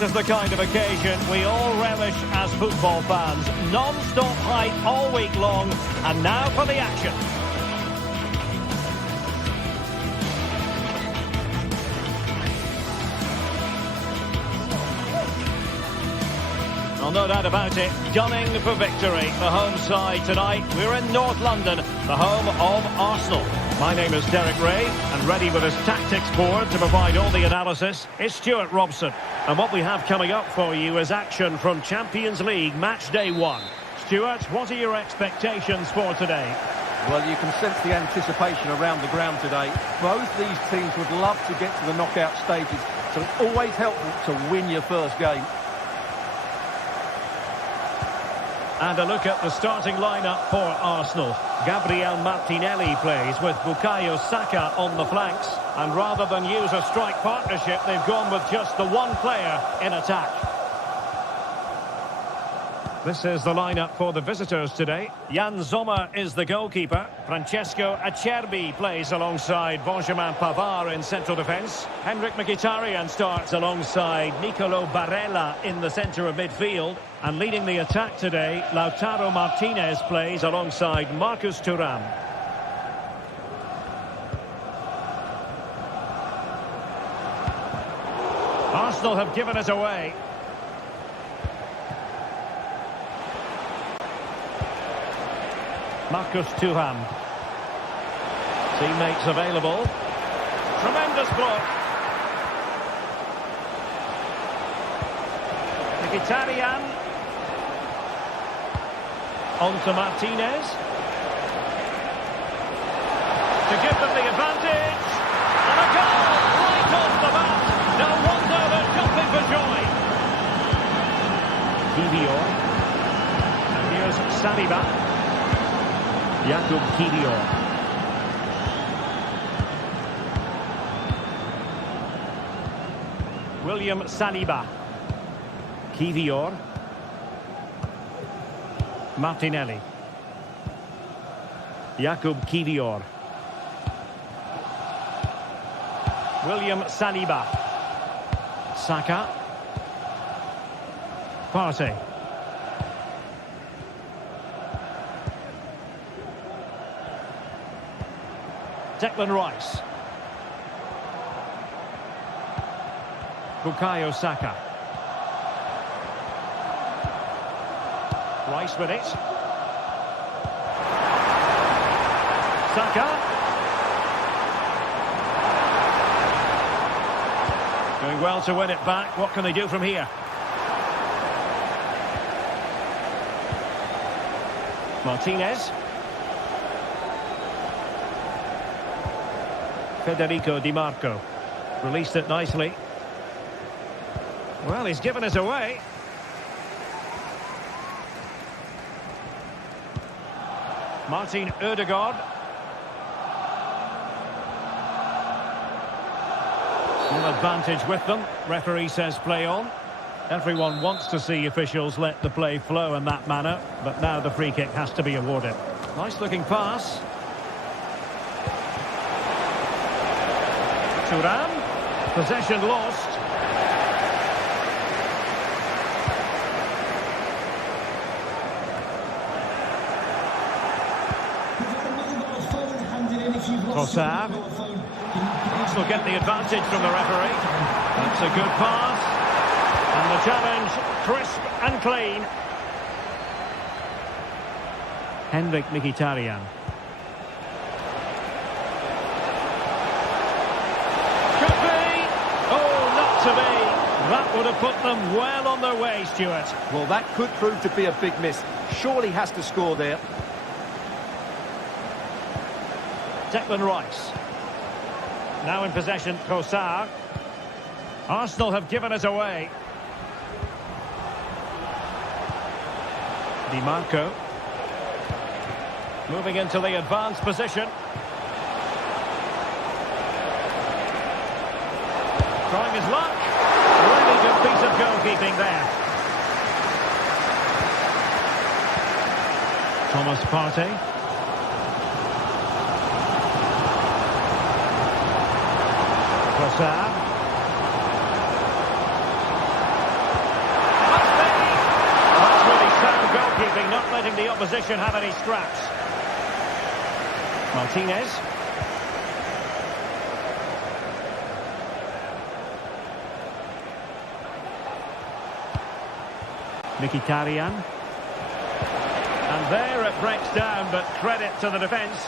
This is the kind of occasion we all relish as football fans. Non-stop hype all week long, and now for the action. Well, no doubt about it, gunning for victory. The home side tonight. We're in North London, the home of Arsenal. My name is Derek Ray, and ready with his tactics board to provide all the analysis is Stuart Robson. And what we have coming up for you is action from Champions League match day 1. Stuart, what are your expectations for today? Well, you can sense the anticipation around the ground today. Both these teams would love to get to the knockout stages, so it's always helpful to win your first game. And a look at the starting lineup for Arsenal. Gabriel Martinelli plays with Bukayo Saka on the flanks. And rather than use a strike partnership, they've gone with just the one player in attack. This is the lineup for the visitors today. Jan Sommer is the goalkeeper. Francesco Acerbi plays alongside Benjamin Pavard in central defence. Henrik Mkhitaryan starts alongside Nicolo Barella in the centre of midfield. And leading the attack today, Lautaro Martinez plays alongside Marcus Thuram. Arsenal have given it away. Marcus Thuram. Teammates available. Tremendous block. Mkhitaryan. On to Martinez. To give them the advantage. And a goal right off the bat. No wonder they're jumping for joy. Kivior. And here's Saliba. Jakub Kivior. William Saliba. Kivior. Martinelli. Jakub Kivior. William Saliba. Saka. Partey. Declan Rice. Bukayo Saka. Rice with it. Saka. Doing well to win it back. What can they do from here? Martinez. Federico Di Marco. Released it nicely. Well, he's given it away. Martin Ødegaard. Full advantage with them. Referee says play on. Everyone wants to see officials let the play flow in that manner, but now the free kick has to be awarded. Nice looking pass. Thuram. Possession lost. Trossard. Arsenal get the advantage from the referee. That's a good pass. And the challenge, crisp and clean. Henrik Mkhitaryan. Could be. Oh, not to be. That would have put them well on their way, Stuart. Well, that could prove to be a big miss. Surely has to score there. Declan Rice. Now in possession, Trossard. Arsenal have given it away. Di Marco. Moving into the advanced position. Trying his luck. Really good piece of goalkeeping there. Thomas Partey. Trossard. opposition have any scraps. Martinez. Mkhitaryan. And there it breaks down, but credit to the defence.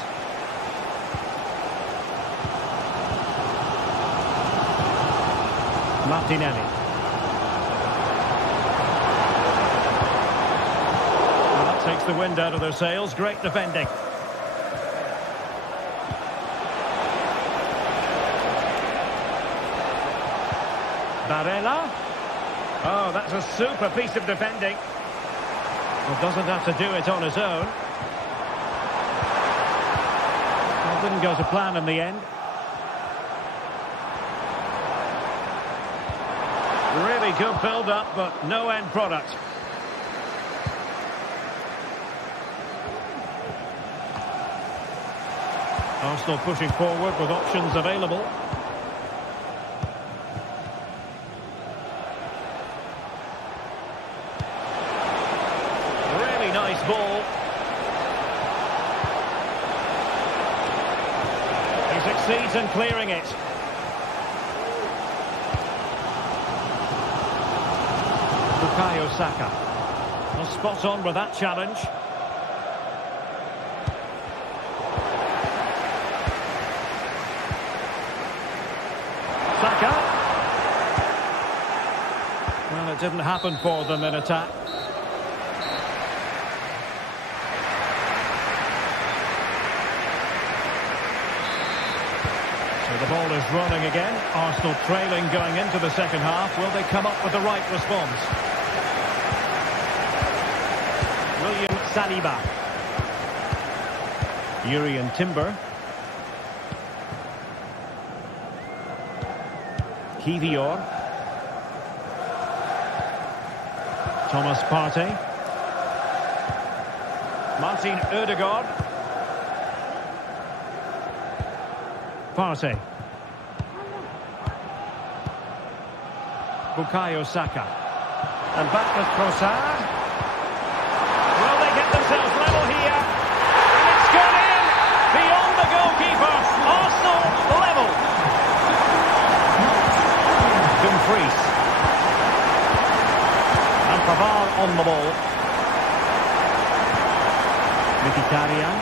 Martinelli. Well, that takes the wind out of their sails. Great defending. Barella. Oh, that's a super piece of defending. Well, doesn't have to do it on his own. Well, didn't go to plan in the end. Really good build-up, but no end product. Arsenal pushing forward with options available. Really nice ball. He succeeds in clearing it. Bukayo Saka. Well, spot on with that challenge. Saka. Well, it didn't happen for them in attack. So the ball is running again. Arsenal trailing going into the second half. Will they come up with the right response? William Saliba. Urian Timber. Kivior. Thomas Partey. Martin Ødegaard. Partey. Bukayo Saka. And back with Trossard. Will they get themselves level here? And it's gone in! Beyond the goalkeeper. Arsenal level. Dumfries. And Pavard on the ball. Mkhitaryan.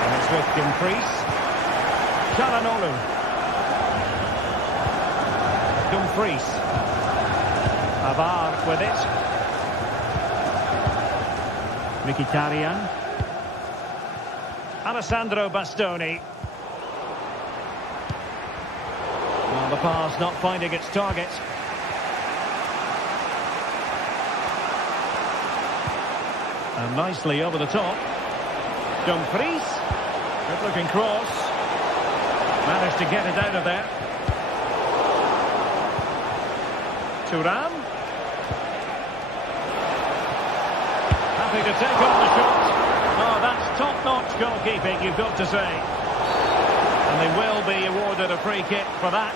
And it's with Dumfries. Çalhanoğlu. Dumfries. Pavard with it. Mkhitaryan. Alessandro Bastoni. Well, the pass not finding its target. And nicely over the top. Dumfries. Good looking cross. Managed to get it out of there. Thuram. Happy to take on the shot. Oh, that's top-notch goalkeeping, you've got to say. And they will be awarded a free kick for that.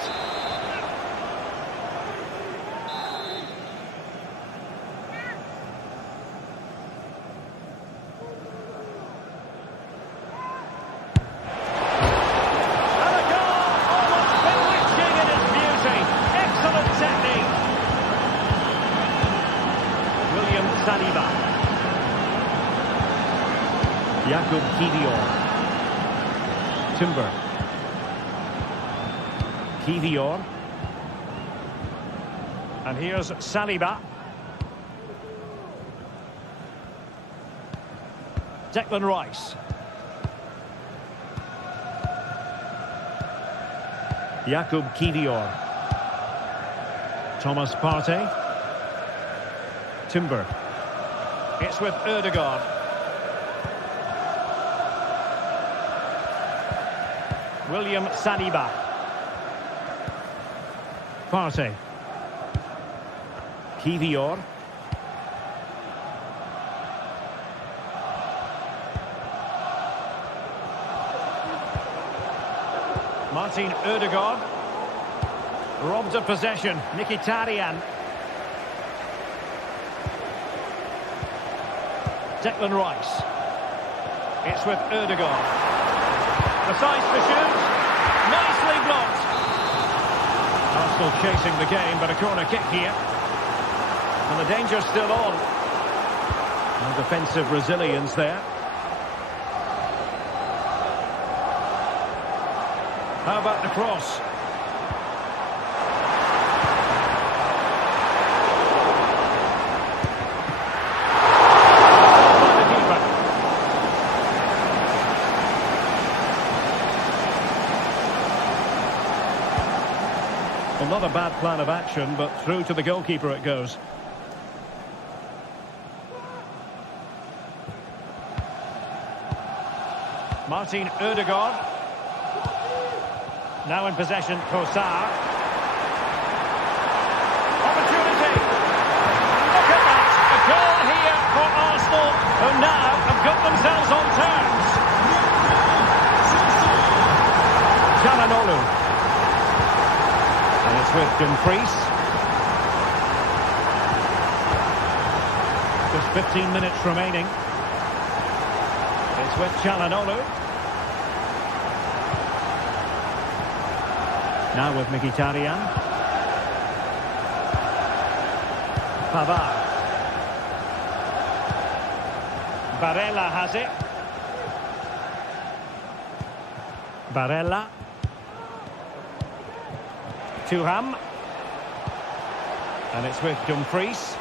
And a goal! Almost bewitching in its beauty. Excellent technique. William Saliba. Jakub Kivior. Timber. Kivior. And here's Saliba. Declan Rice. Jakub Kivior. Thomas Partey. Timber. It's with Ødegaard. William Saliba. Partey. Kivior. Martin Ødegaard. Robbed of possession. Mkhitaryan. Declan Rice. It's with Ødegaard. Precise to shoot. Nicely blocked. Arsenal chasing the game, but a corner kick here. And the danger's still on. No defensive resilience there. How about the cross? Well, not a bad plan of action, but through to the goalkeeper it goes. Martin Ødegaard. Now in possession, Kossar. Opportunity! Look at that! A goal here for Arsenal, who now have got themselves on terms. Çalhanoğlu. And it's with Dumfries. Just 15 minutes remaining. It's with Çalhanoğlu. Now with Mkhitaryan. Pavard. Barella has it. Barella. Thuram. And it's with Dumfries.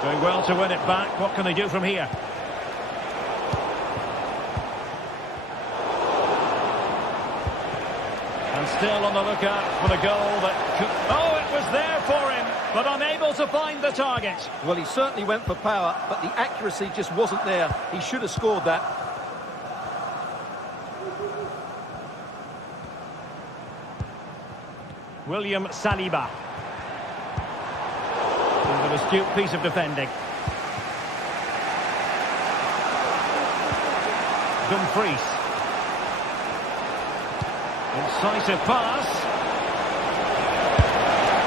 Doing well to win it back. What can they do from here? And still on the lookout for the goal that could... Oh, it was there for him, but unable to find the target. Well, he certainly went for power, but the accuracy just wasn't there. He should have scored that. William Saliba. An astute piece of defending. Dumfries. Incisive pass.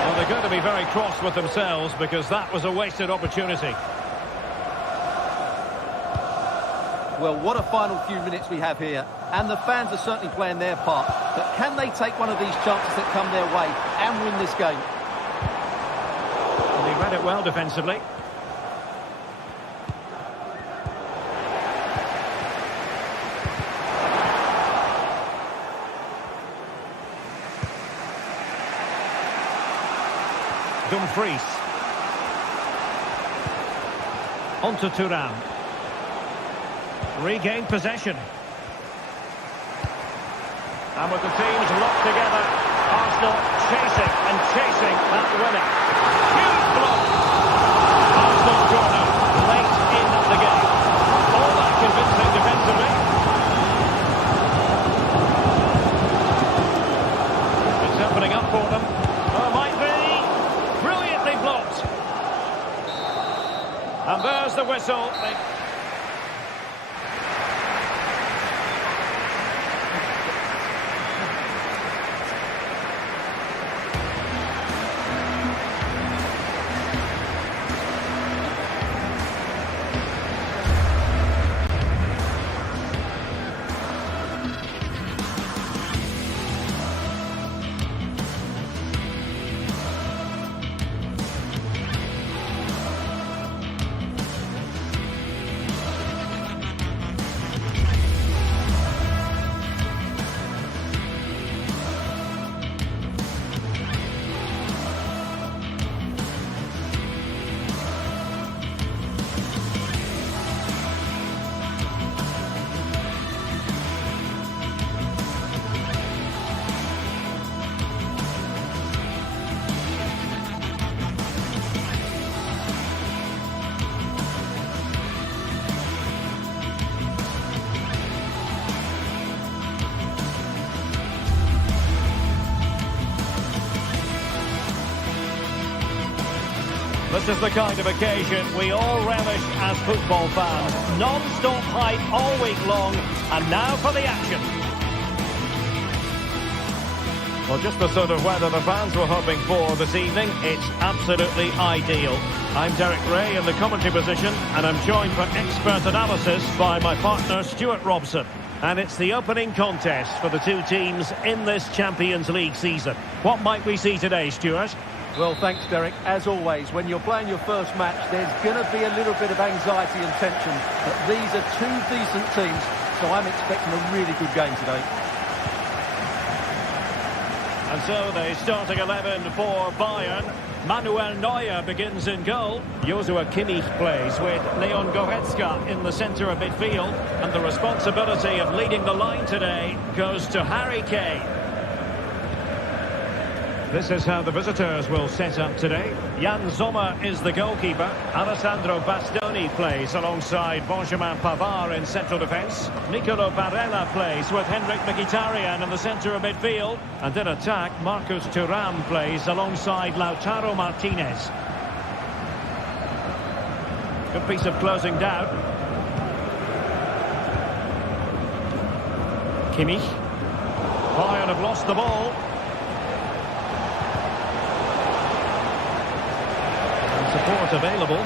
Well, they're going to be very cross with themselves because that was a wasted opportunity. Well, what a final few minutes we have here. And the fans are certainly playing their part. But can they take one of these chances that come their way and win this game? Well, he read it well defensively. Dumfries. On to Thuram. Regained possession. And with the teams locked together, Arsenal chasing and chasing that winner. Huge block. Arsenal corner late in the game. All that convincing defensively. It's opening up for them. Oh, might be. Brilliantly blocked. And there's the whistle. This is the kind of occasion we all relish as football fans. Non-stop hype all week long, and now for the action. Well, just the sort of weather the fans were hoping for this evening. It's absolutely ideal. I'm Derek Ray in the commentary position, and I'm joined for expert analysis by my partner Stuart Robson. And it's the opening contest for the two teams in this Champions League season. What might we see today, Stuart? Well, thanks, Derek. As always, when you're playing your first match, there's going to be a little bit of anxiety and tension. But these are two decent teams, so I'm expecting a really good game today. And so the starting 11 for Bayern. Manuel Neuer begins in goal. Joshua Kimmich plays with Leon Goretzka in the centre of midfield. And the responsibility of leading the line today goes to Harry Kane. This is how the visitors will set up today. Jan Sommer is the goalkeeper. Alessandro Bastoni plays alongside Benjamin Pavard in central defence. Nicolo Barella plays with Henrik Mkhitaryan in the centre of midfield. And in attack, Marcus Thuram plays alongside Lautaro Martinez. Good piece of closing down. Kimmich. Bayern have lost the ball. Support available.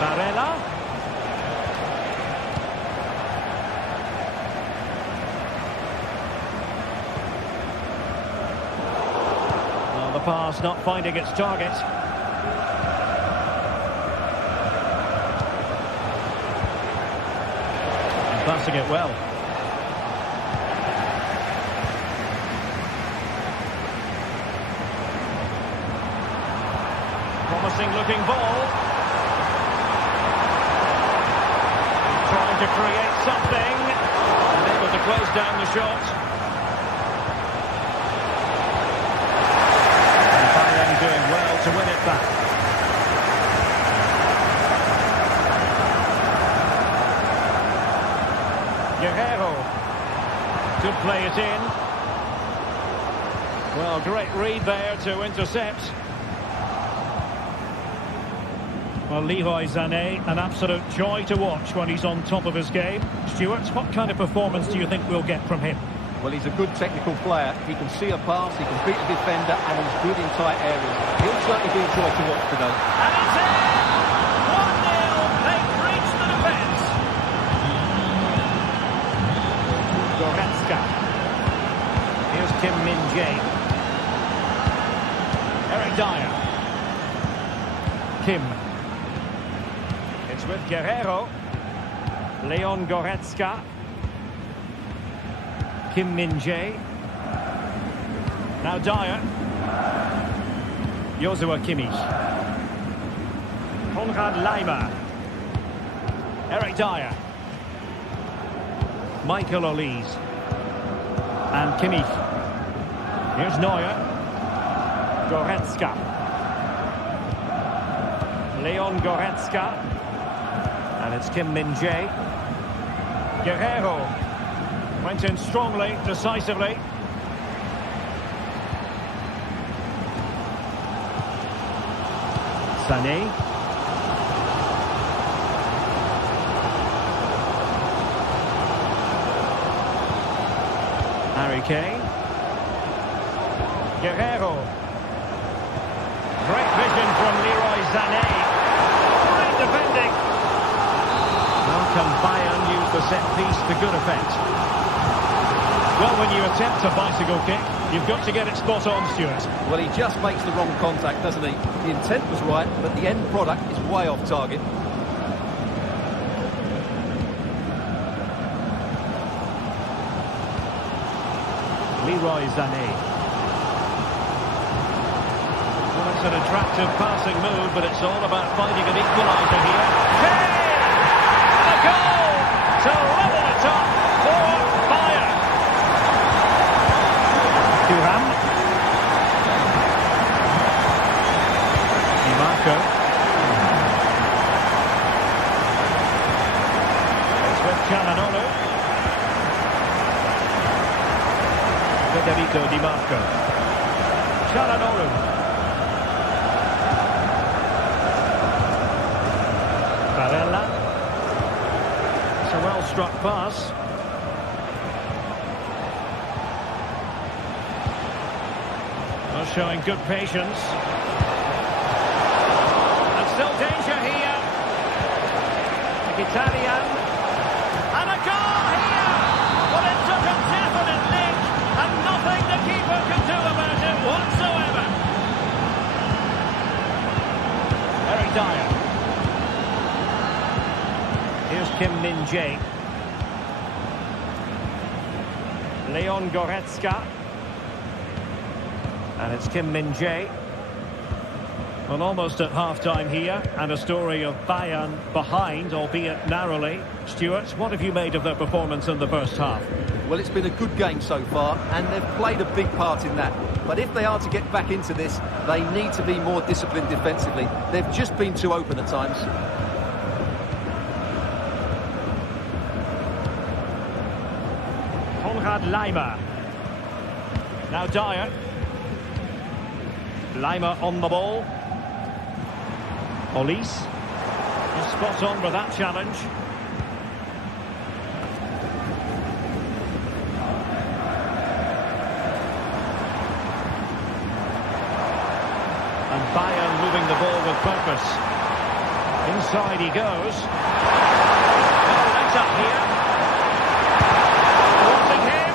Barella. Well, the pass not finding its target. And passing it well. Promising looking ball. Trying to create something. And able to close down the shot. And Bayern doing well to win it back. Guerrero. Could play it in. Well, great read there to intercept. Well, Leroy Sané, an absolute joy to watch when he's on top of his game. Stuart, what kind of performance do you think we'll get from him? Well, he's a good technical player. He can see a pass, he can beat a defender, and he's good in tight areas. He'll certainly be a joy to watch today. And it's in! 1-0, they've reached the defence. Goretzka. Here's Kim Min-jae. Eric Dyer. Kim. With Guerrero. Leon Goretzka. Kim Min-jae. Now Dyer. Joshua Kimmich. Konrad Laimer. Eric Dyer. Michael Olise. And Kimmich. Here's Neuer. Goretzka. Leon Goretzka. And it's Kim Min-jae. Guerrero went in strongly, decisively. Sané. Harry Kane. Guerrero. Great vision from Leroy Sané. Great defending. Can Bayern use the set piece to good effect? Well, when you attempt a bicycle kick, you've got to get it spot on, Stuart. Well, he just makes the wrong contact, doesn't he? The intent was right, but the end product is way off target. Leroy Sané. Well, it's an attractive passing move, but it's all about finding an equaliser here. Goal to level it up for Bayern. Thuram. Di Marco. It's with Calhanoglu. Federico Di Marco. Calhanoglu. Barella. It's a well-struck pass. Well, showing good patience. And still danger here. Italian. And a goal here! Well, it took a definite link, and nothing the keeper could do about it whatsoever. Very dire. Here's Kim Min-jae. Leon Goretzka. And it's Kim Min-jae. Well, almost at half-time here, and a story of Bayern behind, albeit narrowly. Stuart, what have you made of their performance in the first half? Well, it's been a good game so far, and they've played a big part in that. But if they are to get back into this, they need to be more disciplined defensively. They've just been too open at times. Konrad Laimer. Now Dyer. Laimer on the ball. Olise. He's spot on with that challenge. And Bayern moving the ball with purpose. Inside he goes. Oh, that's up here. Wanting him.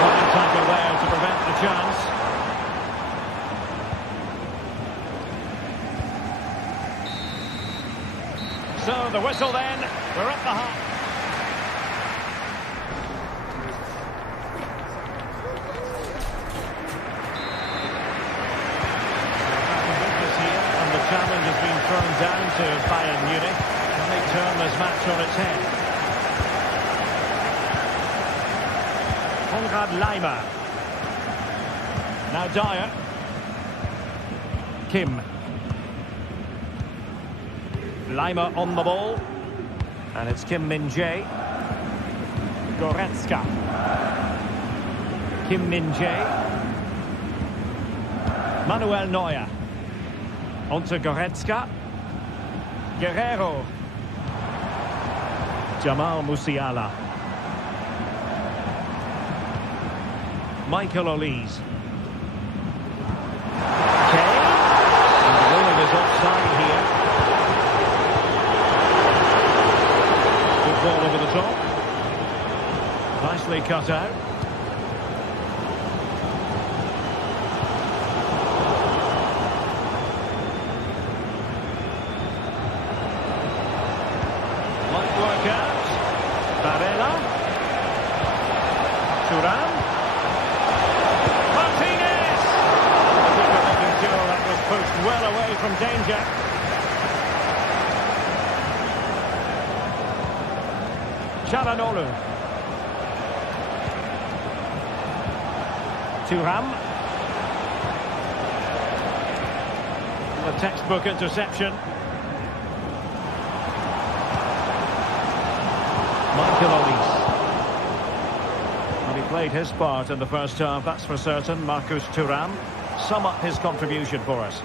Fine tackle there to prevent the chance. So the whistle then, we're at the half. And the challenge has been thrown down to Bayern Munich. Can they turn this match on its head? Konrad Laimer. Now Dyer. Kim. Laimer on the ball. And it's Kim Min-jae. Goretzka. Kim Min-jae. Manuel Neuer. On to Goretzka. Guerrero. Jamal Musiala. Michael Olise. Kane. And the ruling is offside here. Ball over the top. Nicely cut out. Might work out. Barella. Thuram. Martinez. Making sure that was pushed well away from danger. Çalhanoğlu. Thuram. The textbook interception. Michael Olise. And he played his part in the first half, that's for certain. Marcus Thuram. Sum up his contribution for us.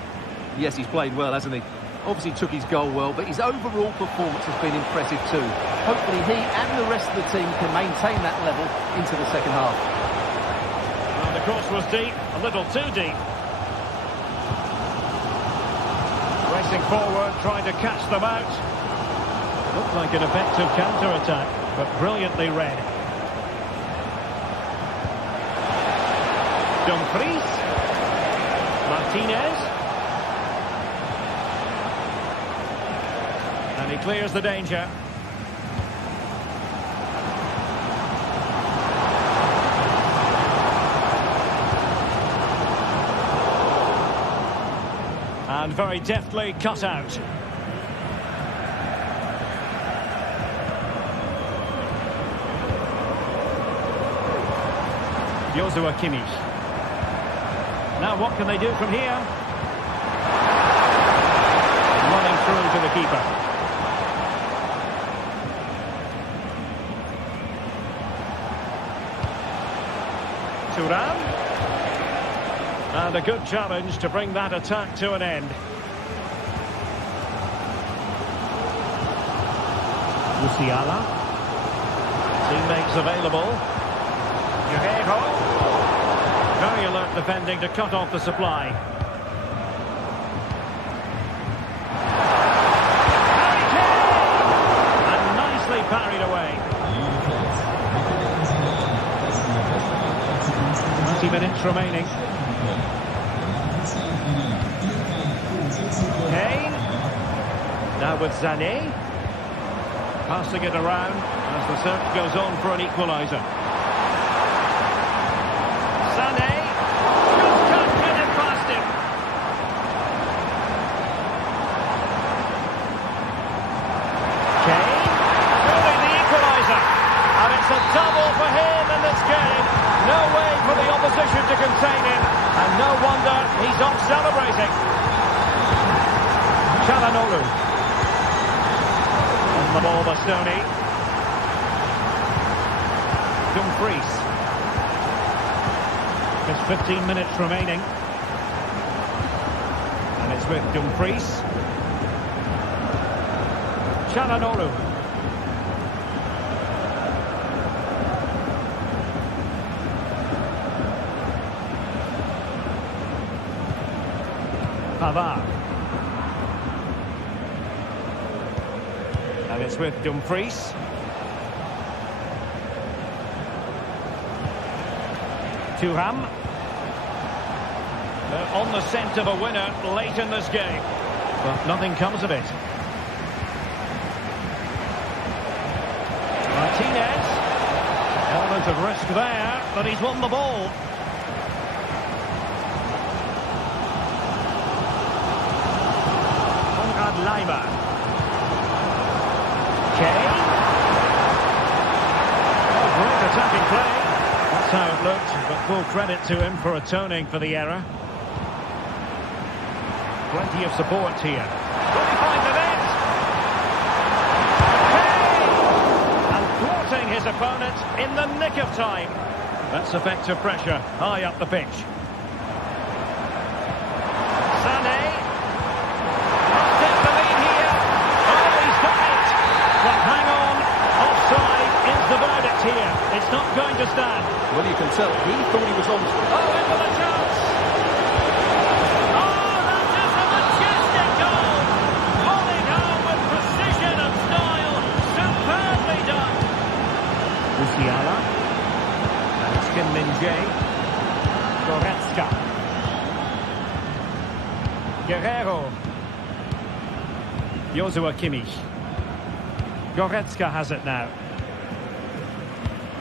Yes, he's played well, hasn't he? Obviously took his goal well, but his overall performance has been impressive too. Hopefully he and the rest of the team can maintain that level into the second half. Well, the course was deep, a little too deep. Racing forward, trying to catch them out. Looked like an effective counter-attack, but brilliantly read. Dumfries. Martinez. And he clears the danger. And very deftly cut out. Joshua Kimmich. Now what can they do from here? Running through to the keeper. Thuram. And a good challenge to bring that attack to an end. Musiala. Teammates available. Guerrero. Very alert defending to cut off the supply. Harry Kane! And nicely parried away. 20 minutes remaining. Kane. Now with Sané. Passing it around as the search goes on for an equaliser. Sané. Good touch and it past him. Kane. Surely the equaliser. And it's a double for him in this game. No way for the opposition to contain him. And no wonder he's off celebrating. Çalhanoğlu. On the ball, Bastoni. Dumfries. There's 15 minutes remaining. And it's with Dumfries. Çalhanoğlu. Pavard. And it's with Dumfries. Thuram. They're on the scent of a winner late in this game. But nothing comes of it. Martinez. Element of risk there, but he's won the ball. Lyon. Kane. Oh, great attacking play. That's how it looked, but full credit to him for atoning for the error. Plenty of support here. Will he find the net? Kane! And thwarting his opponent in the nick of time. That's effective pressure high up the pitch. Sané. Here, it's not going to stand. Well, you can tell he thought he was on. Oh, into the chance! Oh, that is a majestic goal! Volleyed home with precision and style. Superbly done. Musiala. And it's Kim Min-jae. Goretzka. Guerrero. Joshua Kimmich. Goretzka has it now.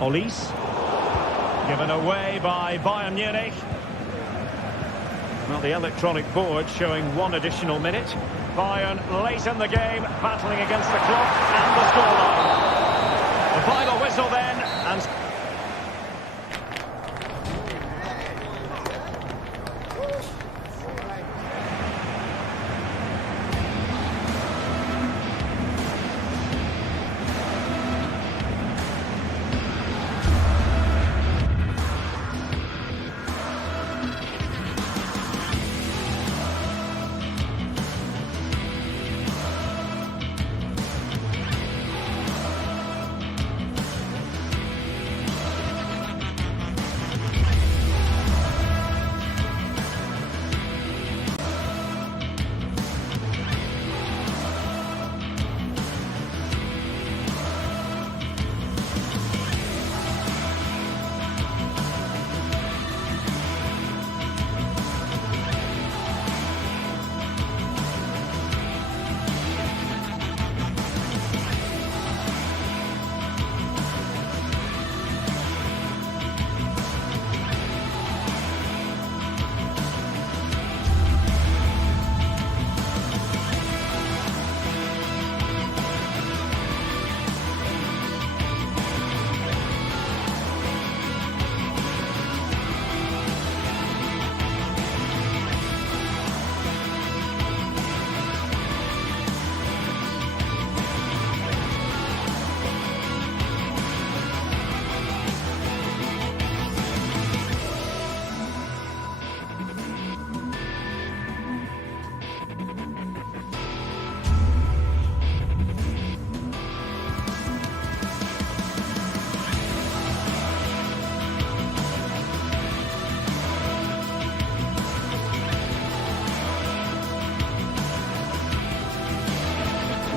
Olise, given away by Bayern Munich. Well, the electronic board showing one additional minute. Bayern late in the game, battling against the clock and the scoreline. The final whistle then, and...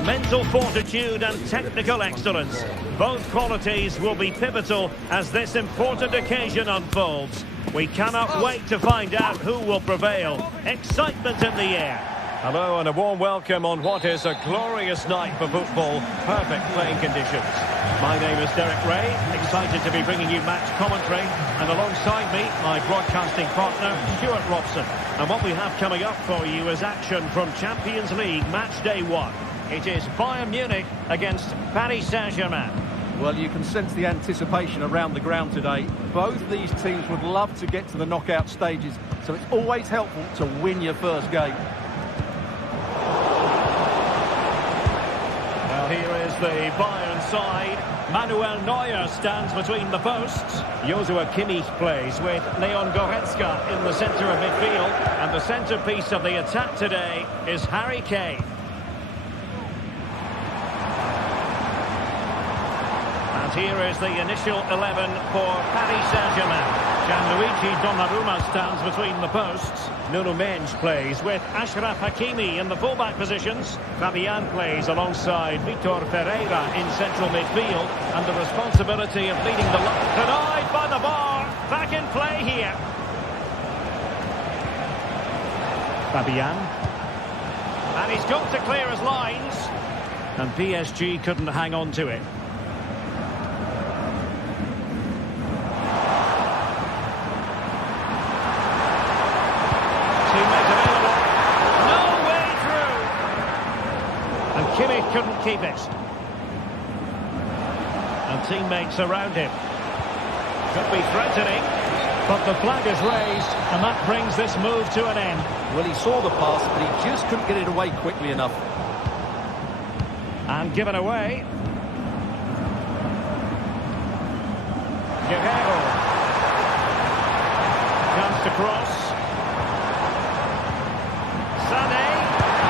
Mental fortitude and technical excellence. Both qualities will be pivotal as this important occasion unfolds. We cannot wait to find out who will prevail. Excitement in the air. Hello and a warm welcome on what is a glorious night for football. Perfect playing conditions. My name is Derek Ray, excited to be bringing you match commentary. And alongside me, my broadcasting partner, Stuart Robson. And what we have coming up for you is action from Champions League Match Day 1. It is Bayern Munich against Paris Saint-Germain. Well, you can sense the anticipation around the ground today. Both these teams would love to get to the knockout stages, so it's always helpful to win your first game. Well, here is the Bayern side. Manuel Neuer stands between the posts. Joshua Kimmich plays with Leon Goretzka in the centre of midfield. And the centrepiece of the attack today is Harry Kane. And here is the initial 11 for Paris Saint-Germain. Gianluigi Donnarumma stands between the posts. Nuno Mendes plays with Achraf Hakimi in the fullback positions. Fabian plays alongside Vitor Pereira in central midfield. And the responsibility of leading the line. Denied by the bar. Back in play here. Fabian. And he's got to clear his lines. And PSG couldn't hang on to it. Kimmich couldn't keep it. And teammates around him. Could be threatening. But the flag is raised, and that brings this move to an end. Well, he saw the pass, but he just couldn't get it away quickly enough. And given away. Guerrero. Chance to cross. Sané.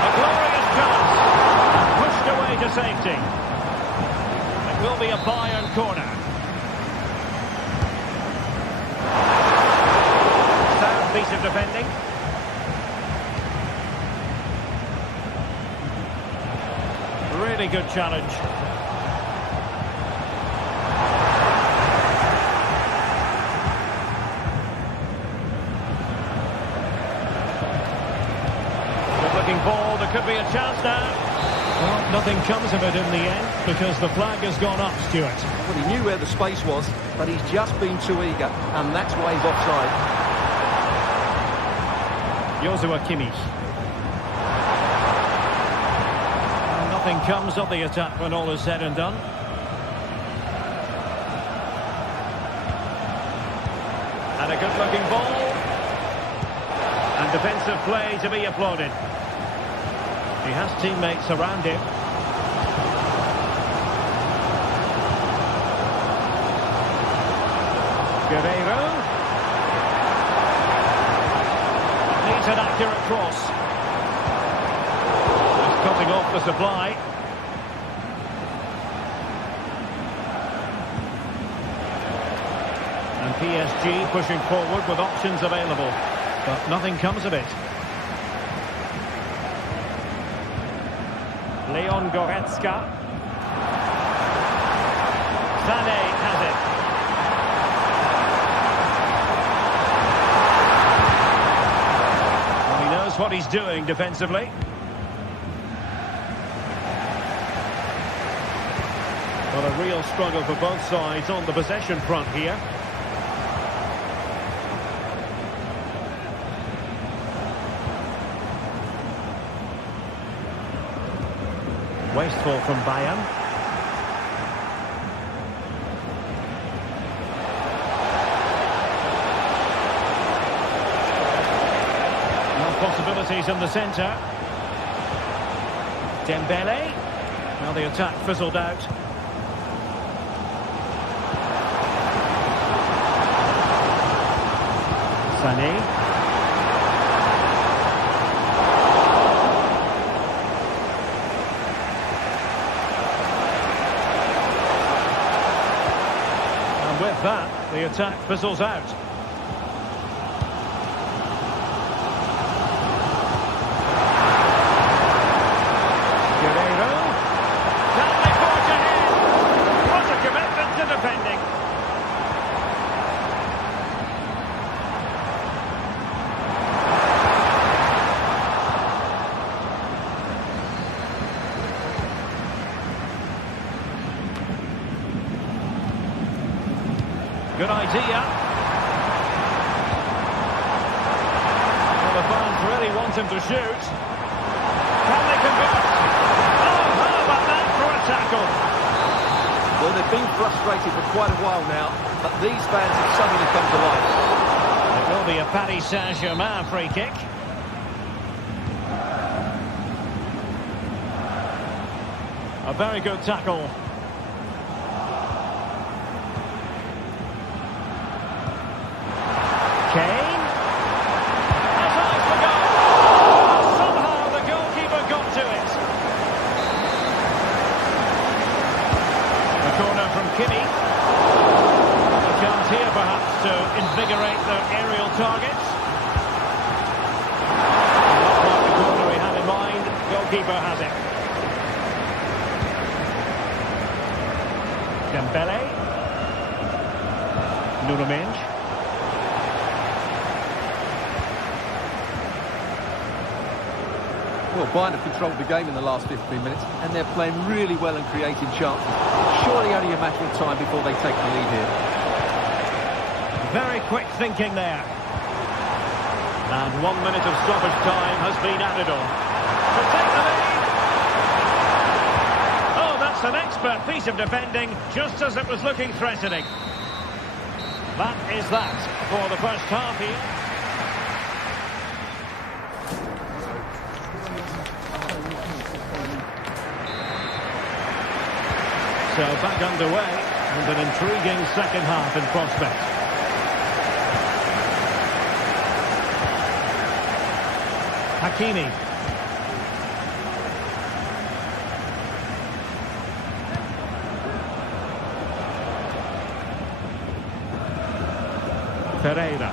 A glorious chance. Pushed away to safety. It will be a Bayern corner. Sound piece of defending. Really good challenge. Good looking ball. There could be a chance now. Well, nothing comes of it in the end because the flag has gone up, Stuart. Well, he knew where the space was, but he's just been too eager, and that's why he's offside. Joshua Kimmich. Nothing comes of the attack when all is said and done. And a good-looking ball. And defensive play to be applauded. He has teammates around him. Guerrero. Needs an accurate cross. Just cutting off the supply. And PSG pushing forward with options available. But nothing comes of it. Leon Goretzka. Sané has it. Well, he knows what he's doing defensively. Well, a real struggle for both sides on the possession front here. Wasteful from Bayern. No possibilities in the centre. Dembele. Now the attack fizzled out. Sané. With that, the attack fizzles out. Guerrero. Good idea. Well, the fans really want him to shoot. Can they convert? Oh, how about that for a tackle? Well, they've been frustrated for quite a while now, but these fans have suddenly come to life. It will be a Paris Saint-Germain free kick. A very good tackle. Kane. Has eyes for goal. Somehow the goalkeeper got to it. The corner from Kimmey. A chance here perhaps to invigorate their aerial targets. Not quite the corner he had in mind. Goalkeeper has it. Dembele. Nunez. Well, Bayern have controlled the game in the last 15 minutes, and they're playing really well and creating chances. Surely only a matter of time before they take the lead here. Very quick thinking there. And 1 minute of stoppage time has been added on. To take the lead. Oh, that's an expert piece of defending, just as it was looking threatening. That is that for the first half here. So back underway, and an intriguing second half in prospect. Hakimi. Pereira.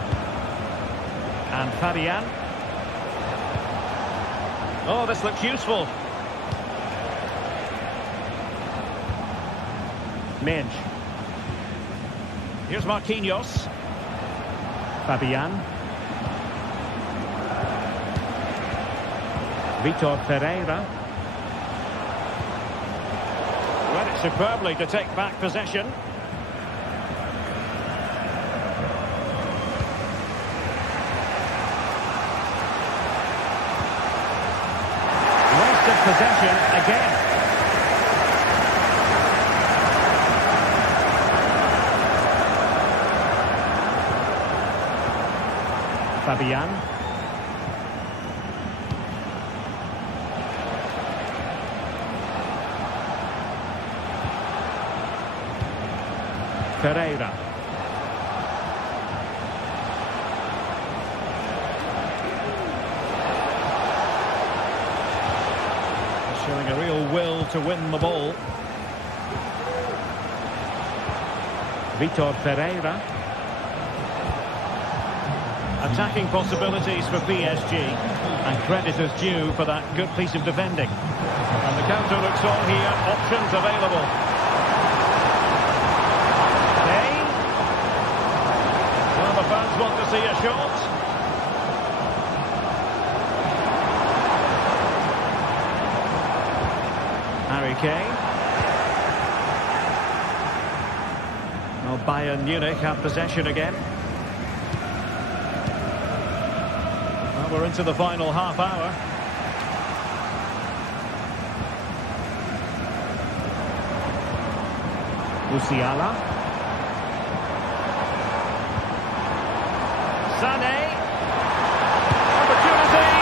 And Fabian. Oh, this looks useful. Minge. Here's Marquinhos. Fabian. Vitor Pereira. Read it superbly to take back possession. Wasted possession again. Fabian. Pereira. Showing a real will to win the ball. Vitor Pereira. Attacking possibilities for PSG, and credit is due for that good piece of defending. And the counter looks on here, options available. Kane. Well, the fans want to see a shot. Harry Kane. Well, Bayern Munich have possession again. We're into the final half hour. Musiala. Sané. Opportunity.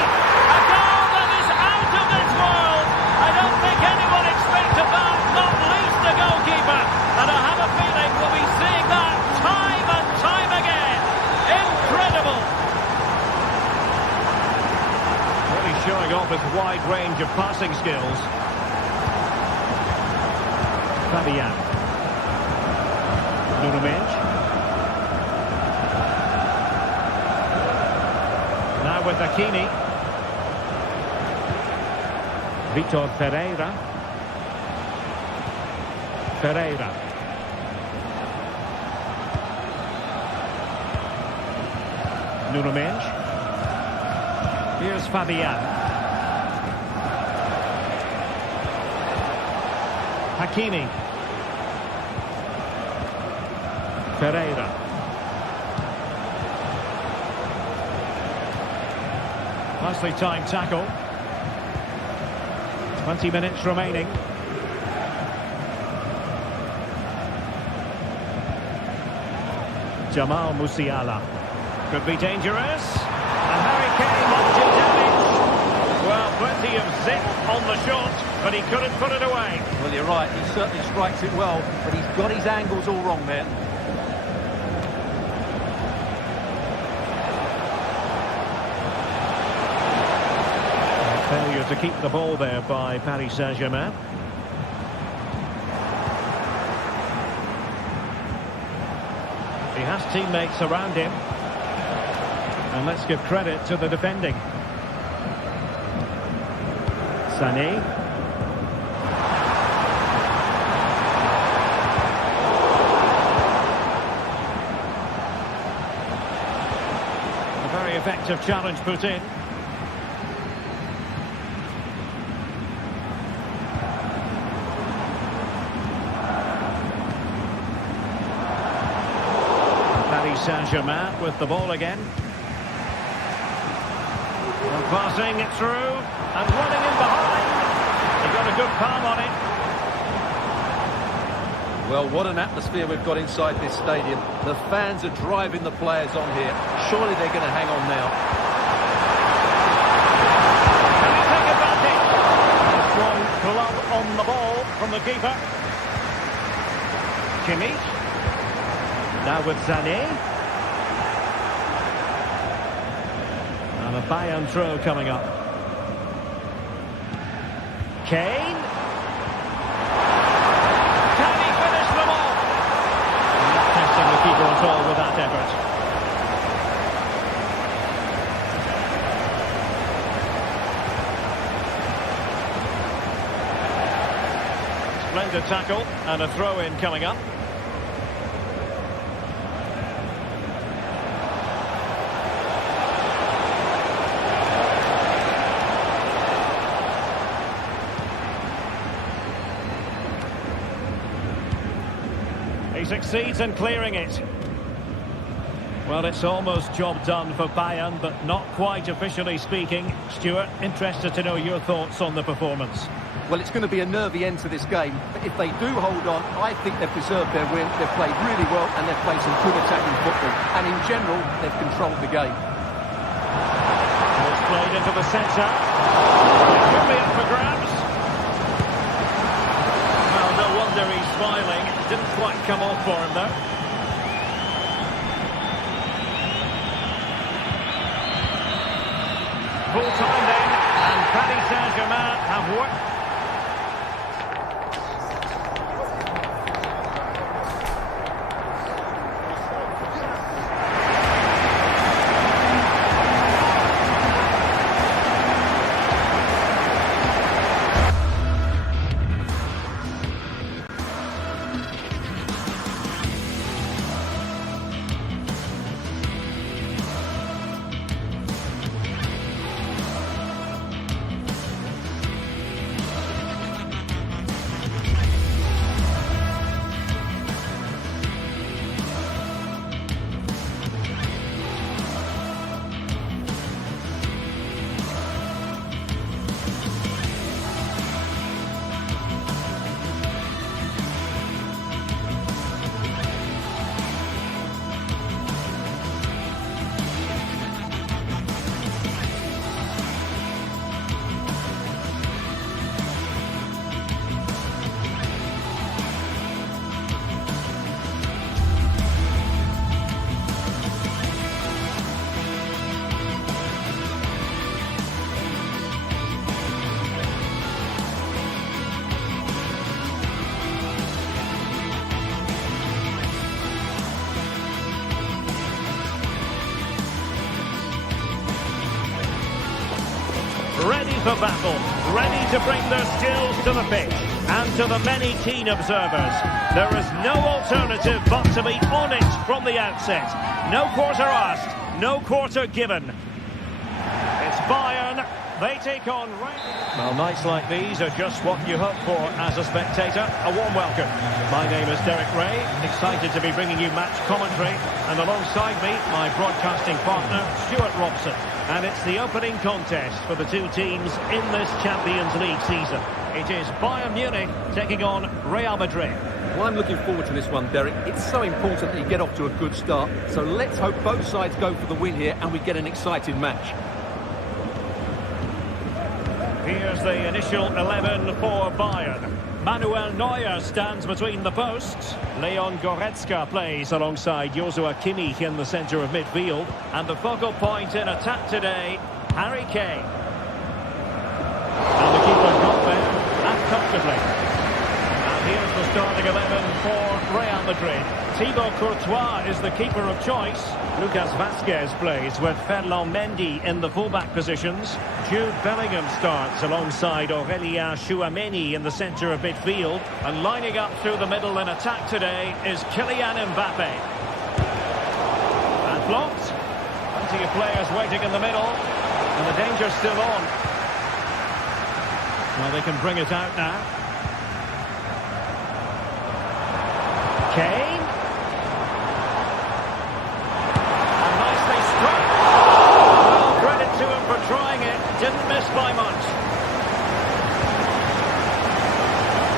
A goal that is out of this world. I don't think anyone expected that, not least the goalkeeper. And I have a feeling we'll be seeing that time and time again. Incredible. Showing off his wide range of passing skills. Fabian. Nunez. Now with Hakimi. Vitor Pereira. Pereira. Nunez. Here's Fabian. Hakimi. Pereira. Nicely timed tackle. 20 minutes remaining. Jamal Musiala. Could be dangerous. And Harry Kane might do damage. Well, plenty of zip on the shot, but he couldn't put it away. Well, you're right. He certainly strikes it well, but he's got his angles all wrong there. Failure to keep the ball there by Paris Saint-Germain. He has teammates around him. And let's give credit to the defending. Sané. A very effective challenge put in. Saint-Germain with the ball again. And passing it through and running in behind. He got a good palm on it. Well, what an atmosphere we've got inside this stadium. The fans are driving the players on here. Surely they're going to hang on now. Can he take advantage? A strong glove on the ball from the keeper. Kimmich. Now with Sané. And a Bayern throw coming up. Kane. Can he finish them off? Not testing the keeper at all with that effort. Splendid tackle and a throw-in coming up. He succeeds in clearing it. Well, it's almost job done for Bayern, but not quite officially speaking. Stuart, interested to know your thoughts on the performance. Well, it's going to be a nervy end to this game, but if they do hold on, I think they've preserved their win. They've played really well and they've played some good attacking football. And in general, they've controlled the game. It's played into the centre. It could be up for grabs. Well, no wonder he's smiling. It didn't quite come off for him, though. Full time then, and Paris Saint-Germain have worked. Ready for battle, ready to bring their skills to the pitch. And to the many keen observers, there is no alternative but to be on it from the outset. No quarter asked, no quarter given. It's Bayern They take on... Well, nights like these are just what you hope for as a spectator. A warm welcome. My name is Derek Ray, excited to be bringing you match commentary. And alongside me, my broadcasting partner, Stuart Robson. And it's the opening contest for the two teams in this Champions League season. It is Bayern Munich taking on Real Madrid. Well, I'm looking forward to this one, Derek. It's so important that you get off to a good start. So let's hope both sides go for the win here and we get an exciting match. Here's the initial 11 for Bayern. Manuel Neuer stands between the posts. Leon Goretzka plays alongside Joshua Kimmich in the centre of midfield. And the focal point in attack today, Harry Kane. And the keeper got there, and comfortably. And here's the starting 11 for Real Madrid. Thibaut Courtois is the keeper of choice. Lucas Vazquez plays with Ferland Mendy in the fullback positions. Jude Bellingham starts alongside Aurélien Tchouameni in the centre of midfield. And lining up through the middle in attack today is Kylian Mbappe. And blocked. Plenty of players waiting in the middle. And the danger's still on. Well, they can bring it out now. Kane. To him for trying it, didn't miss by much.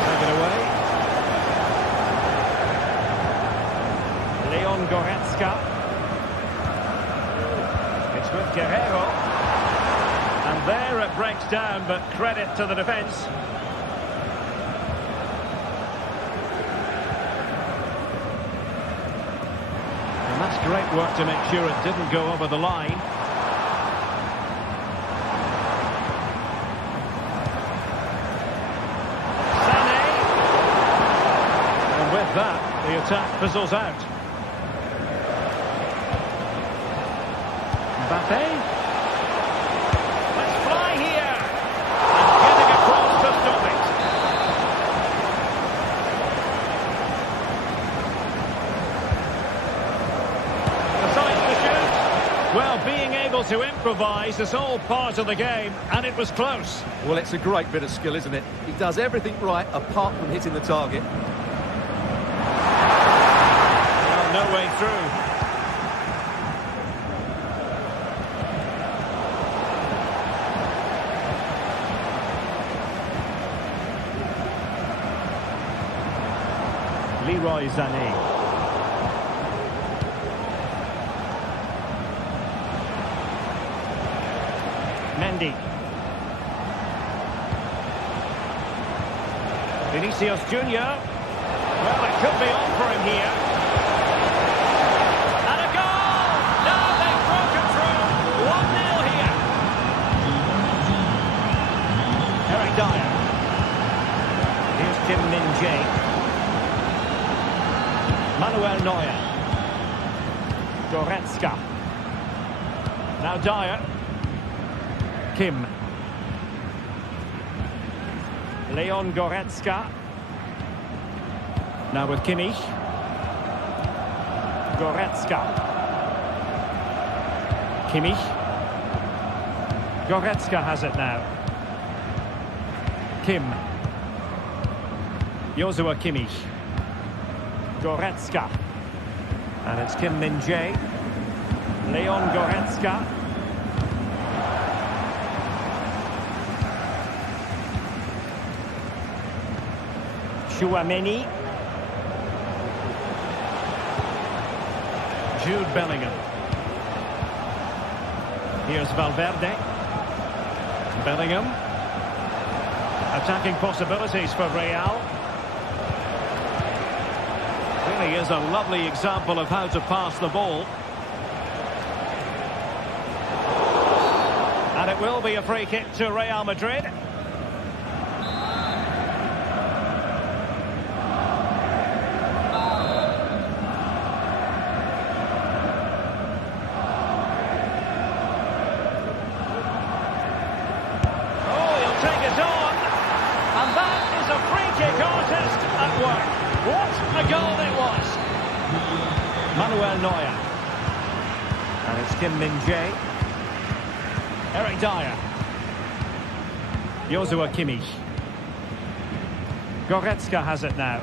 Taken away. Leon Goretzka. It's with Guerrero. And there it breaks down, but credit to the defence. And that's great work to make sure it didn't go over the line. That, the attack fizzles out. Mbappe. Let's fly here. And getting across to stop it. Decides to shoot. Well, being able to improvise is all part of the game, and it was close. Well, it's a great bit of skill, isn't it? He does everything right apart from hitting the target. No way through. Leroy Sané. Mendy. Vinicius Junior. Well, it could be on for him here. Kim Min-jae. Manuel Neuer. Goretzka. Now Dyer. Kim. Leon Goretzka. Now with Kimmich. Goretzka. Kimmich. Goretzka has it now. Kim. Joshua Kimmich. Goretzka. And it's Kim Min-jae. Leon Goretzka. Tchouameni. Jude Bellingham. Here's Valverde. Bellingham. Attacking possibilities for Real. Really is a lovely example of how to pass the ball. And it will be a free kick to Real Madrid. Oh, he'll take it on. And that is a free kick artist at work. What a goal it was. Manuel Neuer. And it's Kim Min-jae. Eric Dyer. Joshua Kimmich. Goretzka has it now.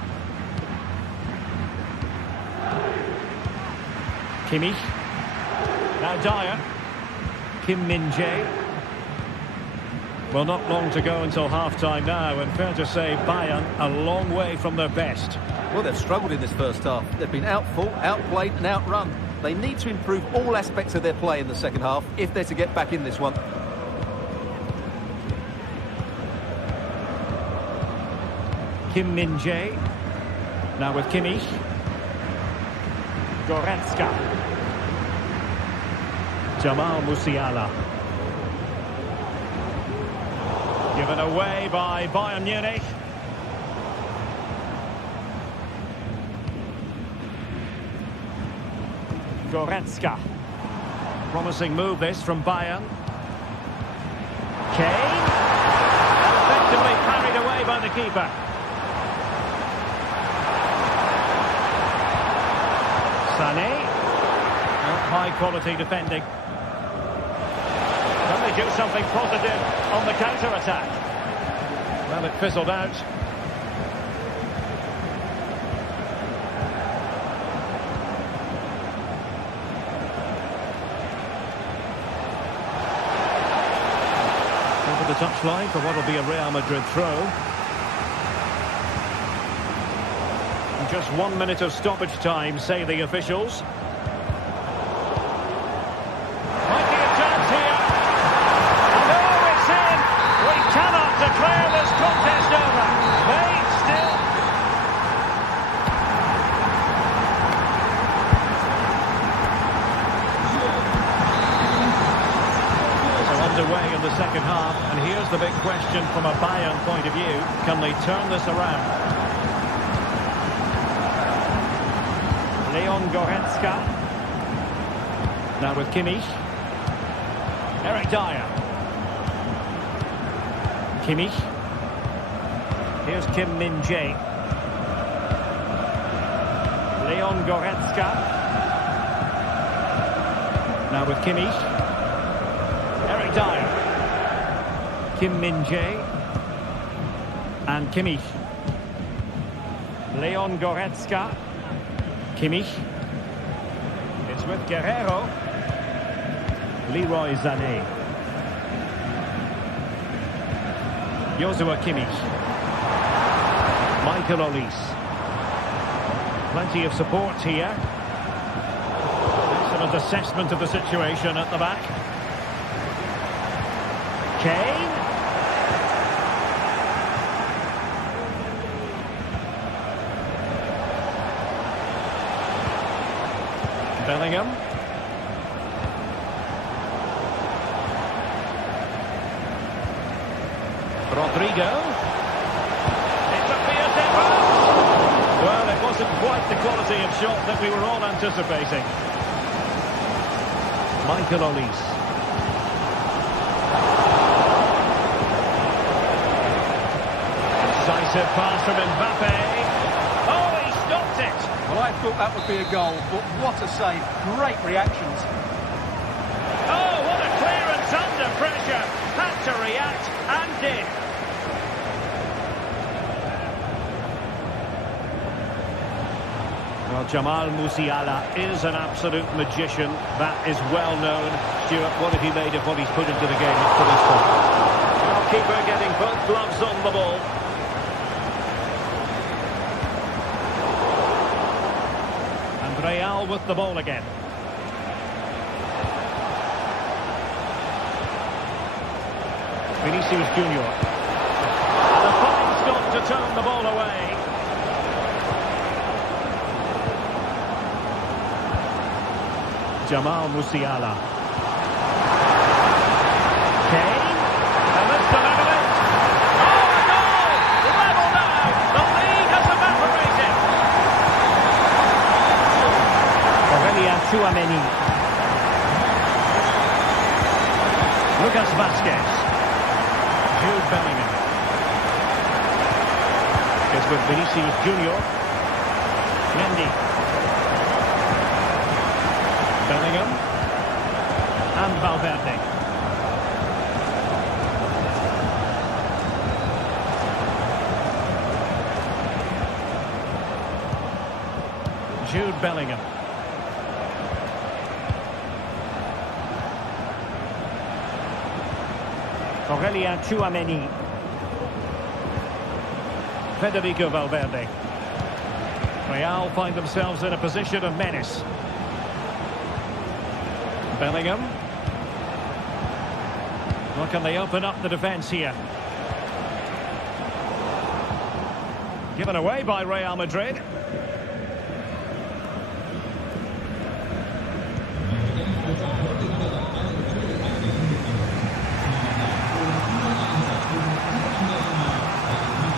Kimmich. Now Dyer. Kim Min-jae. Well, not long to go until half-time now, and fair to say Bayern a long way from their best. Well, they've struggled in this first half. They've been outfought, outplayed and outrun. They need to improve all aspects of their play in the second half if they're to get back in this one. Kim Min-jae. Now with Kimmich. Goretzka. Jamal Musiala. Given away by Bayern Munich. Goretzka. Promising move this from Bayern. Kane. Effectively carried away by the keeper. Sané. High quality defending. Can they do something positive on the counter-attack? Well, it fizzled out. Over the touchline for what will be a Real Madrid throw. And just 1 minute of stoppage time, say the officials. Declare this contest over. They still... So underway in the second half, and here's the big question from a Bayern point of view. Can they turn this around? Leon Goretzka. Now with Kimmich. Eric Dyer. Kimmich. Here's Kim Min-jae. Leon Goretzka. Now with Kimmich. Eric Dyer. Kim Min-jae. And Kimmich. Leon Goretzka. Kimmich. It's with Guerrero. Leroy Sané. Joshua Kimmich. Michael Olise. Plenty of support here. Excellent assessment of the situation at the back. Kane. Bellingham. Rodrigo. It appears it was. Well, it wasn't quite the quality of shot that we were all anticipating. Michael Olise. Decisive pass from Mbappe. Oh, he stopped it. Well, I thought that would be a goal, but what a save. Great reactions. Oh, what a clearance under pressure. Had to react and did. Well, Jamal Musiala is an absolute magician. That is well known. Stuart, what have you made of what he's put into the game up to this point? Well, keeper getting both gloves on the ball. And Real with the ball again. Vinicius Junior. And a fine stop to turn the ball away. Jamal Musiala. Kane. And let's deliver it. Oh, a goal! Level now. The lead has evaporated. Aurelien Tchouameni. Lucas Vazquez. Jude Bellingham. Is with Vinicius Junior. Mendy. Bellingham. And Valverde. Bellingham. Aurelien Tchouameni. Federico Valverde. Real find themselves in a position of menace. Bellingham. Well, can they open up the defence here? Given away by Real Madrid.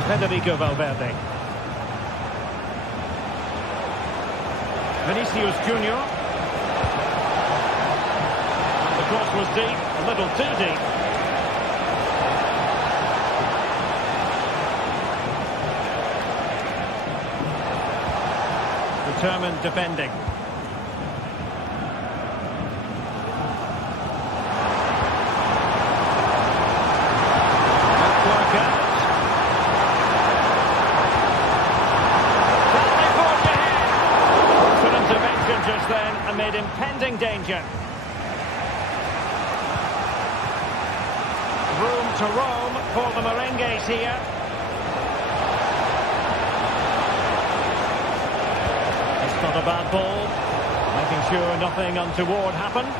Federico Valverde. Vinicius Junior. The cross was deep, a little too deep. Determined defending. That work out. Just then amid impending danger. Room to roam for the Merengues here. It's not a bad ball. Making sure nothing untoward happened.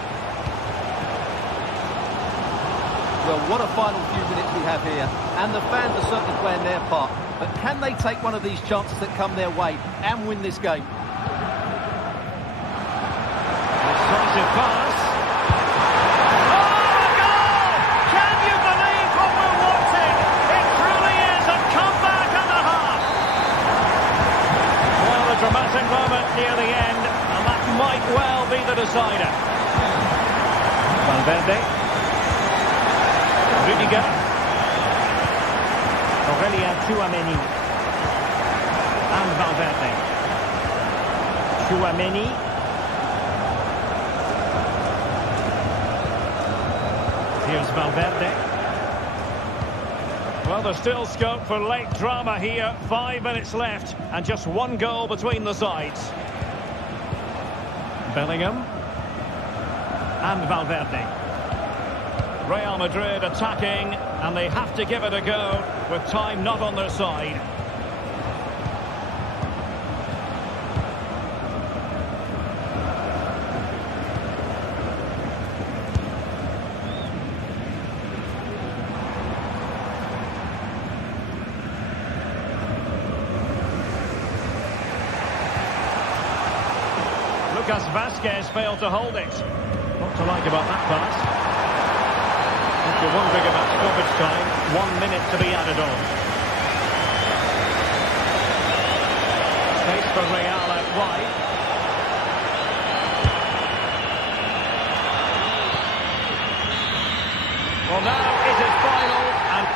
Well, what a final few minutes we have here. And the fans are certainly playing their part. But can they take one of these chances that come their way and win this game? Decisive pass. Oh, a goal! Can you believe what we're watching? It truly is a comeback and a half. Well, a dramatic moment near the end, and that might well be the decider. Valverde. Rudiger. Aurelien Tchouameni. And Valverde. Tchouameni. Here's Valverde. Well, there's still scope for late drama here. 5 minutes left and just one goal between the sides. Bellingham. And Valverde. Real Madrid attacking, and they have to give it a go with time not on their side. Lucas Vazquez failed to hold it. What to like about that pass? If you're wondering about stoppage time, 1 minute to be added on. Space for Real out wide. Well, now it is final, and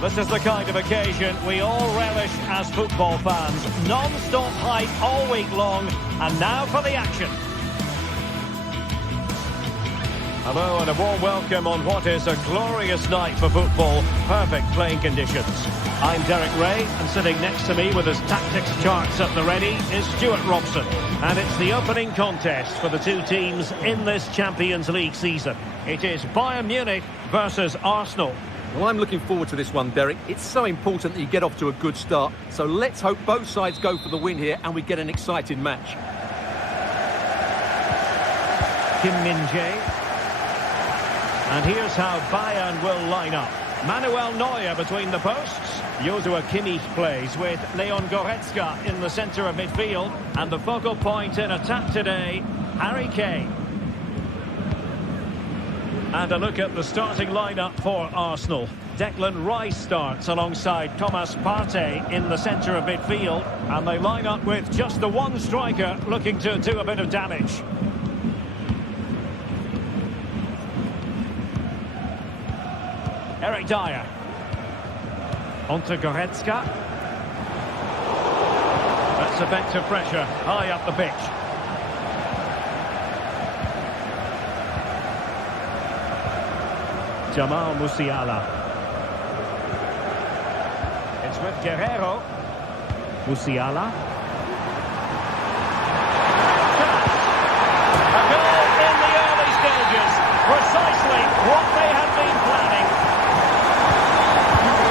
this is the kind of occasion we all relish as football fans. Non-stop hype all week long, and now for the action. Hello and a warm welcome on what is a glorious night for football. Perfect playing conditions. I'm Derek Ray, and sitting next to me with his tactics charts at the ready is Stuart Robson. And it's the opening contest for the two teams in this Champions League season. It is Bayern Munich versus Arsenal. Well, I'm looking forward to this one, Derek. It's so important that you get off to a good start. So let's hope both sides go for the win here and we get an exciting match. Kim Min-jae. And here's how Bayern will line up. Manuel Neuer between the posts. Joshua Kimmich plays with Leon Goretzka in the centre of midfield. And the focal point in attack today, Harry Kane. And a look at the starting lineup for Arsenal. Declan Rice starts alongside Thomas Partey in the centre of midfield. And they line up with just the one striker looking to do a bit of damage. Eric Dyer. Onto Goretzka. That's effective pressure high up the pitch. Jamal Musiala. It's with Guerrero. Musiala. A goal in the early stages. Precisely what they had been planning.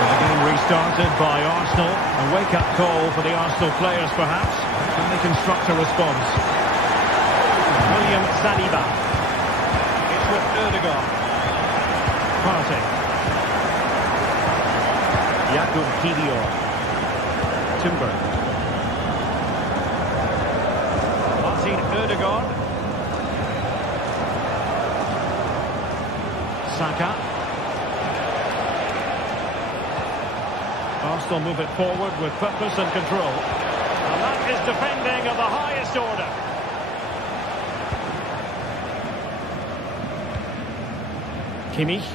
The game restarted by Arsenal. A wake-up call for the Arsenal players, perhaps. Can they construct a response? William Saliba. It's with Ødegaard. Partey. Jakub Kiwior. Timber. Martin Ødegaard. Saka. Arsenal move it forward with purpose and control. And that is defending of the highest order. Kimmich.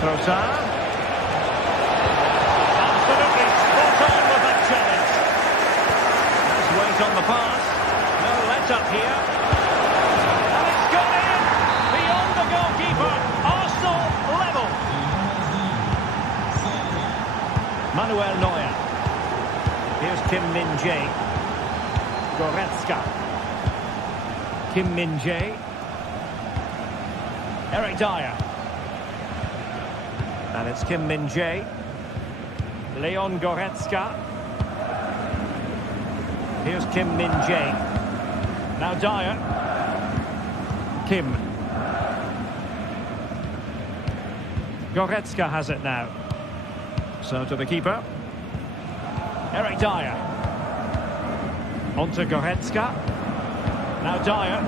Trossard. Absolutely spot on with that challenge. Let's wait on the pass. No let-up here. And it's gone in! Beyond the goalkeeper. Arsenal level. Manuel Neuer. Here's Kim Min-jae. Goretzka. Kim Min-jae. Eric Dyer. And it's Kim Min-jae. Leon Goretzka. Here's Kim Min-jae. Now Dyer. Kim. Goretzka has it now. So to the keeper. Eric Dyer. Onto Goretzka. Now Dyer.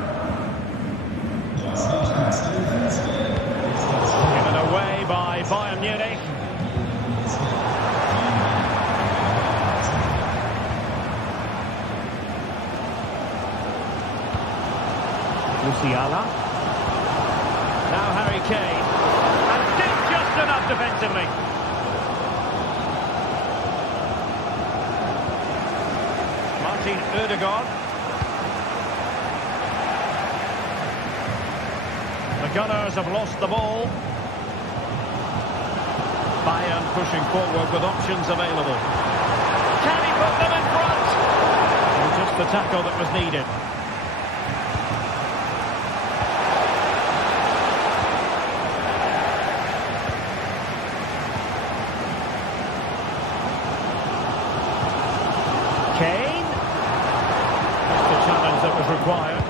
Given away by Bayern Munich. Musiala. Now Harry Kane. And did just enough defensively. Martin Ødegaard. The Gunners have lost the ball. Bayern pushing forward with options available. Can he put them in front? Well, just the tackle that was needed. Kane. Just the challenge that was required.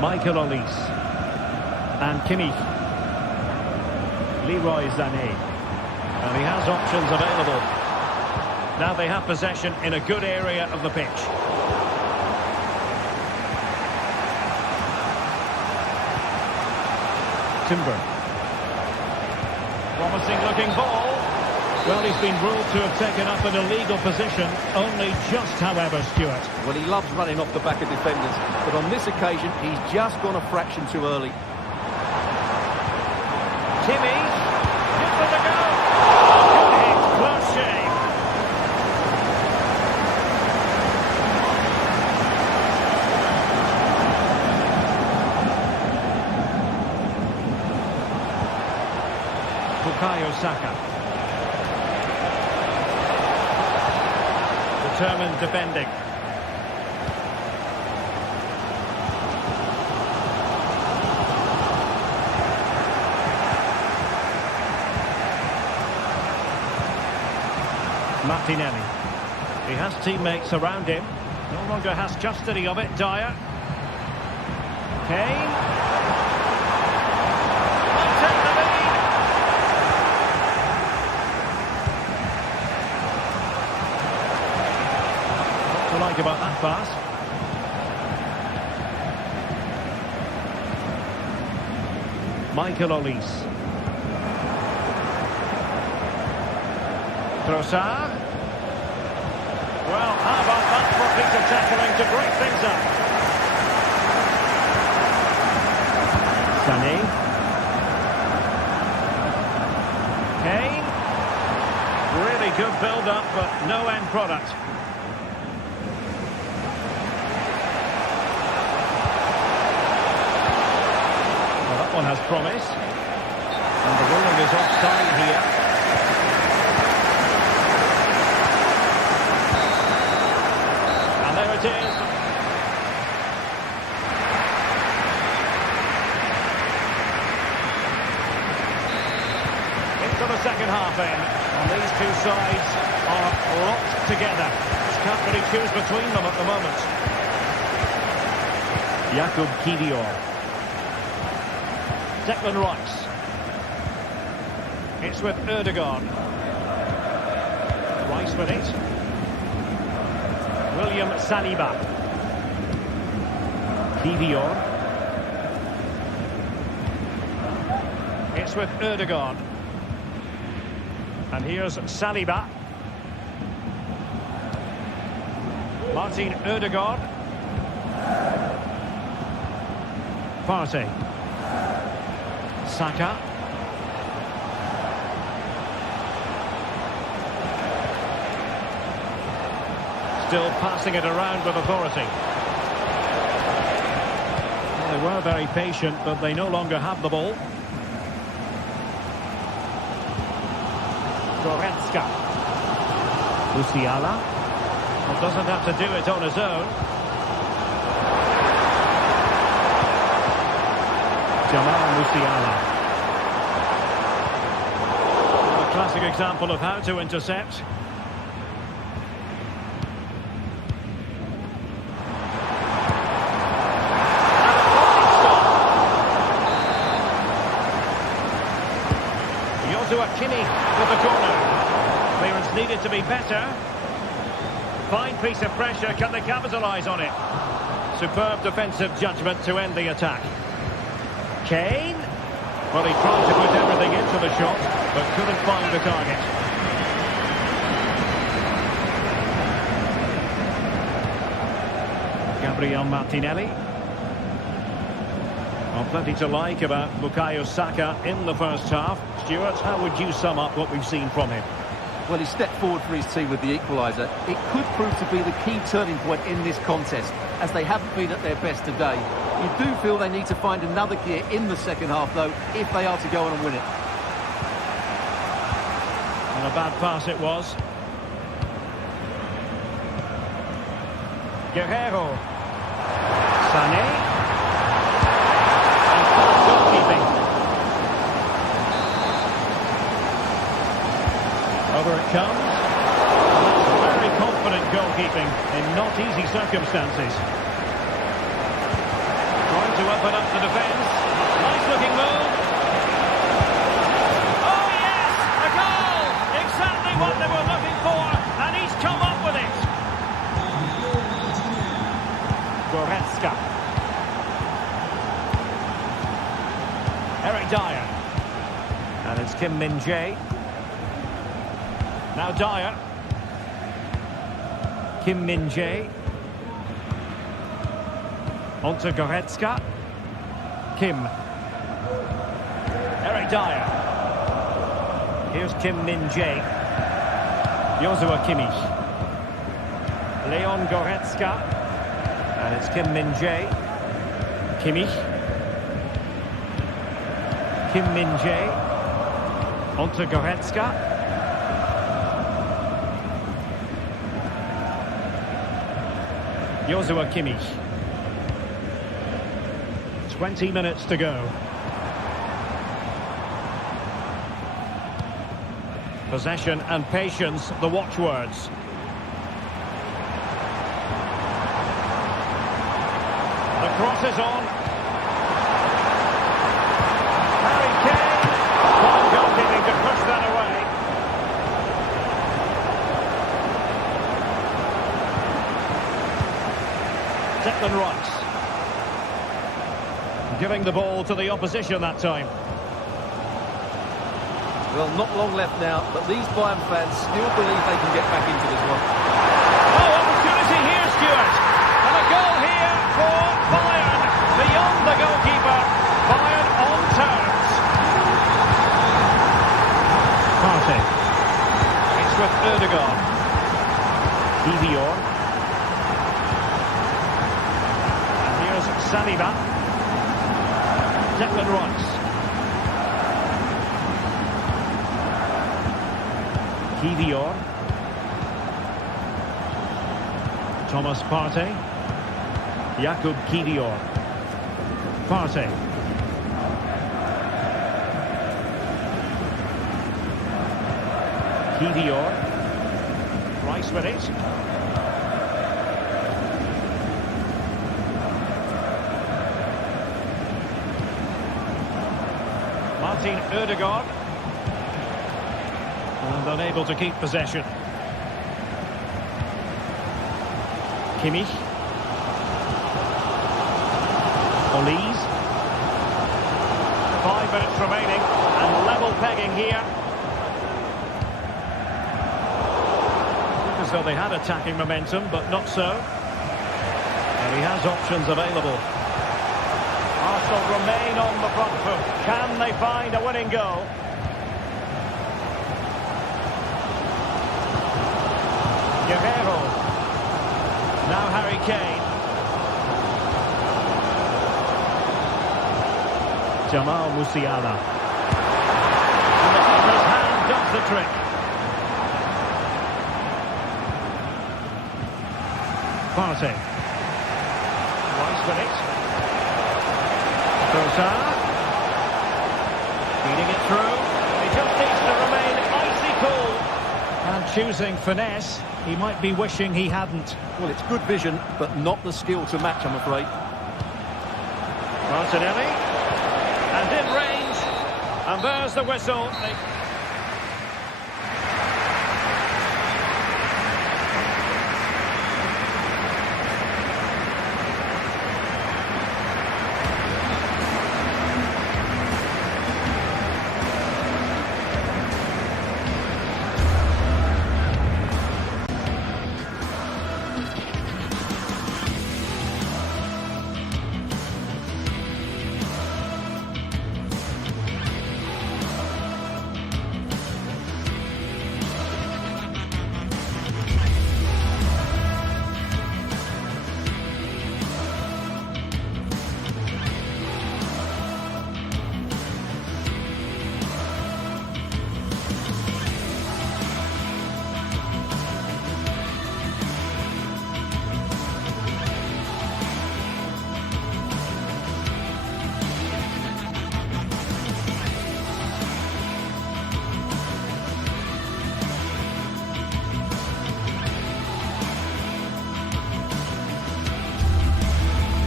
Michael Olise. And Kimmich. Leroy Sané. And he has options available. Now they have possession in a good area of the pitch. Timber. Promising looking ball. Well, he's been ruled to have taken up an illegal position. Only just, however, Stuart. Well, he loves running off the back of defenders, but on this occasion, he's just gone a fraction too early. Kimmich. Just for the goal. Good hit. Close shave. Bukayo Saka. Determined defending. Martinelli. He has teammates around him. No longer has custody of it. Dyer. Kane. Will take the lead. What to like about that pass? Michael Olise. Trossard. Well, how about that for Peter tackling to break things up? Sané. Kane. Really good build-up, but no end product. Well, that one has promise. And the ruling is offside here. There it is. Into the second half then. And these two sides are locked together. Just can't really choose between them at the moment. Jakub Kivior. Declan Rice. It's with Ødegaard. Rice with it. William Saliba. Kivior. It's with Ødegaard. And here's Saliba. Martin Ødegaard. Partey. Saka. Still passing it around with authority. Well, they were very patient, but they no longer have the ball. Goretzka. Musiala. Well, doesn't have to do it on his own. Jamal Musiala. Well, a classic example of how to intercept. Kimmich with the corner. Clearance needed to be better. Fine piece of pressure. Can they capitalise on it? Superb defensive judgment to end the attack. Kane. Well, he tried to put everything into the shot, but couldn't find the target. Gabriel Martinelli. Well, plenty to like about Bukayo Saka in the first half. Stuart, how would you sum up what we've seen from him? Well, he stepped forward for his team with the equaliser. It could prove to be the key turning point in this contest, as they haven't been at their best today. You do feel they need to find another gear in the second half, though, if they are to go on and win it. And a bad pass it was. Guerrero. Sané. Over it comes. That's very confident goalkeeping in not easy circumstances. Trying to open up the defence. Nice looking move. Oh yes! A goal! Exactly what they were looking for, and he's come up with it. Goretzka. Eric Dyer. And it's Kim Min-jae. Now Dyer. Kim Min-jae. On to Goretzka. Kim. Eric Dyer. Here's Kim Min-jae. Joshua Kimmich. Leon Goretzka. And it's Kim Min-jae. Kimmich. Kim Min-jae. On to Goretzka. Joshua Kimmich. 20 minutes to go. Possession and patience, the watchwords. The cross is on. Harry Kane. One goalkeeping to push that away. Declan Rice. Giving the ball to the opposition that time. Well, not long left now, but these Bayern fans still believe they can get back into this one. Oh, opportunity here, Stuart. And a goal here for Bayern. Beyond the goalkeeper. Bayern on terms. Partey. It's with Ødegaard. Kivior. And here's Saliba. Declan Rice. Kivior. Thomas Partey. Jakub Kivior. Partey. Kivior. Rice with it. Martin Ødegaard. And unable to keep possession. Kimmich. Olise. 5 minutes remaining and level pegging here. Look as though they had attacking momentum, but not so. And he has options available. Arsenal remain on the front foot. Can they find a winning goal? Guerrero. Now Harry Kane. Jamal Musiala. And the keeper's hand does the trick. Partey. Rice with it. Trossard. Feeding it through. He just needs to remain icy cool. And choosing finesse, he might be wishing he hadn't. Well, it's good vision, but not the skill to match, I'm afraid. Martinelli. And in range. And there's the whistle.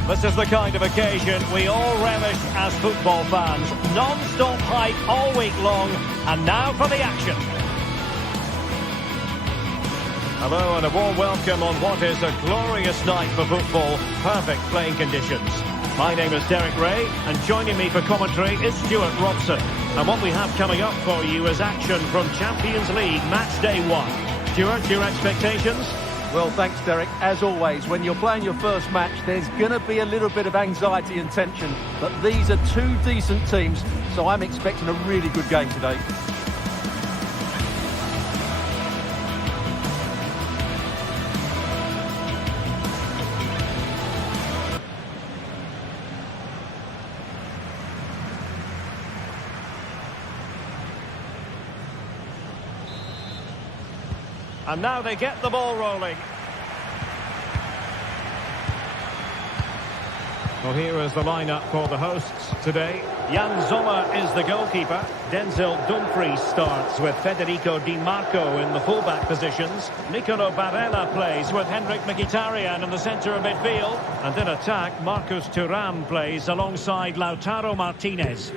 This is the kind of occasion we all relish as football fans. Non-stop hype all week long, and now for the action. Hello and a warm welcome on what is a glorious night for football. Perfect playing conditions. My name is Derek Ray, and joining me for commentary is Stuart Robson. And what we have coming up for you is action from Champions League Match Day 1. Stuart, your expectations? Well, thanks, Derek. As always, when you're playing your first match, there's going to be a little bit of anxiety and tension. But these are two decent teams, so I'm expecting a really good game today. And now they get the ball rolling. Well, here is the lineup for the hosts today. Jan Sommer is the goalkeeper. Denzel Dumfries starts with Federico Di Marco in the fullback positions. Nicolo Barella plays with Henrik Mkhitaryan in the centre of midfield. And in attack, Marcus Thuram plays alongside Lautaro Martinez.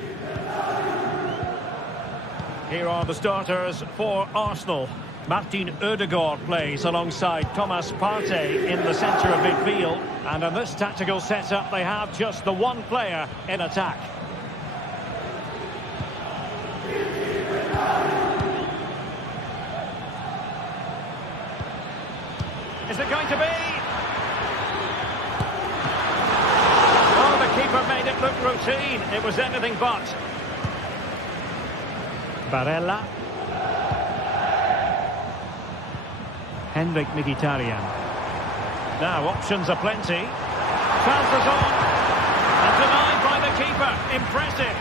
Here are the starters for Arsenal. Martin Ødegaard plays alongside Thomas Partey in the centre of midfield. And in this tactical setup, they have just the one player in attack. Is it going to be? Oh, the keeper made it look routine. It was anything but. Barella. Henrik Mkhitaryan. Now options are plenty. Chances on. And denied by the keeper. Impressive.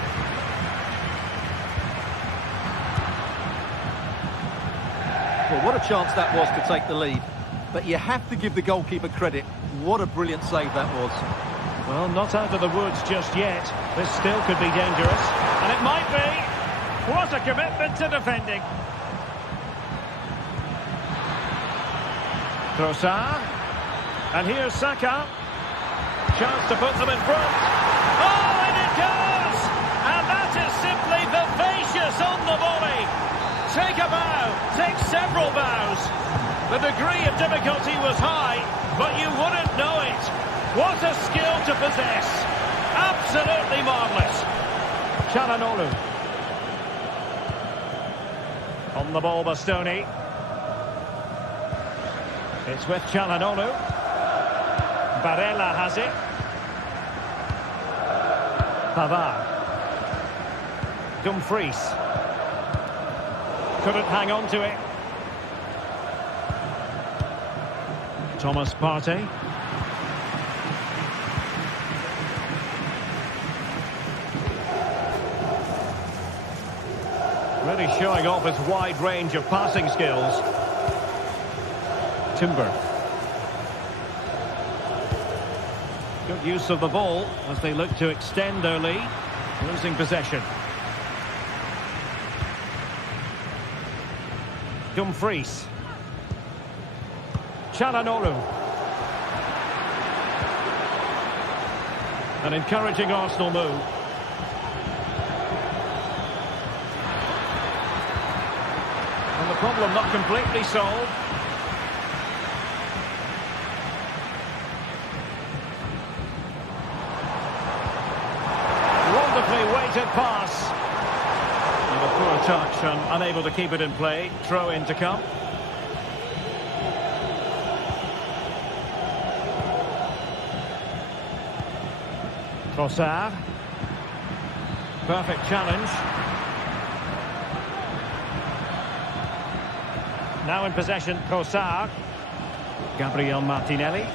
Well, what a chance that was to take the lead. But you have to give the goalkeeper credit. What a brilliant save that was. Well, not out of the woods just yet. This still could be dangerous. And it might be. What a commitment to defending. Trossard. And here's Saka. Chance to put them in front. Oh, and it goes! And that is simply vivacious on the volley. Take a bow. Take several bows. The degree of difficulty was high, but you wouldn't know it. What a skill to possess. Absolutely marvellous. Çalhanoğlu. On the ball, Bastoni. It's with Çalhanoğlu. Barella has it. Pavard. Dumfries. Couldn't hang on to it. Thomas Partey. Really showing off his wide range of passing skills. Timber. Good use of the ball as they look to extend their lead. Losing possession. Dumfries. Çalhanoğlu. An encouraging Arsenal move. And the problem not completely solved. Wonderfully weighted pass. And a poor touch and unable to keep it in play. Throw in to come. Trossard. Perfect challenge. Now in possession, Trossard. Gabriel Martinelli.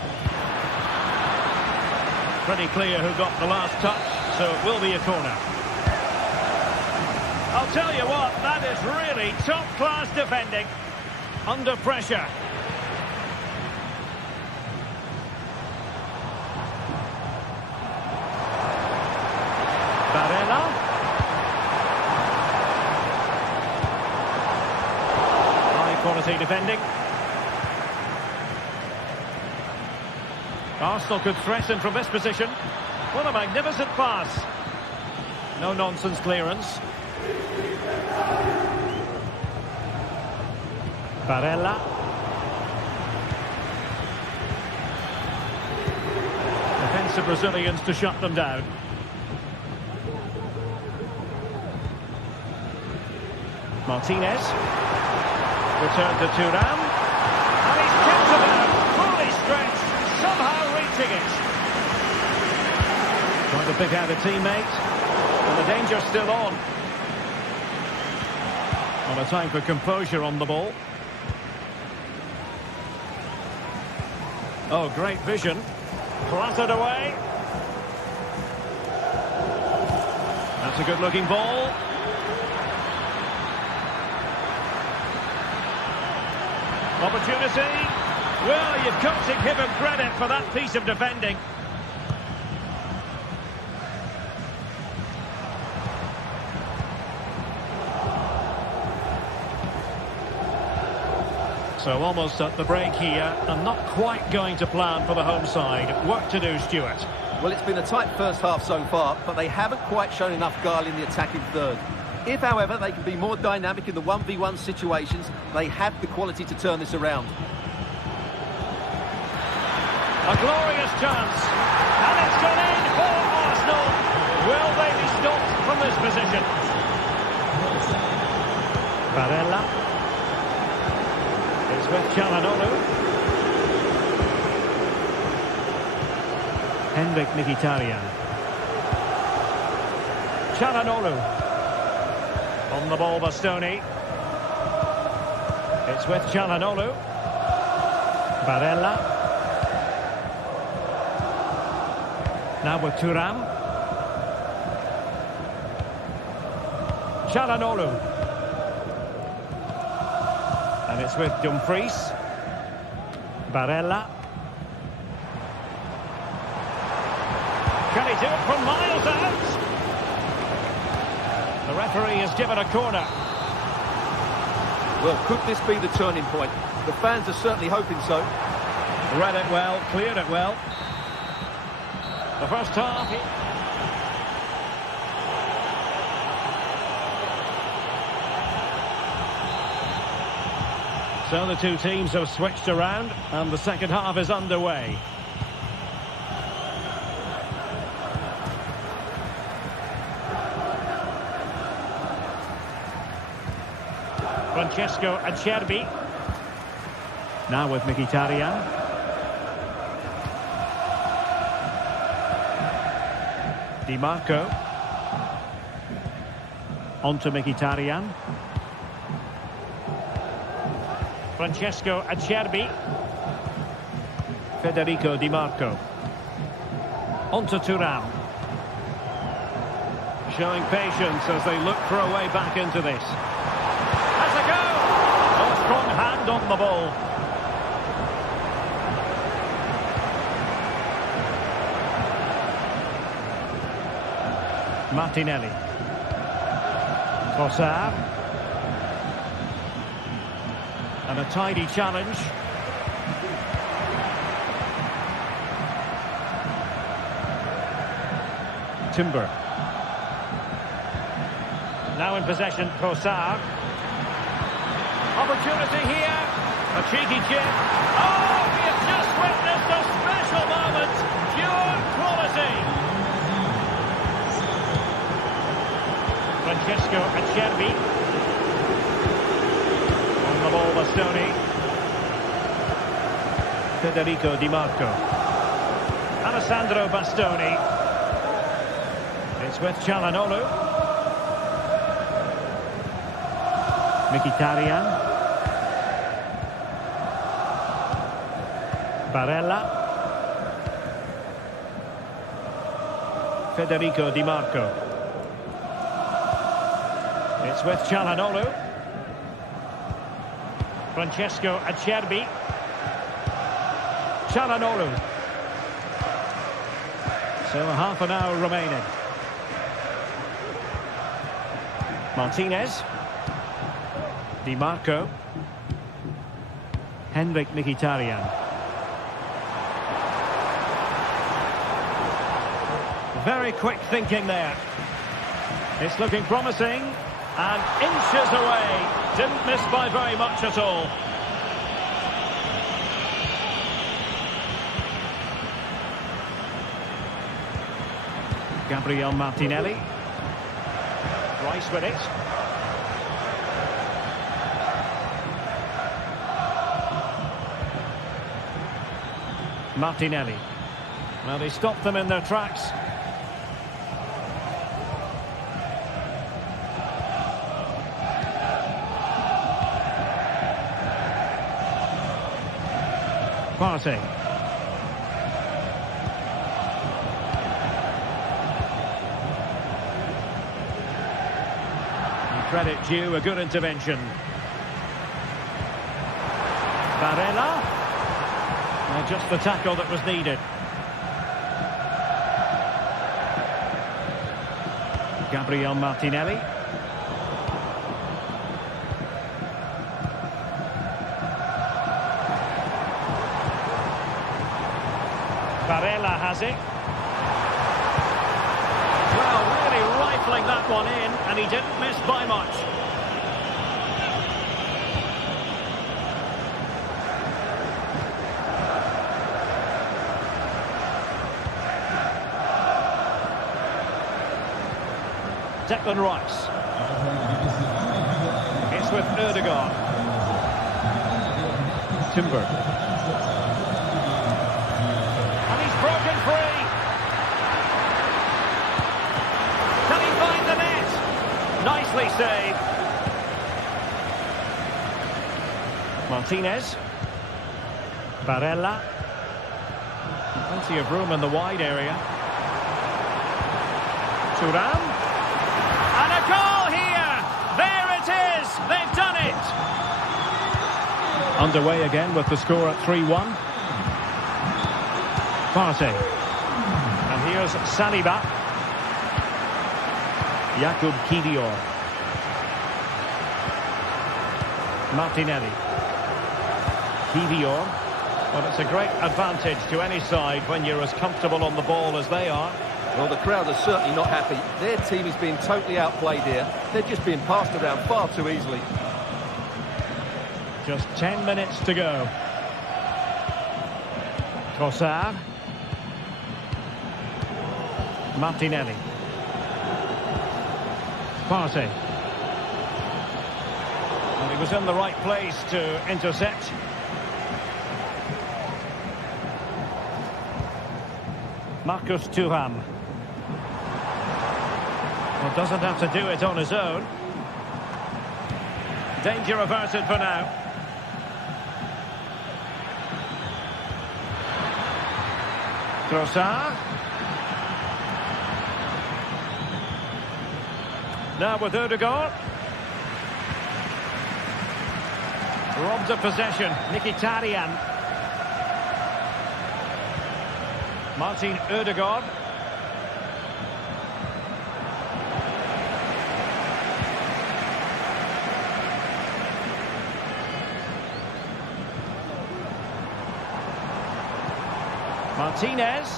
Pretty clear who got the last touch, so it will be a corner. I'll tell you what, that is really top-class defending. Under pressure. Barella. High-quality defending. Arsenal could threaten from this position. What a magnificent pass. No-nonsense clearance. Barella. Defensive Brazilians to shut them down. Martinez. Return to Thuram. And he's kept about, fully stretched, somehow reaching it. Trying to pick out a teammate. And the danger's still on. Well, a time for composure on the ball. Oh, great vision. Clattered away. That's a good-looking ball. Opportunity. Well, you've got to give him credit for that piece of defending. So almost at the break here, and not quite going to plan for the home side. Work to do, Stuart. Well, it's been a tight first half so far, but they haven't quite shown enough guile in the attacking third. If, however, they can be more dynamic in the 1v1 situations, they have the quality to turn this around. A glorious chance, and it's gone in for Arsenal. Will they be stopped from this position? Barella. It's with Çalhanoğlu. Henrik Mkhitaryan. Çalhanoğlu. On the ball, Bastoni. It's with Çalhanoğlu. Barella. Now with Thuram. Çalhanoğlu. And it's with Dumfries. Barella. Can he do it from miles out? The referee has given a corner. Well, could this be the turning point? The fans are certainly hoping so. Read it well, cleared it well. The first half. So the two teams have switched around, and the second half is underway. Francesco Acerbi. Now with Mkhitaryan. Di Marco. On to Mkhitaryan. Francesco Acerbi. Federico Di Marco. On to Thuram. Showing patience as they look for a way back into this. Has a go! A strong hand on the ball. Martinelli. Trossard. And a tidy challenge. Timber. Now in possession, Trossard. Opportunity here. A cheeky chip. Oh, we have just witnessed a special moment. Pure quality. Francesco Acerbi. On the ball, Bastoni. Federico Di Marco. Alessandro Bastoni. It's with Çalhanoğlu. Mkhitaryan. Barella. Federico Di Marco. It's with Çalhanoğlu. Francesco Acerbi. Çalhanoğlu. So half an hour remaining. Martinez. Di Marco. Henrik Mkhitaryan. Very quick thinking there. It's looking promising. And inches away. Didn't miss by very much at all. Gabriel Martinelli. Rice with it. Martinelli. Well, they stopped them in their tracks. Partey. Credit due, a good intervention. Barella. And just the tackle that was needed. Gabriel Martinelli. Barella has it. Well, really rifling that one in, and he didn't miss by much. Declan Rice. It's with Ødegaard. Timber. And he's broken free. Can he find the net? Nicely saved. Martinez. Barella. Plenty of room in the wide area. Thuram. And a goal here! There it is! They've done it! Underway again with the score at 3-1. Partey. And here's Saliba. Jakub Kivior. Martinelli. Kivior. Well, it's a great advantage to any side when you're as comfortable on the ball as they are. Well, the crowd are certainly not happy. Their team is being totally outplayed here. They're just being passed around far too easily. Just 10 minutes to go. Trossard. Martinelli. Partey. And he was in the right place to intercept. Marcus Thuram. Well, doesn't have to do it on his own. Danger averted for now. Trossard. Now with Ødegaard. Robbed of possession. Mkhitaryan. Martin Ødegaard. Martinez.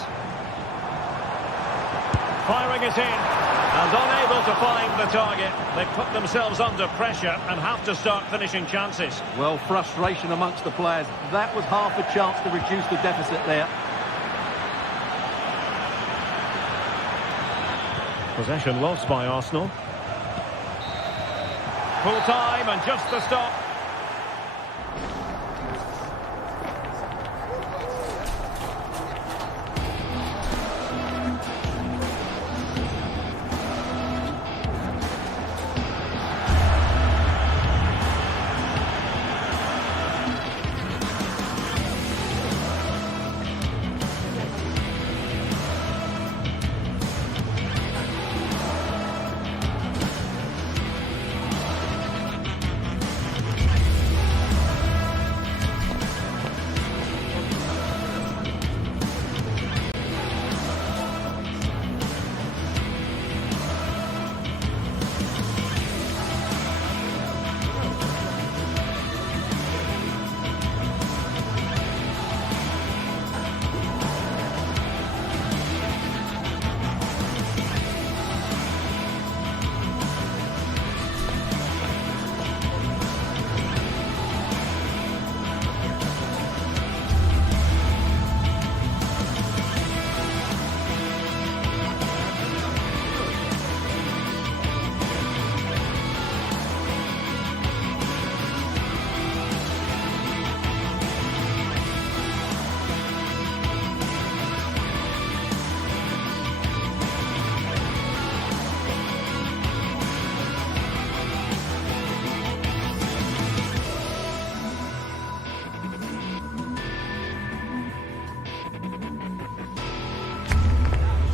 Firing it in. And unable to find the target. They've put themselves under pressure and have to start finishing chances. Well, frustration amongst the players. That was half a chance to reduce the deficit there. Possession lost by Arsenal. Full time and just the stop.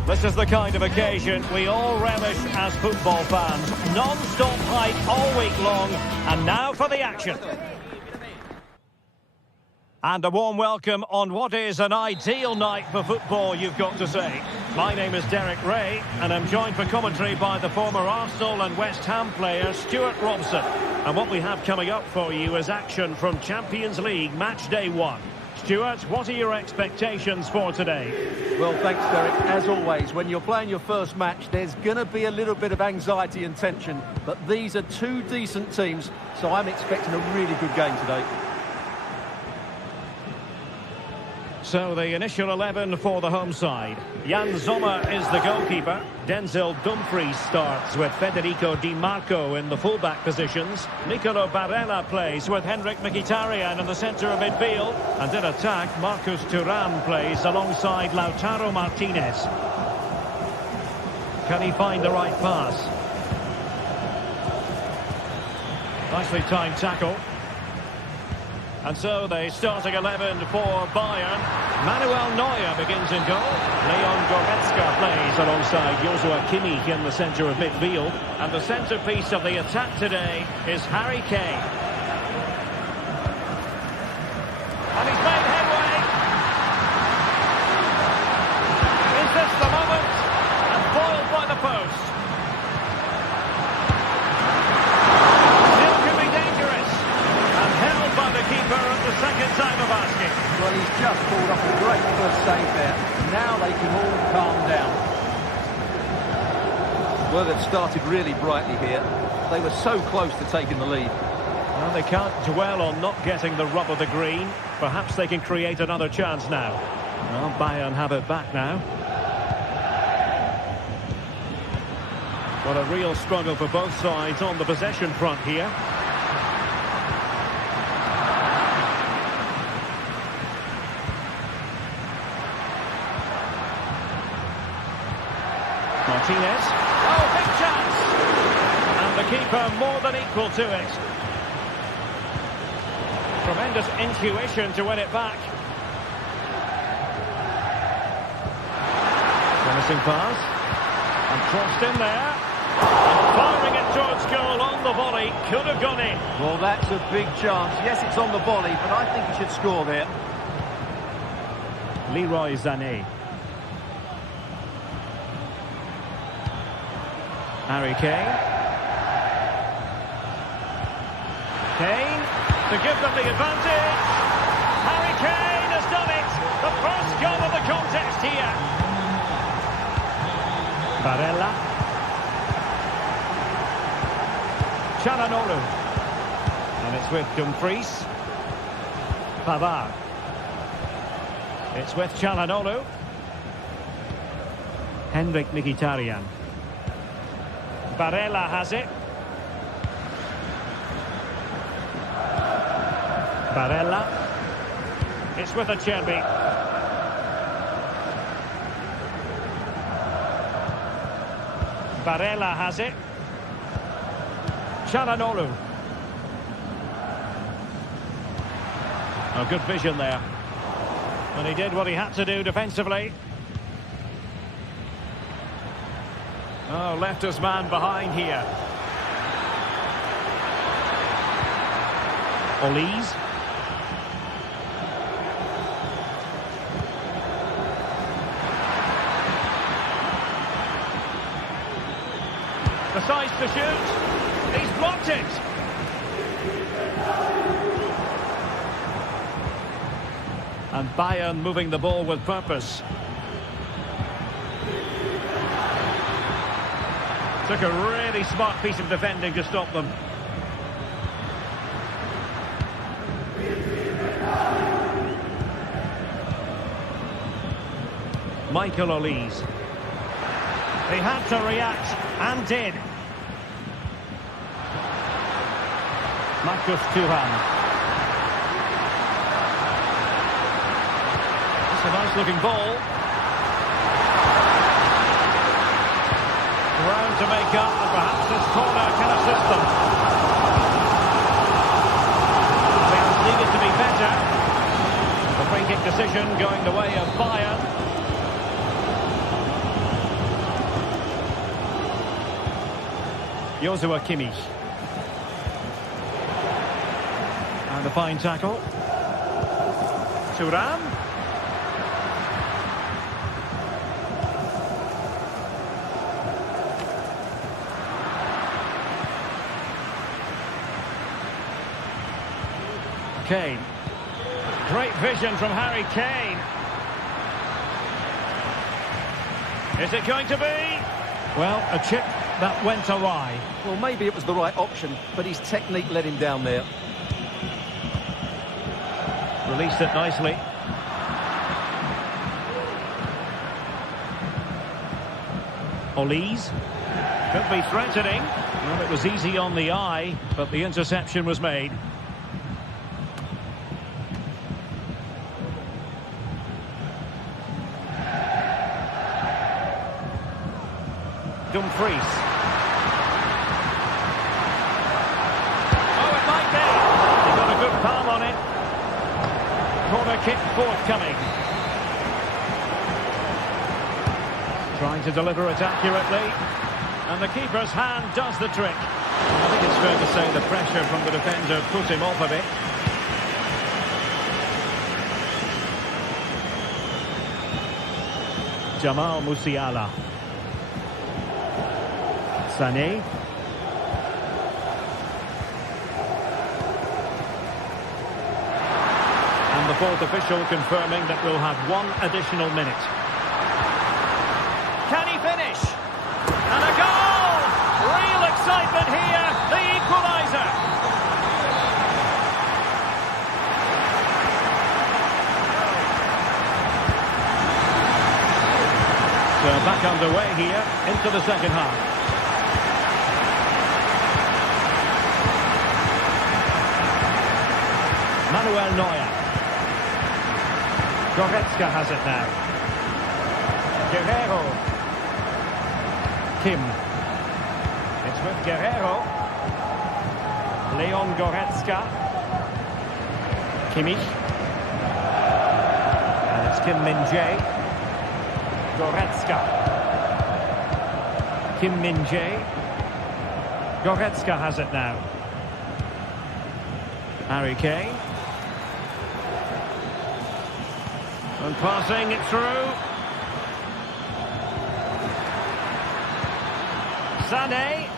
This is the kind of occasion we all relish as football fans. Non-stop hype all week long, and now for the action. And a warm welcome on what is an ideal night for football, you've got to say. My name is Derek Ray, and I'm joined for commentary by the former Arsenal and West Ham player Stuart Robson. And what we have coming up for you is action from Champions League match day 1. Stuart, what are your expectations for today? Well, thanks, Derek. As always, when you're playing your first match, there's going to be a little bit of anxiety and tension. But these are two decent teams, so I'm expecting a really good game today. So the initial 11 for the home side. Jan Sommer is the goalkeeper. Denzel Dumfries starts with Federico Di Marco in the fullback positions. Nicolo Barella plays with Henrik Mkhitaryan in the centre of midfield. And in attack, Marcus Thuram plays alongside Lautaro Martinez. Can he find the right pass? Nicely timed tackle. And so the starting 11 for Bayern. Manuel Neuer begins in goal. Leon Goretzka plays alongside Joshua Kimmich in the centre of midfield. And the centrepiece of the attack today is Harry Kane. And he's made headway. Is this the moment? And foiled by the post. Still could be dangerous. And held by the keeper at the second time of asking. Well, he's just pulled off a great first save there. Now they can all calm down. Well, they've started really brightly here. They were so close to taking the lead. Well, they can't dwell on not getting the rub of the green. Perhaps they can create another chance now. Well, Bayern have it back now. Well, a real struggle for both sides on the possession front here. Martinez. Oh, big chance! And the keeper more than equal to it. Tremendous intuition to win it back. Promising pass. And crossed in there. And firing it towards goal on the volley. Could have gone in. Well, that's a big chance. Yes, it's on the volley, but I think he should score there. Leroy Sané. Harry Kane. Kane to give them the advantage. Harry Kane has done it. The first goal of the contest here. Barella. Çalhanoğlu. And it's with Dumfries. Pavard. It's with Çalhanoğlu. Henrik Mkhitaryan. Barella has it. Barella. It's with Acerbi. Barella has it. Çalhanoğlu. Oh, good vision there. And he did what he had to do defensively. Oh, left his man behind here. Olise. The size to shoot. He's blocked it. And Bayern moving the ball with purpose. Took a really smart piece of defending to stop them. Michael Olise. He had to react, and did. Marcus Thuram. It's a nice looking ball. Round to make up, and perhaps this corner can assist them. Players needed to be better. The free kick decision going the way of Bayern. Joshua Kimmich. And a fine tackle. Thuram. Kane. Great vision from Harry Kane. Is it going to be? Well, a chip that went awry. Well, maybe it was the right option, but his technique let him down there. Released it nicely. Olise. Could be threatening. Well, it was easy on the eye, but the interception was made. Dumfries. Oh, it might be. He got a good palm on it. Corner kick forthcoming. Trying to deliver it accurately. And the keeper's hand does the trick. I think it's fair to say the pressure from the defender put him off a bit. Jamal Musiala. Sané. And the fourth official confirming that we'll have one additional minute. Can he finish? And a goal! Real excitement here, the equaliser. So back underway here into the second half. Manuel Neuer. Goretzka has it now. Guerrero. Kim. It's with Guerrero. Leon Goretzka. Kimmich. And it's Kim Min-jae. Goretzka. Kim Min-jae. Goretzka has it now. Harry Kane. And passing it through. Sané.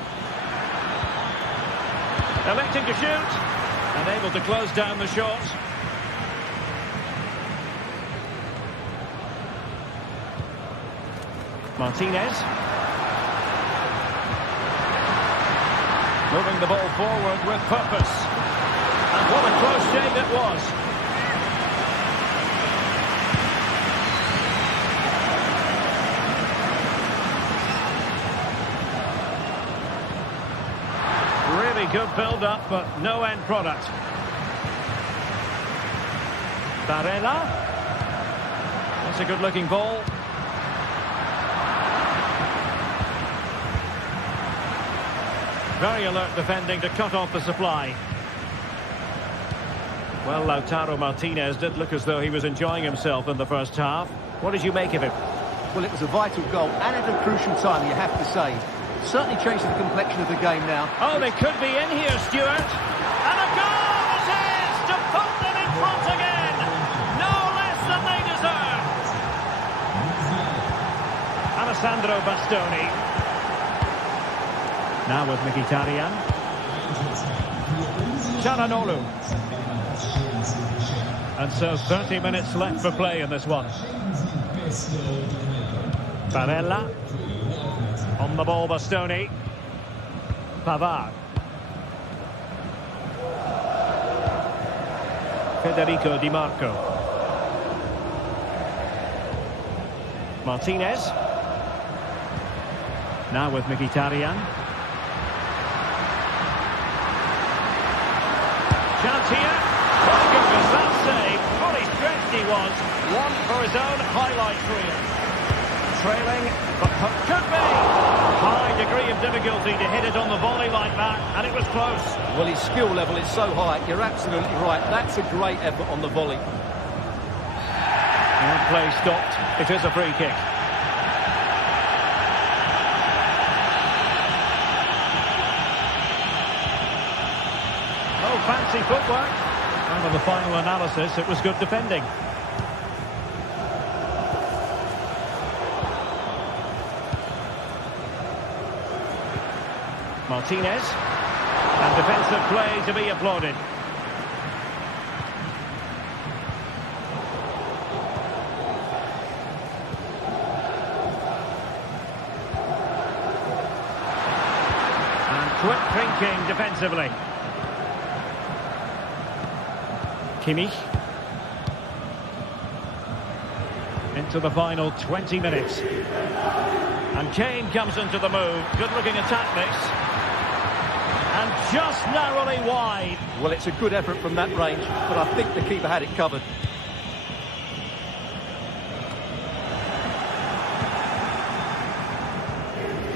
Electing to shoot. And able to close down the shot. Martinez. Moving the ball forward with purpose. And what a close shave it was. Really good build-up, but no end product. Barella. That's a good-looking ball. Very alert defending to cut off the supply. Well, Lautaro Martinez did look as though he was enjoying himself in the first half. What did you make of it? Well, it was a vital goal and at a crucial time, you have to say. Certainly changes the complexion of the game now. Oh, they could be in here, Stuart. And a goal it is to put them in front again. No less than they deserve. Alessandro Bastoni. Now with Mkhitaryan. Çalhanoğlu. And so 30 minutes left for play in this one. Barella. On the ball, Bastoni. Pavard. Federico Di Marco. Martinez. Now with Mkhitaryan. Chance here. My goodness, that save. Fully stretched he was. One for his own highlight reel. Trailing, but could be. High degree of difficulty to hit it on the volley like that, and it was close. Well, his skill level is so high, you're absolutely right. That's a great effort on the volley. And play stopped. It is a free kick. Oh, fancy footwork. And for the final analysis, it was good defending. Martinez. And defensive play to be applauded. Quick thinking defensively. Kimmich. Into the final 20 minutes. And Kane comes into the move. Good looking attack this. And just narrowly wide. Well, it's a good effort from that range, but I think the keeper had it covered.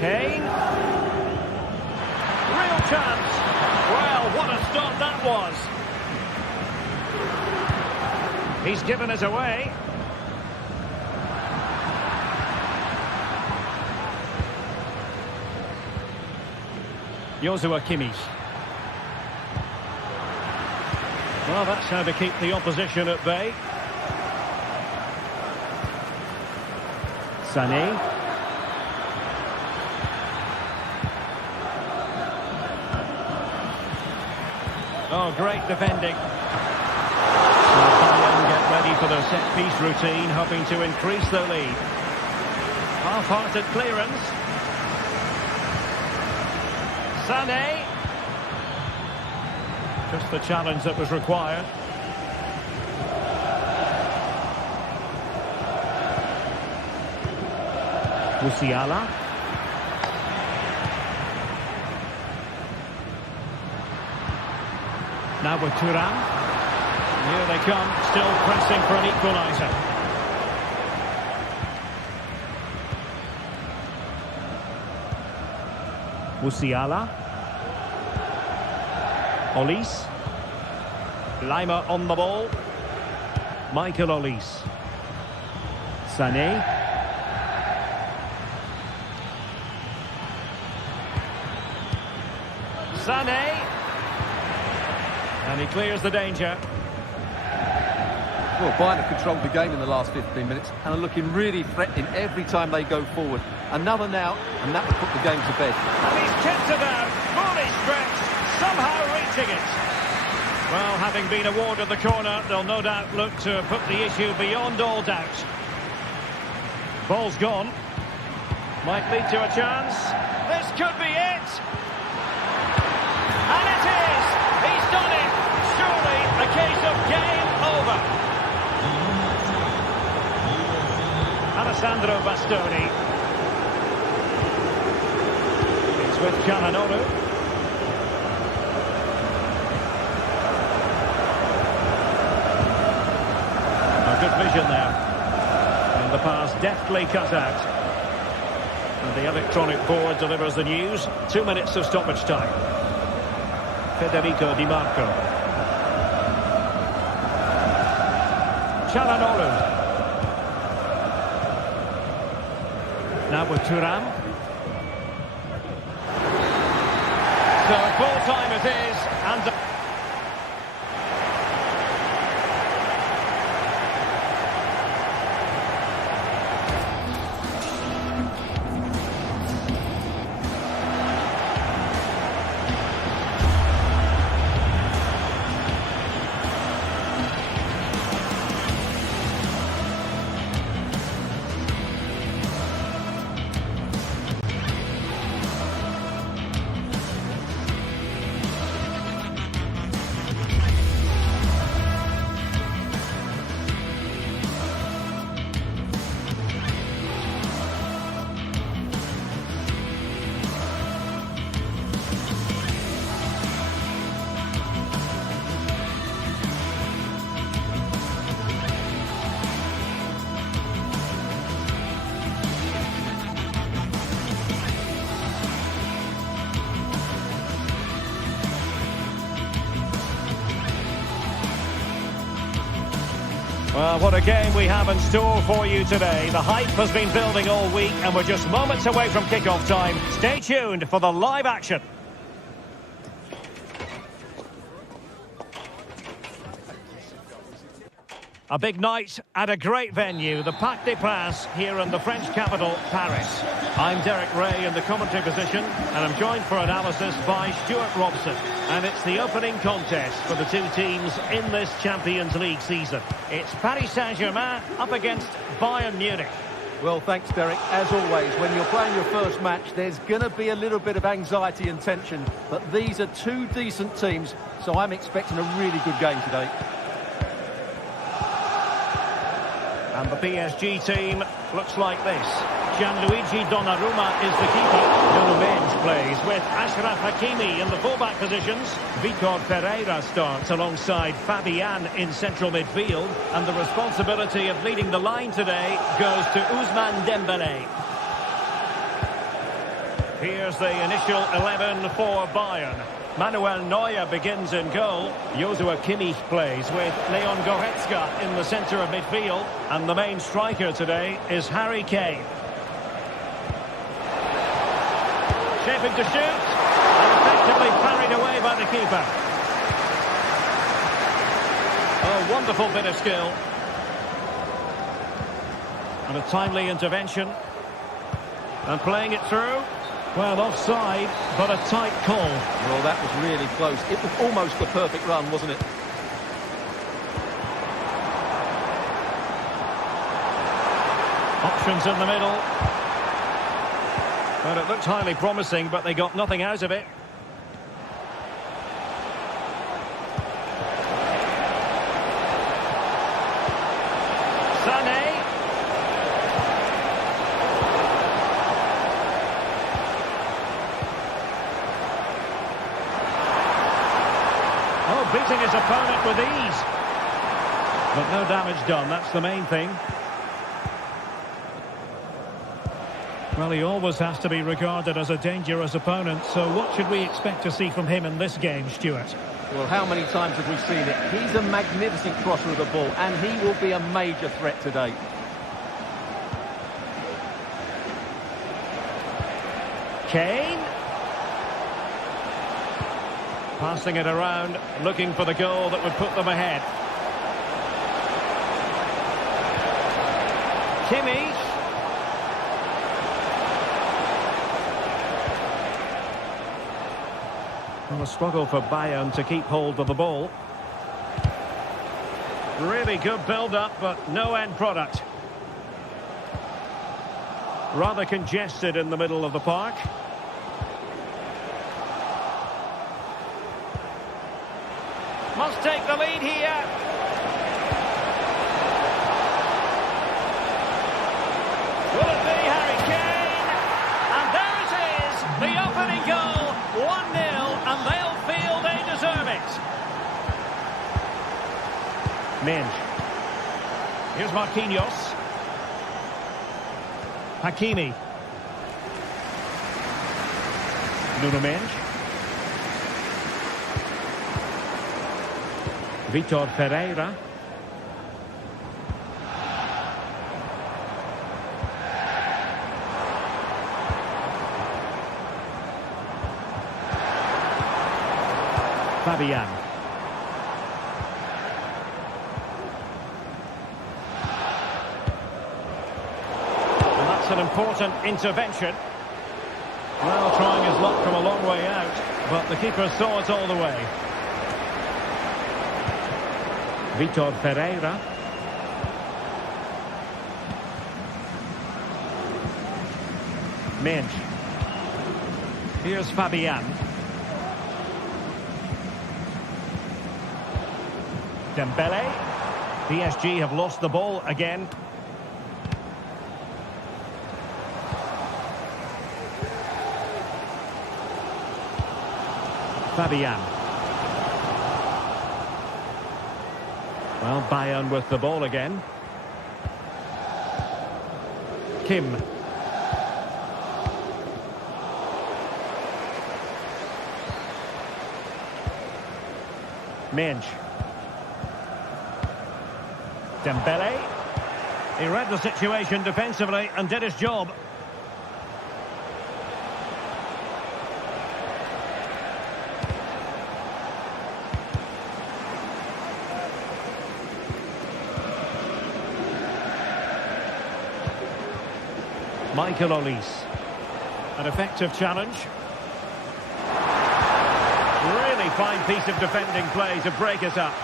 Kane. Real chance. Well, what a start that was. He's given us away. Joshua Kimmich. Well, that's how to keep the opposition at bay. Sané. Oh, great defending. Bayern get ready for their set-piece routine, hoping to increase their lead. Half-hearted clearance. Sané. Just the challenge that was required. Musiala. Now with Thuram. Here they come, still pressing for an equaliser. Musiala. Olise. Lima on the ball. Michael Olise. Sané. Sané. And he clears the danger. Well, Bayern have controlled the game in the last 15 minutes and are looking really threatening every time they go forward. Another now, and that will put the game to bed. And he's kept it out, fully stretched, somehow reaching it. Well, having been awarded the corner, they'll no doubt look to put the issue beyond all doubt. Ball's gone. Might lead to a chance. This could be it. And it is. He's done it. Surely a case of game over. Alessandro Bastoni. It's with Calhanoglu. A good vision there. And the pass deftly cut out. And the electronic board delivers the news. 2 minutes of stoppage time. Federico Di Marco. Calhanoglu. Now with Thuram. So full time it is, and well, what a game we have in store for you today. The hype has been building all week and we're just moments away from kick-off time. Stay tuned for the live action. A big night at a great venue, the Parc des Princes, here in the French capital, Paris. I'm Derek Ray in the commentary position, and I'm joined for analysis by Stuart Robson. And it's the opening contest for the two teams in this Champions League season. It's Paris Saint-Germain up against Bayern Munich. Well, thanks, Derek. As always, when you're playing your first match, there's going to be a little bit of anxiety and tension. But these are two decent teams, so I'm expecting a really good game today. And the PSG team looks like this. Gianluigi Donnarumma is the keeper. Nuno Mendes plays with Achraf Hakimi in the fullback positions. Vitor Pereira starts alongside Fabian in central midfield. And the responsibility of leading the line today goes to Ousmane Dembélé. Here's the initial 11 for Bayern. Manuel Neuer begins in goal. Joshua Kimmich plays with Leon Goretzka in the centre of midfield. And the main striker today is Harry Kane. Shaping to shoot. And effectively parried away by the keeper. Oh, wonderful bit of skill. And a timely intervention. And playing it through. Well, offside, but a tight call. Well, that was really close. It was almost the perfect run, wasn't it? Options in the middle. Well, it looked highly promising, but they got nothing out of it. Sané. Beating his opponent with ease. But no damage done, that's the main thing. Well, he always has to be regarded as a dangerous opponent, so what should we expect to see from him in this game, Stuart? Well, how many times have we seen it? He's a magnificent crosser of the ball, and he will be a major threat today. Kane. Passing it around, looking for the goal that would put them ahead. Kimmich. Well, a struggle for Bayern to keep hold of the ball. Really good build-up, but no end product. Rather congested in the middle of the park. Must take the lead here. Will it be Harry Kane? And there it is, the opening goal, 1-0, and they'll feel they deserve it. Mendes. Here's Marquinhos. Hakimi. Nuno Mendes. Vitor Pereira. Fabian. And that's an important intervention. Well, trying his luck from a long way out, but the keeper saw it all the way. Vitor Pereira. Mendes. Here's Fabian. Dembélé. PSG have lost the ball again. Fabian. Well, Bayern with the ball again. Kim. Mendes. Dembélé. He read the situation defensively and did his job. Michael Olise. An effective challenge. Really fine piece of defending play to break it up.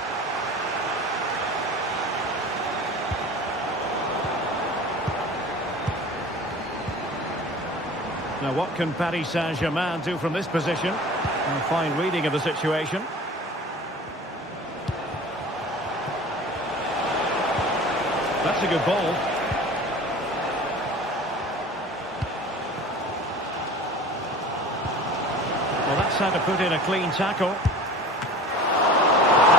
Now, what can Paris Saint-Germain do from this position? A fine reading of the situation. That's a good ball. Well, that's how to put in a clean tackle. And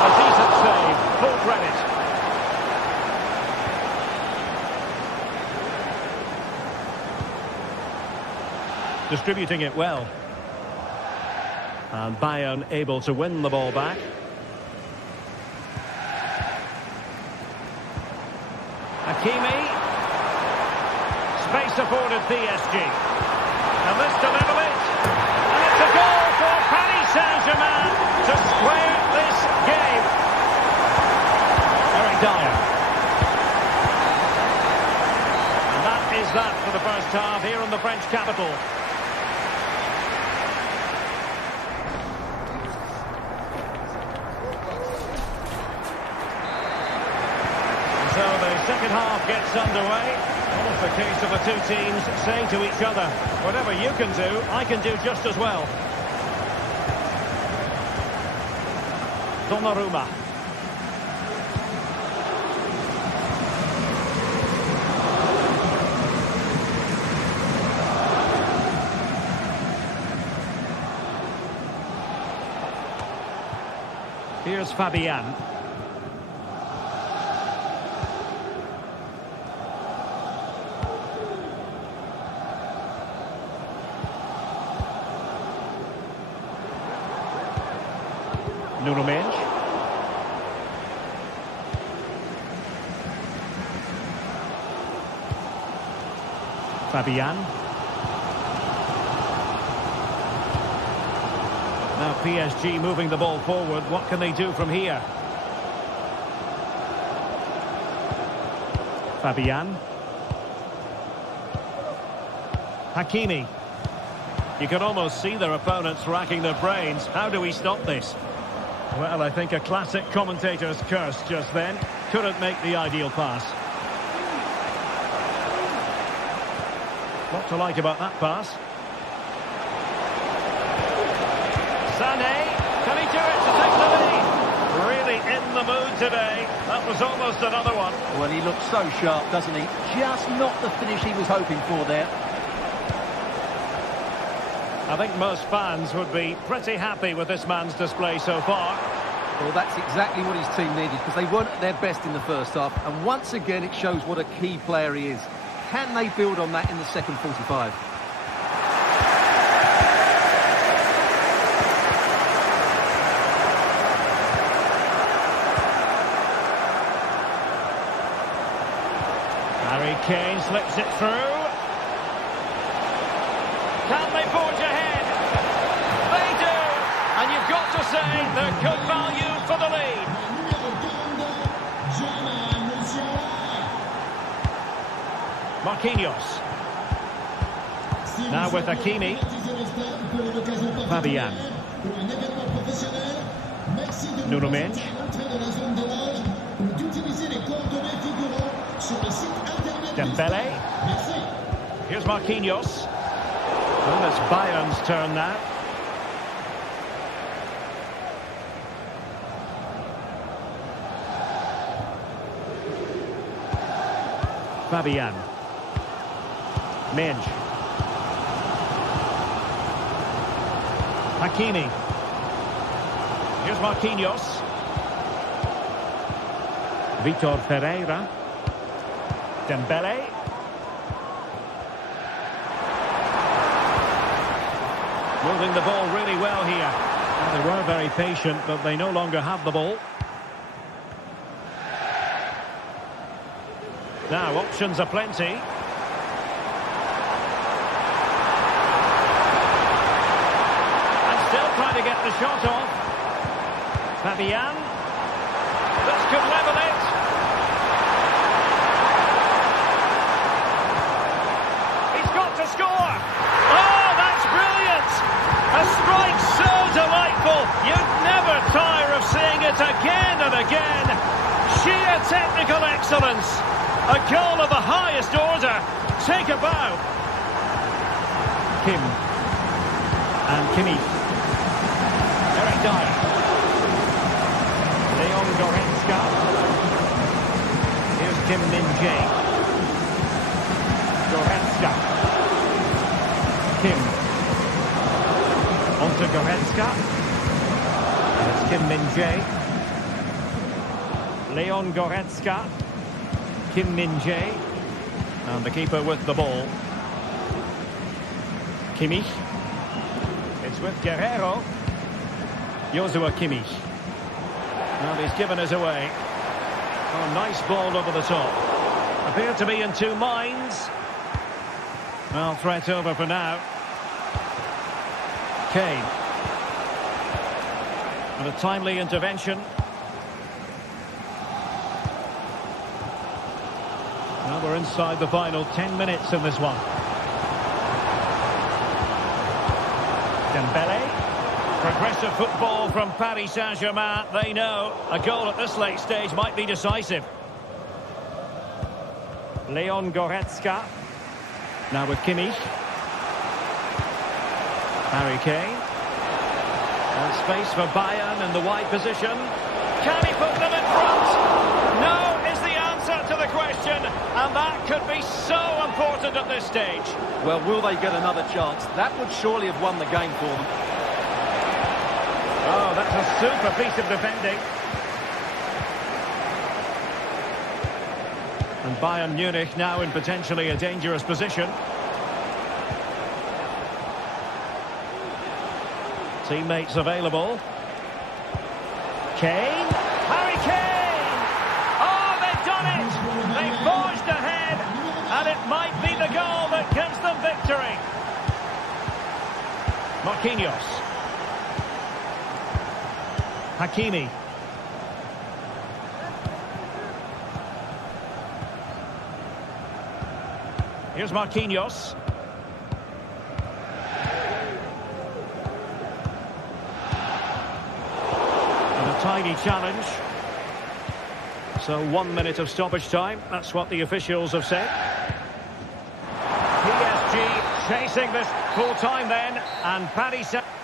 a decent save. Full credit. Distributing it well. And Bayern able to win the ball back. Hakimi. Space afforded PSG. And this to level it. And it's a goal for Paris Saint-Germain to square this game. Eric Dyer. And that is that for the first half here in the French capital. So the second half gets underway. Almost the case of the two teams saying to each other, whatever you can do, I can do just as well. Donnarumma. Here's Fabian. Nottingham. Fabian. Now PSG moving the ball forward. What can they do from here? Fabian. Hakimi. You can almost see their opponents racking their brains. How do we stop this? Well, I think a classic commentator's curse just then. Couldn't make the ideal pass. What to like about that pass? Sané, can he do it to take the lead? Really in the mood today. That was almost another one. Well, he looks so sharp, doesn't he? Just not the finish he was hoping for there. I think most fans would be pretty happy with this man's display so far. Well, that's exactly what his team needed, because they weren't at their best in the first half. And once again, it shows what a key player he is. Can they build on that in the second 45? Harry Kane slips it through. Can they forge ahead? They do! And you've got to say they're good value for the lead. Marquinhos. Now with Hakimi. Fabian. Nuno Mendes. Dembele. Here's Marquinhos. Well, it's Bayern's turn now. Fabian. Mendes. Hakimi. Here's Marquinhos. Vitor Pereira. Dembele. Moving the ball really well here. Well, they were very patient, but they no longer have the ball. Now, options are plenty. And still trying to get the shot off. Fabian. This could level it. He's got to score. Oh, that's brilliant. A strike so delightful. You'd never tire of seeing it again and again. Sheer technical excellence. A goal of the highest order. Take a bow. Kim. And Kimmich. Eric Dyer. Leon Goretzka. Here's Kim Min-jae. Goretzka. Kim. On to Goretzka. And it's Kim Min-jae. Leon Goretzka. Kim Min-jae. And the keeper with the ball. Kimmich. It's with Guerrero. Joshua Kimmich. And he's given us away. Oh, nice ball over the top. Appeared to be in two minds. Well, threat over for now. Kane. And a timely intervention. Well, we're inside the final 10 minutes in this one. Dembele. Progressive football from Paris Saint-Germain. They know a goal at this late stage might be decisive. Leon Goretzka. Now with Kimmich. Harry Kane. And space for Bayern in the wide position. Can he put them in front? No is the answer to the question. And that could be so important at this stage. Well, will they get another chance? That would surely have won the game for them. Oh, that's a super piece of defending. And Bayern Munich now in potentially a dangerous position. Teammates available. Kane. Harry Kane! Oh, they've done it! They've forged ahead, and it might be the goal that gives them victory. Marquinhos. Hakimi. Here's Marquinhos. And a tidy challenge. So 1 minute of stoppage time. That's what the officials have said. PSG chasing this full time then. And Paris Saint-Germain.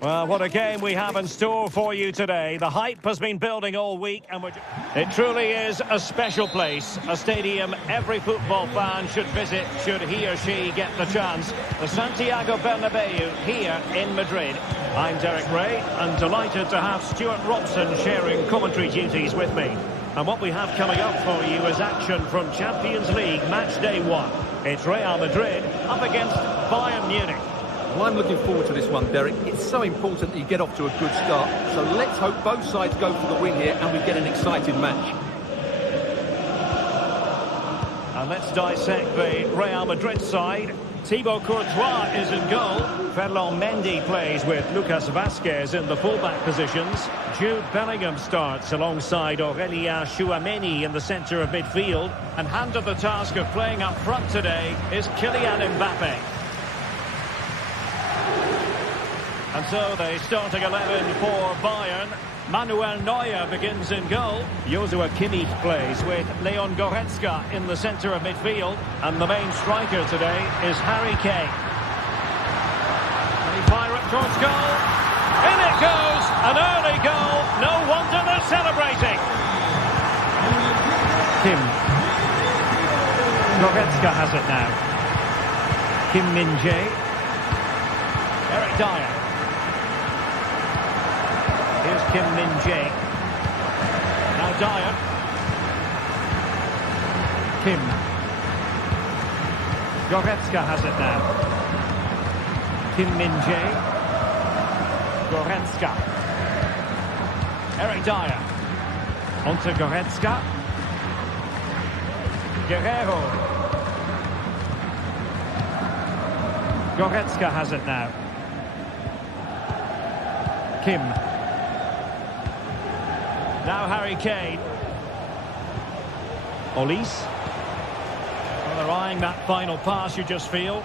Well, what a game we have in store for you today. The hype has been building all week, and it truly is a special place, a stadium every football fan should visit should he or she get the chance. The Santiago Bernabeu here in Madrid. I'm Derek Ray, and delighted to have Stuart Robson sharing commentary duties with me. And what we have coming up for you is action from Champions League match day 1. It's Real Madrid up against Bayern Munich. Well, I'm looking forward to this one, Derek. It's so important that you get off to a good start. So let's hope both sides go for the win here and we get an exciting match. And let's dissect the Real Madrid side. Thibaut Courtois is in goal. Ferland Mendy plays with Lucas Vazquez in the fullback positions. Jude Bellingham starts alongside Aurélien Tchouameni in the centre of midfield. And handed the task of playing up front today is Kylian Mbappe. And so the starting 11 for Bayern. Manuel Neuer begins in goal. Joshua Kimmich plays with Leon Goretzka in the centre of midfield. And the main striker today is Harry Kane. And he fires it towards goal. In it goes! An early goal. No wonder they're celebrating. Kim. Goretzka has it now. Kim Min-jae. Eric Dyer. Here's Kim Min-jae. Now Dyer. Kim. Goretzka has it now. Kim Min-jae. Goretzka. Eric Dyer. Onto Goretzka. Guerrero. Goretzka has it now. Kim. Now Harry Kane. Olise. Well, they're eyeing that final pass, you just feel.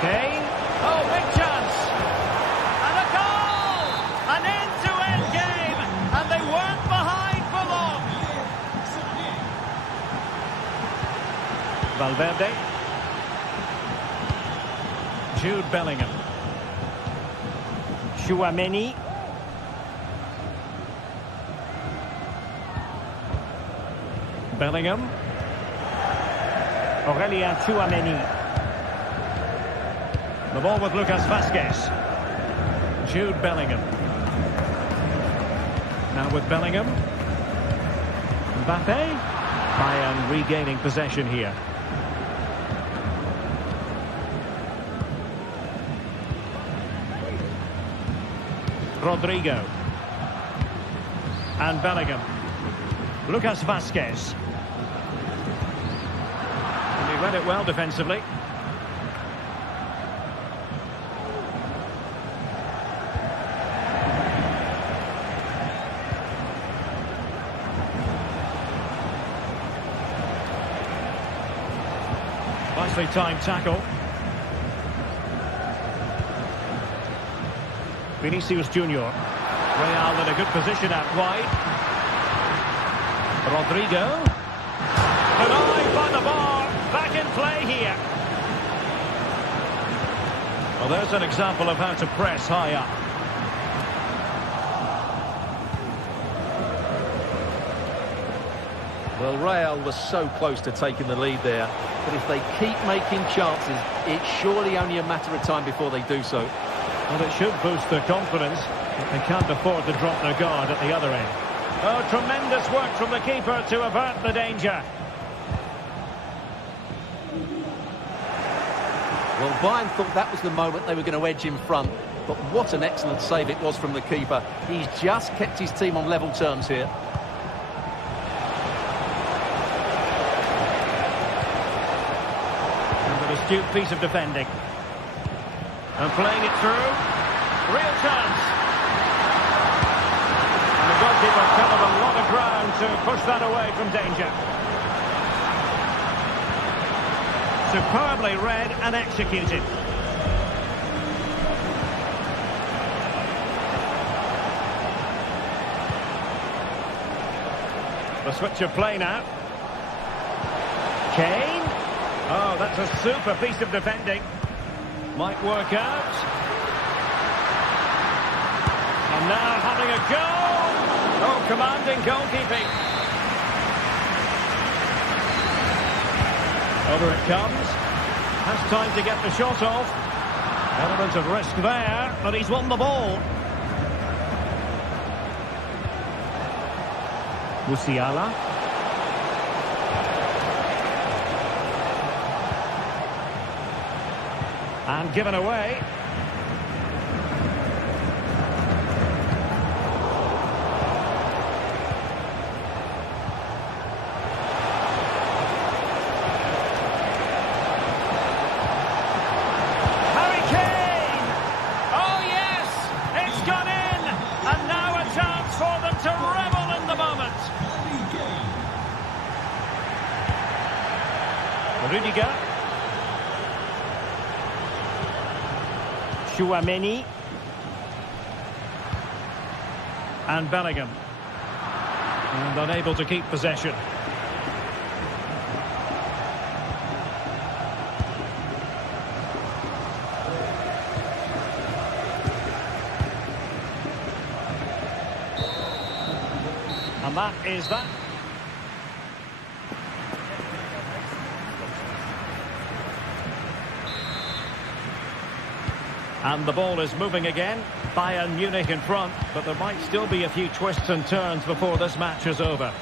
Kane. Oh, big chance. And a goal! An end-to-end game. And they weren't behind for long. Valverde. Jude Bellingham. Tchouameni. Bellingham. Aurélien Tchouameni. The ball with Lucas Vazquez. Jude Bellingham. Now with Bellingham. Mbappe. Bayern regaining possession here. Rodrigo. And Bellingham. Lucas Vazquez. And he read it well defensively. Nicely timed tackle. Vinicius Junior. Real in a good position out wide. Rodrigo. Denied by the bar. Back in play here. Well, there's an example of how to press high up. Well, Real was so close to taking the lead there. But if they keep making chances, it's surely only a matter of time before they do so. Well, it should boost their confidence, but they can't afford to drop their guard at the other end. Oh, tremendous work from the keeper to avert the danger. Well, Bayern thought that was the moment they were going to edge in front, but what an excellent save it was from the keeper. He's just kept his team on level terms here. And an astute piece of defending. And playing it through. Real chance. And the goalkeeper covered a lot of ground to push that away from danger. Superbly read and executed. The switch of play now. Kane. Oh, that's a super piece of defending. Might work out. And now having a go. Oh, commanding goalkeeping. Over it comes. Has time to get the shot off. Element of risk there, but he's won the ball. Musiala. And given away. Harry Kane! Oh yes! It's gone in! And now a chance for them to revel in the moment. Rudiger. Chouameni. And Bellingham. And unable to keep possession. And that is that. And the ball is moving again. Bayern Munich in front, but there might still be a few twists and turns before this match is over.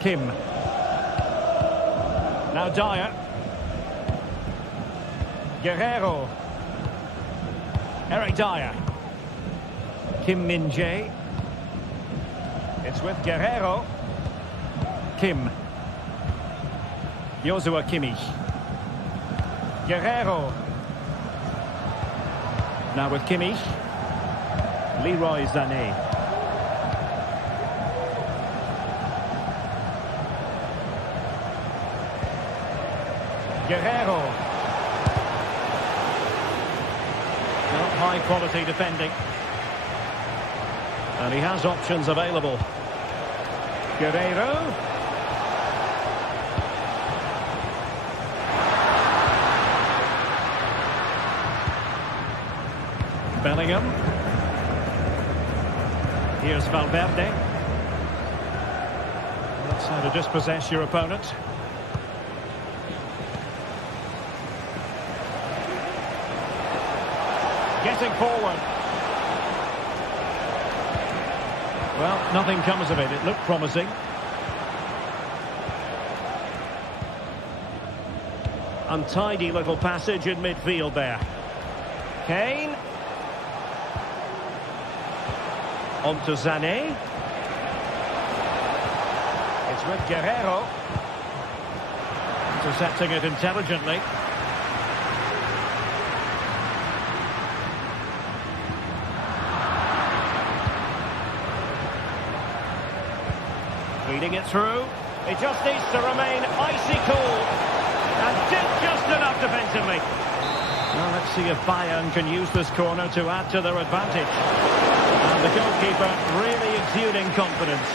Kim. Now Dyer. Guerrero. Eric Dyer. Kim Min-jae. It's with Guerrero. Kim. Joshua Kimmich. Guerrero. Now with Kimmich. Leroy Sané. Guerrero. Well, high quality defending. And he has options available. Guerrero. Bellingham. Here's Valverde. That's how to dispossess your opponent. Getting forward. Well, nothing comes of it. It looked promising. Untidy little passage in midfield there. Kane. On to Sané. It's with Guerrero. Intercepting it intelligently. Feeding it through. It just needs to remain icy cool. And did just enough defensively. Well, let's see if Bayern can use this corner to add to their advantage. And the goalkeeper really exuding confidence.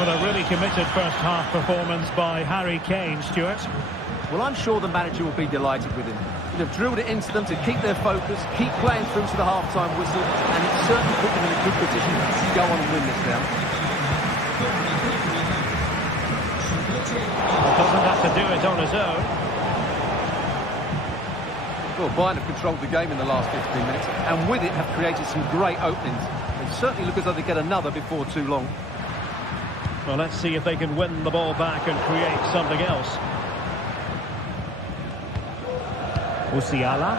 Well, a really committed first-half performance by Harry Kane, Stuart. Well, I'm sure the manager will be delighted with him. They've drilled it into them to keep their focus, keep playing through to the half-time whistle, and it certainly put them in a good position to go on and win this now. Doesn't have to do it on his own. Well, Bayern have controlled the game in the last 15 minutes, and with it have created some great openings. They certainly look as though they get another before too long. Well, let's see if they can win the ball back and create something else. Musiala.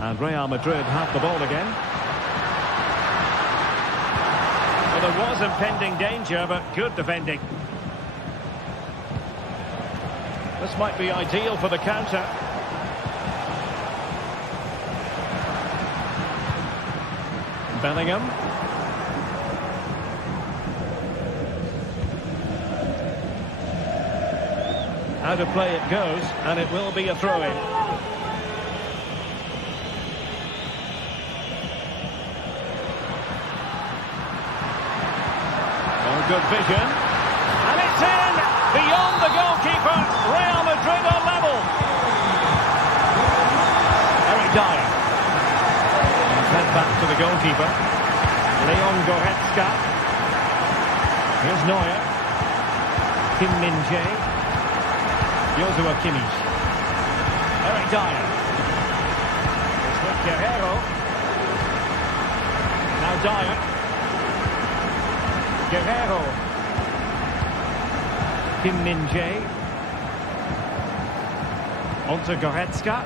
And Real Madrid have the ball again. Well, there was impending danger, but good defending. This might be ideal for the counter. Bellingham. Out of play it goes, and it will be a throw-in. Oh, good vision. And it's in! Beyond the goalkeeper, Real Madrid are level. Eric Dyer. Fed back to the goalkeeper. Leon Goretzka. Here's Neuer. Kim Min-jae. Joshua Kimmich. Eric Dyer. It's with Guerrero. Now Dyer. Guerrero. Kim Min-jae. Onto Goretzka.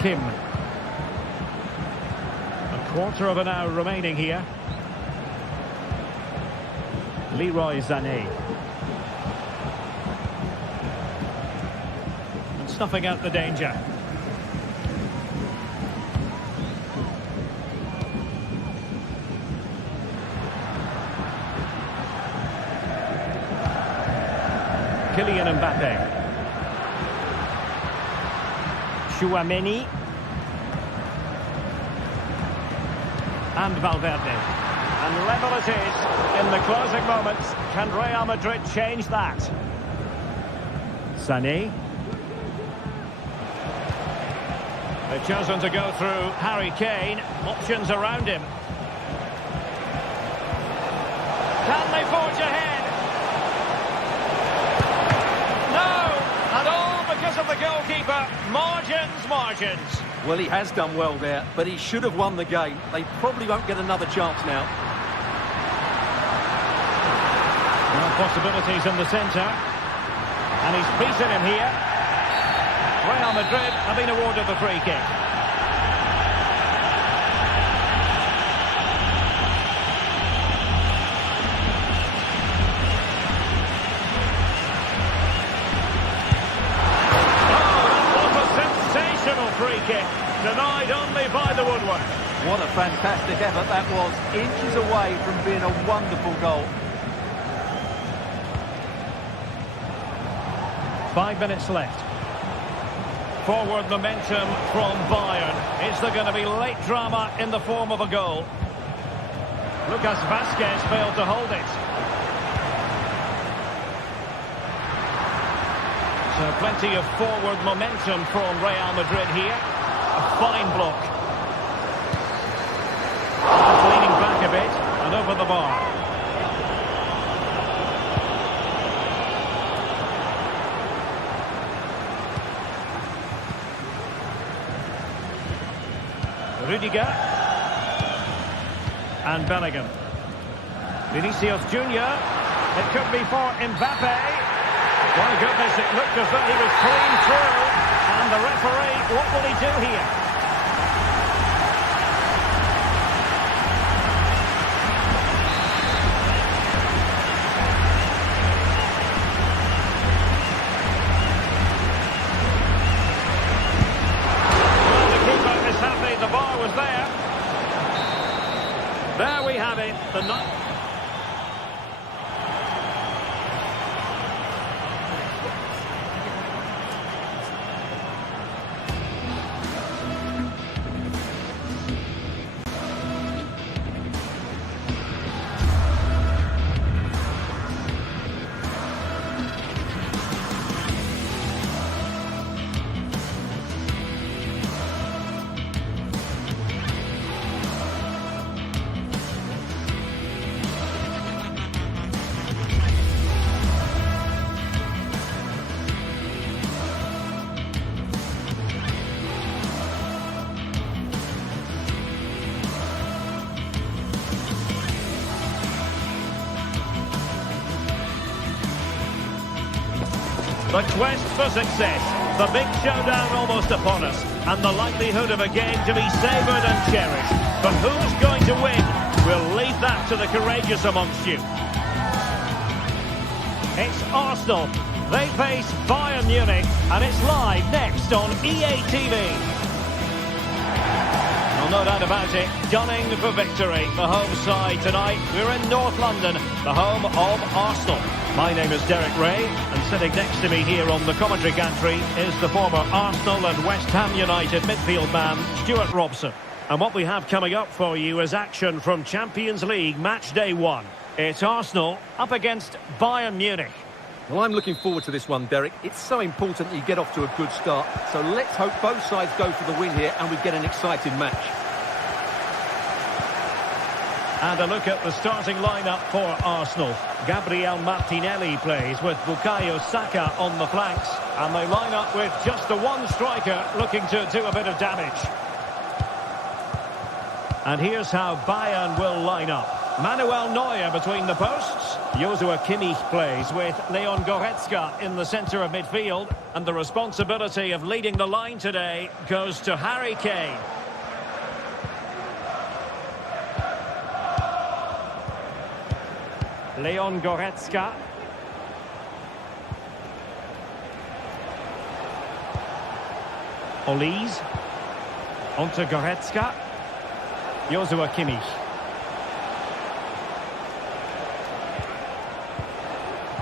Kim. A quarter of an hour remaining here. Leroy Sané. And snuffing out the danger. Kylian Mbappe. Chouameni. And Valverde. And level it is in the closing moments. Can Real Madrid change that? Sané. They've chosen to go through Harry Kane. Options around him. Can they forge ahead? No! And all because of the goalkeeper. Margins. Well, he has done well there, but he should have won the game. They probably won't get another chance now. Possibilities in the centre. And he's beaten him here. Real Madrid have been awarded the free kick. Free kick, denied only by the woodwork. What a fantastic effort that was. Inches away from being a wonderful goal. 5 minutes left. Forward momentum from Bayern. Is there going to be late drama in the form of a goal? Lucas Vazquez failed to hold it. So plenty of forward momentum from Real Madrid here. A fine block. Leaning back a bit and over the bar. Rudiger. And Bellingham. Vinicius Junior. It could be for Mbappe. My goodness, it looked as though he was clean through. And the referee, what will he do here? Well, the keeper is happy. The bar was there. There we have it. The The quest for success, the big showdown almost upon us, and the likelihood of a game to be savoured and cherished. But who's going to win? We'll leave that to the courageous amongst you. It's Arsenal. They face Bayern Munich, and it's live next on EA TV. Well, no doubt about it, gunning for victory. The home side tonight. We're in North London, the home of Arsenal. My name is Derek Ray, and sitting next to me here on the commentary gantry is the former Arsenal and West Ham United midfield man, Stuart Robson. And what we have coming up for you is action from Champions League match day 1. It's Arsenal up against Bayern Munich. Well, I'm looking forward to this one, Derek. It's so important that you get off to a good start. So let's hope both sides go for the win here and we get an exciting match. And a look at the starting lineup for Arsenal. Gabriel Martinelli plays with Bukayo Saka on the flanks. And they line up with just the one striker looking to do a bit of damage. And here's how Bayern will line up. Manuel Neuer between the posts. Joshua Kimmich plays with Leon Goretzka in the centre of midfield. And the responsibility of leading the line today goes to Harry Kane. Leon Goretzka. Olise. Onto Goretzka. Joshua Kimmich.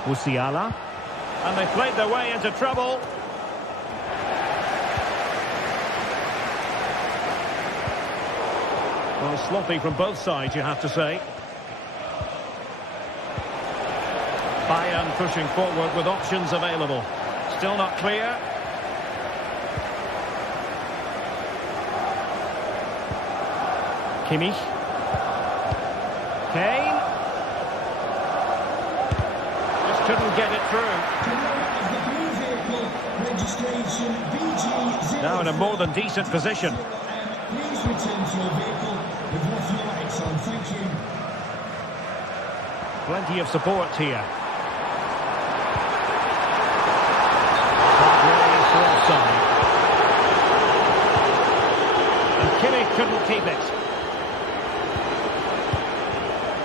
Musiala. And they played their way into trouble. Well, sloppy from both sides, you have to say. Bayern pushing forward with options available. Still not clear. Kimmich. Kane. Just couldn't get it through. Now in a more than decent position. Please return to your vehicle with your fuel lights on. Thank you. Plenty of support here. And Kimmich couldn't keep it.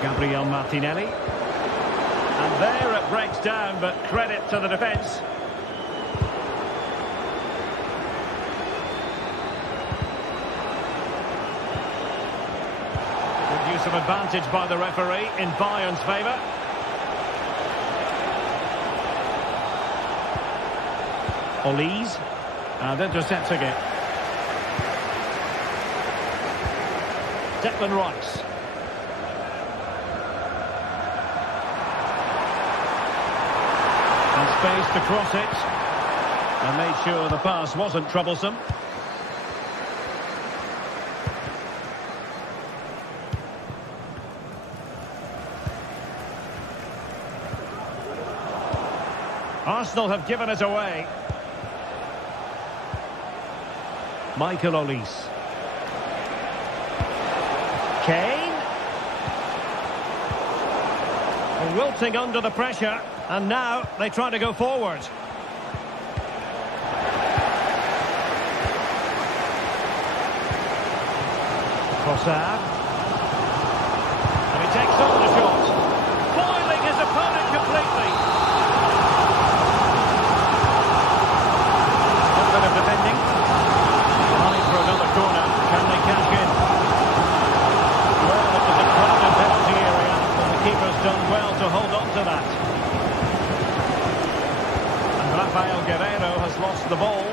Gabriel Martinelli. And there it breaks down, but credit to the defence. Good use of advantage by the referee in Bayern's favour. Olise. And intercepting it. Declan Rice. And space to cross it. And made sure the pass wasn't troublesome. Arsenal have given it away. Michael Olise. Kane. Wilting under the pressure. And now they try to go forward. Trossard. And he takes on the shot. Foiling his opponent completely. A bit of defending. Running for another corner. Can they cash in? Well, it was a crowded penalty area, but the keeper's done well to hold on to that. And Rafael Guerreiro has lost the ball.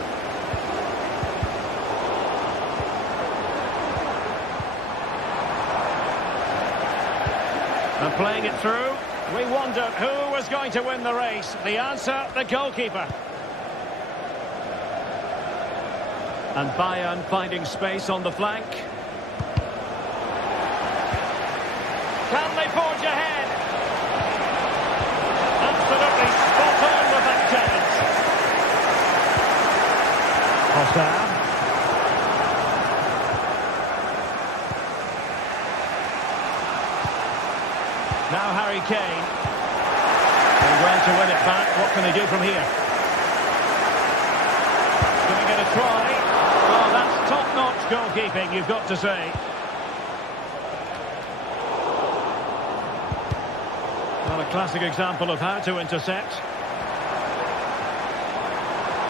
And playing it through, we wondered who was going to win the race. The answer, the goalkeeper. And Bayern finding space on the flank. Can they forge ahead? Absolutely spot on with that chance. Trossard. Now Harry Kane. Doing well to win it back. What can they do from here? Giving it a try. Oh, that's top-notch goalkeeping, you've got to say. Well, a classic example of how to intercept.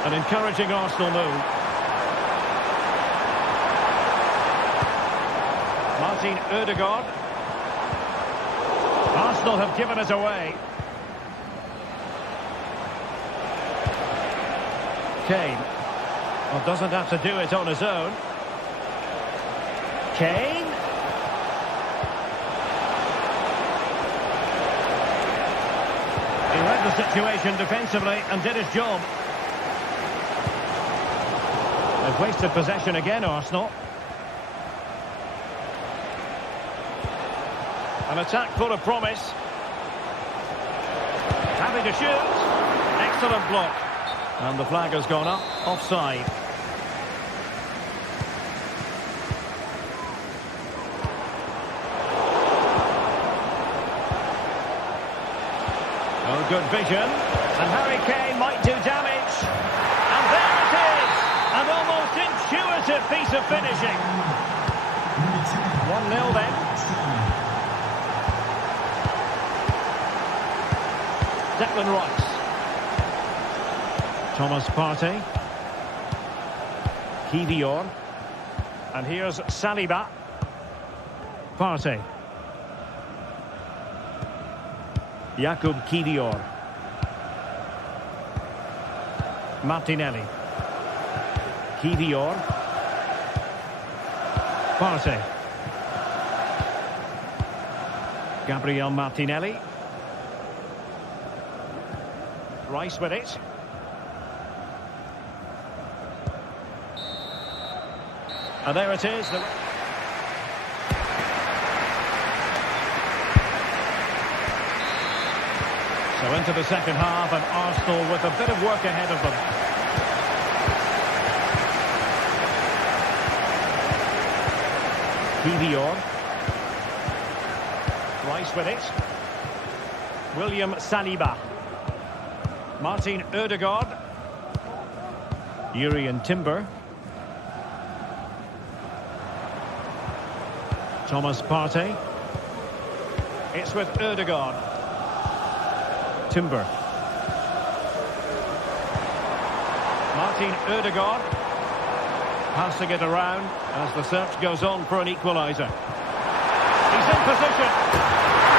An encouraging Arsenal move. Martin Ødegaard. Arsenal have given it away. Kane. Well, doesn't have to do it on his own. Kane. He read the situation defensively and did his job. They've wasted possession again, Arsenal. An attack full of promise. Happy to shoot. Excellent block. And the flag has gone up. Offside. Good vision. And Harry Kane might do damage. And there it is! An almost intuitive piece of finishing. 1-0 then. Declan Rice. Thomas Partey. Kivior. And here's Saliba. Partey. Jakub Kivior. Martinelli. Kivior. Partey. Gabriel Martinelli. Rice with it. And there it is. So into the second half, and Arsenal with a bit of work ahead of them. Kivior. Rice with it. William Saliba. Martin Ødegaard. Jurriën Timber. Thomas Partey. It's with Ødegaard. Timber. Martin Ødegaard. Passing it around as the search goes on for an equaliser. He's in position.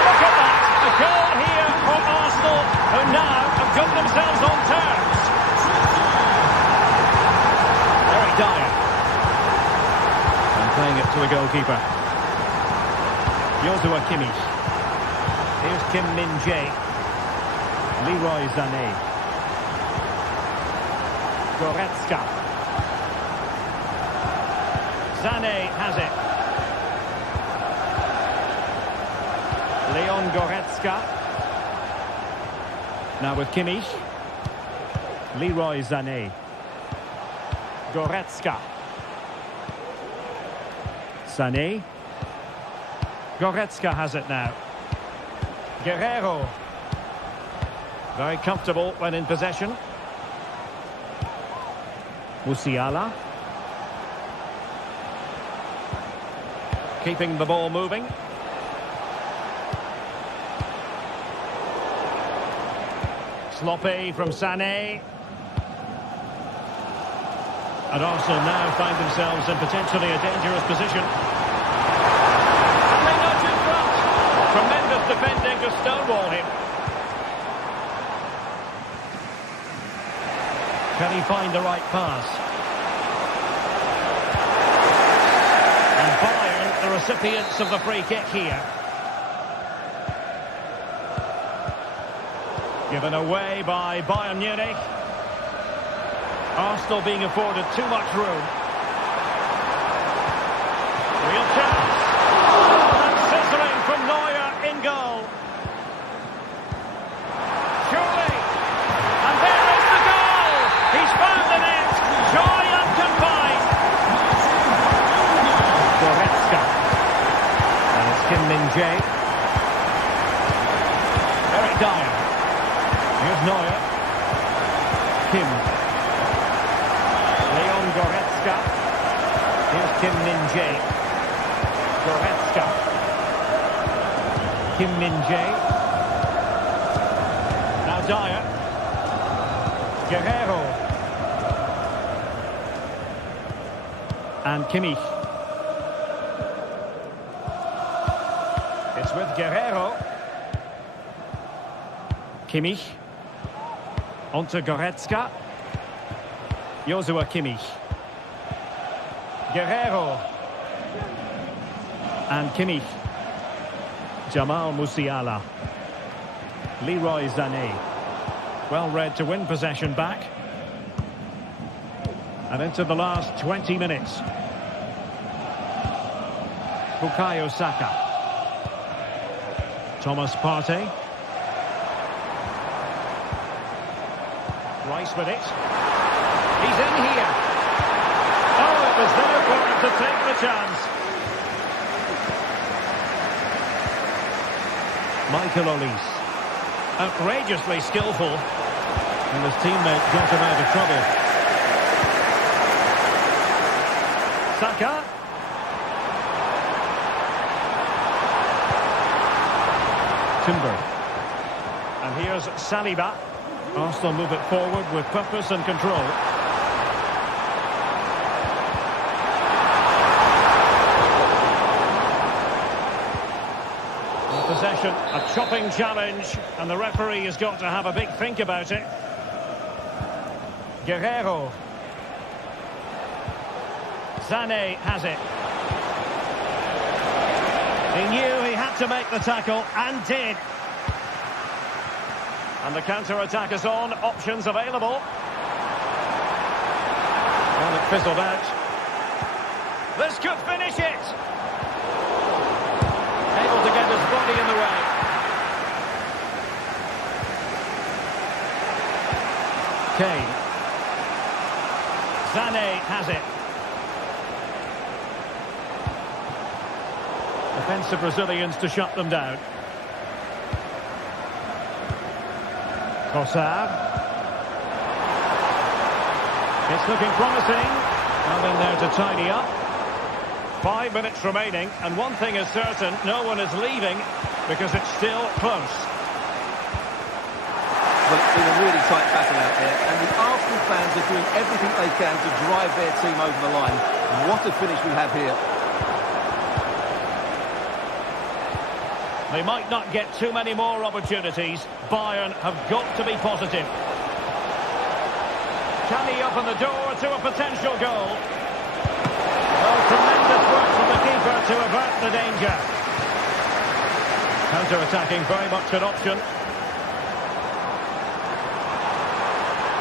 Look at that. A goal here for Arsenal, who now have got themselves on terms. Eric Dyer. And playing it to the goalkeeper. Joshua Kimmich. Here's Kim Min-jae. Leroy Sané. Goretzka. Sané has it. Leon Goretzka. Now with Kimmich. Leroy Sané. Goretzka. Sané. Goretzka has it now. Guerrero. Very comfortable when in possession. Musiala. Keeping the ball moving. Sloppy from Sané. And Arsenal now find themselves in potentially a dangerous position. And they nudge in front. Tremendous defending to stonewall him. Can he find the right pass? And Bayern, the recipients of the free kick here. Given away by Bayern Munich. Arsenal being afforded too much room. Real chance. Oh, and scissoring from Neuer in goal. Surely. And there is the goal. He's found the net. Joy unconfined. Goretzka. And it's Kim Min-jae. Eric Dyer. Here's Neuer. Kim. Leon Goretzka. Here's Kim Min-jae. Goretzka. Kim Min-jae. Now Dyer. Guerrero. And Kimmich. It's with Guerrero. Kimmich. Onto Goretzka. Joshua Kimmich. Guerrero. And Kimmich. Jamal Musiala. Leroy Sané. Well read to win possession back. And into the last 20 minutes. Bukayo Saka. Thomas Partey. Rice with it. He's in here. Oh, it was there for him to take the chance. Michael Olise. outrageously skillful. And his teammate got him out of trouble. Saka. Timber. And here's Saliba. Arsenal move it forward with purpose and control. Possession, a chopping challenge, and the referee has got to have a big think about it. Guerrero. Sané has it. He knew he had to make the tackle, and did. And the counter-attack is on, options available. Well, it fizzled out. This could finish it! Able to get his body in the way. Kane. Sané has it. Defensive Brazilians to shut them down. Trossard. It's looking promising. Well in there to tidy up. 5 minutes remaining, and one thing is certain, no one is leaving, because it's still close. Well, it's been a really tight battle out there, and the Arsenal fans are doing everything they can to drive their team over the line. What a finish we have here. They might not get too many more opportunities. Bayern have got to be positive. Can he open the door to a potential goal? Oh, tremendous work from the keeper to avert the danger. Counter-attacking, very much an option.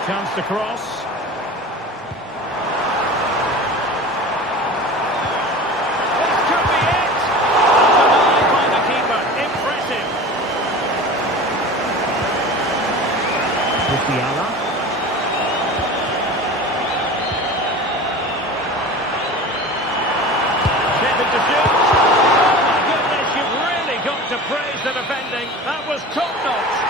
Chance to cross. This could be it! Denied by the keeper. Impressive. Musiala. To shoot. Oh my goodness, you've really got to praise the defending. That was top-notch.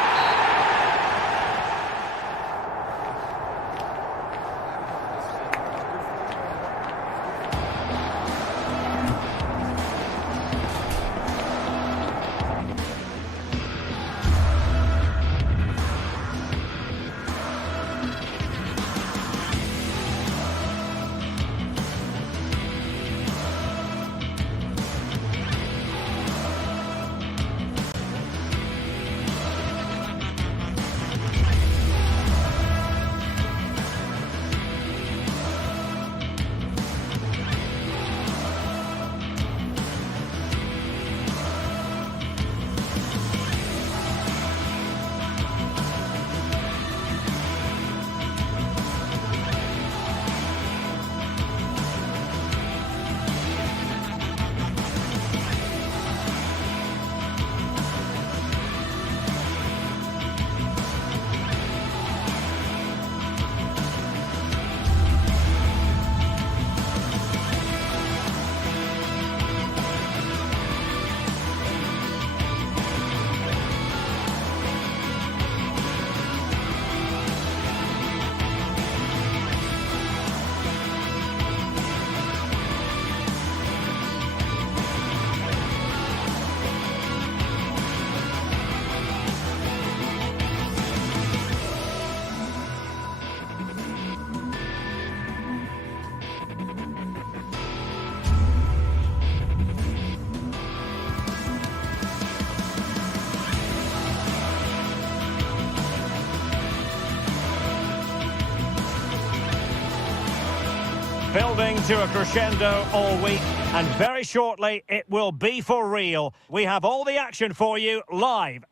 Building to a crescendo all week, and very shortly it will be for real. We have all the action for you live.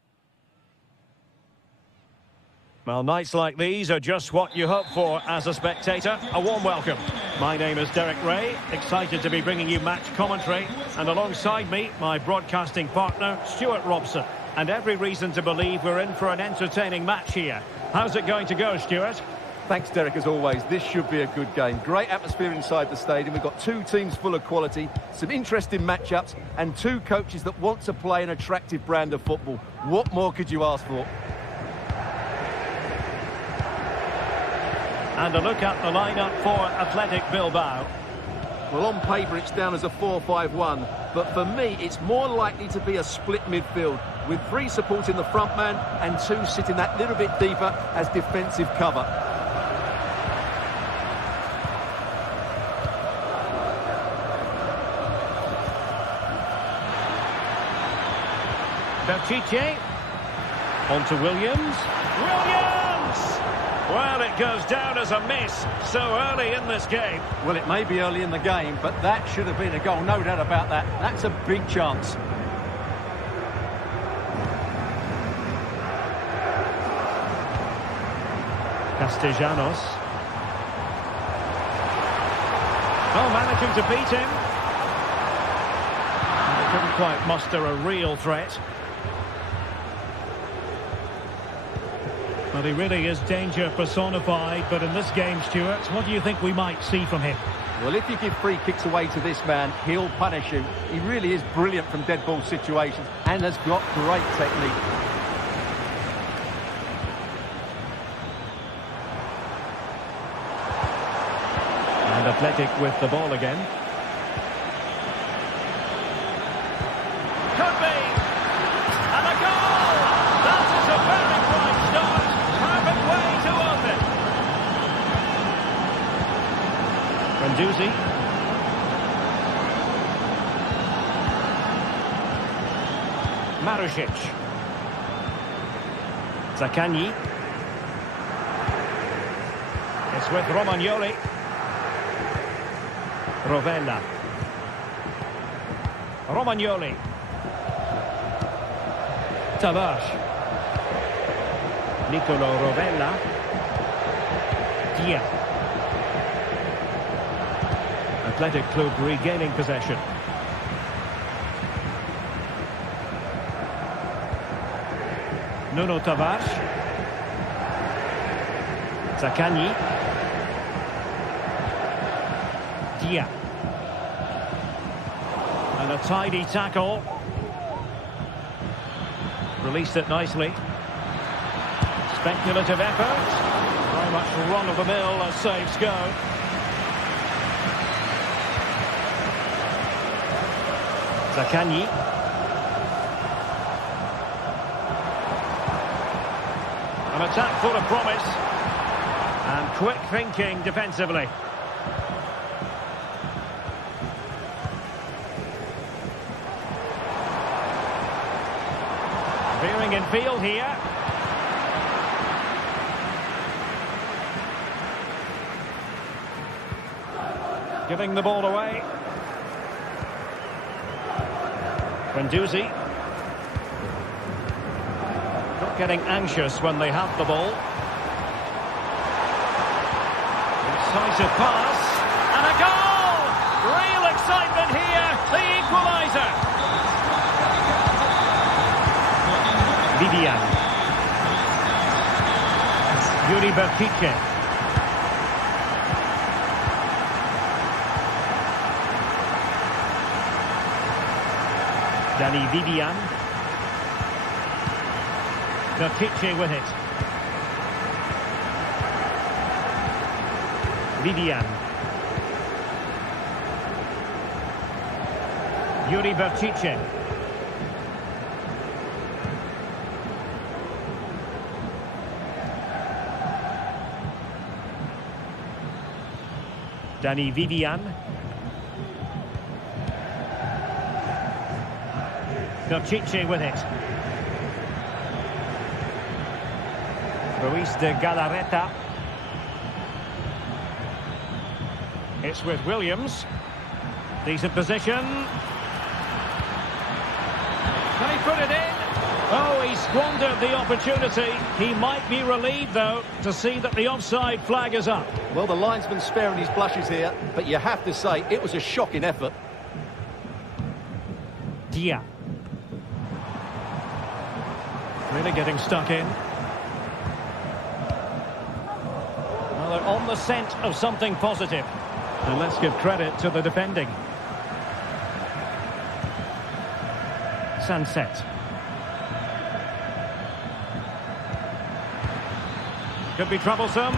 Well, nights like these are just what you hope for as a spectator. A warm welcome. My name is Derek Ray, excited to be bringing you match commentary, and alongside me, my broadcasting partner, Stuart Robson. And every reason to believe we're in for an entertaining match here. How's it going to go, Stuart? Thanks, Derek, as always. This should be a good game. Great atmosphere inside the stadium. We've got two teams full of quality, some interesting matchups, and two coaches that want to play an attractive brand of football. What more could you ask for? And a look at the lineup for Athletic Bilbao. Well, on paper, it's down as a 4-5-1. But for me, it's more likely to be a split midfield, with 3 supporting the front man and 2 sitting that little bit deeper as defensive cover. Berchiche. On to Williams. Williams! Well, it goes down as a miss so early in this game. Well, it may be early in the game, but that should have been a goal, no doubt about that. That's a big chance. Castellanos. Oh, managing to beat him. They couldn't quite muster a real threat. Well, he really is danger personified, but in this game, Stuart, what do you think we might see from him? Well, if you give free kicks away to this man, he'll punish you. He really is brilliant from dead ball situations and has got great technique. And Athletic with the ball again. Could be! And a goal! That is a very bright start. Perfect way to open. Guendouzi. Marusic. Zaccagni. It's with Romagnoli. Rovella. Romagnoli. Tavares. Nicolo Rovella. Dia. Athletic Club regaining possession. Nuno Tavares. Zaccagni. Dia. And a tidy tackle. Released it nicely. Speculative effort. Very much run-of-the-mill as saves go. Zaccagni. An attack full of promise. And quick thinking defensively. Veering in field here. Giving the ball away. Guendouzi. Not getting anxious when they have the ball. Decisive pass. And a goal! Real excitement here. The equaliser. Vivian. Yuri Berchiche. Danny Vivian. Berchiche with it. Vivian. Yuri Berchiche. Danny Vivian. Berchiche with it. Ruiz de Galarreta. It's with Williams. Decent position. Can he put it in? Oh, he squandered the opportunity. He might be relieved, though, to see that the offside flag is up. Well, the linesman's sparing his blushes here, but you have to say it was a shocking effort. Dia. Really getting stuck in. Well, they're on the scent of something positive. And let's give credit to the defending. Sunset. Could be troublesome.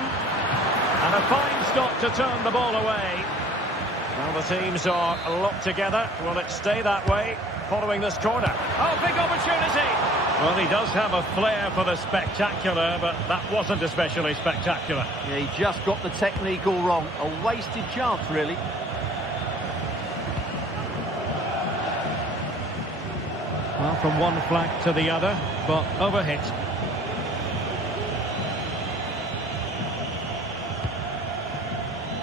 And a fine stop to turn the ball away. Well, the teams are locked together. Will it stay that way following this corner? Oh, big opportunity! Well, he does have a flair for the spectacular, but that wasn't especially spectacular. Yeah, he just got the technique all wrong. A wasted chance, really. Well, from one flank to the other, but overhit.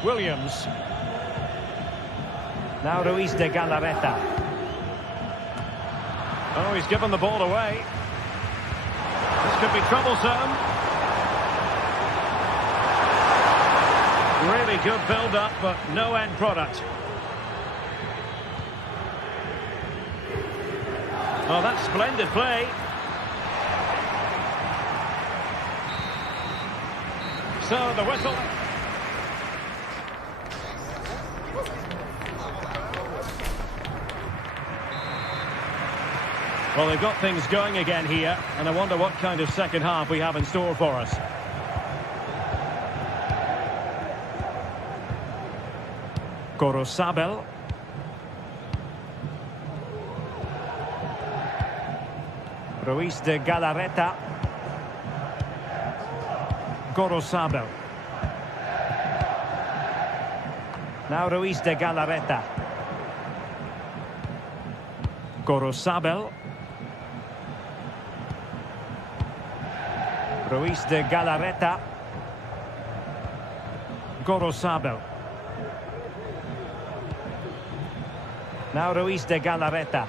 Williams. Now Ruiz de Galarreta. Oh, he's given the ball away. This could be troublesome. Really good build-up, but no end product. Oh, that's splendid play. So, the whistle. Well, they've got things going again here, and I wonder what kind of second half we have in store for us. Gorosabel. Ruiz de Galarreta. Gorosabel. Now Ruiz de Galarreta. Gorosabel. Ruiz de Galarreta. Gorosabel. Now Ruiz de Galarreta.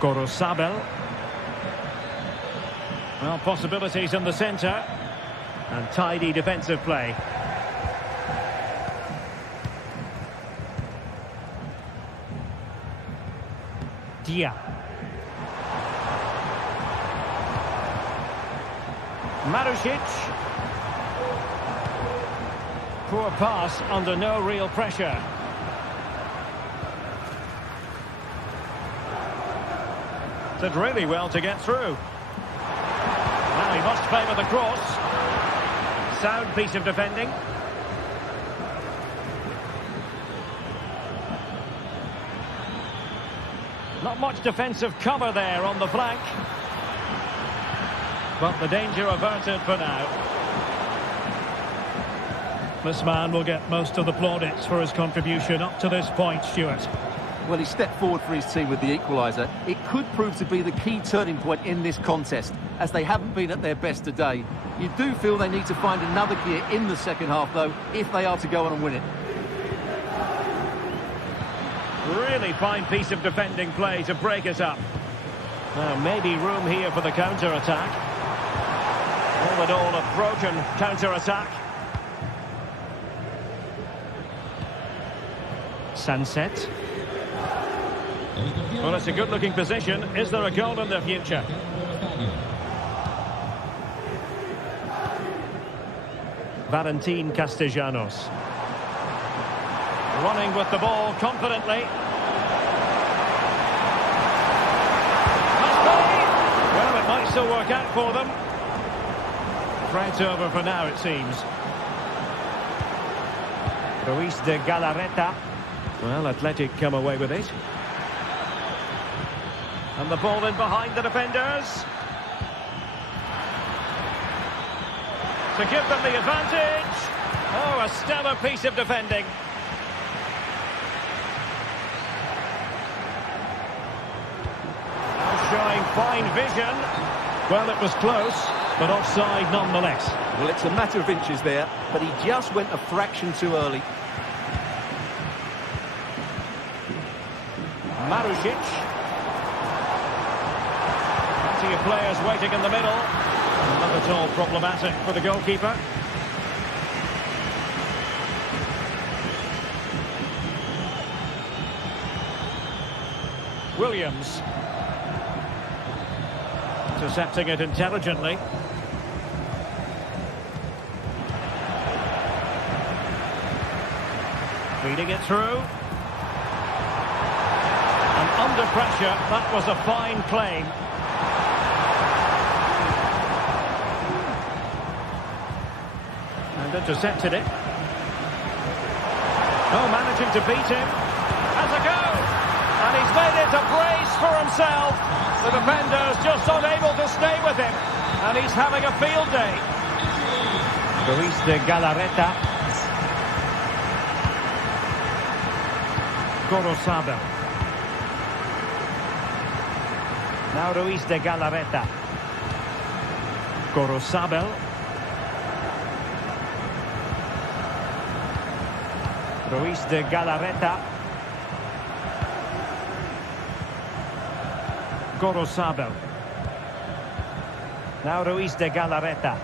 Gorosabel. Well, possibilities in the centre. And tidy defensive play. Dia. Marusic. Poor pass under no real pressure. Did really well to get through. Now he must favour the cross. Sound piece of defending. Not much defensive cover there on the flank. But the danger averted for now. This man will get most of the plaudits for his contribution up to this point, Stuart. Well, he stepped forward for his team with the equaliser. It could prove to be the key turning point in this contest, as they haven't been at their best today. You do feel they need to find another gear in the second half, though, if they are to go on and win it. Really fine piece of defending play to break it up. Now, maybe room here for the counter-attack. All in all, a broken counter-attack. Sunset. Well, it's a good-looking position. Is there a goal in the future? Valentin Castellanos. Running with the ball confidently. Must be! Well, it might still work out for them. Threat over for now, it seems. Ruiz de Galarreta. Well, Athletic come away with it. And the ball in behind the defenders. To give them the advantage. Oh, a stellar piece of defending. Showing fine vision. Well, it was close, but offside nonetheless. Well, it's a matter of inches there, but he just went a fraction too early. Marusic. Plenty of players waiting in the middle. Not at all problematic for the goalkeeper. Williams. Intercepting it intelligently. Feeding it through. And under pressure, that was a fine claim. And intercepted it. Oh, managing to beat him. Has a go! And he's made it a brace for himself. The defender's just unable to stay with him. And he's having a field day. Ruiz de Galarreta. Gorosabel. Now Ruiz de Galarreta. Gorosabel. Ruiz de Galarreta. Gorosabel. Now Ruiz de Galarreta.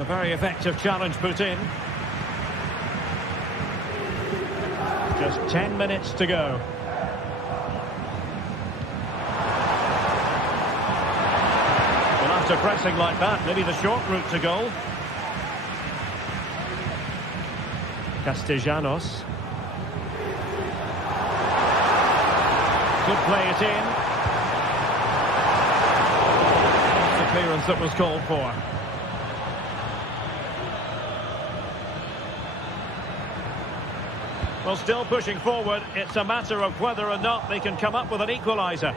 A very effective challenge put in. Just 10 minutes to go. Well, after pressing like that, maybe the short route to goal. Castellanos. Could play it in. That's the clearance that was called for. Well, still pushing forward. It's a matter of whether or not they can come up with an equaliser.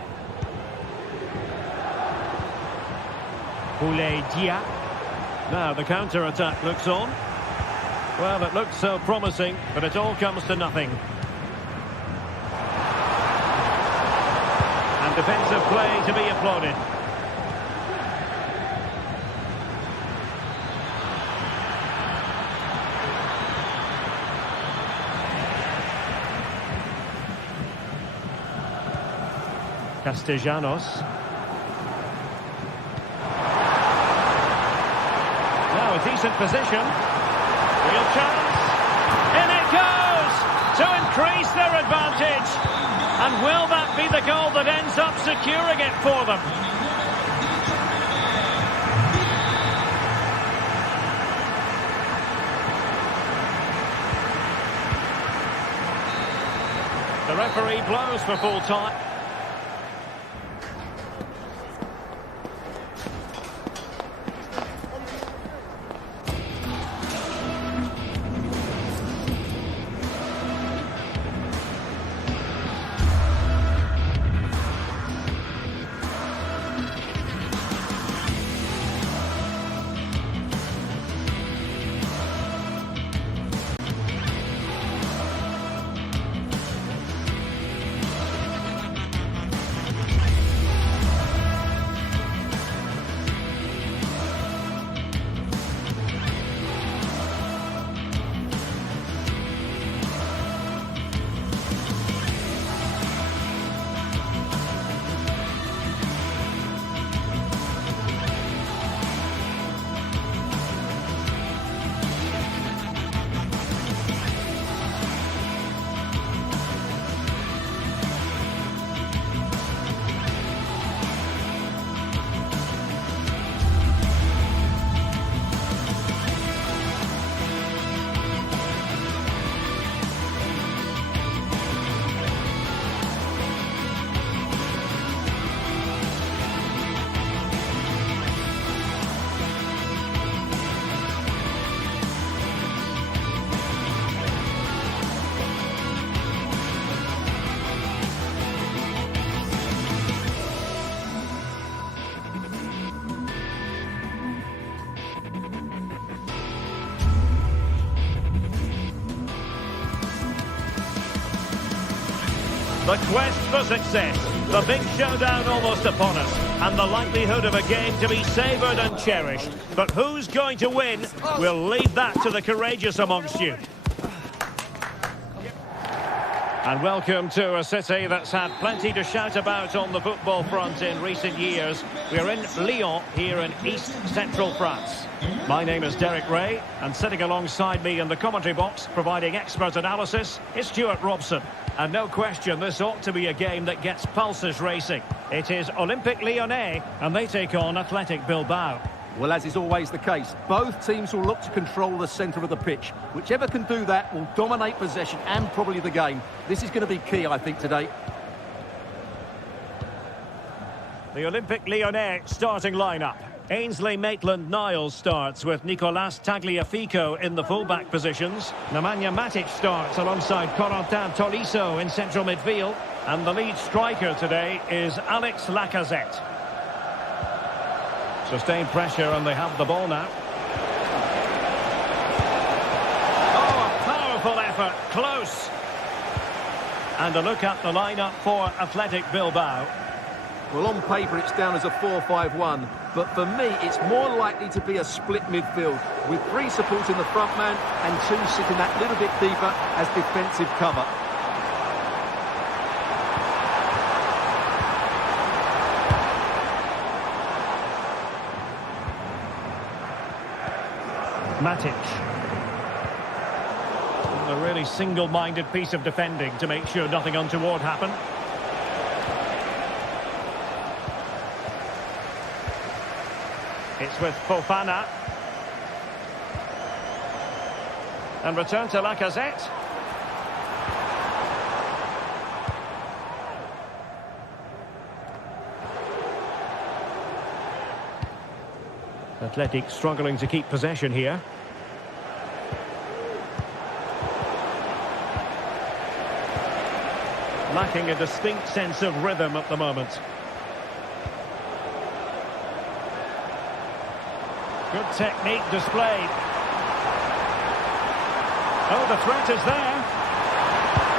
Boulaye Dia. Now the counter-attack looks on. Well, it looked so promising, but it all comes to nothing. And defensive play to be applauded. Castellanos. Now a decent position. Real chance. In it goes! To increase their advantage. And will that be the goal that ends up securing it for them? The referee blows for full time. The quest for success, the big showdown almost upon us, and the likelihood of a game to be savoured and cherished. But who's going to win? We'll leave that to the courageous amongst you. And welcome to a city that's had plenty to shout about on the football front in recent years. We're in Lyon, here in east-central France. My name is Derek Ray, and sitting alongside me in the commentary box, providing expert analysis, is Stuart Robson. And no question, this ought to be a game that gets pulses racing. It is Olympique Lyonnais, and they take on Athletic Bilbao. Well, as is always the case, both teams will look to control the centre of the pitch. Whichever can do that will dominate possession and probably the game. This is going to be key, I think, today. The Olympic Lyonnais starting lineup. Ainsley Maitland-Niles starts with Nicolas Tagliafico in the full-back positions. Nemanja Matic starts alongside Corentin Tolisso in central midfield. And the lead striker today is Alex Lacazette. Sustained pressure and they have the ball now. Oh, a powerful effort, close. And a look at the lineup for Athletic Bilbao. Well, on paper it's down as a 4-5-1, but for me it's more likely to be a split midfield with 3 supporting the front man and 2 sitting that little bit deeper as defensive cover. Matic. A really single-minded piece of defending to make sure nothing untoward happened. It's with Fofana. And return to Lacazette. Athletic struggling to keep possession here. Lacking a distinct sense of rhythm at the moment. Good technique displayed. Oh, the threat is there.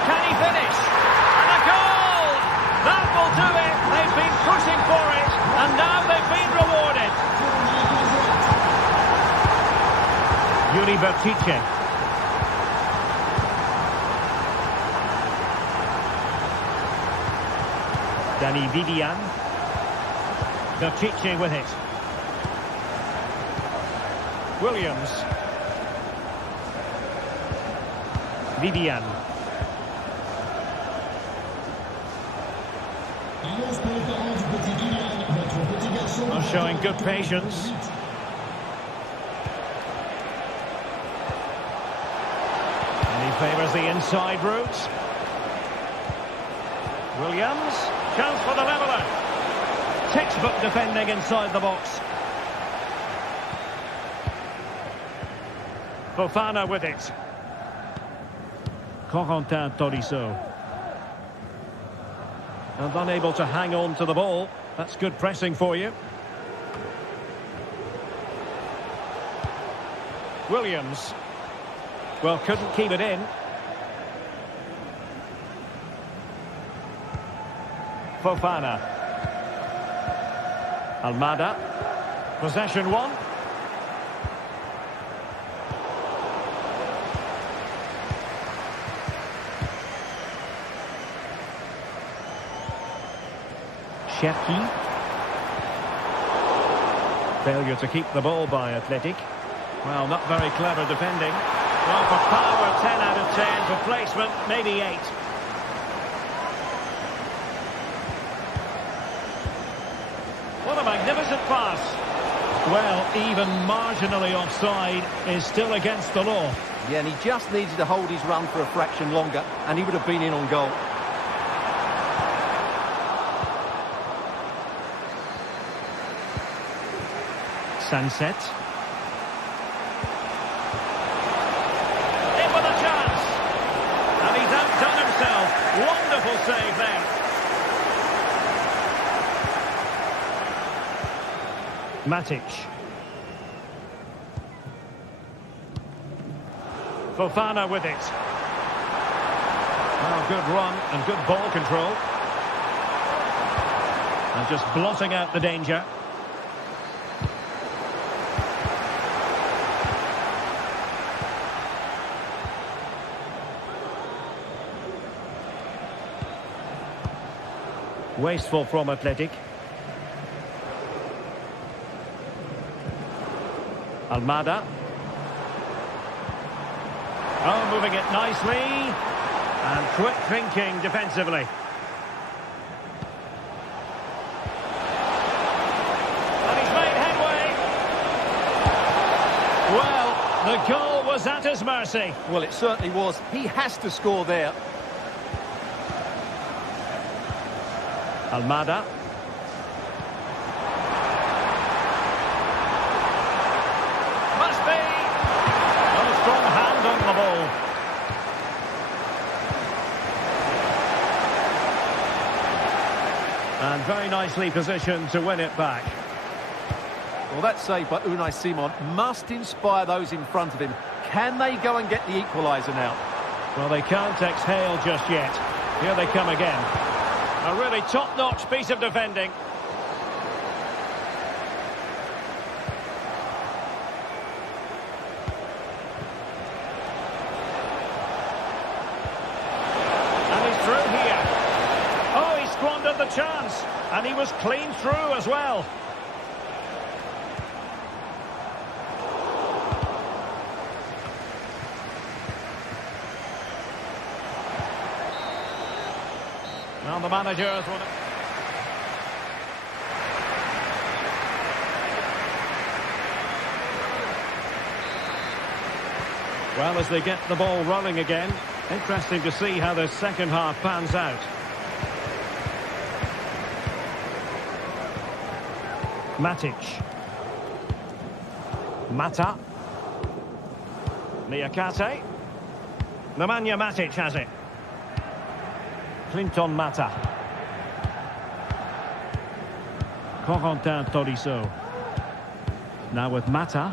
Can he finish? And a goal! That will do it. They've been pushing for it, and now they've been rewarded. Yuri Bertice. Danny Vivian. Bertice with it. Williams. Vivian. Are showing good patience. And he favours the inside route. Williams. Chance for the leveller. Textbook defending inside the box. Fofana with it. Corentin Tolisso. And unable to hang on to the ball. That's good pressing for you. Williams. Well, couldn't keep it in. Fofana. Almada. Possession one. Cherki. Failure to keep the ball by Athletic. Well, not very clever defending. Well, for power, 10 out of 10. For placement, maybe 8. What a magnificent pass. Well, even marginally offside is still against the law. Yeah, and he just needed to hold his run for a fraction longer, and he would have been in on goal. Sunset. In with a chance. And he's outdone himself. Wonderful save there. Matic. Fofana with it. Oh, good run and good ball control. And just blotting out the danger. Wasteful from Athletic. Almada. Oh, moving it nicely. And quick thinking defensively. And he's made headway. Well, the goal was at his mercy. Well, it certainly was. He has to score there. Almada. very nicely positioned to win it back. Well, that save by Unai Simon must inspire those in front of him. Can they go and get the equaliser now? Well, they can't exhale just yet. Here they come again. A really top-notch piece of defending. And he's through here. Oh, he squandered the chance. And he was clean through as well. Well, the managers want to... Well, as they get the ball rolling again, interesting to see how the second half pans out. Matic. Mata. Niakate. Nemanja Matic has it. Clinton Mata. Corentin Tolisso. Now with Mata.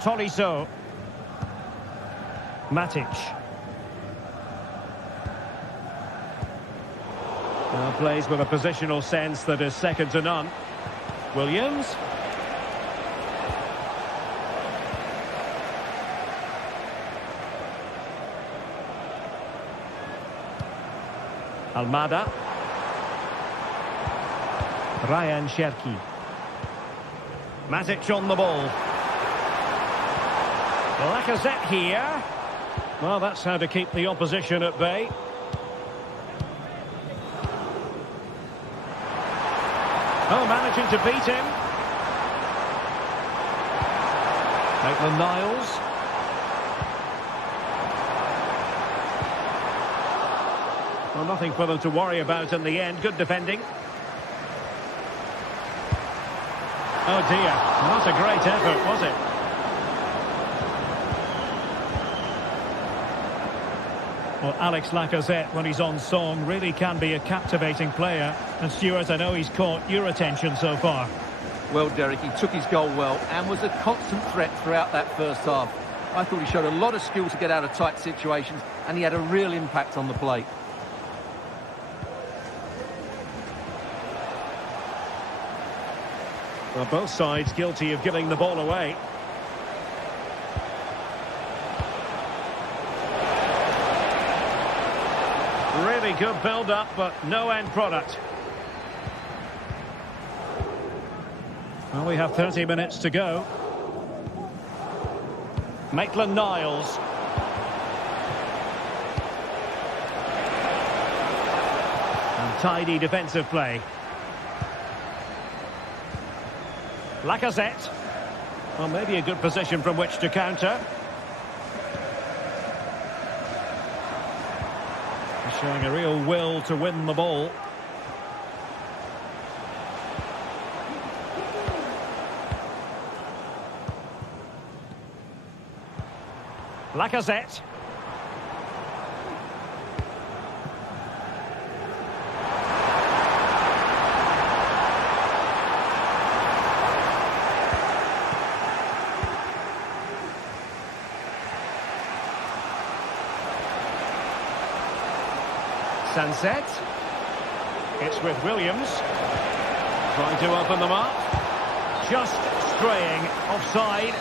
Tolisso. Matic. Now plays with a positional sense that is second to none. Williams. Almada. Ryan Cherki. Matic on the ball. Lacazette here. Well, that's how to keep the opposition at bay. Oh, managing to beat him. Maitland-Niles. Well, nothing for them to worry about in the end. Good defending. Oh dear, not a great effort, was it? Well, Alex Lacazette, when he's on song, really can be a captivating player. And Stuart, I know he's caught your attention so far. Well, Derek, he took his goal well and was a constant threat throughout that first half. I thought he showed a lot of skill to get out of tight situations, and he had a real impact on the plate. Well, both sides guilty of giving the ball away. Really good build-up, but no end product. Well, we have 30 minutes to go. Maitland-Niles. And tidy defensive play. Lacazette. Well, maybe a good position from which to counter. He's showing a real will to win the ball. Lacazette. Sunset. It's with Williams. Trying to open them up. Just straying offside.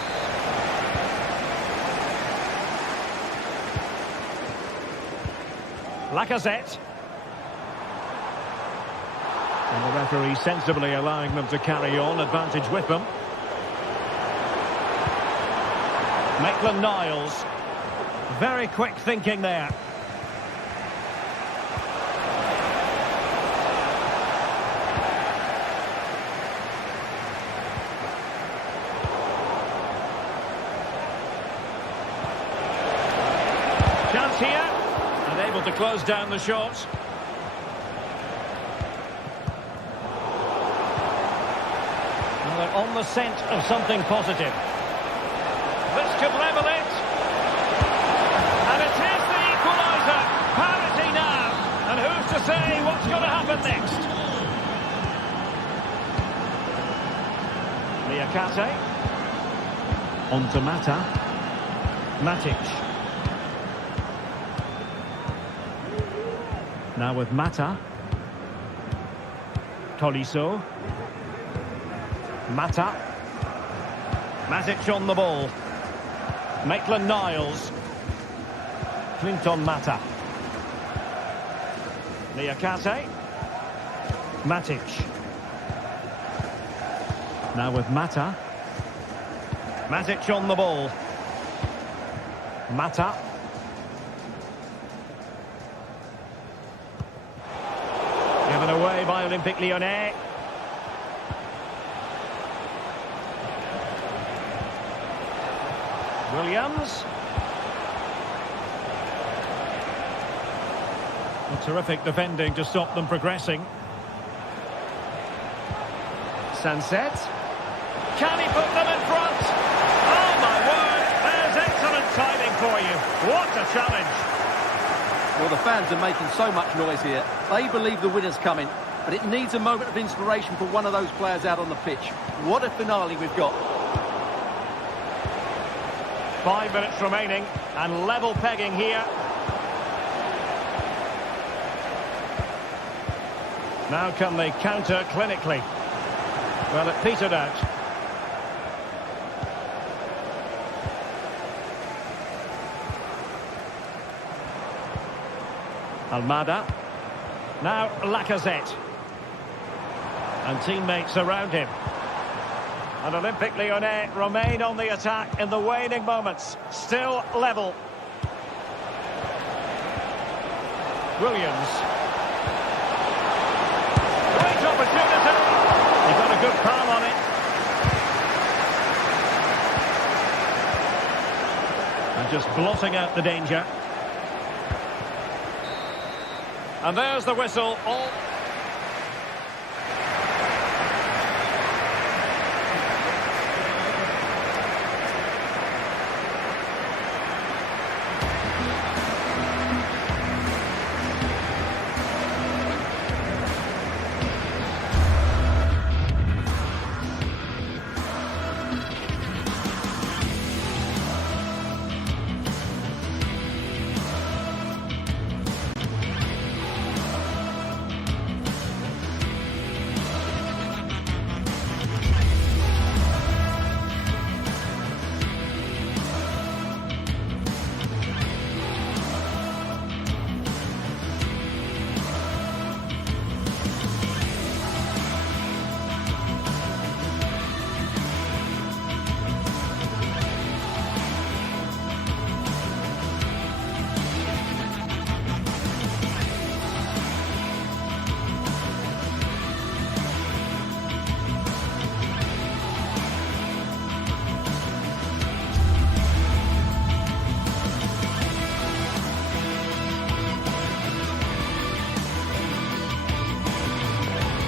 Lacazette. And the referee sensibly allowing them to carry on, advantage with them. Maitland-Niles. Very quick thinking there. Chance here, and able to close down the shot. Well, they're on the scent of something positive. This could level it. And it is the equaliser. Parity now. And who's to say what's going to happen next? Niakate. On to Mata. Matic. Now with Mata. Tolisso. Mata. Matic on the ball. Maitland-Niles. Clinton Mata. Niakate. Matic. Now with Mata. Matic on the ball. Mata. Given away by Olympique Lyonnais. Williams. A terrific defending to stop them progressing. Sunset. Can he put them in front? Oh my word, there's excellent timing for you. What a challenge. Well, the fans are making so much noise here. They believe the winner's coming, but it needs a moment of inspiration for one of those players out on the pitch. What a finale we've got. 5 minutes remaining and level pegging here. Now can they counter clinically? Well, it petered out. Almada. Now Lacazette. And teammates around him. And Olympique Lyonnais remain on the attack in the waning moments. Still level. Williams. Great opportunity. He got a good palm on it. And just blotting out the danger. And there's the whistle. All.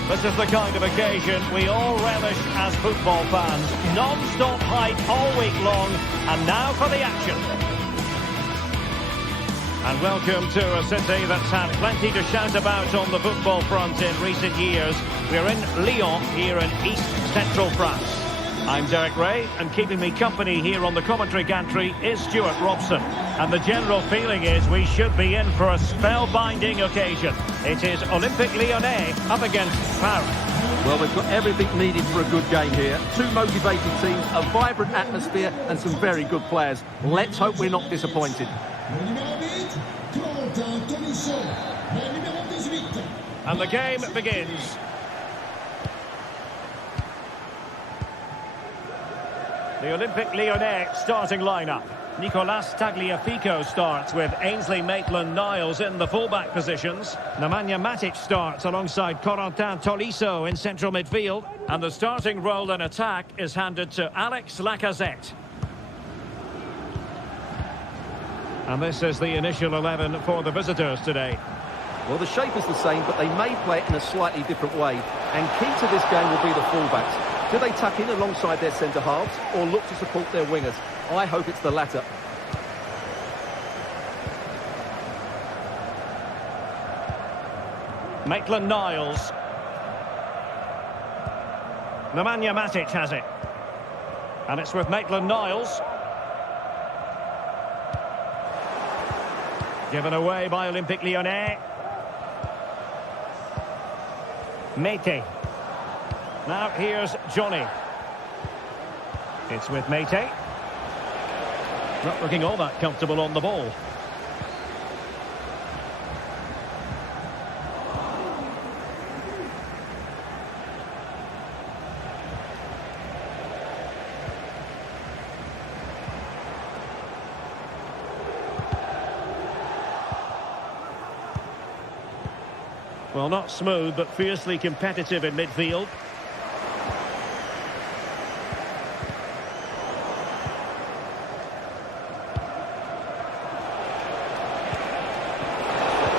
This is the kind of occasion we all relish as football fans. Non-stop hype all week long, and now for the action. And welcome to a city that's had plenty to shout about on the football front in recent years. We're in Lyon, here in East Central France. I'm Derek Ray, and keeping me company here on the commentary gantry is Stuart Robson. And the general feeling is we should be in for a spellbinding occasion. It is Olympique Lyonnais up against Paris. Well, we've got everything needed for a good game here. Two motivated teams, a vibrant atmosphere, and some very good players. Let's hope we're not disappointed. And the game begins. The Olympique Lyonnais starting lineup. Nicolas Tagliafico starts with Ainsley Maitland-Niles in the fullback positions. Nemanja Matic starts alongside Corentin Tolisso in central midfield. And the starting role in attack is handed to Alex Lacazette. And this is the initial 11 for the visitors today. Well, the shape is the same, but they may play it in a slightly different way. And key to this game will be the fullbacks. Do they tuck in alongside their centre-halves or look to support their wingers? I hope it's the latter. Maitland-Niles. Nemanja Matic has it. And it's with Maitland-Niles. Given away by Olympique Lyonnais. Mete. Now here's Johnny. It's with Mete. Not looking all that comfortable on the ball. Well, not smooth, but fiercely competitive in midfield.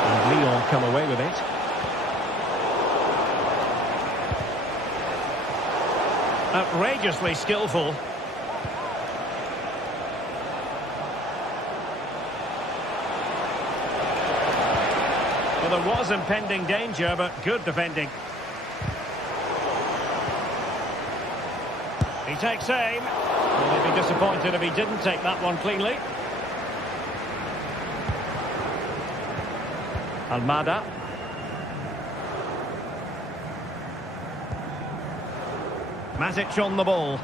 And Lyon come away with it. Outrageously skillful. Well, there was impending danger, but good defending. He takes aim. Well, he'd be disappointed if he didn't take that one cleanly. Almada. Matic on the ball.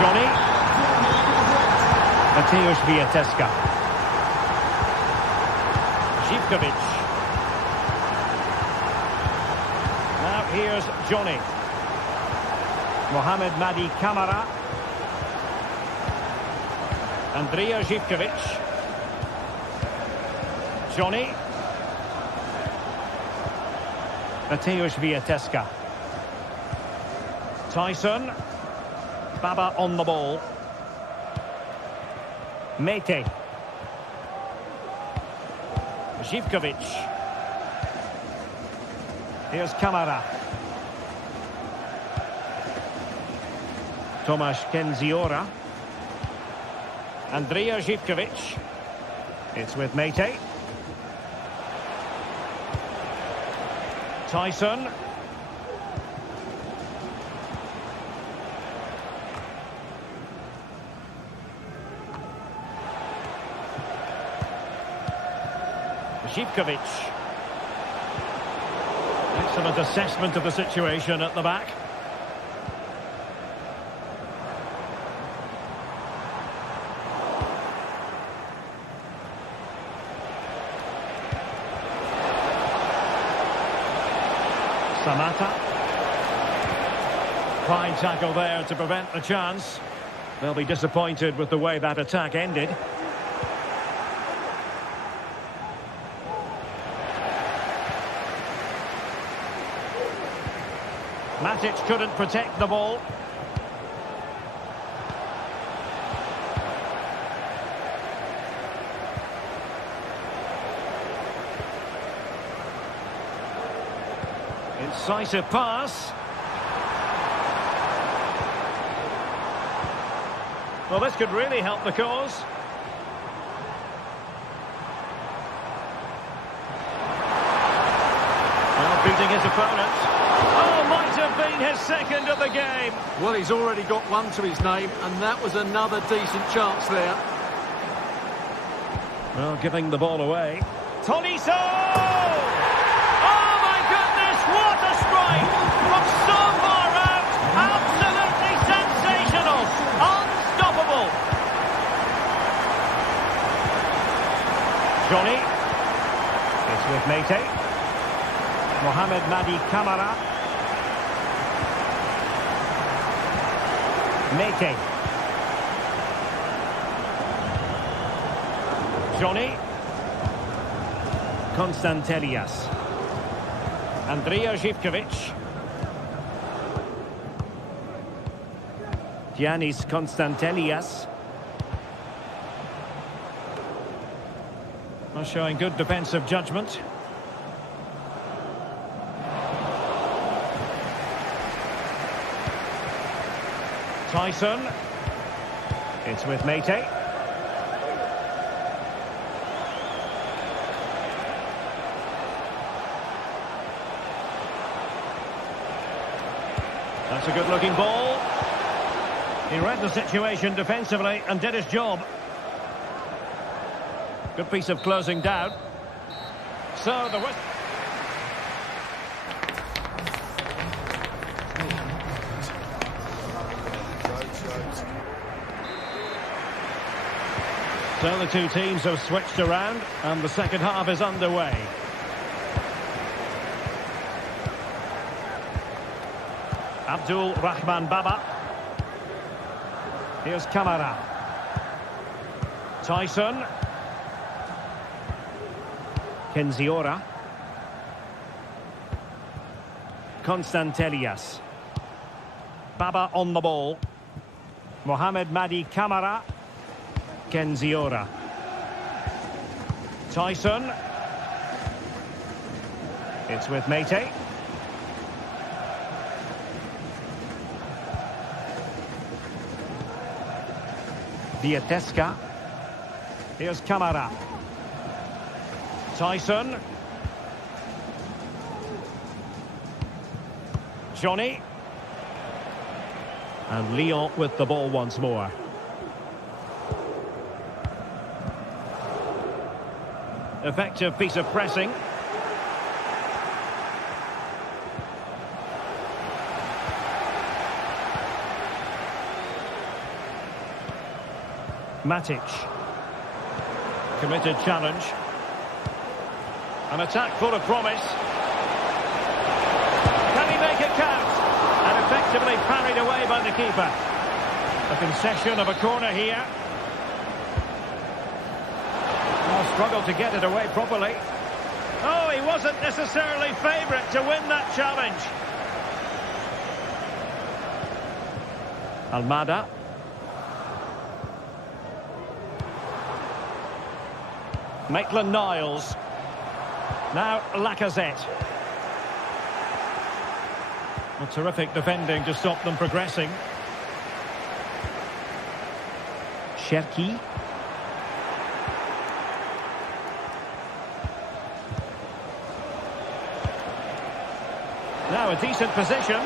Johnny. Mateusz Wiateska. Zivkovic. Now here's Johnny. Mohamed Madi Camara. Andrija Zivkovic. Johnny. Mateusz Wiateska. Tyson. Baba on the ball. Mete. Zivkovic. Here's Camara. Tomasz Kenziora. Andrija Zivkovic. It's with Mete. Tyson. Zivkovic. Excellent assessment of the situation at the back. Samata. Fine tackle there to prevent the chance. They'll be disappointed with the way that attack ended. Matic couldn't protect the ball. Incisive pass. Well, this could really help the cause. Well, beating his opponent. Oh, might have been his second of the game. Well, he's already got one to his name, and that was another decent chance there. Well, giving the ball away. Tolisso! Oh, my goodness, what a strike! From so far out, absolutely sensational! Unstoppable! Johnny. It's with Mete. Mohamed Madi Camara. Mete. Johnny. Konstantelias. Andrija Zivkovic. Giannis Konstantelias. Well, showing good defensive judgment. Tyson. It's with Mate. That's a good-looking ball. He read the situation defensively and did his job. Good piece of closing down. So the West... So the two teams have switched around and the second half is underway. Abdul Rahman Baba. Here's Kamara. Tyson. Kenziora. Constantelias. Baba on the ball. Mohamed Madi Kamara. Kenziora. Tyson. It's with Mate. Vieteska. Here's Kamara. Tyson. Johnny. And Lyon with the ball once more. Effective piece of pressing. Matic. Committed challenge. An attack full of promise. Can he make it count? And effectively parried away by the keeper. A concession of a corner here. Oh, struggled to get it away properly. Oh, he wasn't necessarily favourite to win that challenge. Almada. Maitland-Niles. Now Lacazette. A terrific defending to stop them progressing. Cherki. Now a decent position.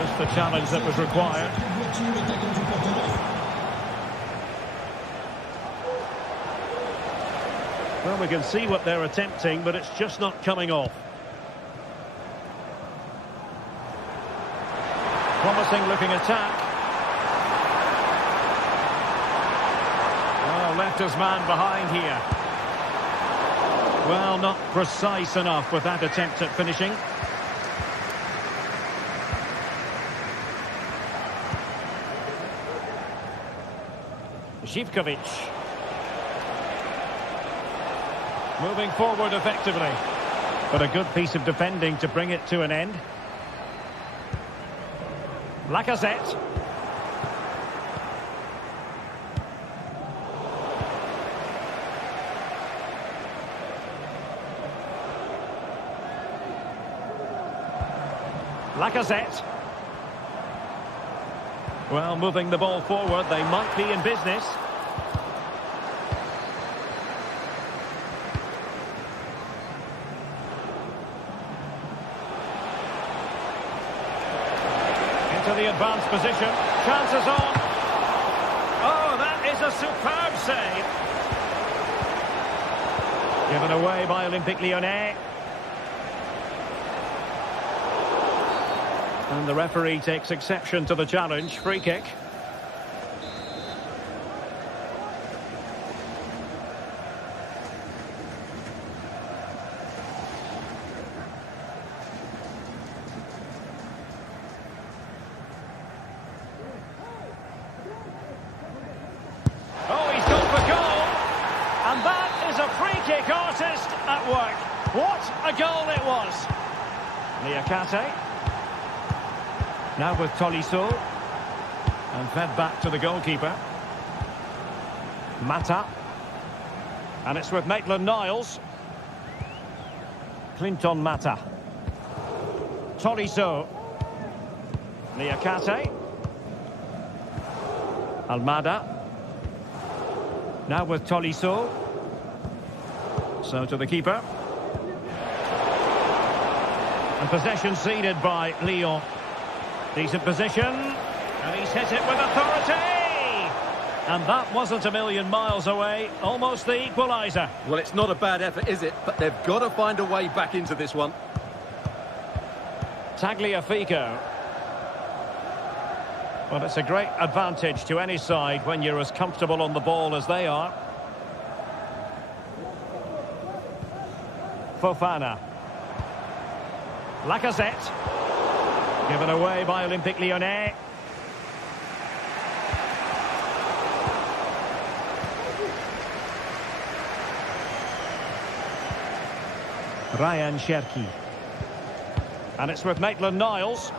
Just the challenge that was required. Well, we can see what they're attempting, but it's just not coming off. Promising looking attack. Oh, left his man behind here. Well, not precise enough with that attempt at finishing. Zivkovic. Moving forward effectively. But a good piece of defending to bring it to an end. Lacazette. Lacazette. Well, moving the ball forward, they might be in business. Into the advanced position. Chances on. Oh, that is a superb save. Given away by Olympique Lyonnais. And the referee takes exception to the challenge. Free kick. Oh, he's gone for goal. And that is a free kick artist at work. What a goal it was. Liakate. Now with Tolisso. And fed back to the goalkeeper. Mata. And it's with Maitland-Niles. Clinton Mata. Tolisso. Niakate. Almada. Now with Tolisso. So to the keeper. And possession ceded by Lyon. Decent position. And he's hit it with authority. And that wasn't a million miles away. Almost the equaliser. Well, it's not a bad effort, is it? But they've got to find a way back into this one. Tagliafico. Well, it's a great advantage to any side when you're as comfortable on the ball as they are. Fofana. Lacazette. Given away by Olympique Lyonnais. Ryan Cherki. And it's with Maitland-Niles.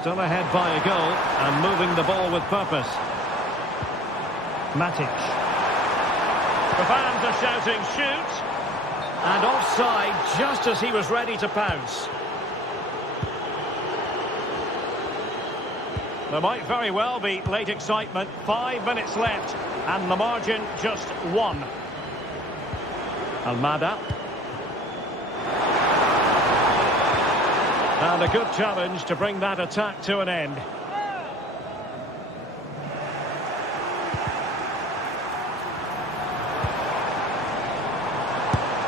Still ahead by a goal and moving the ball with purpose. Matic. The fans are shouting, shoot! And offside just as he was ready to pounce. There might very well be late excitement. 5 minutes left and the margin just 1. Almada. And a good challenge to bring that attack to an end.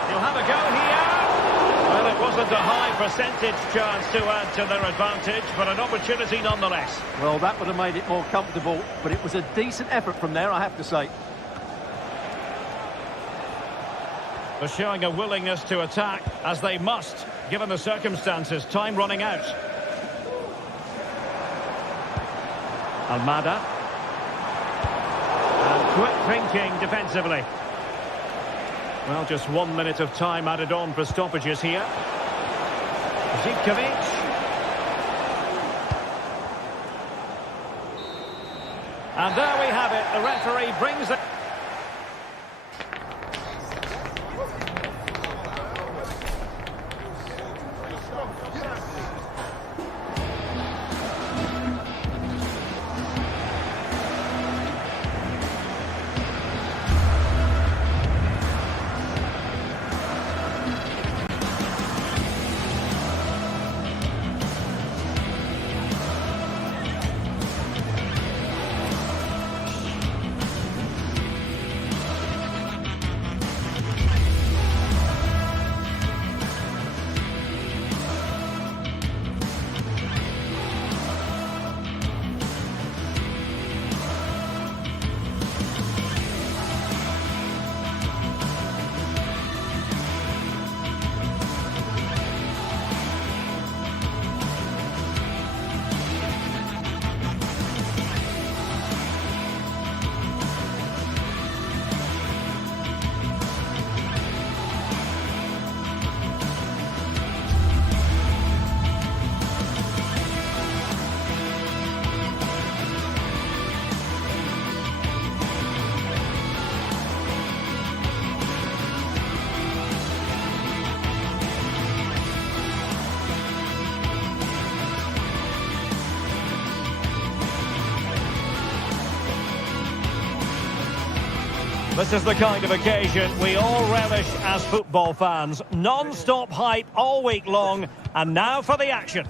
He'll have a go here. Well, it wasn't a high percentage chance to add to their advantage, but an opportunity nonetheless. Well, that would have made it more comfortable, but it was a decent effort from there, I have to say. They're showing a willingness to attack, as they must, given the circumstances. Time running out. Almada. And quick thinking defensively. Well, just 1 minute of time added on for stoppages here. Zivkovic. And there we have it. The referee brings it. This is the kind of occasion we all relish as football fans. Non-stop hype all week long, and now for the action.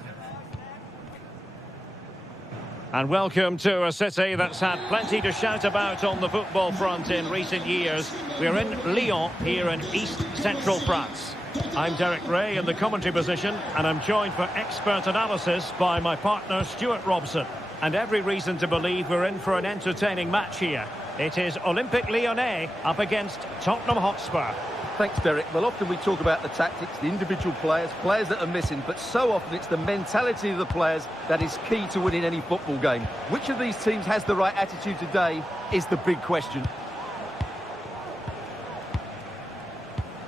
And welcome to a city that's had plenty to shout about on the football front in recent years. We're in Lyon, here in east-central France. I'm Derek Ray in the commentary position, and I'm joined for expert analysis by my partner Stuart Robson. And every reason to believe we're in for an entertaining match here. It is Olympique Lyonnais up against Tottenham Hotspur. Thanks, Derek. Well, often we talk about the tactics, the individual players that are missing, but so often it's the mentality of the players that is key to winning any football game. Which of these teams has the right attitude today is the big question.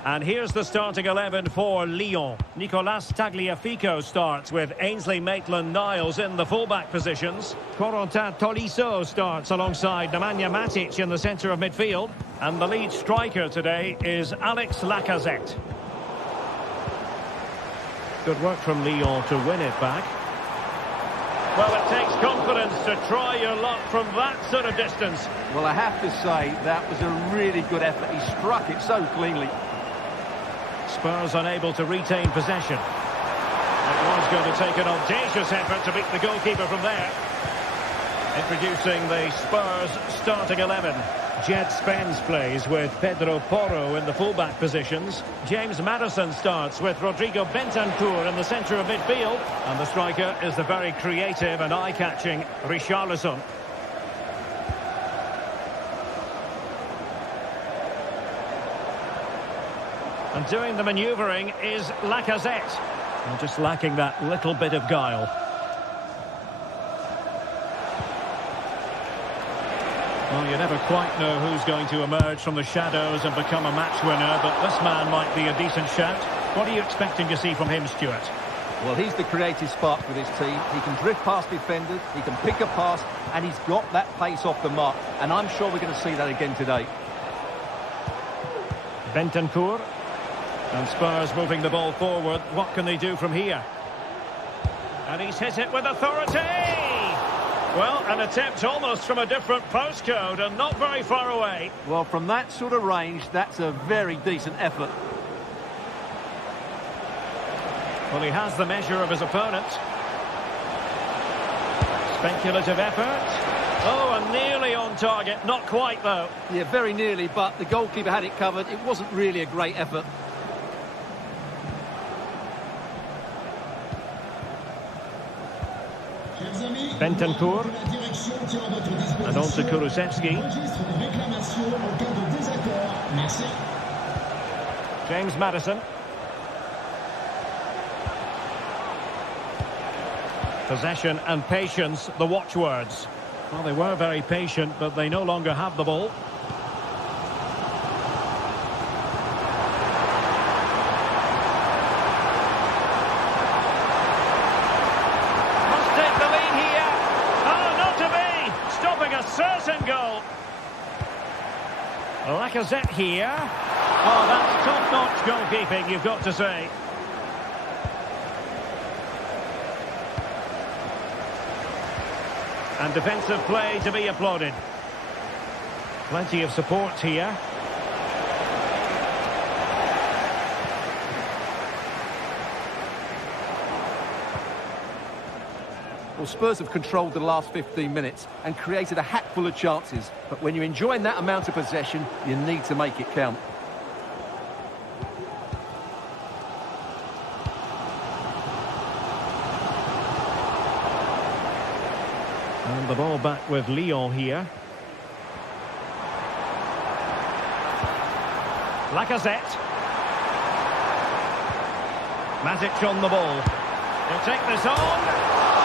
And here's the starting 11 for Lyon. Nicolas Tagliafico starts with Ainsley Maitland-Niles in the fullback positions. Corentin Tolisso starts alongside Nemanja Matic in the centre of midfield. And the lead striker today is Alex Lacazette. Good work from Lyon to win it back. Well, it takes confidence to try your luck from that sort of distance. Well, I have to say, that was a really good effort. He struck it so cleanly. Spurs unable to retain possession. It was going to take an audacious effort to beat the goalkeeper from there. Introducing the Spurs starting 11. Jed Spence plays with Pedro Porro in the fullback positions. James Maddison starts with Rodrigo Bentancur in the centre of midfield. And the striker is the very creative and eye-catching Richarlison. And doing the manoeuvring is Lacazette. And just lacking that little bit of guile. Well, you never quite know who's going to emerge from the shadows and become a match winner, but this man might be a decent shout. What are you expecting to see from him, Stuart? Well, he's the creative spark for this team. He can drift past defenders, he can pick a pass, and he's got that pace off the mark. And I'm sure we're going to see that again today. Bentancur. And Spurs moving the ball forward. What can they do from here? And he's hit it with authority! Well, an attempt almost from a different postcode and not very far away. Well, from that sort of range, that's a very decent effort. Well, he has the measure of his opponent. Speculative effort. Oh, and nearly on target. Not quite, though. Yeah, very nearly, but the goalkeeper had it covered. It wasn't really a great effort. Bentancur. And on to Kulusevski. James Maddison. Possession and patience, the watchwords. Well, they were very patient, but they no longer have the ball. Certain goal. Lacazette here. Oh, that's top-notch goalkeeping, you've got to say. And defensive play to be applauded. Plenty of support here. Well, Spurs have controlled the last 15 minutes and created a hatful of chances. But when you're enjoying that amount of possession, you need to make it count. And the ball back with Lyon here. Lacazette. Matic on the ball. He'll take this on.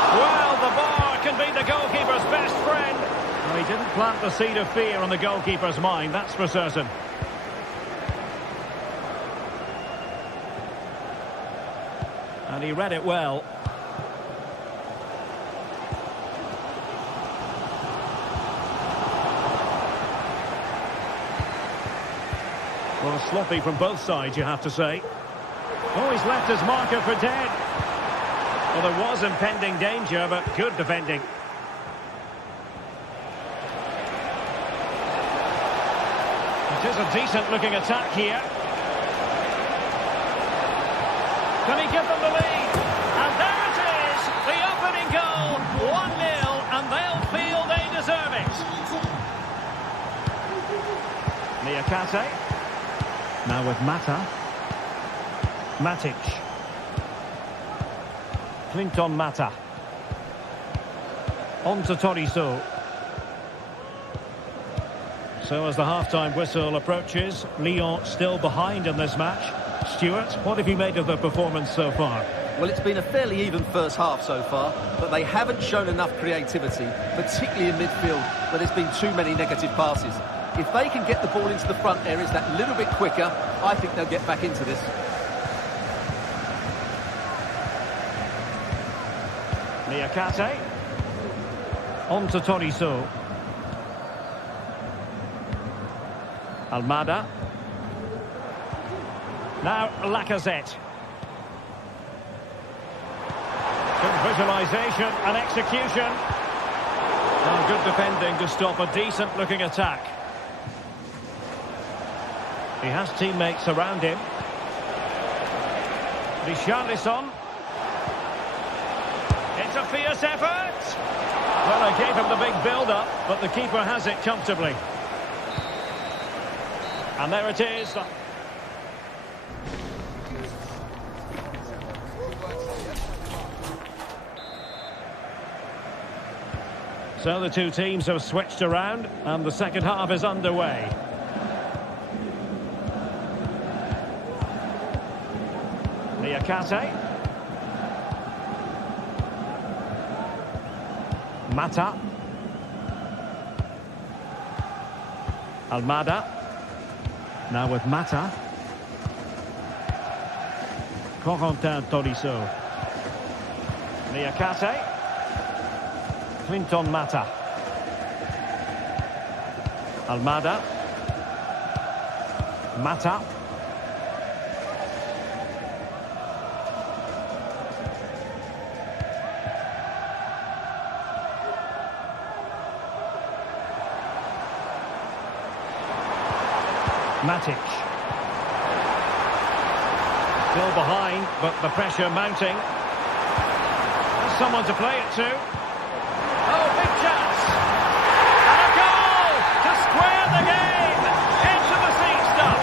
Well, the bar can be the goalkeeper's best friend. Well, he didn't plant the seed of fear on the goalkeeper's mind, that's for certain. And he read it well. Well, sloppy from both sides, you have to say. Oh, he's left his marker for dead. Well, there was impending danger, but good defending. It is a decent-looking attack here. Can he give them the lead? And there it is! The opening goal! 1-0, and they'll feel they deserve it. Niakate. Now with Mata. Matic. Clinton Mata. On to Tolisso. So as the half-time whistle approaches, Lyon still behind in this match. Stuart, what have you made of the performance so far? Well, it's been a fairly even first half so far, but they haven't shown enough creativity, particularly in midfield, where there's been too many negative passes. If they can get the ball into the front areas that little bit quicker, I think they'll get back into this. Niakate. On to Tolisso. Almada. Now Lacazette. Good visualisation and execution. Well, good defending to stop a decent-looking attack. He has teammates around him. Richarlison. It's a fierce effort. Well, I gave him the big build-up, but the keeper has it comfortably. And there it is. So the two teams have switched around, and the second half is underway. Niakate. Mata. Almada. Now with Mata. Corentin Tolisso. Niakate. Clinton Mata. Almada. Mata. Matic. Still behind, but the pressure mounting. There's someone to play it to. Oh, big chance! And a goal to square the game! Edge of the seat stuff!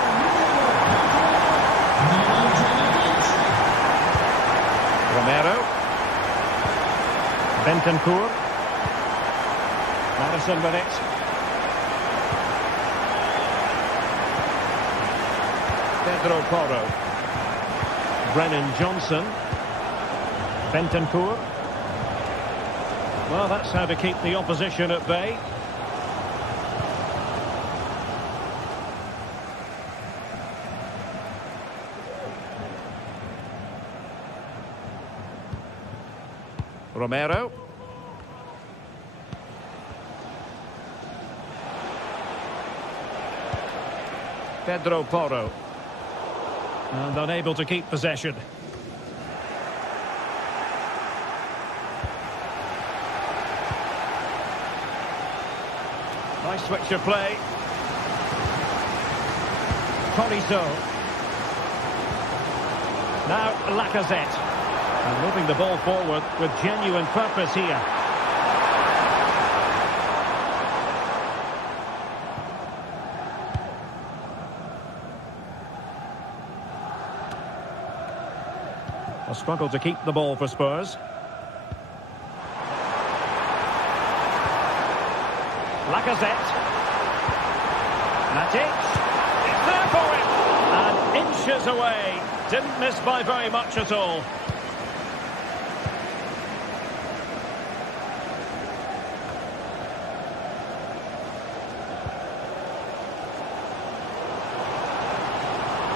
Romero. Bentancur. Madison with it. Pedro Porro. Brennan Johnson. Bentancur. Well, that's how to keep the opposition at bay. Romero. Pedro Porro. And unable to keep possession. Nice switch of play. Tolisso. Now Lacazette. And moving the ball forward with genuine purpose here. A struggle to keep the ball for Spurs. Lacazette. Matic. It's there for him. And inches away. Didn't miss by very much at all.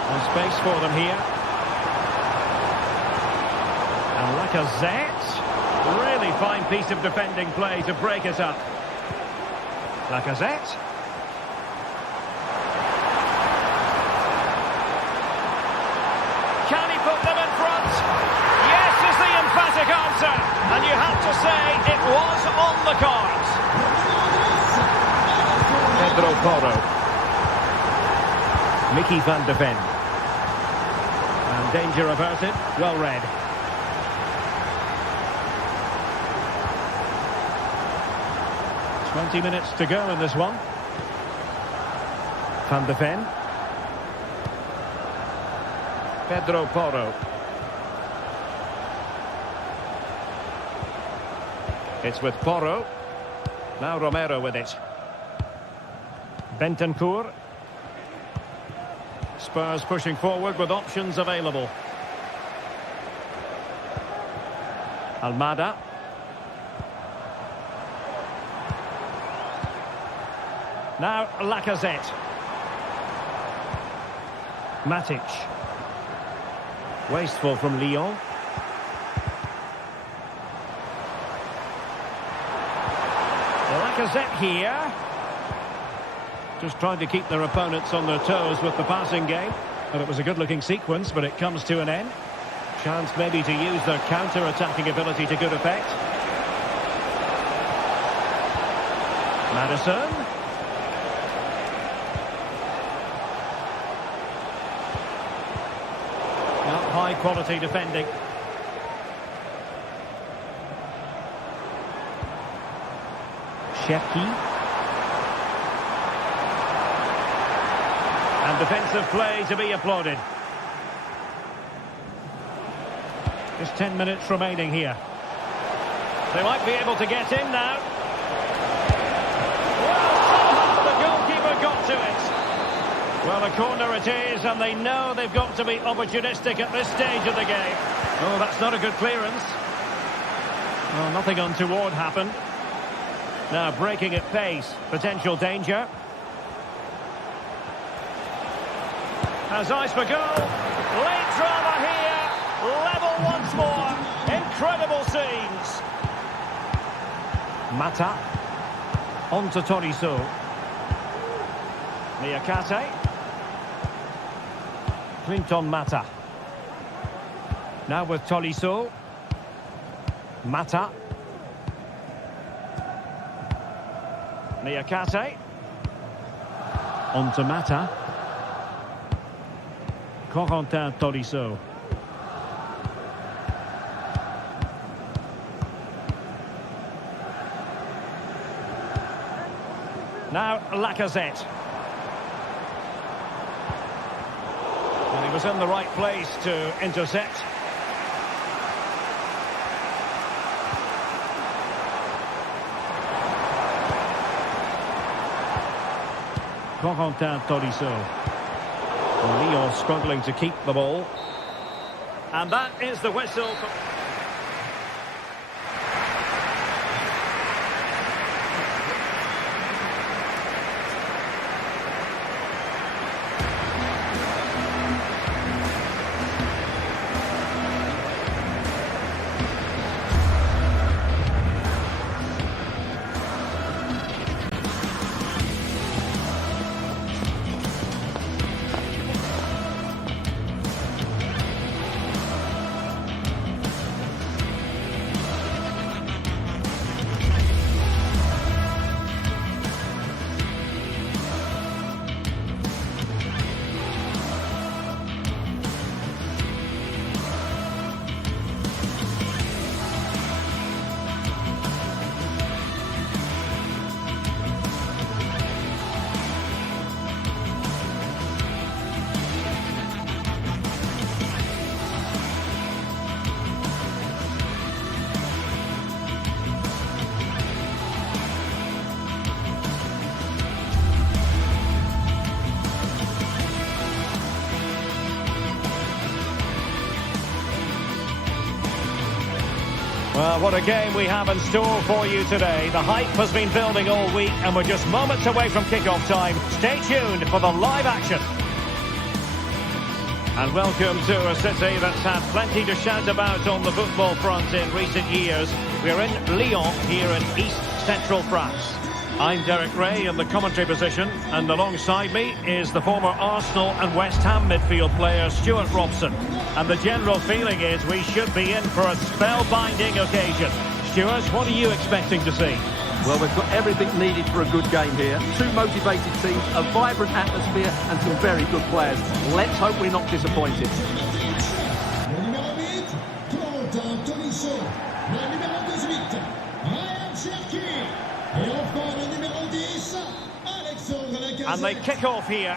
There's space for them here. And Lacazette. Really fine piece of defending play to break it up. Lacazette. Can he put them in front? Yes is the emphatic answer. And you have to say it was on the cards. Pedro Porro. Mickey van de Ven. And danger averted. Well read. "20 minutes to go in this one. Van de Ven. Pedro Porro. It's with Porro. Now Romero with it. Bentancur. Spurs pushing forward with options available. Almada. Now Lacazette. Matic. Wasteful from Lyon. Lacazette here. Just trying to keep their opponents on their toes with the passing game. And it was a good-looking sequence, but it comes to an end. Chance maybe to use their counter-attacking ability to good effect. Madison. Not high-quality defending. Shepki. And defensive play to be applauded. Just 10 minutes remaining here. They might be able to get in now. Well, the goalkeeper got to it. Well, a corner it is, and they know they've got to be opportunistic at this stage of the game. Oh, that's not a good clearance. Well, nothing untoward happened. Now breaking at pace. Potential danger. Has eyes for goal. Late drama here. Level once more. Incredible scenes. Mata. On to Tolisso. Niakate. Clinton Mata. Now with Tolisso. Mata. Niakate. On to Mata. Corentin Tolisso. Now Lacazette. And he was in the right place to intercept. Corentin Tolisso. Lyon struggling to keep the ball. And that is the whistle. Well, what a game we have in store for you today. The hype has been building all week and we're just moments away from kick-off time. Stay tuned for the live action. And welcome to a city that's had plenty to shout about on the football front in recent years. We're in Lyon here in East Central France. I'm Derek Ray in the commentary position, and alongside me is the former Arsenal and West Ham midfield player Stuart Robson. And the general feeling is we should be in for a spellbinding occasion. Stuart, what are you expecting to see? Well, we've got everything needed for a good game here. Two motivated teams, a vibrant atmosphere and some very good players. Let's hope we're not disappointed. And they kick off here.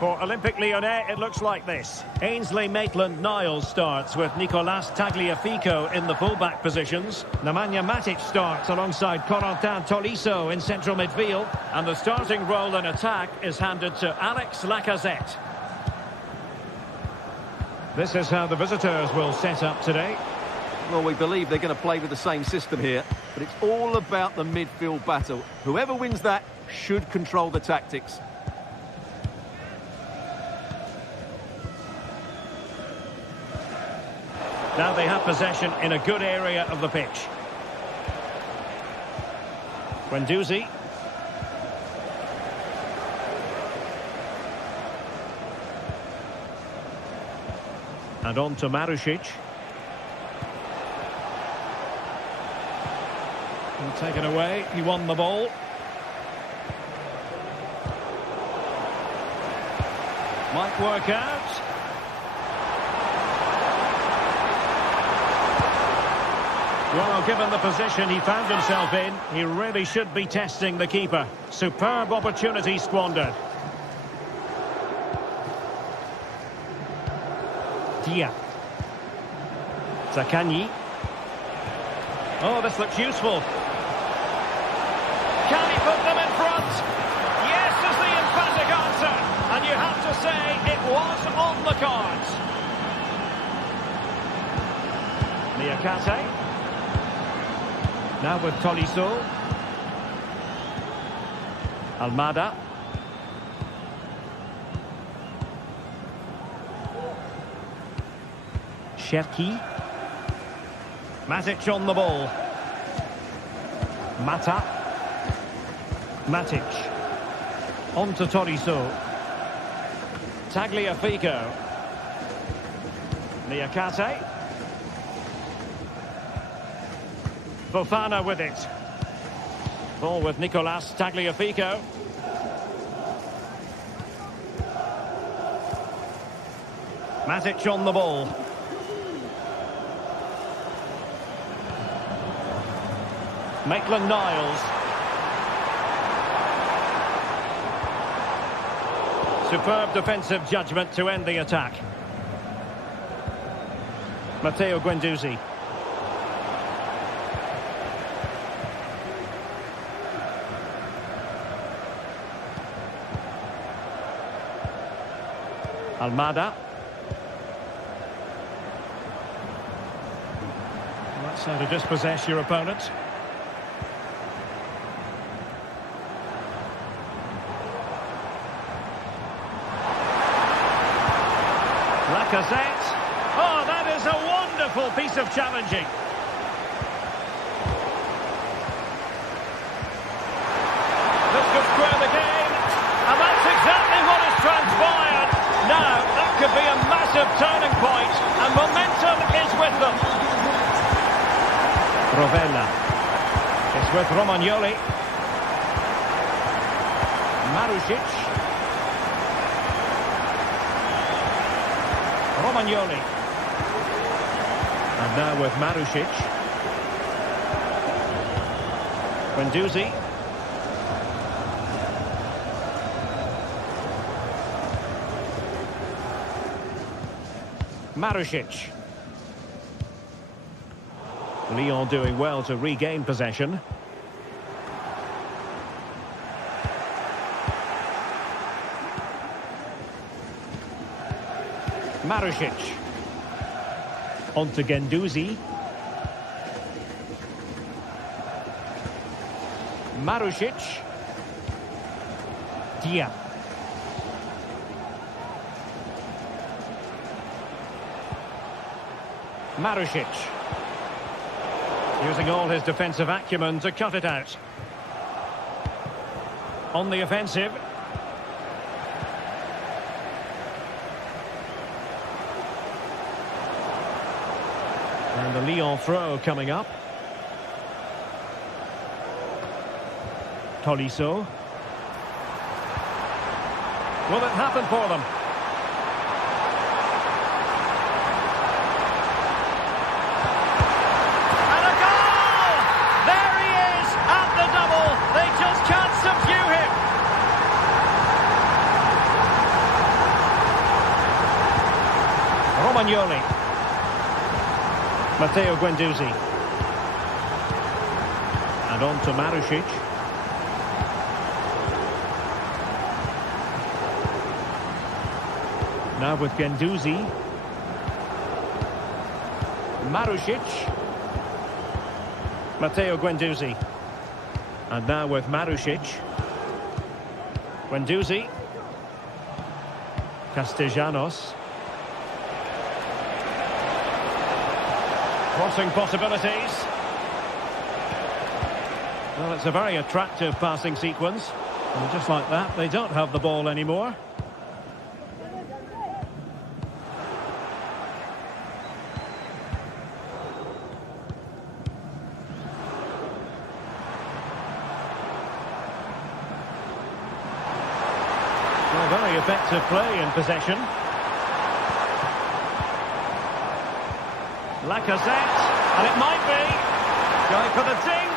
For Olympique Lyonnais, it looks like this. Ainsley Maitland-Niles starts with Nicolas Tagliafico in the fullback positions. Nemanja Matic starts alongside Corentin Tolisso in central midfield. And the starting role in attack is handed to Alex Lacazette. This is how the visitors will set up today. Well, we believe they're going to play with the same system here, but it's all about the midfield battle. Whoever wins that should control the tactics. Now they have possession in a good area of the pitch. Guendouzi. And on to Marušić. And taken away, he won the ball. Might work out. Well, given the position he found himself in, he really should be testing the keeper. Superb opportunity squandered. Dia. Zaccagni. Oh, this looks useful. Can he put them in front? Yes is the emphatic answer. And you have to say it was on the cards. Niakate. Now with Tolisso. Almada. Cherki. Matic on the ball. Mata. Matic. On to Tolisso. Tagliafico. Niakate. Fofana with it. Ball with Nicolas Tagliafico. Matic on the ball. Maitland-Niles. Superb defensive judgment to end the attack. Matteo Guendouzi. Almada. That's how to dispossess your opponent. Lacazette. Oh, that is a wonderful piece of challenging. This could square the game, and that's exactly what has transpired. Now, that could be a massive turning point, and momentum is with them. Rovella. It's with Romagnoli. Marušić. Romagnoli. And now with Marušić. Guendouzi. Marušić. Lyon doing well to regain possession. Marušić. On to Guendouzi. Marušić. Dia. Marušić. Using all his defensive acumen to cut it out. On the offensive. And the Lyon throw coming up. Tolisso. Will it happen for them? And a goal! There he is at the double. They just can't subdue him. Romagnoli. Matteo Guendouzi. And on to Marušić. Now with Guendouzi. Marušić. Matteo Guendouzi. And now with Marušić. Guendouzi. Castellanos. Crossing possibilities. Well, it's a very attractive passing sequence. And just like that, they don't have the ball anymore. Very effective play in possession. Lacazette, and it might be. Going for the dink.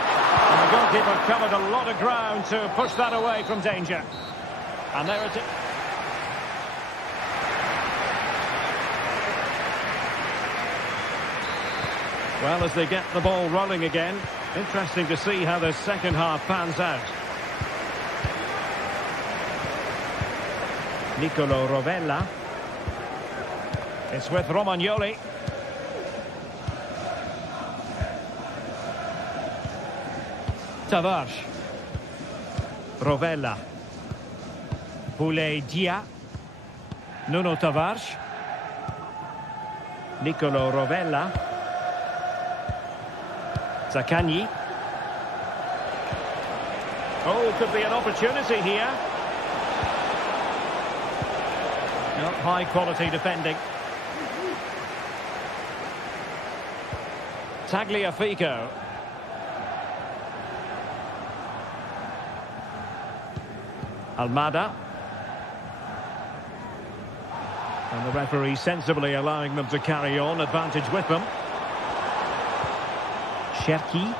And the goalkeeper covered a lot of ground to push that away from danger. And there it is. Well, as they get the ball rolling again, interesting to see how the second half pans out. Nicolo Rovella. It's with Romagnoli. Tavares. Rovella. Boulay Dia. Nuno Tavares. Nicolo Rovella. Zaccagni. Oh, could be an opportunity here. Not high quality defending. Tagliafico. Almada. And the referee sensibly allowing them to carry on, advantage with them. Cherki.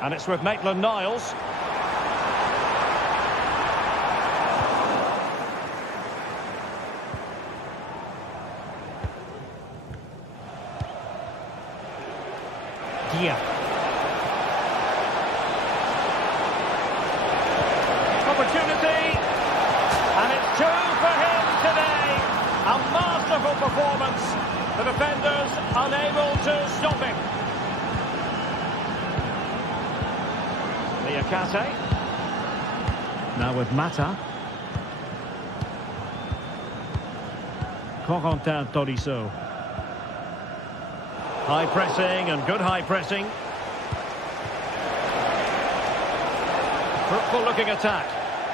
And it's with Maitland-Niles. Dia. Opportunity. And it's two for him today. A masterful performance. The defenders unable to stop him. Liakate. Now with Mata. Corentin Tolisso. High pressing and good high pressing. Fruitful looking attack.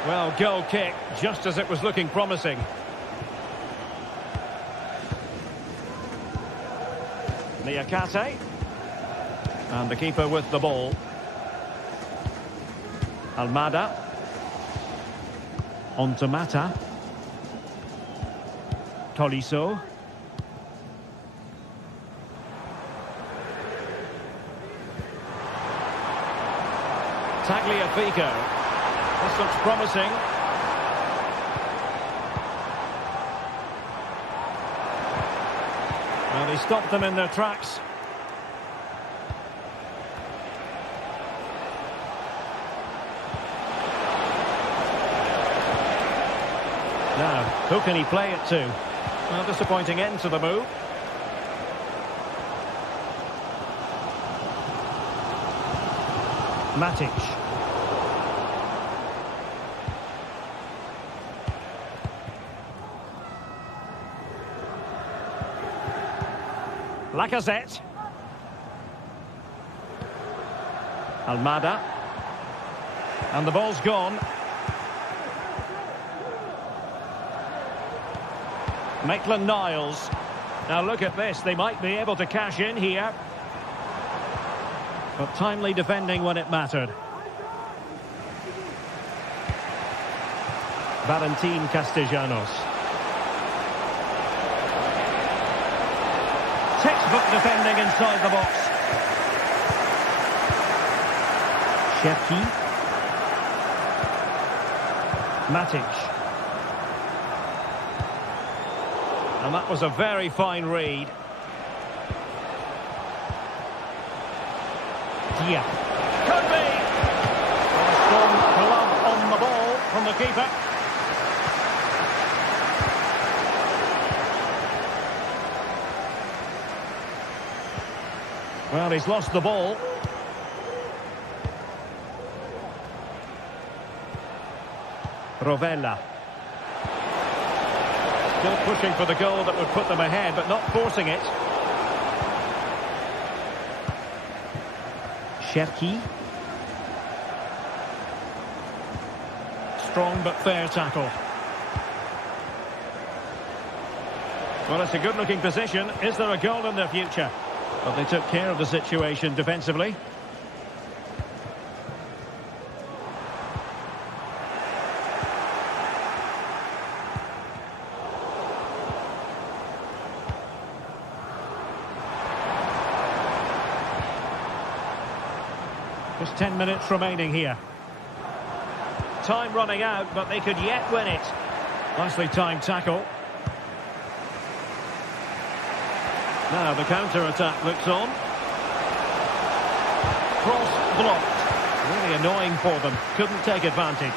Well, goal kick just as it was looking promising. Liakate. And the keeper with the ball. Almada. On to Mata. Tolisso. Tagliafico. This looks promising. Well, he stopped them in their tracks. Now, who can he play it to? Well, disappointing end to the move. Matic. Lacazette. Almada. And the ball's gone. Maitland-Niles. Now look at this, they might be able to cash in here. But timely defending when it mattered. Valentin Castellanos. Textbook defending inside the box. Cherki. Matic. And that was a very fine read. Dia. Could be! A strong glove on the ball from the keeper. Well, he's lost the ball. Rovella. Still pushing for the goal that would put them ahead, but not forcing it. Cherki. Strong but fair tackle. Well, it's a good-looking position. Is there a goal in their future? But they took care of the situation defensively. Just 10 minutes remaining here. Time running out, but they could yet win it. Nicely timed tackle. Now the counter-attack looks on. Cross blocked. Really annoying for them. Couldn't take advantage.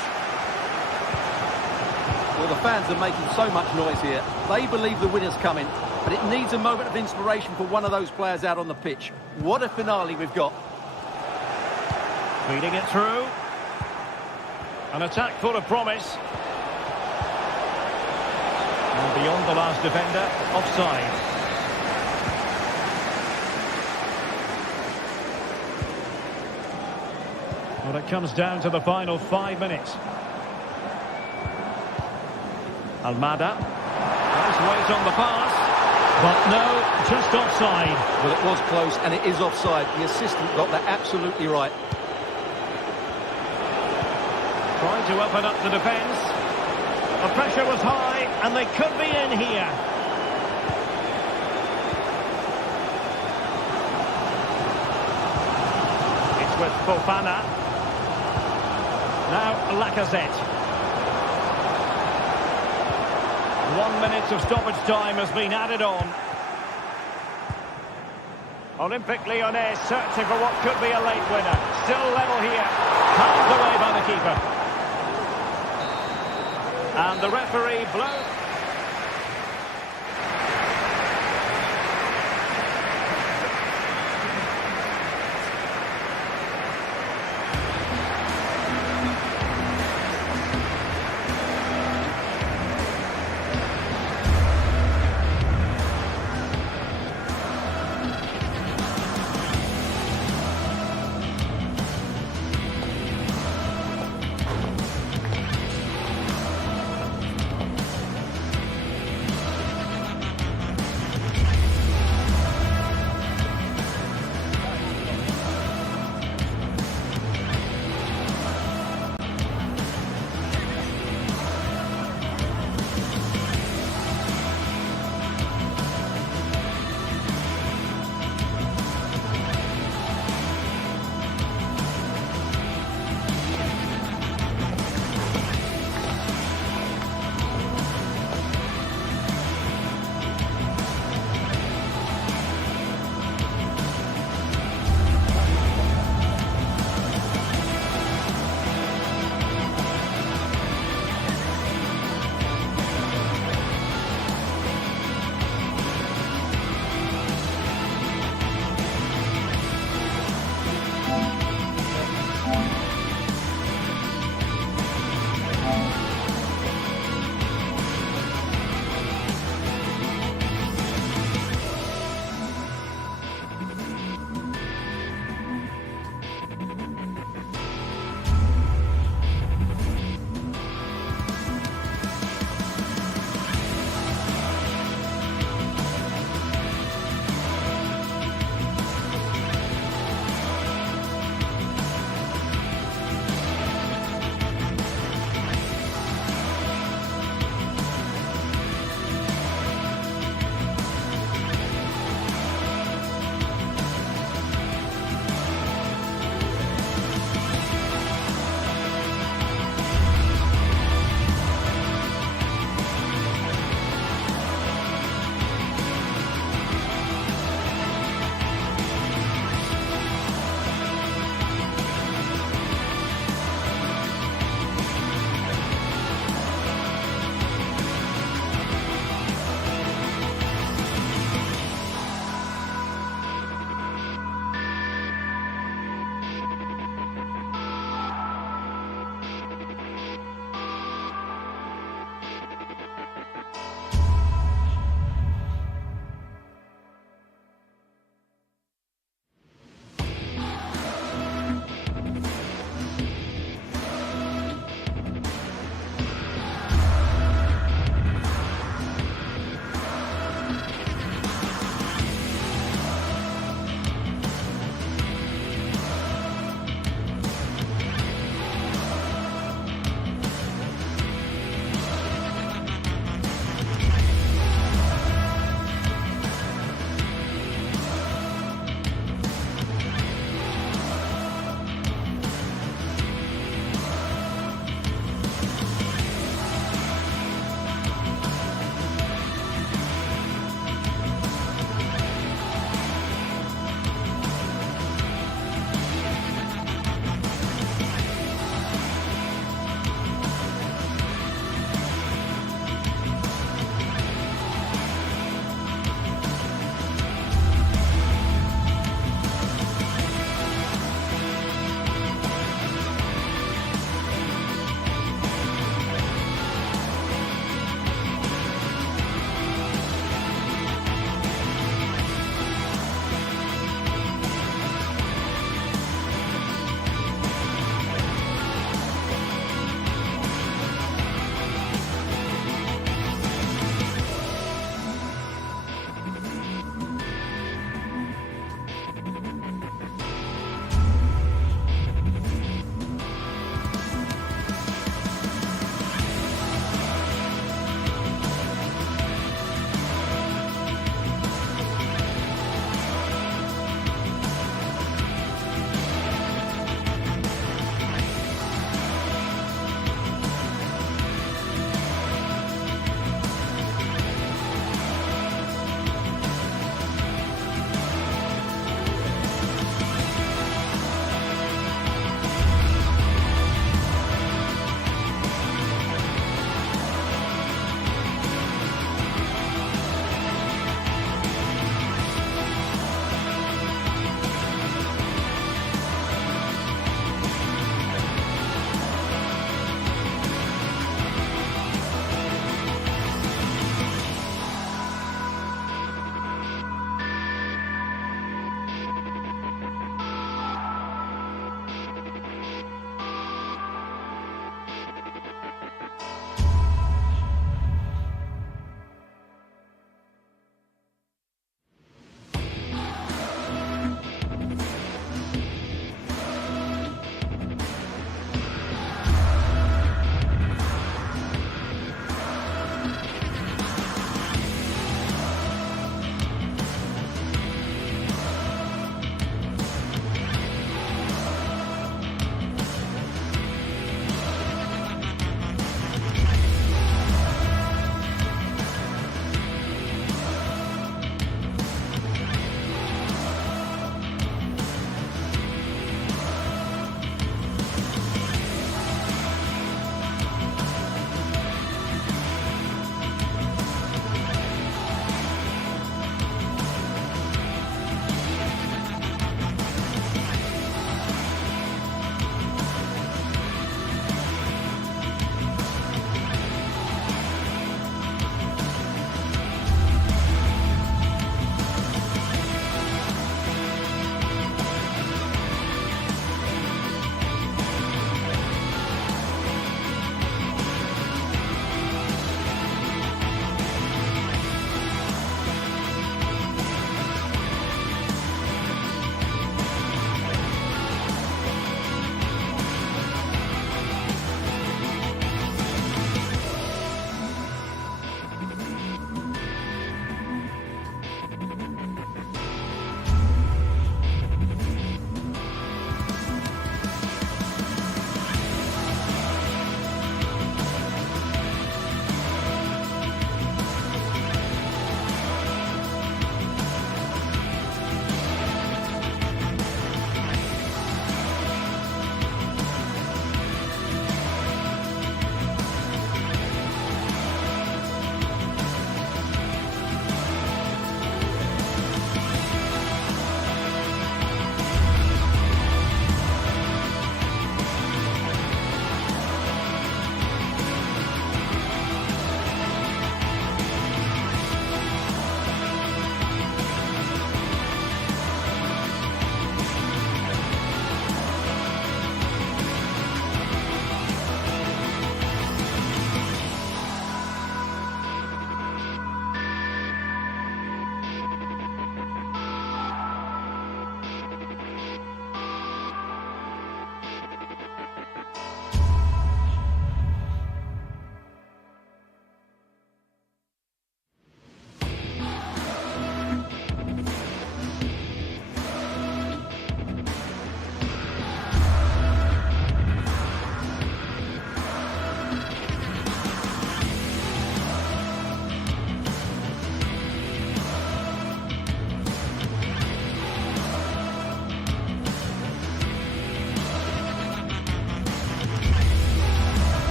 Well, the fans are making so much noise here. They believe the winner's coming, but it needs a moment of inspiration for one of those players out on the pitch. What a finale we've got. Feeding it through. An attack full of promise. And beyond the last defender, offside. Well, it comes down to the final 5 minutes. Almada. Nice weight on the pass. But no, just offside. Well, it was close, and it is offside. The assistant got that absolutely right. Trying to open up the defence. The pressure was high, and they could be in here. It's with Fofana. Now Lacazette. 1 minute of stoppage time has been added on. Olympique Lyonnais searching for what could be a late winner. Still level here. Palmed away by the keeper. And the referee blows.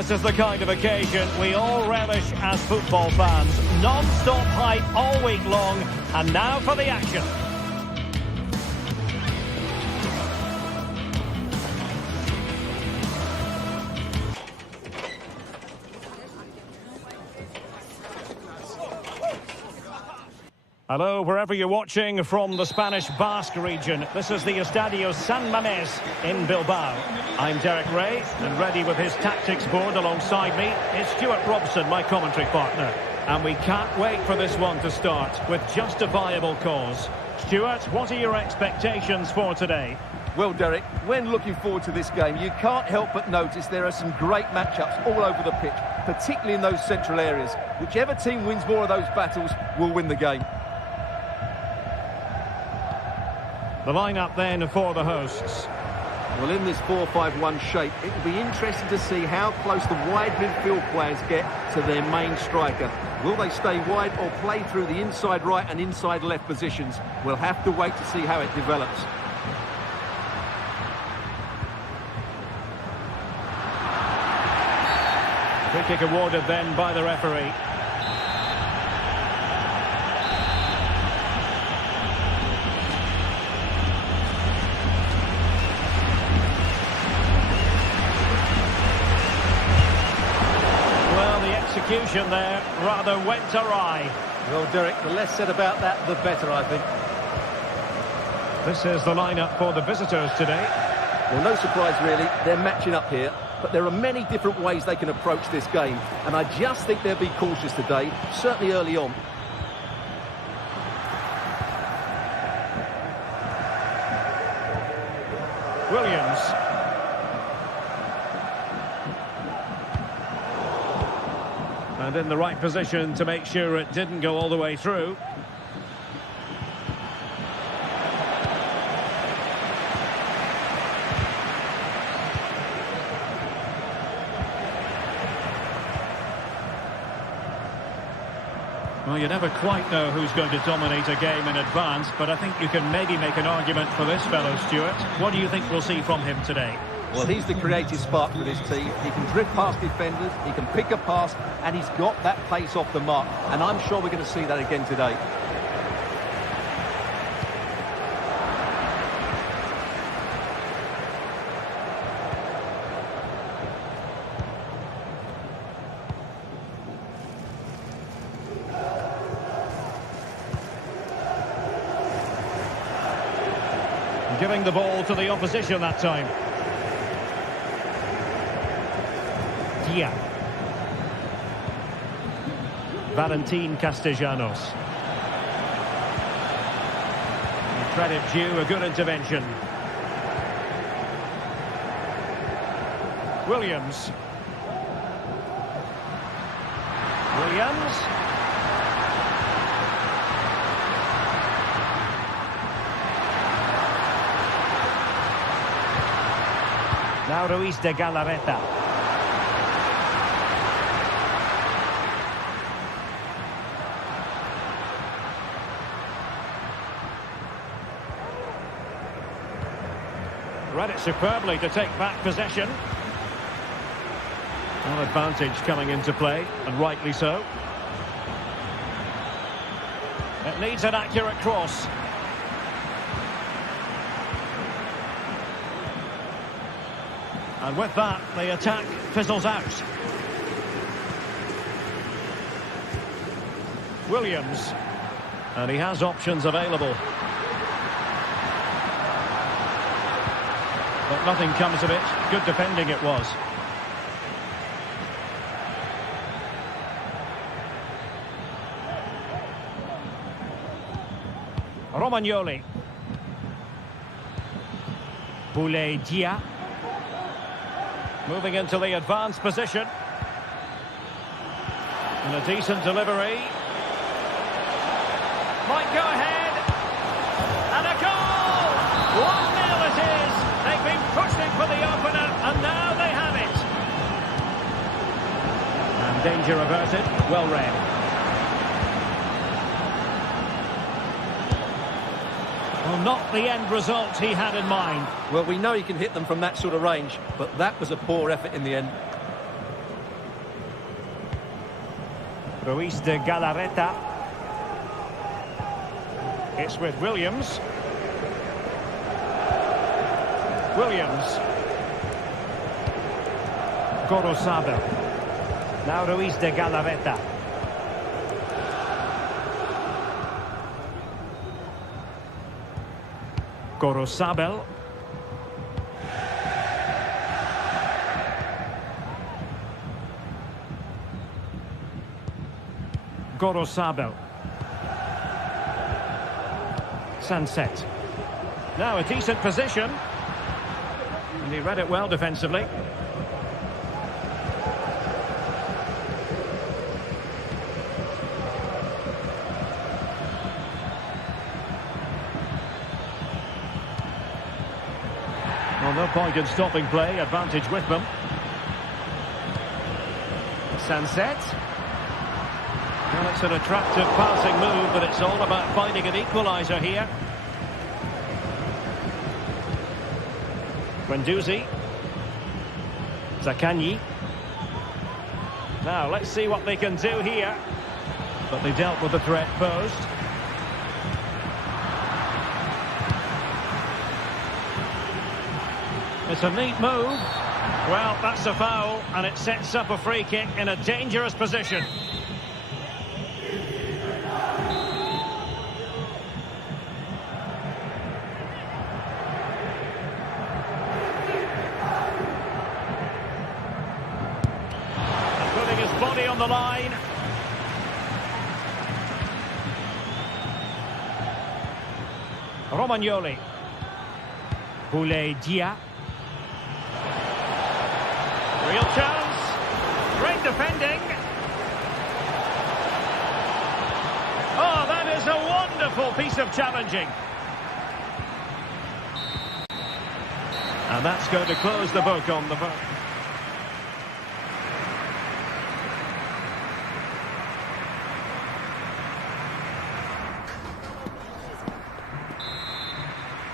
This is the kind of occasion we all relish as football fans. Non-stop hype all week long, and now for the action. Hello, wherever you're watching from the Spanish Basque region. This is the Estadio San Mamés in Bilbao. I'm Derek Ray, and ready with his tactics board alongside me is Stuart Robson, my commentary partner. And we can't wait for this one to start with justifiable cause. Stuart, what are your expectations for today? Well, Derek, when looking forward to this game, you can't help but notice there are some great matchups all over the pitch, particularly in those central areas. Whichever team wins more of those battles will win the game. The lineup then for the hosts. Well, in this 4-5-1 shape, it will be interesting to see how close the wide midfield players get to their main striker. Will they stay wide or play through the inside right and inside left positions? We'll have to wait to see how it develops. Free kick awarded then by the referee. Execution there rather went awry. Well, Derek, the less said about that, the better, I think. This is the lineup for the visitors today. Well, no surprise, really. They're matching up here, but there are many different ways they can approach this game, and I just think they'll be cautious today, certainly early on. Williams. And in the right position to make sure it didn't go all the way through. Well, you never quite know who's going to dominate a game in advance, but I think you can maybe make an argument for this fellow, Stuart. What do you think we'll see from him today? Well, he's the creative spark for this team. He can drift past defenders, he can pick a pass, and he's got that pace off the mark. And I'm sure we're going to see that again today. Giving the ball to the opposition that time. Valentin Castellanos. Credit due, a good intervention. Williams. Now Ruiz de Galarreta. Read it superbly to take back possession. An advantage coming into play, and rightly so. It needs an accurate cross. And with that, the attack fizzles out. Williams. And he has options available. But nothing comes of it. Good defending it was. Romagnoli. Boulaye. Moving into the advanced position. And a decent delivery. Might go ahead. And a goal! 1-0 it is. They've been pushing for the opener, and now they have it. And danger averted. Well read. Well, not the end result he had in mind. Well, we know he can hit them from that sort of range, but that was a poor effort in the end. Ruiz de Galarreta. It's with Williams. Gorosabel. Now Ruiz de Galarreta. Gorosabel. Gorosabel. Sunset. Now a decent position. And he read it well defensively. Well, no point in stopping play. Advantage with them. Sunset. Well, it's an attractive passing move, but it's all about finding an equaliser here. Guendouzi. Zaccagni. Now, let's see what they can do here. But they dealt with the threat posed. It's a neat move. Well, that's a foul, and it sets up a free kick in a dangerous position. Body on the line. Romagnoli. Boulay Dia. Real chance. Great defending. Oh, that is a wonderful piece of challenging. And that's going to close the book on the book.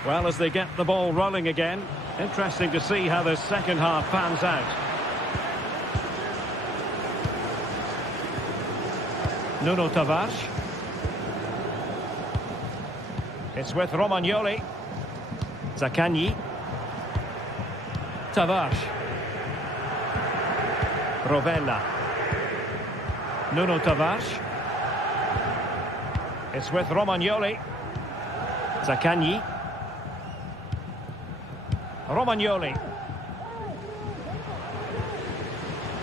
Well, as they get the ball rolling again, interesting to see how the second half pans out. Nuno Tavares. It's with Romagnoli. Zaccagni. Tavares. Rovella. Nuno Tavares. It's with Romagnoli. Zaccagni. Romagnoli.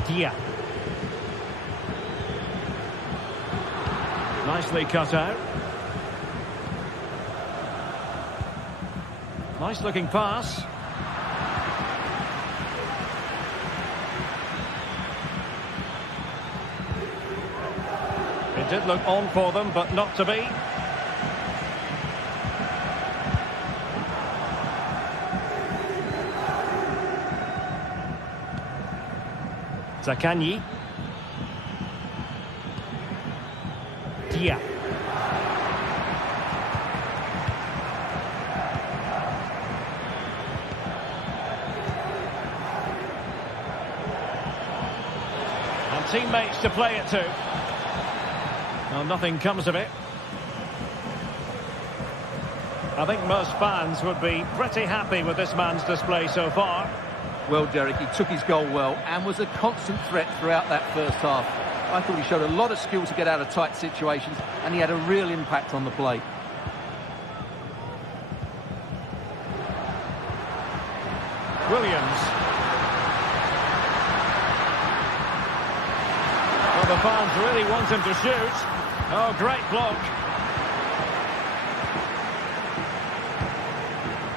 Dia. Nicely cut out. Nice looking pass. It did look on for them, but not to be. Zaccagni. Dia. And teammates to play it to. Well, nothing comes of it. I think most fans would be pretty happy with this man's display so far. Well, Derek, he took his goal well and was a constant threat throughout that first half. I thought he showed a lot of skill to get out of tight situations, and he had a real impact on the play. Williams. Well, the fans really want him to shoot. Oh, great block.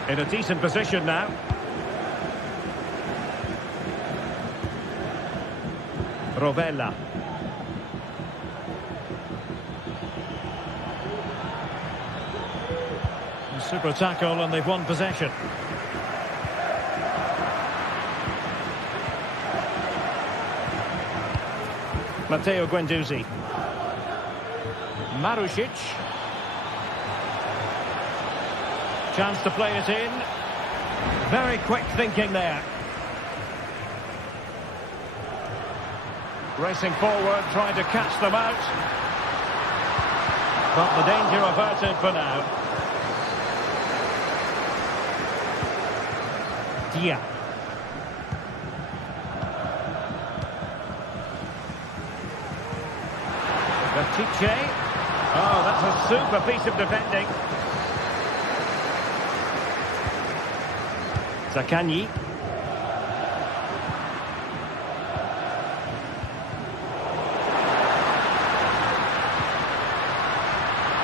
In a decent position now. Rovella. Super tackle, and they've won possession. Matteo Guendouzi. Marusic. Chance to play it in. Very quick thinking there. Racing forward, trying to catch them out. But the danger averted for now. Dia. Vertice. Oh, that's a super piece of defending. Zaccagni.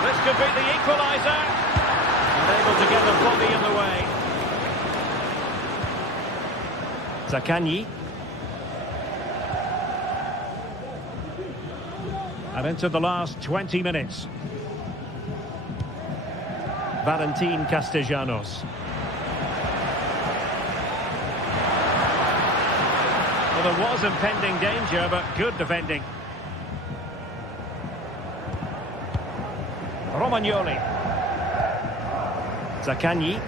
This could be the equaliser. Unable to get the body in the way. Zaccagni. And into the last 20 minutes. Valentin Castellanos. Well, there was impending danger, but good defending. Romagnoli. Zaccagni.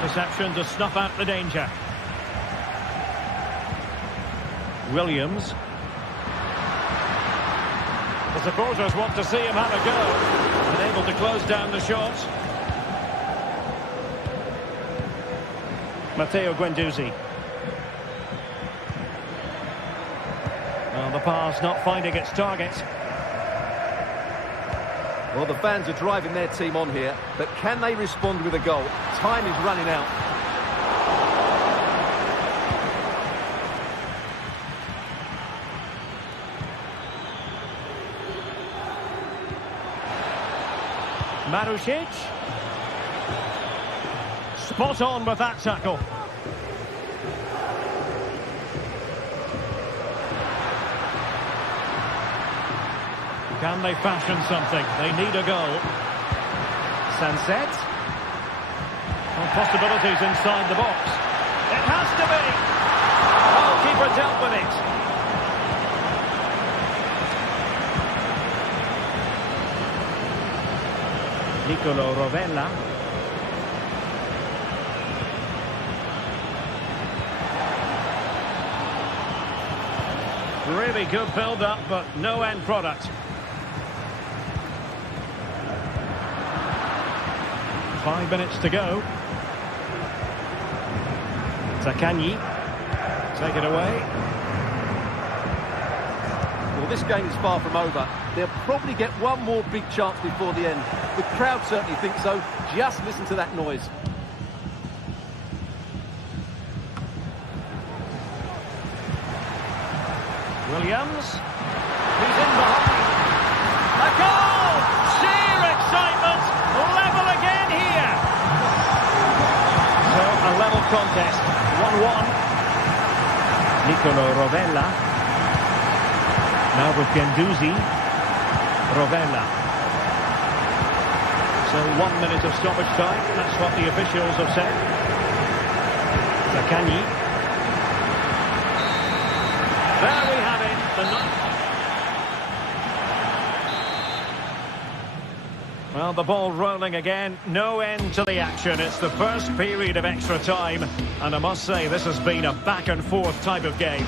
Interception to snuff out the danger. Williams. The supporters want to see him have a go. Unable to close down the shot. Matteo Guendouzi. Well, the pass not finding its target. Well, the fans are driving their team on here, but can they respond with a goal? Time is running out. Marusic. Spot on with that tackle. Can they fashion something? They need a goal. Sunset. Well, possibilities inside the box. It has to be. Oh, keeper dealt with it. Nicolo Rovella. Really good build-up, but no end product. 5 minutes to go. Zaccagni. Take it away. Well, this game is far from over. They'll probably get one more big chance before the end. The crowd certainly think so. Just listen to that noise. Williams. He's in behind. A goal! Sheer excitement! Level again here. So, a level contest. 1-1. Nicolo Rovella. Now with Guendouzi. Rovella. So 1 minute of stoppage time. That's what the officials have said. Zaccagni. There we have it. Well, the ball rolling again. No end to the action. It's the first period of extra time. And I must say, this has been a back and forth type of game.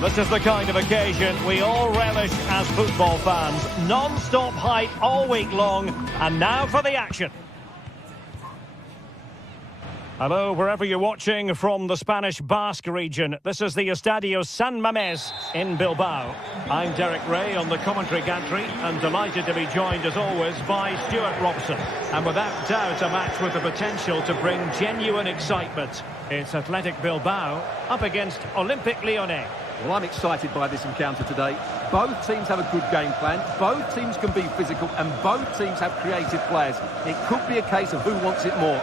This is the kind of occasion we all relish as football fans. Non-stop hype all week long, and now for the action. Hello, wherever you're watching from the Spanish Basque region. This is the Estadio San Mamés in Bilbao. I'm Derek Ray on the commentary gantry, and delighted to be joined as always by Stuart Robson. And without doubt, a match with the potential to bring genuine excitement. It's Athletic Bilbao up against Olympique Lyonnais. Well, I'm excited by this encounter today. Both teams have a good game plan, both teams can be physical, and both teams have creative players. It could be a case of who wants it more.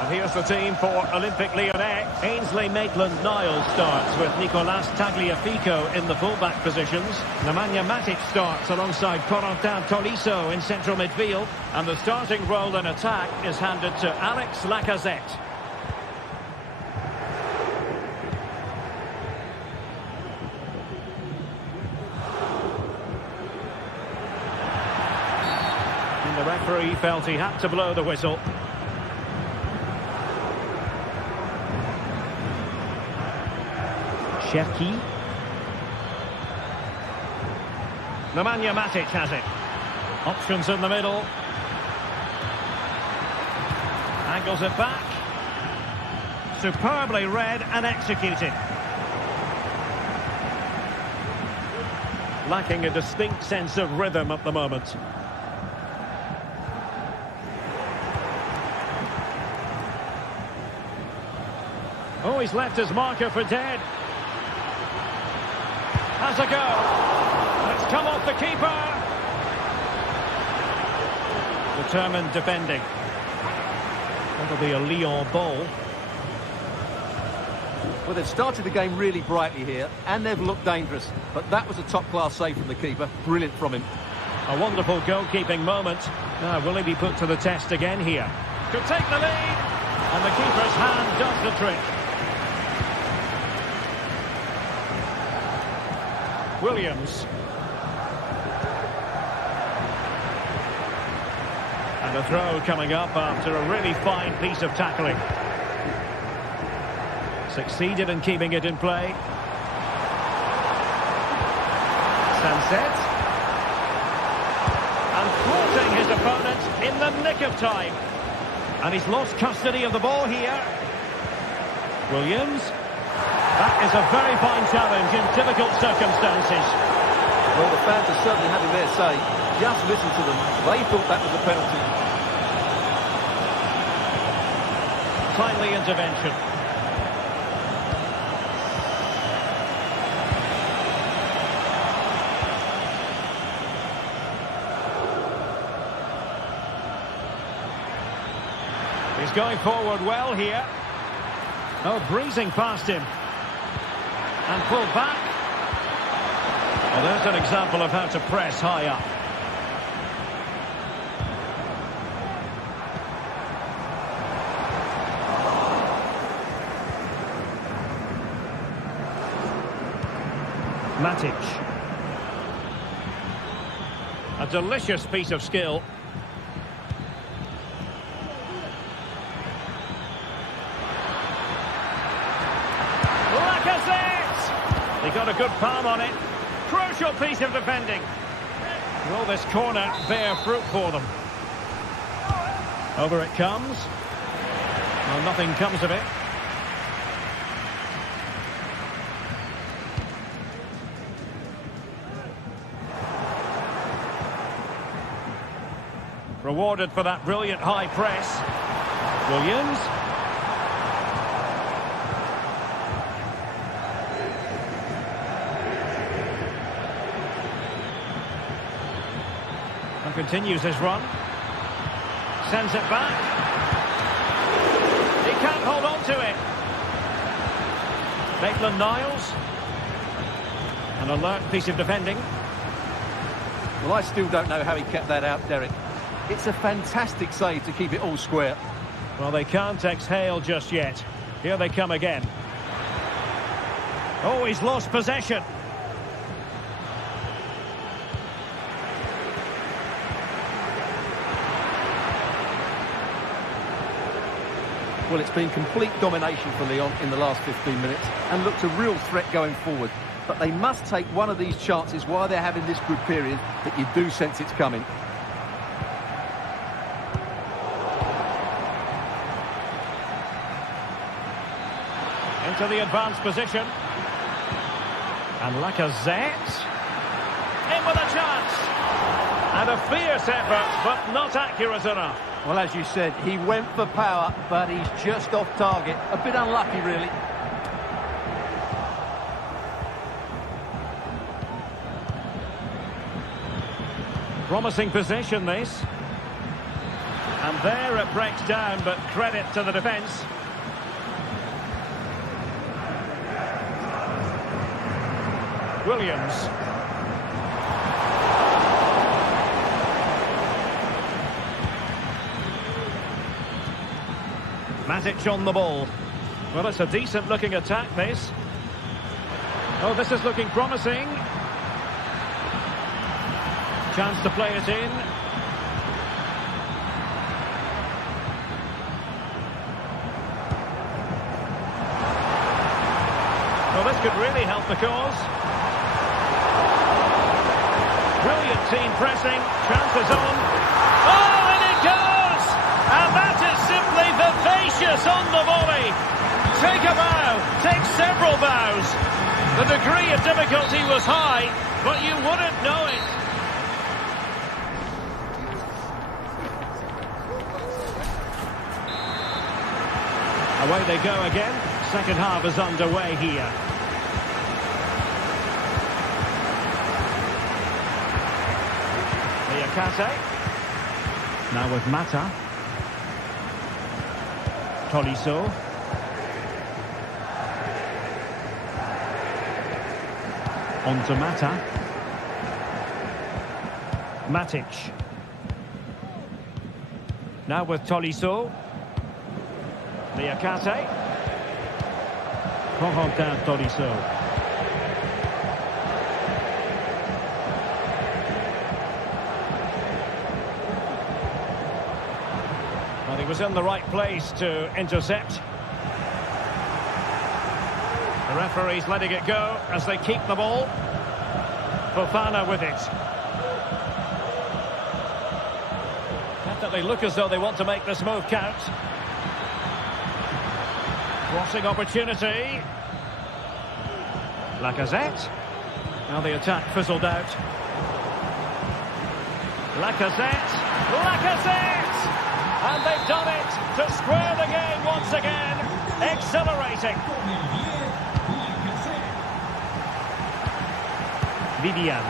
And here's the team for Olympique Lyonnais. Ainsley Maitland-Niles starts with Nicolas Tagliafico in the fullback positions. Nemanja Matic starts alongside Corentin Tolisso in central midfield. And the starting role in attack is handed to Alex Lacazette. And the referee felt he had to blow the whistle. Cherki. Nemanja Matic has it. Options in the middle. Angles it back. Superbly read and executed. Lacking a distinct sense of rhythm at the moment. Oh, he's left his marker for dead. Has a go. It's come off the keeper. Determined defending. That'll be a Lyon ball. Well, they've started the game really brightly here, and they've looked dangerous. But that was a top-class save from the keeper. Brilliant from him. A wonderful goalkeeping moment. Now, will he be put to the test again here? Could take the lead. And the keeper's hand does the trick. Williams. And a throw coming up after a really fine piece of tackling. Succeeded in keeping it in play. Sunset. And thwarting his opponent in the nick of time. And he's lost custody of the ball here. Williams. That is a very fine challenge in difficult circumstances. Well, the fans are certainly having their say. Just listen to them. They thought that was a penalty. Timely intervention. He's going forward well here. Oh, breezing past him. And pulled back. Well, there's an example of how to press high up. Matic. A delicious piece of skill. He got a good palm on it. Crucial piece of defending. Will this corner bear fruit for them? Over it comes. Well, nothing comes of it. Rewarded for that brilliant high press. Williams. And continues his run. Sends it back. He can't hold on to it. Maitland-Niles. An alert piece of defending. Well, I still don't know how he kept that out, Derek. It's a fantastic save to keep it all square. Well, they can't exhale just yet. Here they come again. Oh, he's lost possession. Well, it's been complete domination for Lyon in the last 15 minutes and looked a real threat going forward. But they must take one of these chances while they're having this good period that you do sense it's coming. Into the advanced position. And Lacazette. In with a chance. And a fierce effort, but not accurate enough. Well, as you said, he went for power, but he's just off target. A bit unlucky, really. Promising position, this. And there it breaks down, but credit to the defence. Williams. Matic on the ball. Well, it's a decent-looking attack, this. Oh, this is looking promising. Chance to play it in. Well, this could really help the cause. Brilliant team pressing. Chances on. Oh, and it goes! And that is simply vivacious on the volley. Take a bow. Take several bows. The degree of difficulty was high, but you wouldn't know it. Away they go again. Second half is underway here. Liakate. Now with Mata. Tolisso. On to Mata. Matic. Now with Tolisso. Liakate. Corentin Tolisso. Well, he was in the right place to intercept. The referee's letting it go as they keep the ball. Fofana with it. Definitely look as though they want to make this move count. Crossing opportunity. Lacazette. Now the attack fizzled out. Lacazette. Lacazette! And they've done it to square the game once again. Exhilarating. Vivian.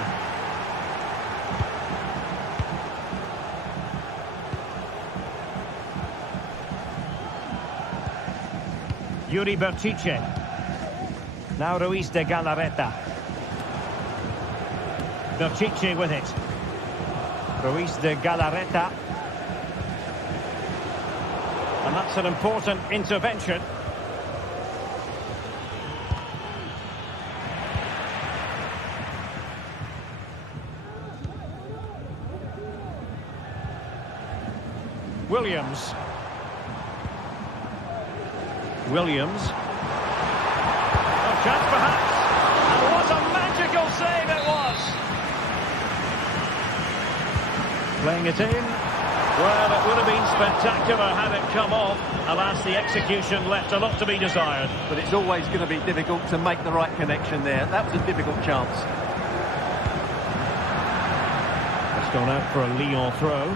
Yuri Berchiche. Now Ruiz de Galarreta. Berchiche with it. Ruiz de Galarreta. And that's an important intervention. Williams. Williams. A chance perhaps. And what a magical save it was. Playing it in. Well, it would have been spectacular had it come off. Alas, the execution left a lot to be desired. But it's always going to be difficult to make the right connection there. That was a difficult chance. It's gone out for a Lyon throw.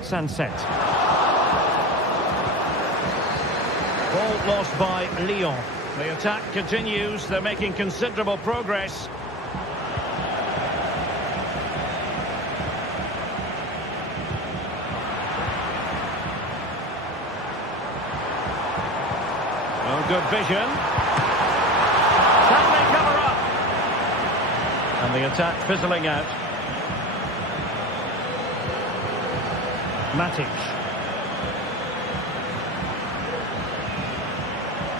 Sunset. Ball lost by Lyon. The attack continues. They're making considerable progress. Oh, good vision. Can they cover up? And the attack fizzling out. Matic.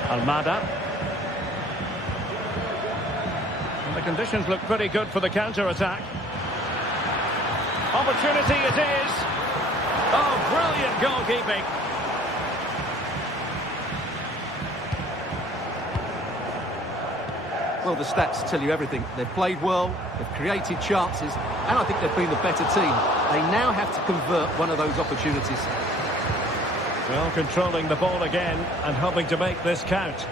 Almada. The conditions look pretty good for the counter-attack. Opportunity it is. Oh, brilliant goalkeeping. Well, the stats tell you everything. They've played well, they've created chances, and I think they've been the better team. They now have to convert one of those opportunities. Well, controlling the ball again and hoping to make this count.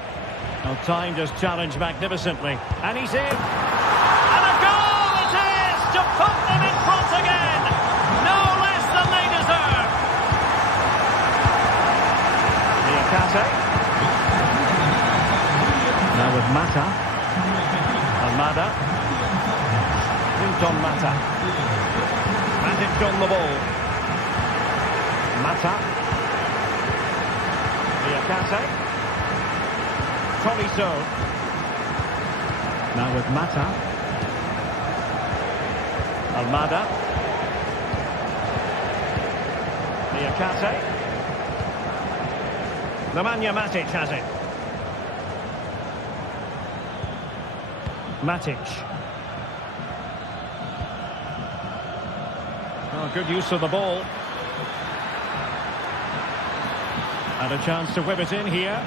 Well, timed his challenge magnificently. And he's in. And a goal it is to put them in front again. No less than they deserve. Newcastle. Now with Mata. Almada. Newton Mata. Matic on the ball. Mata. Newcastle. Tolisso. Now with Mata. Almada. Newcastle. Nemanja Matic has it. Matic. Oh, good use of the ball. And a chance to whip it in here.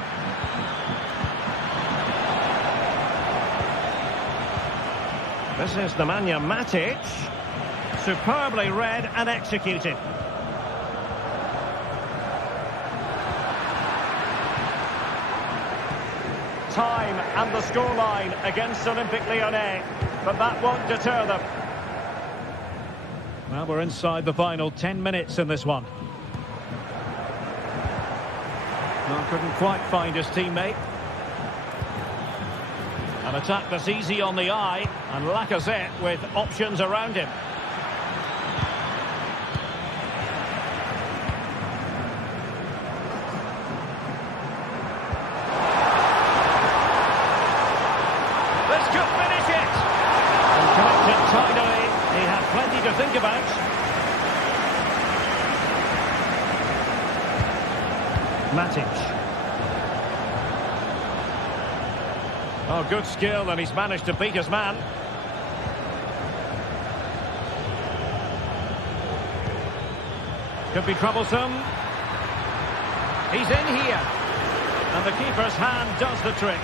This is Nemanja Matic. Superbly read and executed. Time and the scoreline against Olympique Lyonnais, but that won't deter them. Well, we're inside the final 10 minutes in this one. Well, couldn't quite find his teammate. An attack that's easy on the eye, and Lacazette with options around him. This could finish it! And connected tidily. He had plenty to think about. Matic. Oh, good skill, and he's managed to beat his man. Could be troublesome. He's in here. And the keeper's hand does the trick.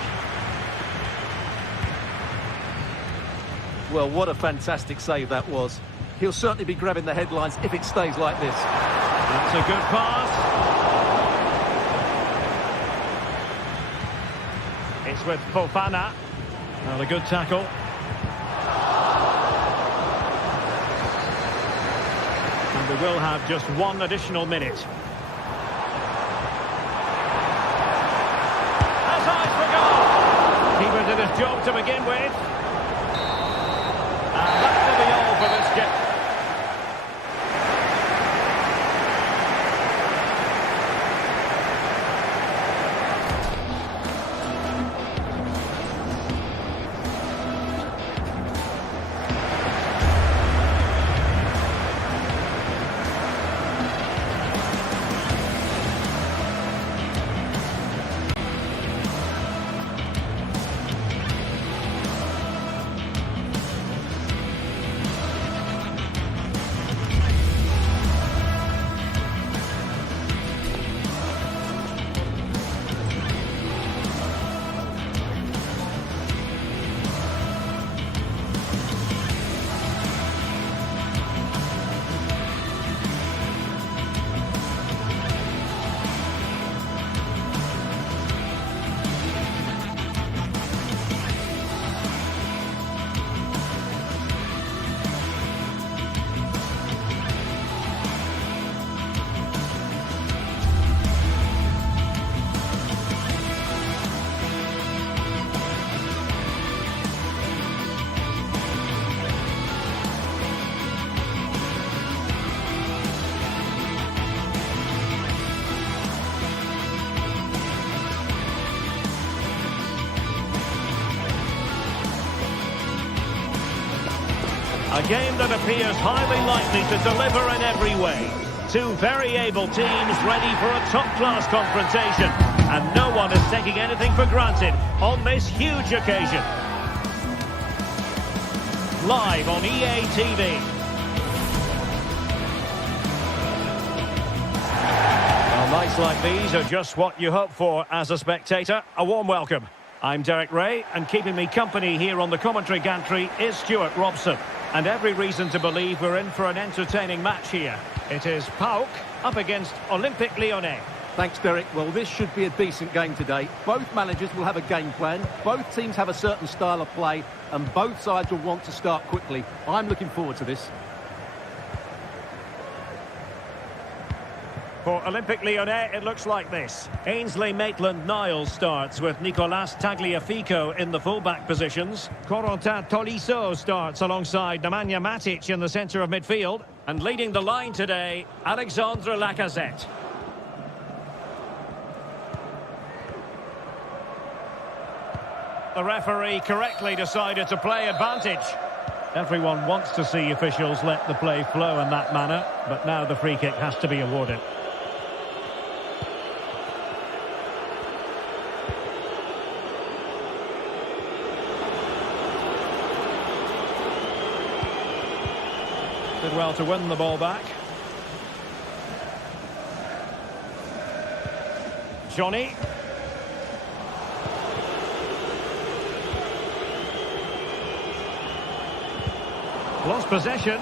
Well, what a fantastic save that was. He'll certainly be grabbing the headlines if it stays like this. That's a good pass. It's with Fofana. Well, a good tackle. And we will have just one additional minute. That's eyes for goal. Keeper did his job to begin with. And that will be all for this game. A game that appears highly likely to deliver in every way. Two very able teams ready for a top-class confrontation. And no one is taking anything for granted on this huge occasion. live on EA TV. Well, nights like these are just what you hope for as a spectator. A warm welcome. I'm Derek Ray, and keeping me company here on the commentary gantry is Stuart Robson. And every reason to believe we're in for an entertaining match here. It is PAOK up against Olympique Lyonnais. Thanks, Derek. Well, this should be a decent game today. Both managers will have a game plan. Both teams have a certain style of play, and both sides will want to start quickly. I'm looking forward to this. For Olympique Lyonnais, it looks like this. Ainsley Maitland-Niles starts with Nicolas Tagliafico in the full-back positions. Corentin Tolisso starts alongside Nemanja Matic in the centre of midfield. And leading the line today, Alexandre Lacazette. The referee correctly decided to play advantage. Everyone wants to see officials let the play flow in that manner, but now the free kick has to be awarded. Did well to win the ball back. Johnny. Lost possession.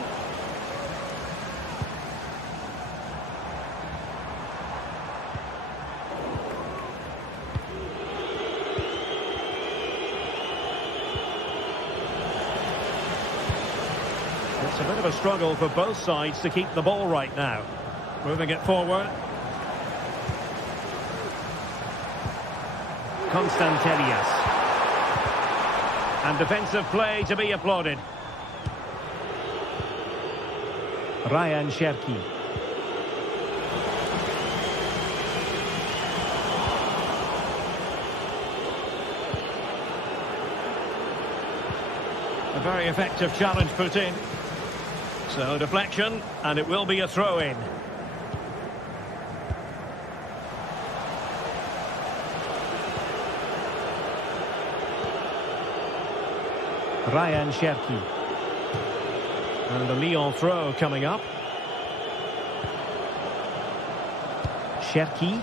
It's a bit of a struggle for both sides to keep the ball right now. Moving it forward. Constantelias. And defensive play to be applauded. Ryan Cherki. A very effective challenge put in. So deflection, and it will be a throw-in. Ryan Cherki. And the Lyon throw coming up. Cherki.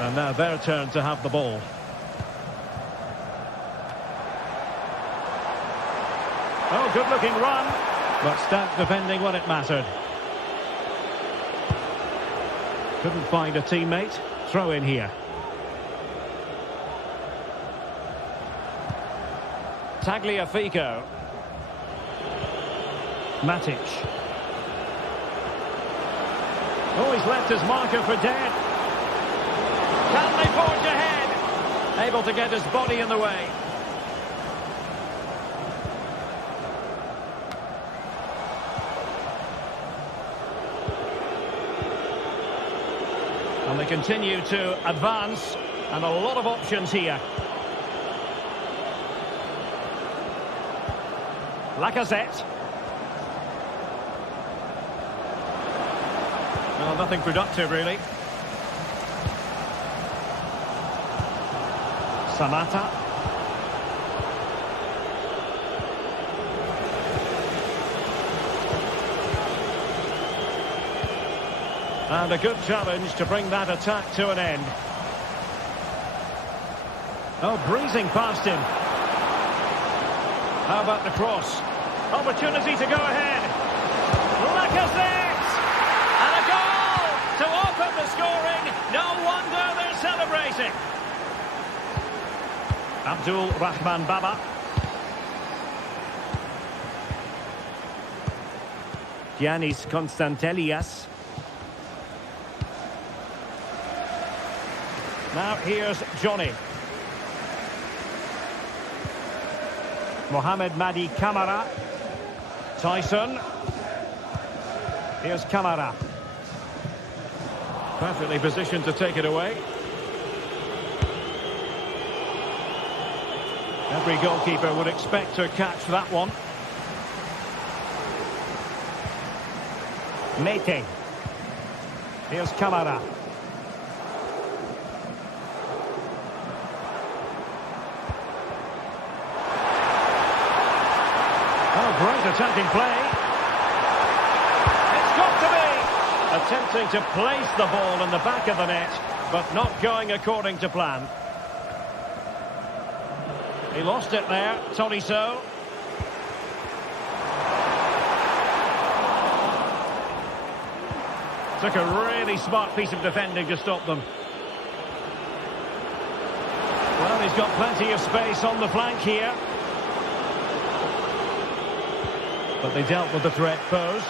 And now their turn to have the ball. Oh, good-looking run. But stout defending when it mattered. Couldn't find a teammate. Throw in here. Tagliafico. Matic. Oh, he's left his marker for dead. Can they forge ahead? Able to get his body in the way. And they continue to advance, and a lot of options here. Lacazette. Well, nothing productive, really. Samata. And a good challenge to bring that attack to an end. Oh, breezing past him. How about the cross? Opportunity to go ahead. Lacazette! And a goal to open the scoring. No wonder they're celebrating. Abdul Rahman Baba. Giannis Constantelias. Now here's Johnny. Mohamed Madi Camara. Tyson. Here's Camara. Perfectly positioned to take it away. Every goalkeeper would expect to catch that one. Mete. Here's Camara. Great attacking play. It's got to be! Attempting to place the ball in the back of the net, but not going according to plan. He lost it there, Tolisso. Took a really smart piece of defending to stop them. Well, he's got plenty of space on the flank here. But they dealt with the threat posed.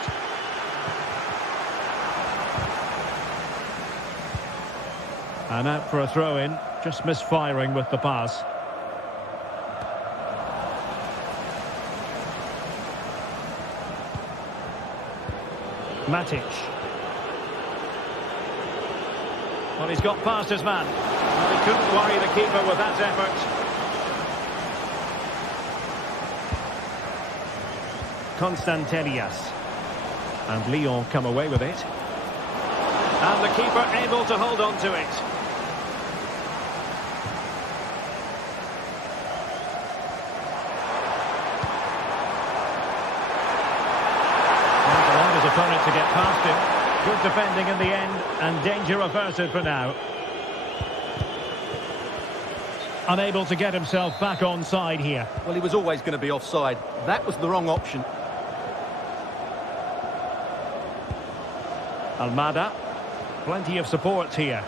And out for a throw-in, just misfiring with the pass. Matic. Well, he's got past his man. Well, he couldn't worry the keeper with that effort. Constantelias. And Lyon come away with it. And the keeper able to hold on to it. And allowed his opponent to get past him. Good defending in the end, and danger averted for now. Unable to get himself back onside here. Well, he was always going to be offside. That was the wrong option. Almada. Plenty of support here.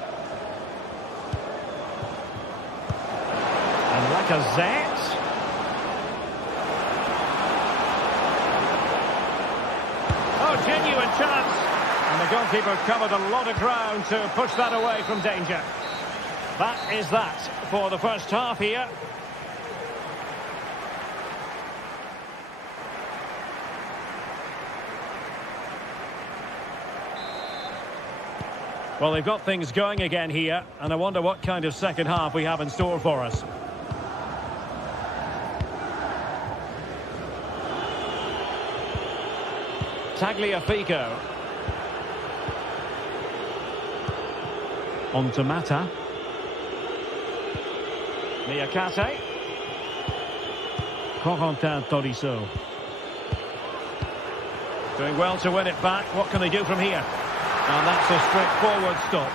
And Lacazette. Oh, genuine chance. And the goalkeeper covered a lot of ground to push that away from danger. That is that for the first half here. Well, they've got things going again here, and I wonder what kind of second half we have in store for us. Tagliafico. On to Mata. Niakate. Corentin Tolisso. Doing well to win it back. What can they do from here? And that's a straightforward stop.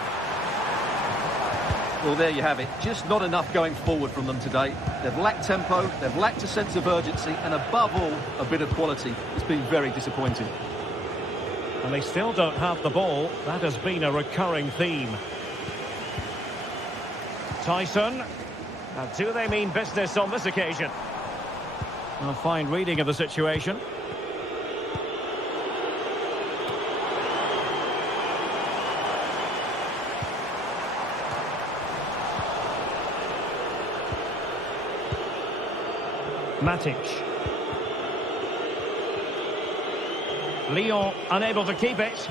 Well, there you have it. Just not enough going forward from them today. They've lacked tempo, they've lacked a sense of urgency, and above all, a bit of quality. It's been very disappointing. And they still don't have the ball. That has been a recurring theme. Tyson. Now, do they mean business on this occasion? A fine reading of the situation. Matic. Lyon unable to keep it.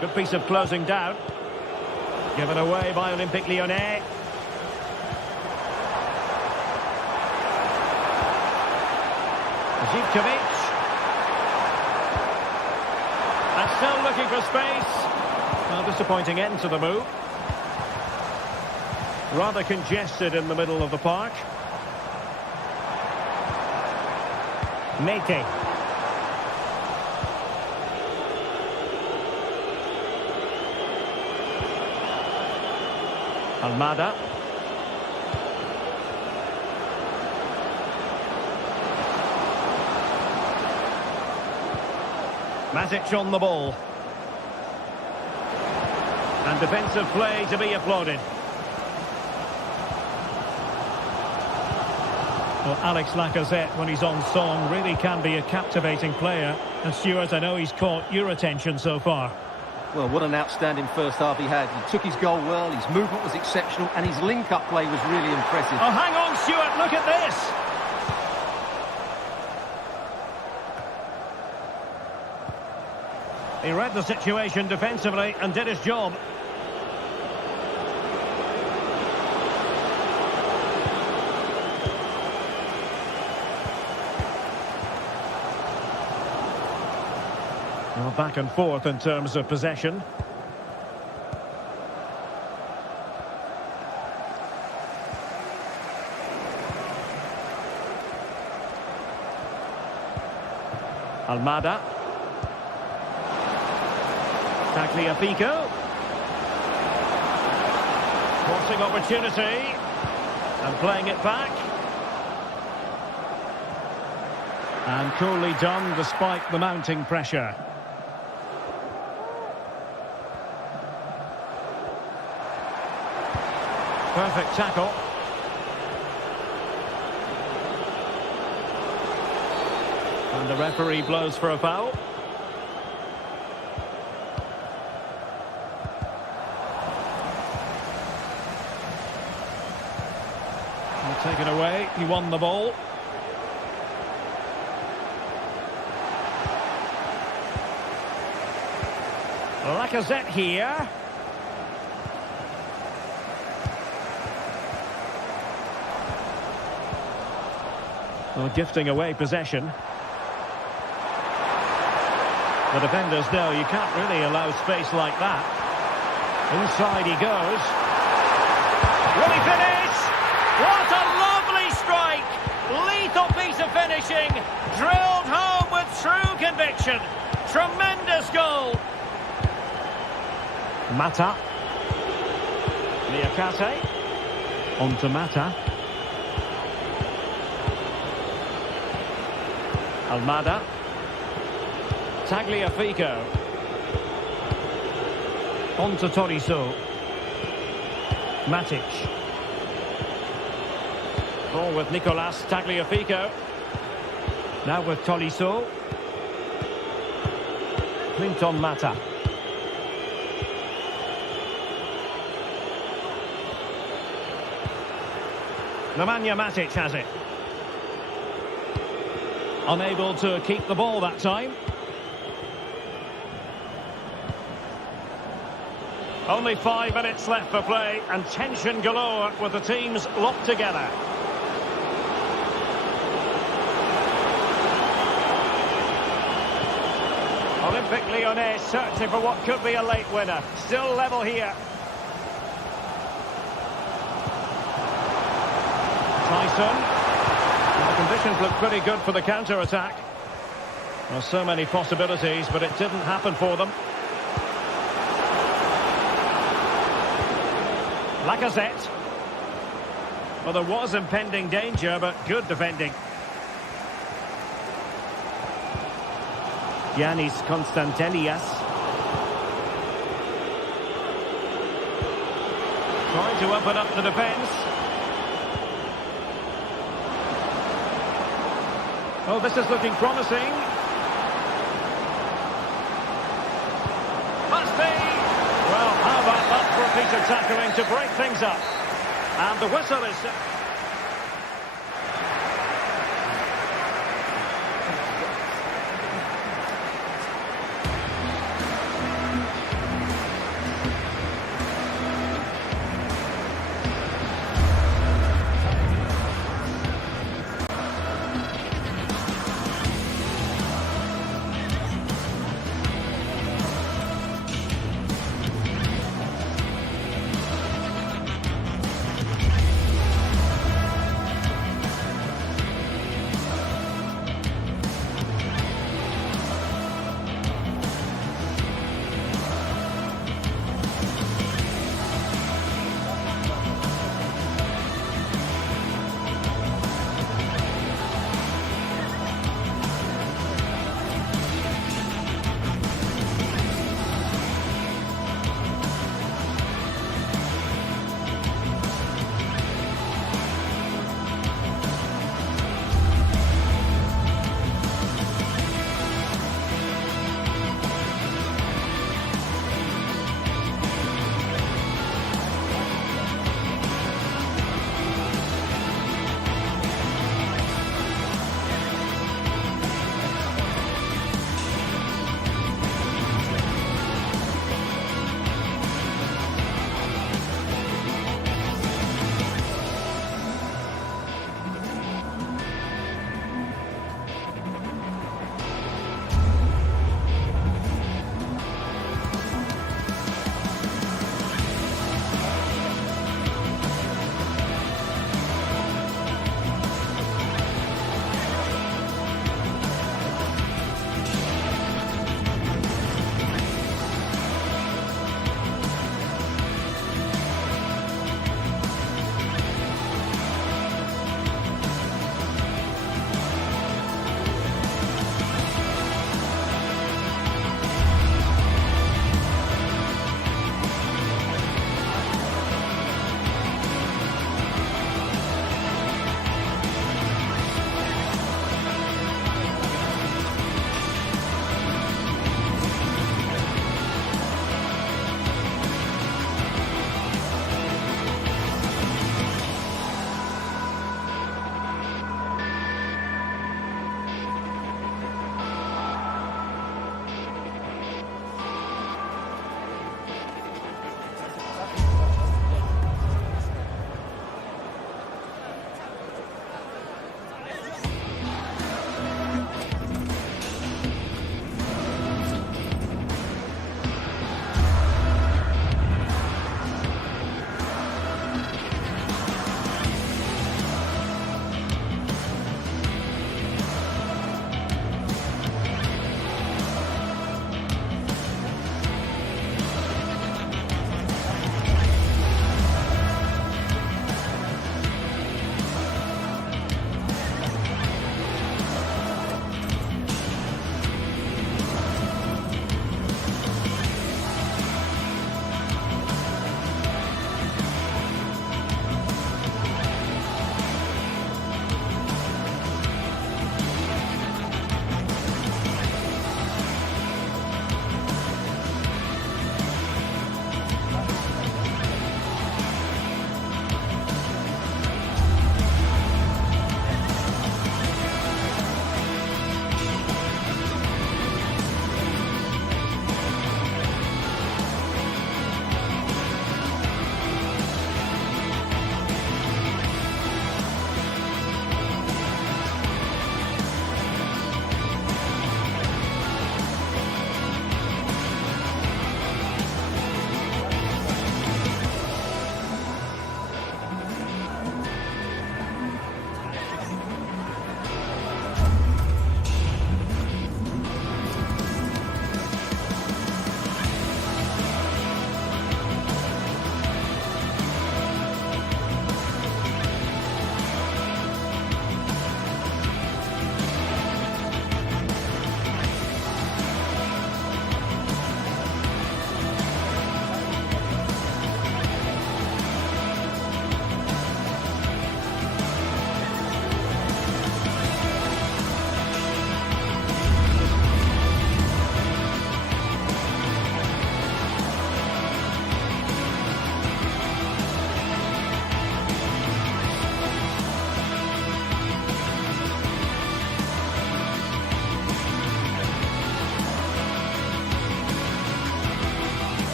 Good piece of closing down. Given away by Olympique Lyonnais. Zivkovic. And still looking for space. Well, disappointing end to the move. Rather congested in the middle of the park. Mete. Almada. Matic on the ball. And defensive play to be applauded. Well, Alex Lacazette, when he's on song, really can be a captivating player. And Stuart, I know he's caught your attention so far. Well, what an outstanding first half he had. He took his goal well, his movement was exceptional, and his link-up play was really impressive. Oh, hang on, Stuart, look at this! He read the situation defensively and did his job. back and forth in terms of possession. Almada. Tagliafico. Crossing opportunity. And playing it back. And coolly done despite the mounting pressure. Perfect tackle. And the referee blows for a foul. Taken away, he won the ball. Lacazette here. Well, gifting away possession. The defenders know you can't really allow space like that. Inside he goes. Will he finish? What a lovely strike! Lethal piece of finishing. Drilled home with true conviction. Tremendous goal. Mata. Niakate. On to Mata. Almada. Tagliafico. On to Tolisso. Matic. Ball with Nicolas Tagliafico. Now with Tolisso. Clinton Mata. Nemanja Matic has it. Unable to keep the ball that time. Only 5 minutes left for play and tension galore with the teams locked together. Olympique Lyonnais searching for what could be a late winner. Still level here. Tyson. The conditions look pretty good for the counter-attack. Well, so many possibilities, but it didn't happen for them. Lacazette. Well, there was impending danger, but good defending. Giannis Constantelias. Trying to open up the defence. Oh, this is looking promising. Must be. Well, how about that for a piece of tackling to break things up? And the whistle is...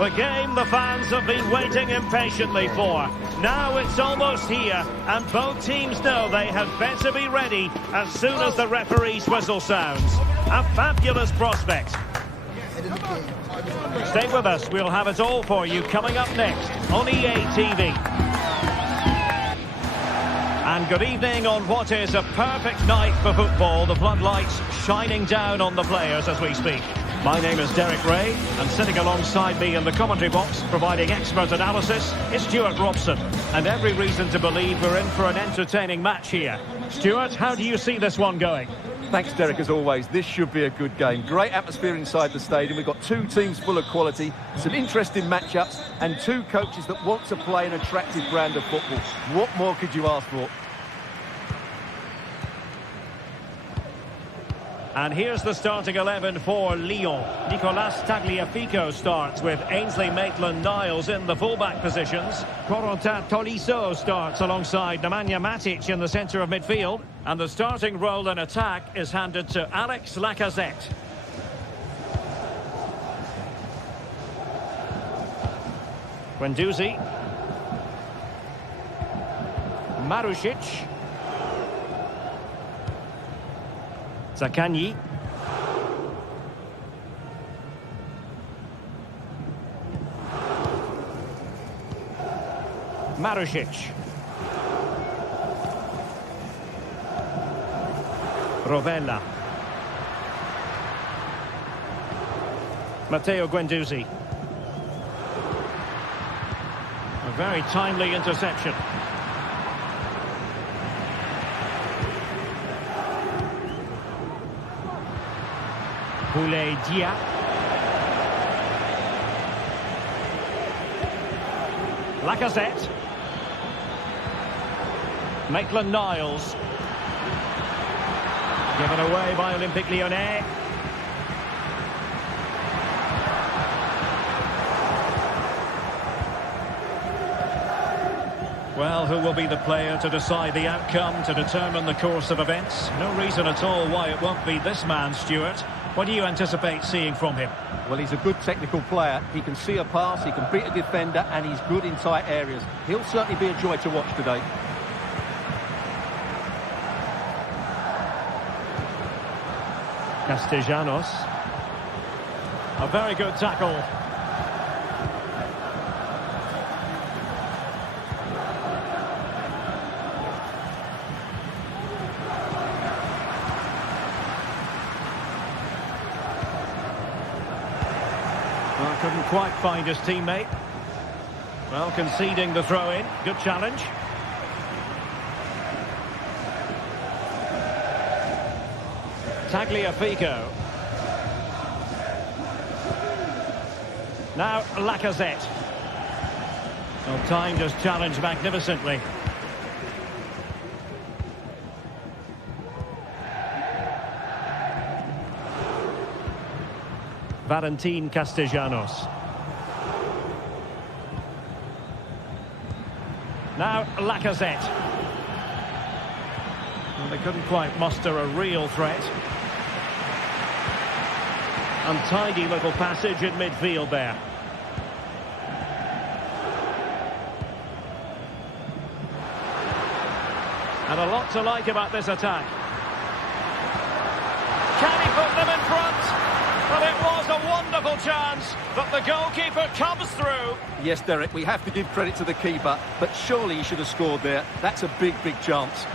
The game the fans have been waiting impatiently for. Now it's almost here, and both teams know they had better be ready as soon as the referee's whistle sounds. A fabulous prospect. Stay with us, we'll have it all for you coming up next on EA TV. And good evening on what is a perfect night for football. The floodlights shining down on the players as we speak. My name is Derek Ray, and sitting alongside me in the commentary box, providing expert analysis, is Stuart Robson. And every reason to believe we're in for an entertaining match here. Stuart, how do you see this one going? Thanks, Derek, as always. This should be a good game. Great atmosphere inside the stadium. We've got two teams full of quality, some interesting matchups, and two coaches that want to play an attractive brand of football. What more could you ask for? And here's the starting 11 for Lyon. Nicolas Tagliafico starts with Ainsley Maitland-Niles in the fullback positions. Corentin Tolisso starts alongside Nemanja Matic in the centre of midfield. And the starting role in attack is handed to Alex Lacazette. Guendouzi. Marušić. Zaccagni. Marušić. Rovella. Matteo Guendouzi. A very timely interception. Boulaye Dia. Lacazette. Maitland-Niles. Given away by Olympique Lyonnais. Well, who will be the player to decide the outcome, to determine the course of events? No reason at all why it won't be this man, Stuart. What do you anticipate seeing from him? Well, he's a good technical player. He can see a pass, he can beat a defender, and he's good in tight areas. He'll certainly be a joy to watch today. Castellanos. A very good tackle. Well, couldn't quite find his teammate. Well, conceding the throw-in. Good challenge. Tagliafico. Now Lacazette. Well, timed his challenge magnificently. Valentin Castellanos. Now Lacazette. Well, they couldn't quite muster a real threat. Untidy little passage in midfield there. And a lot to like about this attack. Can he put them in front? Well, it was a wonderful chance, but the goalkeeper comes through. Yes, Derek, we have to give credit to the keeper, but surely he should have scored there. That's a big, big chance.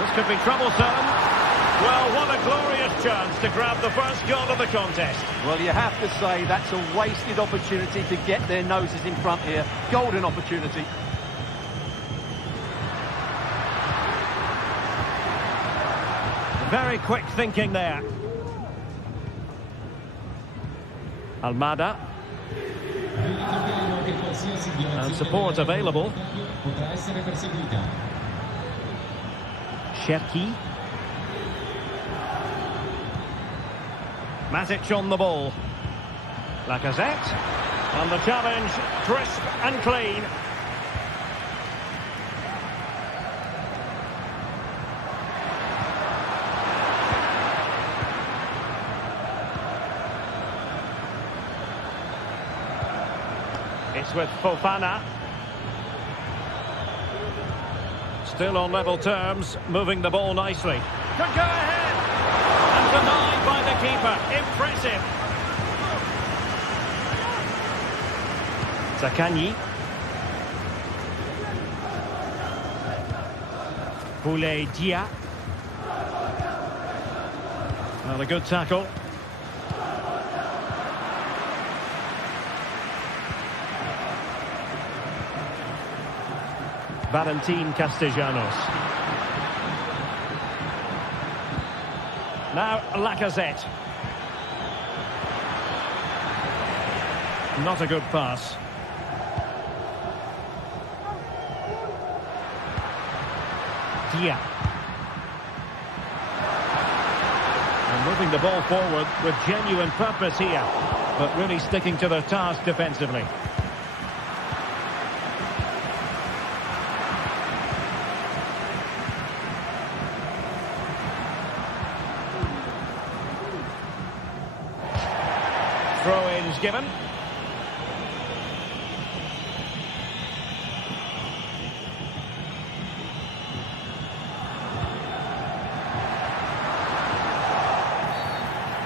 This could be troublesome. Well, what a glorious chance to grab the first goal of the contest. Well, you have to say that's a wasted opportunity to get their noses in front here. Golden opportunity. Very quick thinking there. Almada. And support available. Cherki. Matic on the ball. Lacazette. And the challenge, crisp and clean. It's with Fofana. Still on level terms, moving the ball nicely. Could go ahead! And denied by the keeper. Impressive. Zaccagni. Boulaye Dia. Well, a good tackle. Valentin Castellanos. Now Lacazette. Not a good pass. Dia. And moving the ball forward with genuine purpose here, but really sticking to their task defensively. Throw-ins given.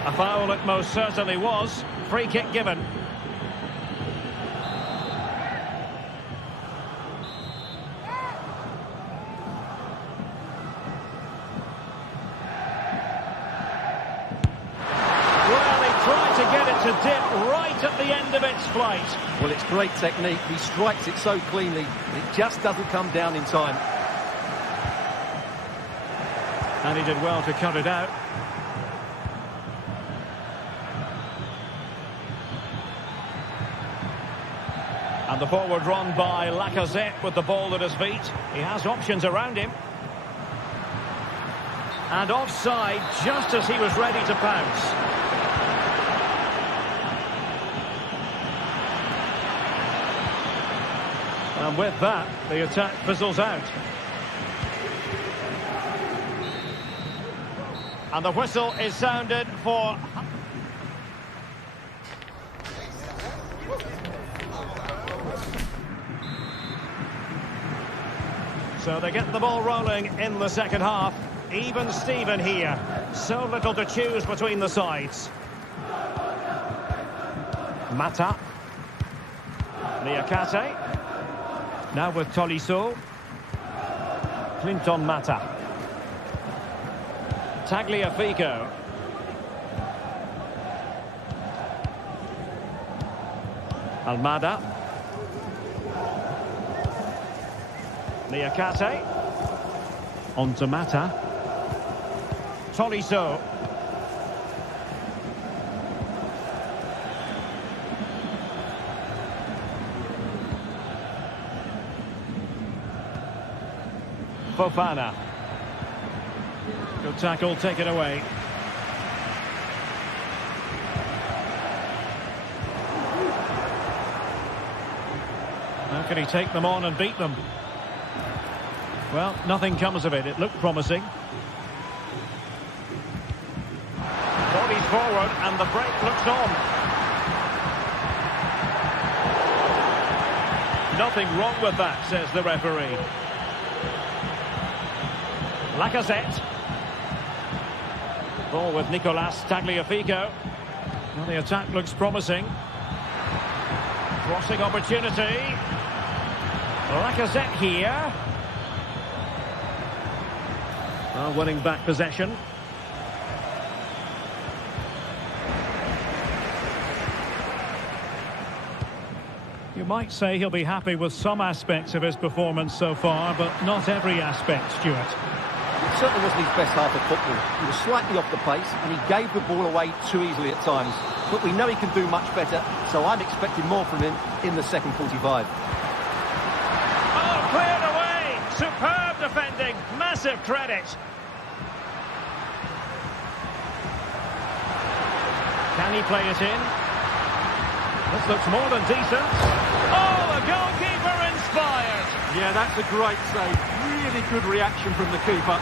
A foul it most certainly was. Free kick given. To dip right at the end of its flight. Well, it's great technique. He strikes it so cleanly. It just doesn't come down in time. And he did well to cut it out. And the forward run by Lacazette with the ball at his feet. He has options around him. And offside just as he was ready to pounce. And with that, the attack fizzles out. And the whistle is sounded for... So they get the ball rolling in the second half. Even Steven here. So little to choose between the sides. Mata. Niakate. Now with Tolisso. Clinton Mata. Tagliafico. Almada. Niakate. On to Mata. Tolisso. Fofana. Good tackle, taken away. How can he take them on and beat them? Well, nothing comes of it. It looked promising. Bodies forward and the break looks on. Nothing wrong with that, says the referee. Lacazette. Ball with Nicolas Tagliafico. Well, the attack looks promising. Crossing opportunity. Lacazette here. Well, winning back possession. You might say he'll be happy with some aspects of his performance so far, but not every aspect, Stuart. It certainly wasn't his best half of football. He was slightly off the pace and he gave the ball away too easily at times. But we know he can do much better, so I'm expecting more from him in the second 45. Oh, cleared away! Superb defending! Massive credit! Can he play it in? This looks more than decent. Oh, the goalkeeper inspired! Yeah, that's a great save. Really good reaction from the keeper.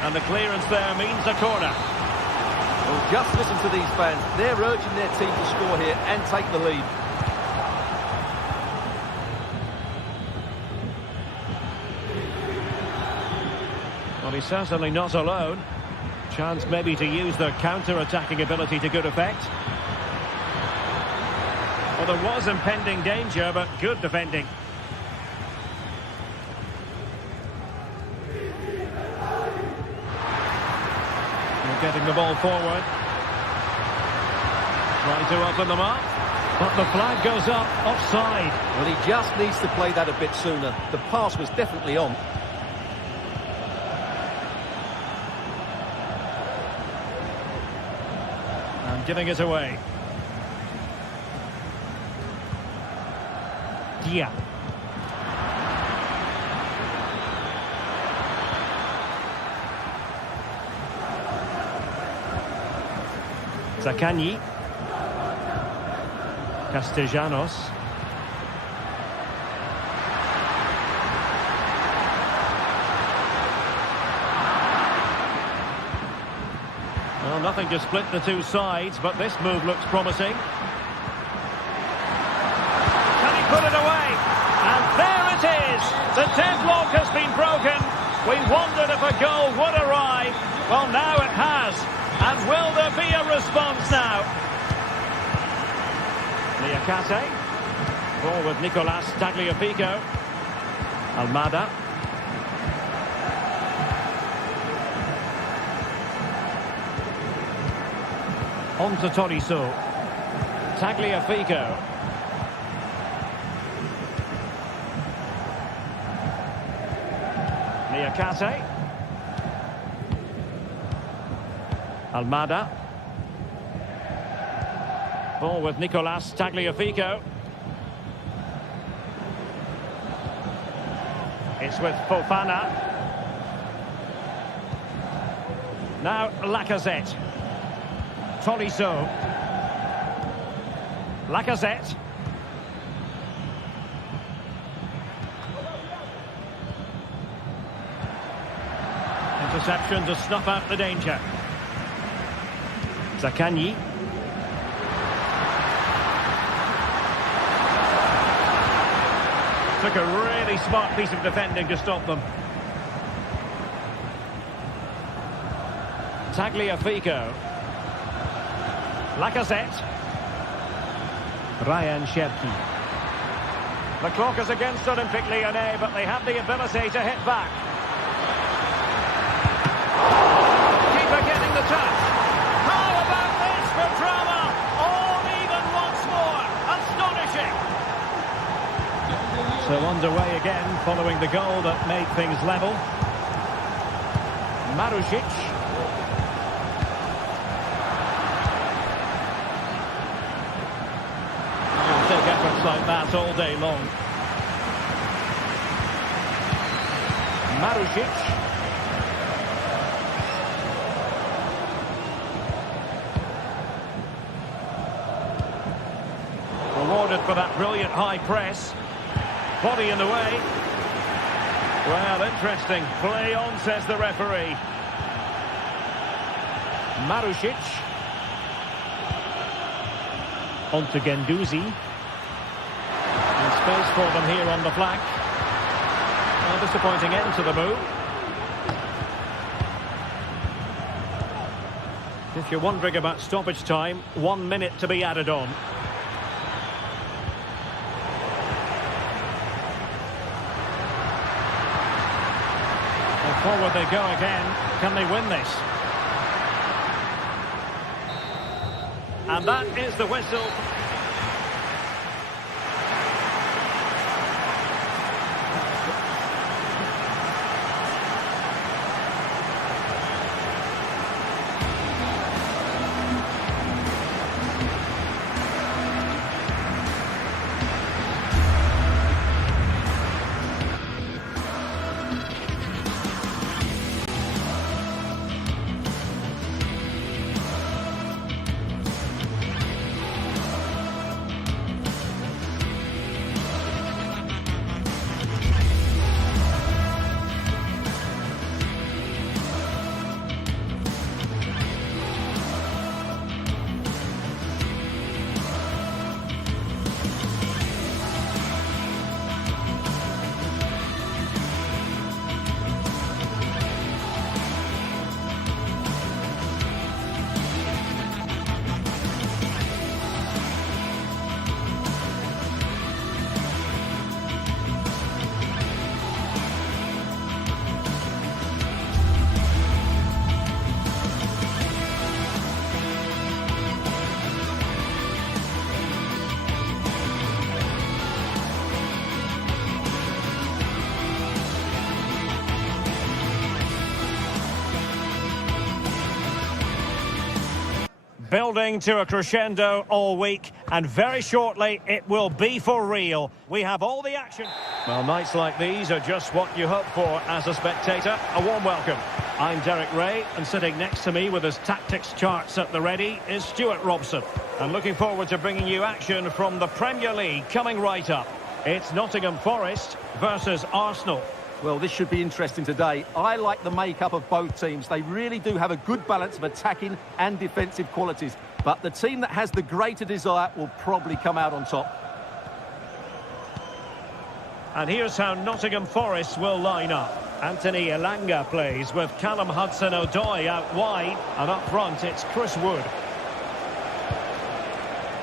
And the clearance there means a corner. Well, just listen to these fans. They're urging their team to score here and take the lead. Well, he's certainly not alone. Chance maybe to use their counter-attacking ability to good effect. Well, there was impending danger, but good defending. They're getting the ball forward. Trying to open them up. But the flag goes up, offside. Well, he just needs to play that a bit sooner. The pass was definitely on. And giving it away. Dia. Zaccagni. Castellanos. Well, nothing to split the two sides, but this move looks promising. Can he put it away? And there it is! The deadlock has been broken. We wondered if a goal would arrive. Well, now it has. And will there be a response now? Niakate. Ball with Nicolas Tagliafico. Almada. On to Tolisso. Tagliafico. Niakate. Almada. Ball with Nicolas Tagliafico. It's with Fofana. Now Lacazette. Tolisso. Lacazette. Interception to snuff out the danger. Zaccagni. Took a really smart piece of defending to stop them. Tagliafico. Lacazette. Ryan Cherki. The clock is against Olympique Lyonnais, but they have the ability to hit back. Keeper getting the touch. How about this for drama? All even once more. Astonishing. So underway again, following the goal that made things level. Marusic. He'll take efforts like that all day long. Marusic. Rewarded for that brilliant high press. Body in the way. Well, interesting. Play on, says the referee. Marusic. On to Guendouzi. And space for them here on the flank. A disappointing end to the move. If you're wondering about stoppage time, 1 minute to be added on. Forward they go again. Can they win this? And that is the whistle. Building to a crescendo all week, and very shortly it will be for real. We have all the action. Well, nights like these are just what you hope for as a spectator. A warm welcome. I'm Derek Ray, and sitting next to me with his tactics charts at the ready is Stuart Robson. And looking forward to bringing you action from the Premier League coming right up. It's Nottingham Forest versus Arsenal. Well, this should be interesting today. I like the makeup of both teams. They really do have a good balance of attacking and defensive qualities. But the team that has the greater desire will probably come out on top. And here's how Nottingham Forest will line up. Anthony Elanga plays with Callum Hudson-Odoi out wide. And up front, it's Chris Wood.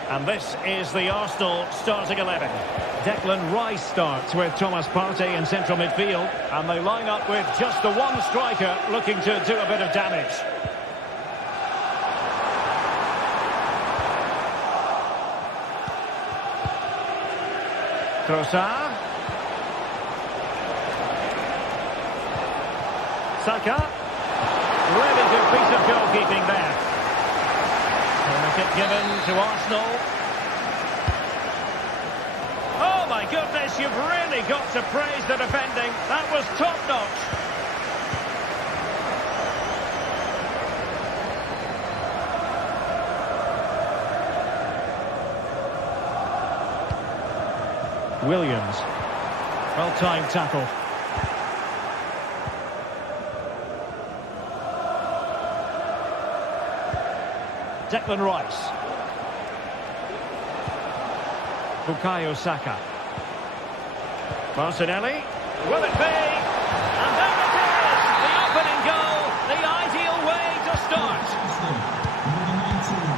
And this is the Arsenal starting 11. Declan Rice starts with Thomas Partey in central midfield. And they line up with just the one striker looking to do a bit of damage. Trossard. Saka. Really good piece of goalkeeping there. Kick given to Arsenal. Oh my goodness, you've really got to praise the defending. That was top-notch. Williams. Well-timed tackle. Declan Rice. Bukayo Saka. Martinelli. Will it be? And there it is! The opening goal, the ideal way to start.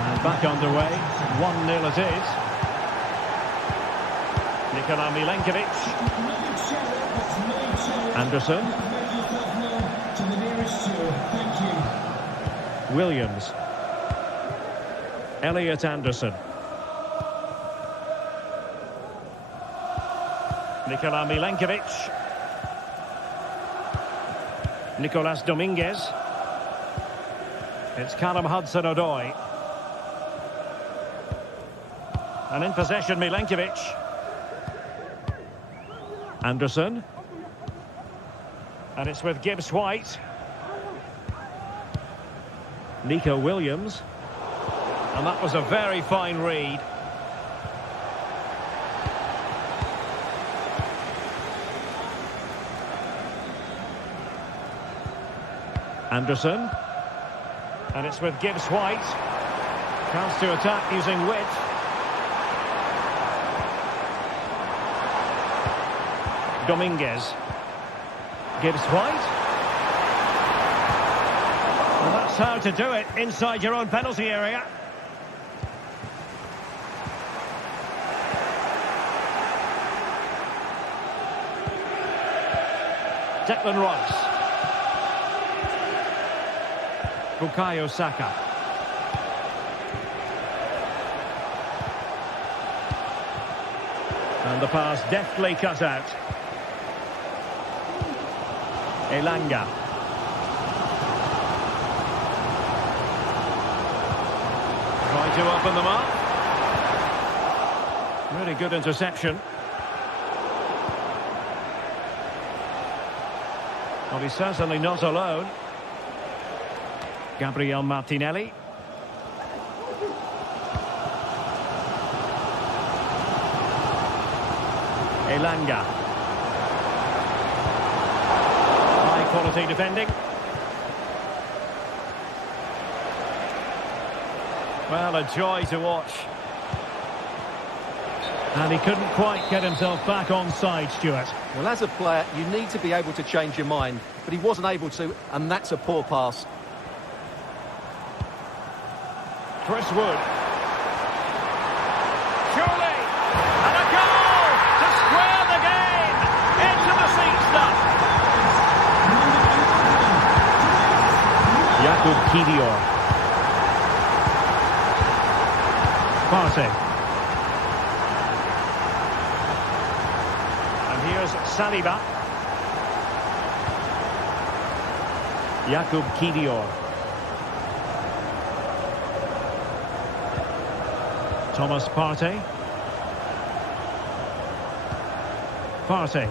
And back underway. 1-0 it is. Nikola Milenkovic. Anderson. Williams. Elliot Anderson. Nikola Milenkovic. Nicolas Dominguez. It's Callum Hudson-Odoi. And in possession, Milenkovic. Anderson. And it's with Gibbs White. Nico Williams. And that was a very fine read. Anderson. And it's with Gibbs White. Chance to attack using width. Dominguez. Gibbs White. Well, that's how to do it inside your own penalty area. Declan Rice. Bukayo Saka. And the pass deftly cut out. Elanga. Trying to open them up. Really good interception. Well, he's certainly not alone. Gabriel Martinelli. Elanga. High quality defending. Well, a joy to watch. And he couldn't quite get himself back on side, Stuart. Well, as a player, you need to be able to change your mind, but he wasn't able to, and that's a poor pass. Chris Wood. Surely! And a goal to square the game! Into the seat stuff! Jakub Kiwior. Partey. Here's Saliba. Jakub Kiwior. Thomas Partey. Partey.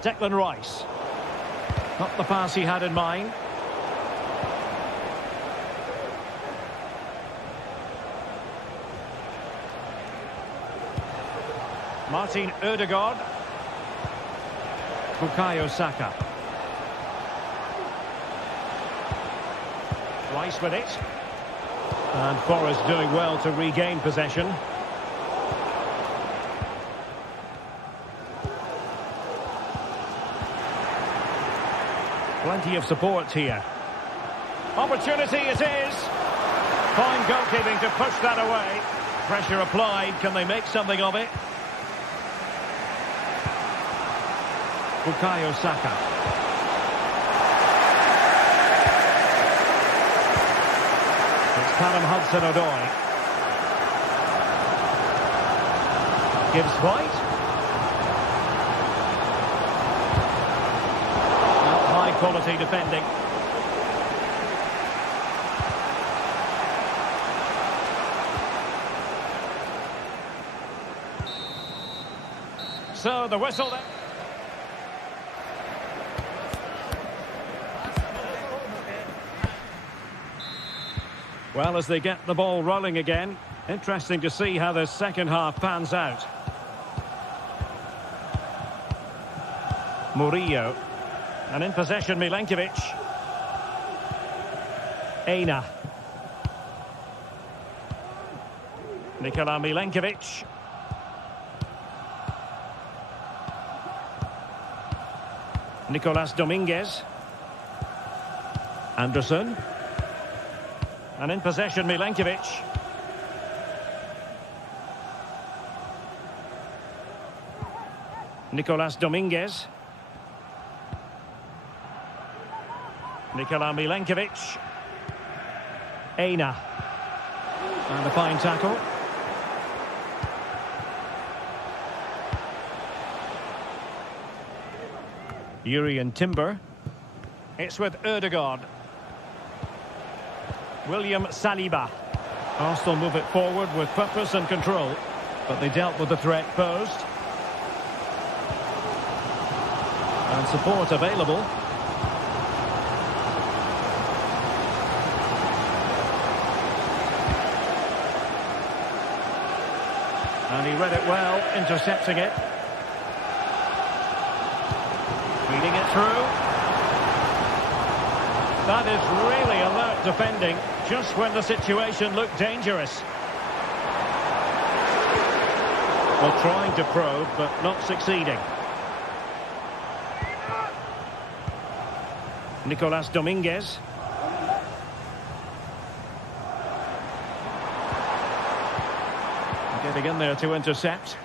Declan Rice. Not the pass he had in mind. Martin Ødegaard. Bukayo Saka. Rice with it. And Forest doing well to regain possession. Plenty of support here. Opportunity it is. Fine goalkeeping to push that away. Pressure applied. Can they make something of it? Bukayo Saka. It's Callum Hudson-Odoi. Gives White. High quality defending. So the whistle then. Well, as they get the ball rolling again, interesting to see how the second half pans out. Murillo. And in possession, Milenkovic. Aina. Nikola Milenkovic. Nicolas Dominguez. Anderson. And in possession, Milenkovic. Nicolas Dominguez. Nikola Milenkovic. Aina. And a fine tackle. Jurriën Timber. It's with Ødegaard. William Saliba. Arsenal move it forward with purpose and control, but they dealt with the threat posed. And support available. And he read it well, intercepting it. Feeding it through. That is really alert defending, just when the situation looked dangerous. Well, trying to probe, but not succeeding. Nicolas Dominguez. Getting in there to intercept.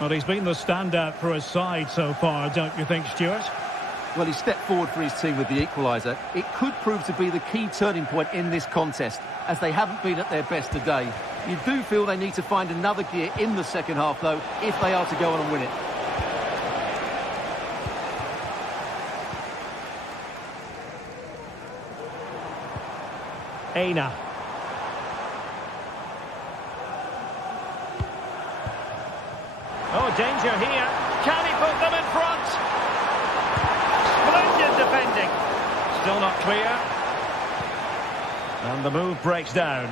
Well, he's been the standout for his side so far, don't you think, Stuart? Well, he stepped forward for his team with the equaliser. It could prove to be the key turning point in this contest, as they haven't been at their best today. You do feel they need to find another gear in the second half, though, if they are to go on and win it. Aina. Oh, danger here. Can he put them in front? Splendid defending. Still not clear. And the move breaks down.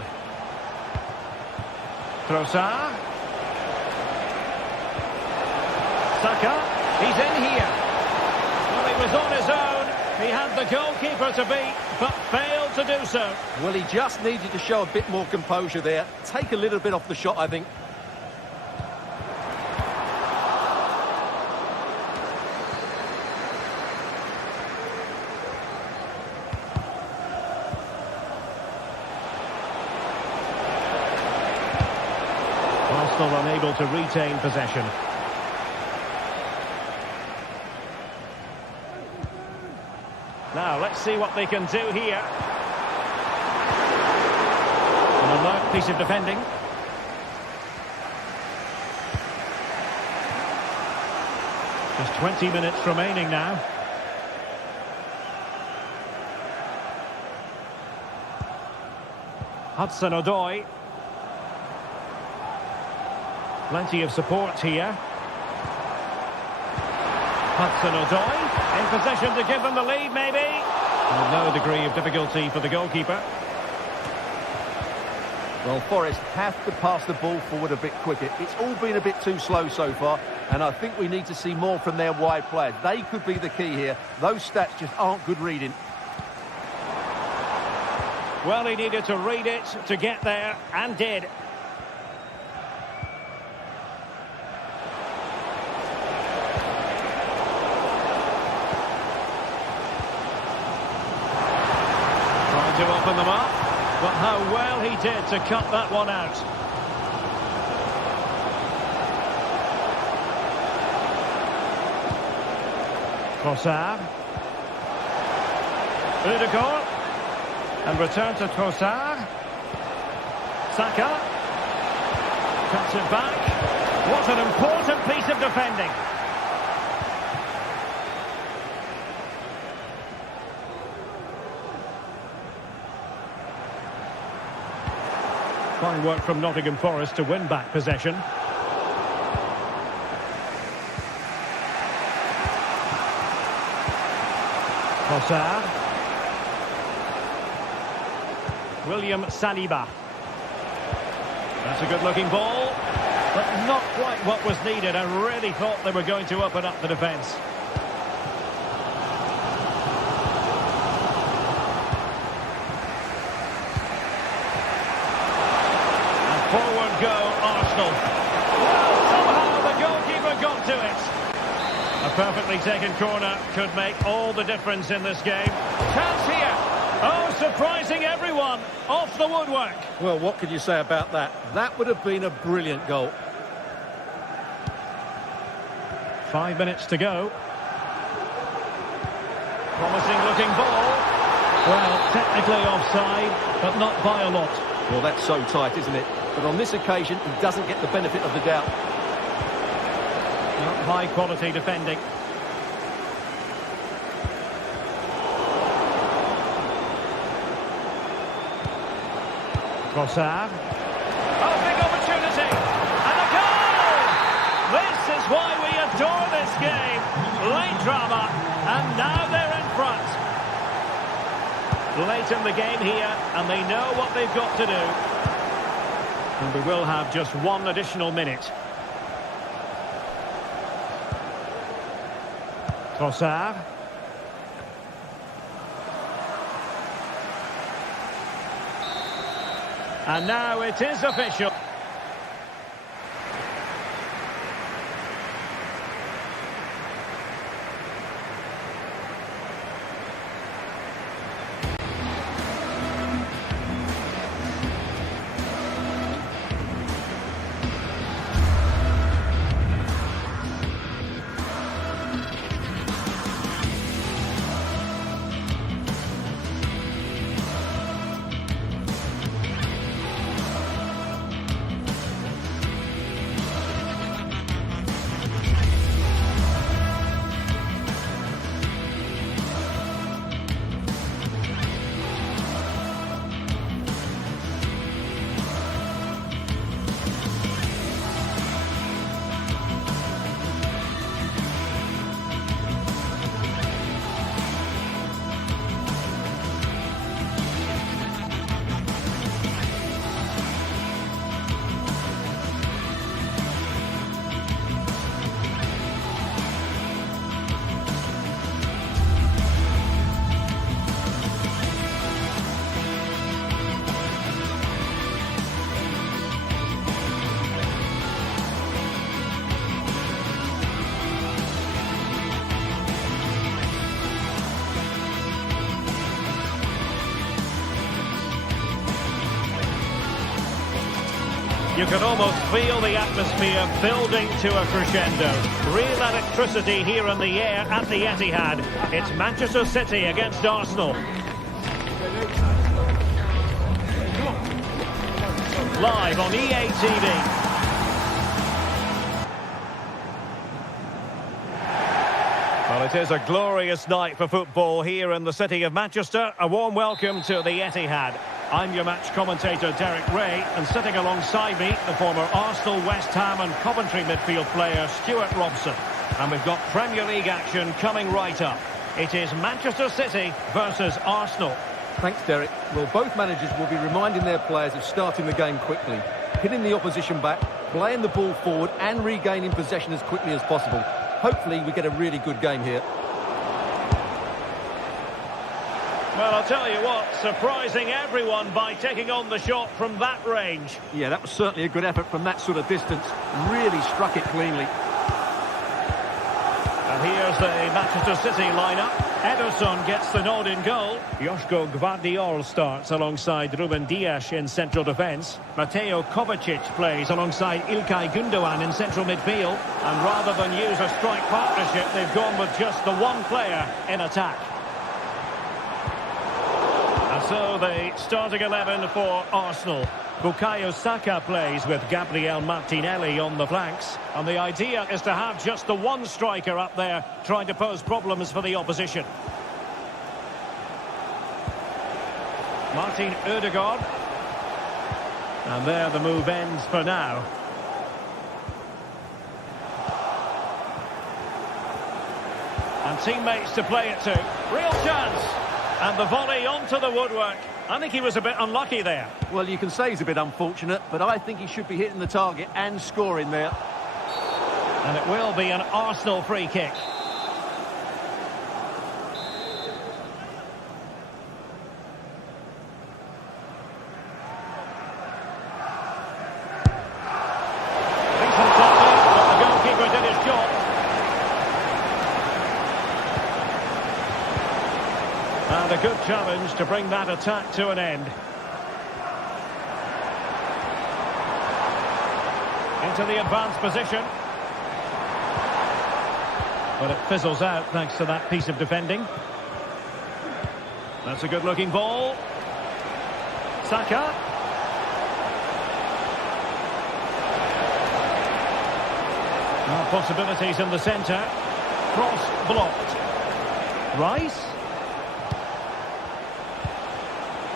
Trossard. Saka. He's in here. Well, he was on his own. He had the goalkeeper to beat, but failed to do so. Well, he just needed to show a bit more composure there. Take a little bit off the shot, I think. Arsenal unable to retain possession. Now, let's see what they can do here. An alert piece of defending. Just 20 minutes remaining now. Hudson-Odoi. Plenty of support here. Hudson-Odoi in position to give them the lead, maybe. With no degree of difficulty for the goalkeeper. Well, Forest have to pass the ball forward a bit quicker. It's all been a bit too slow so far, and I think we need to see more from their wide players. They could be the key here. Those stats just aren't good reading. Well, he needed to read it to get there, and did. Trying to open them up, but how well he did to cut that one out. Trossard. Ødegaard. And return to Trossard. Saka. Cuts it back. What an important piece of defending. Fine work from Nottingham Forest to win back possession. Trossard. William Saliba. That's a good-looking ball, but not quite what was needed. I really thought they were going to open up the defence. And forward go, Arsenal. Well, somehow the goalkeeper got to it. A perfectly taken corner could make all the difference in this game. Chance here. Oh, surprising everyone off the woodwork. Well, what can you say about that? That would have been a brilliant goal. 5 minutes to go. Promising looking ball. Well, technically offside, but not by a lot. Well, that's so tight, isn't it? But on this occasion, he doesn't get the benefit of the doubt. Not high quality defending. Trossard. Oh, big opportunity. And a goal! This is why we adore this game. Late drama, and now they're in front. Late in the game here, and they know what they've got to do. And we will have just one additional minute. Trossard. And now it is official. You can almost feel the atmosphere building to a crescendo. Real electricity here in the air at the Etihad. It's Manchester City against Arsenal. Live on EA TV. Well, it is a glorious night for football here in the city of Manchester. A warm welcome to the Etihad. I'm your match commentator, Derek Ray, and sitting alongside me, the former Arsenal, West Ham and Coventry midfield player, Stuart Robson. And we've got Premier League action coming right up. It is Manchester City versus Arsenal. Thanks, Derek. Well, both managers will be reminding their players of starting the game quickly, hitting the opposition back, playing the ball forward and regaining possession as quickly as possible. Hopefully we get a really good game here. Well, I'll tell you what, surprising everyone by taking on the shot from that range. Yeah, that was certainly a good effort from that sort of distance. Really struck it cleanly. And here's the Manchester City lineup. Ederson gets the nod in goal. Joško Gvardiol starts alongside Ruben Dias in central defence. Mateo Kovacic plays alongside İlkay Gündoğan in central midfield. And rather than use a strike partnership, they've gone with just the one player in attack. And so the starting 11 for Arsenal. Bukayo Saka plays with Gabriel Martinelli on the flanks. And the idea is to have just the one striker up there trying to pose problems for the opposition. Martin Ødegaard. And there the move ends for now. And teammates to play it to. Real chance. And the volley onto the woodwork. I think he was a bit unlucky there. Well, you can say he's a bit unfortunate, but I think he should be hitting the target and scoring there. And it will be an Arsenal free kick. Decent tackle, but the goalkeeper did his job. And a good challenge to bring that attack to an end. Into the advanced position. But it fizzles out thanks to that piece of defending. That's a good-looking ball. Saka. Now possibilities in the centre. Cross blocked. Rice.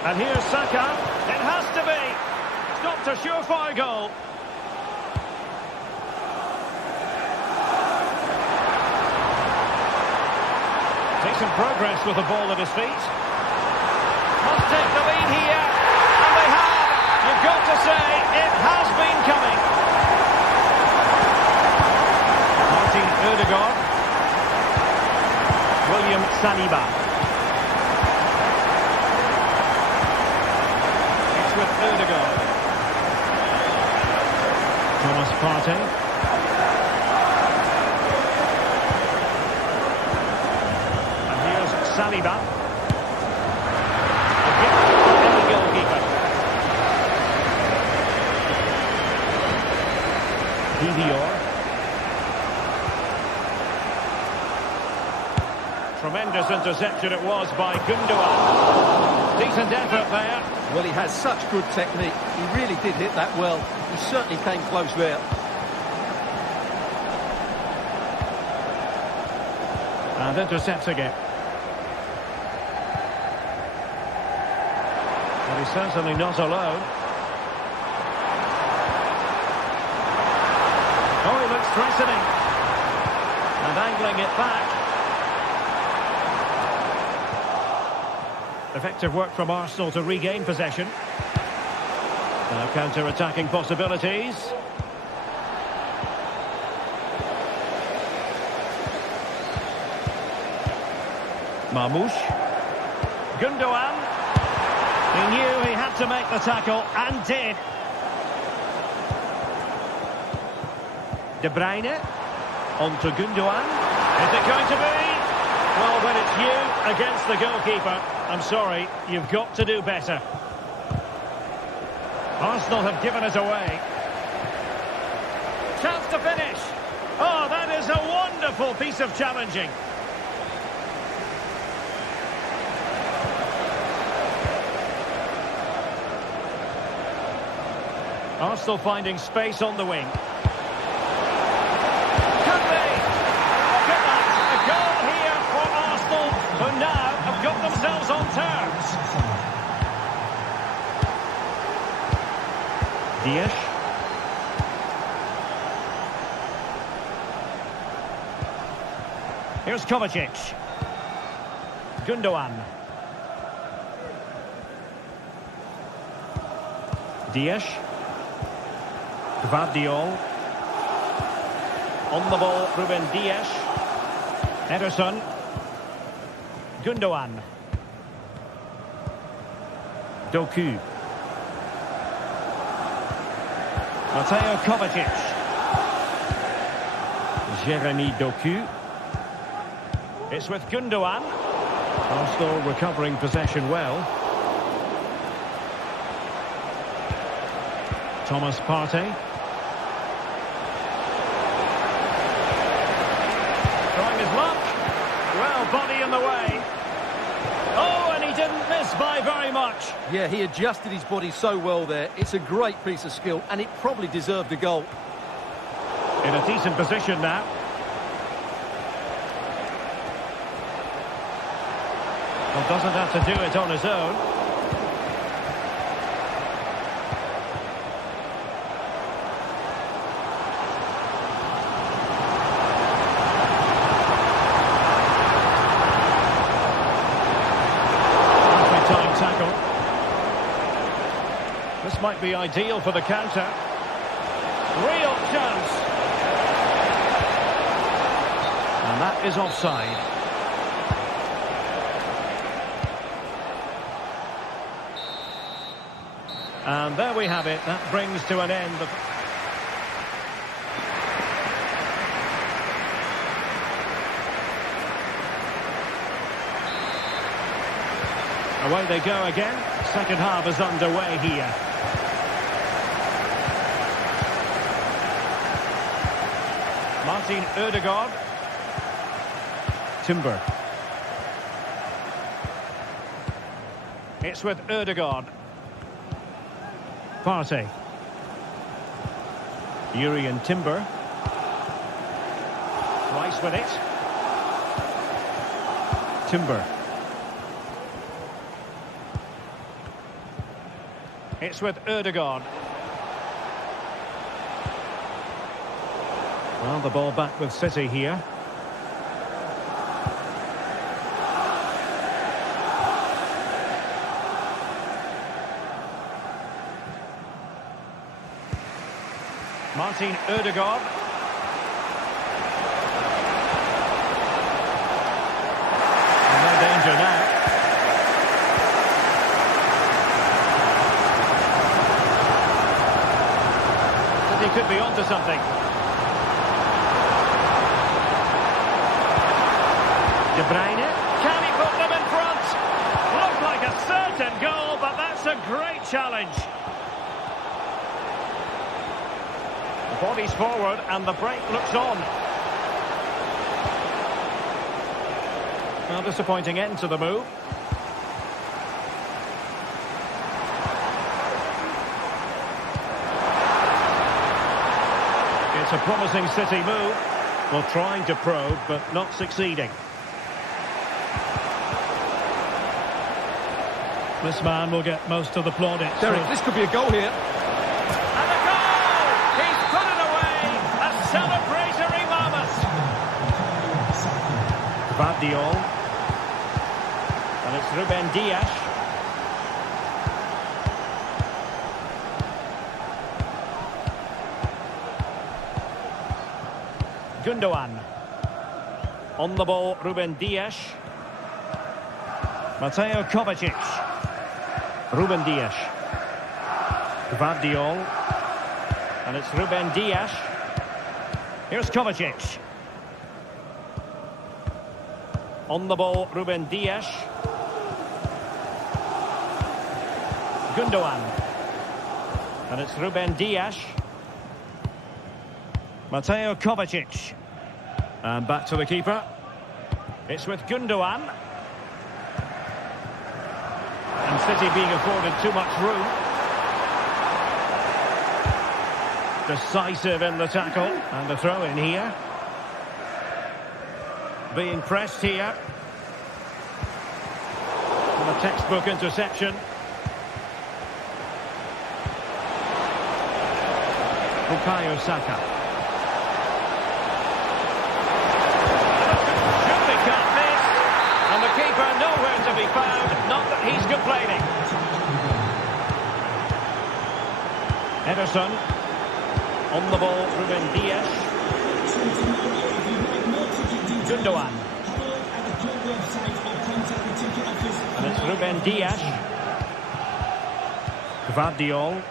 And here's Saka. It has to be. It's not a surefire goal. Decent progress with the ball at his feet. Must take the lead here. And they have. You've got to say, it has been coming. Martin Ødegaard. William Saliba. With Ødegaard. Thomas Partey. And here's Saliba. Again, the goalkeeper. Dior. Tremendous interception it was by Gündoğan. Decent effort there. Well, he has such good technique. He really did hit that well. He certainly came close there. And intercepts again. But he's certainly not alone. Oh, he looks threatening. And angling it back. Effective work from Arsenal to regain possession. Now counter-attacking possibilities. Marmoush. Gündoğan. He knew he had to make the tackle and did. De Bruyne. On to Gündoğan. Is it going to be? Well, when it's you against the goalkeeper, I'm sorry, you've got to do better. Arsenal have given it away. Chance to finish. Oh, that is a wonderful piece of challenging. Arsenal finding space on the wing. Could be. Look at that. A goal here for Arsenal, who now have got themselves on terms. Dias. Here's Kovacic. Gundogan. Dias. Gvardiol. On the ball, Ruben Dias. Ederson. Gundogan. Doku. Mateo Kovacic. Jeremy Doku. It's with Gundogan. Arsenal recovering possession well. Thomas Partey. Trying his luck. Well, body in the way. Oh, and he didn't miss by very much. Yeah, he adjusted his body so well there. It's a great piece of skill, and it probably deserved a goal. In a decent position now. Well, doesn't have to do it on his own. Halfway-time tackle. This might be ideal for the counter. Real chance. And that is offside. And there we have it. That brings to an end the... Away they go again. Second half is underway here. Martin Ødegaard. Timber. It's with Ødegaard. Partey. Jurriën Timber. Rice with it. Timber. It's with Ødegaard. Well, the ball back with City here. Martin Ødegaard. And no danger now. But he could be onto something. De Bruyne. Can he put them in front? Looked like a certain goal, but that's a great challenge. Bodies forward and the break looks on. Well, disappointing end to the move. It's a promising City move. Well, trying to probe, but not succeeding. This man will get most of the plaudits. Derek, this could be a goal here. Celebratory moment. Gvardiol. And it's Ruben Dias. Gundogan. On the ball, Ruben Dias. Mateo Kovacic. Ruben Dias. Gvardiol. And it's Ruben Dias. Here's Kovacic. On the ball, Ruben Dias. Gundogan. And it's Ruben Dias. Mateo Kovacic. And back to the keeper. It's with Gundogan. And City being afforded too much room. Decisive in the tackle. And the throw in here. Being pressed here. And a textbook interception. Bukayo Saka. Surely can't miss. And the keeper nowhere to be found. Not that he's complaining. Ederson. On the ball, Ruben Dias. Gundogan. And it's Ruben Dias. Gvardiol.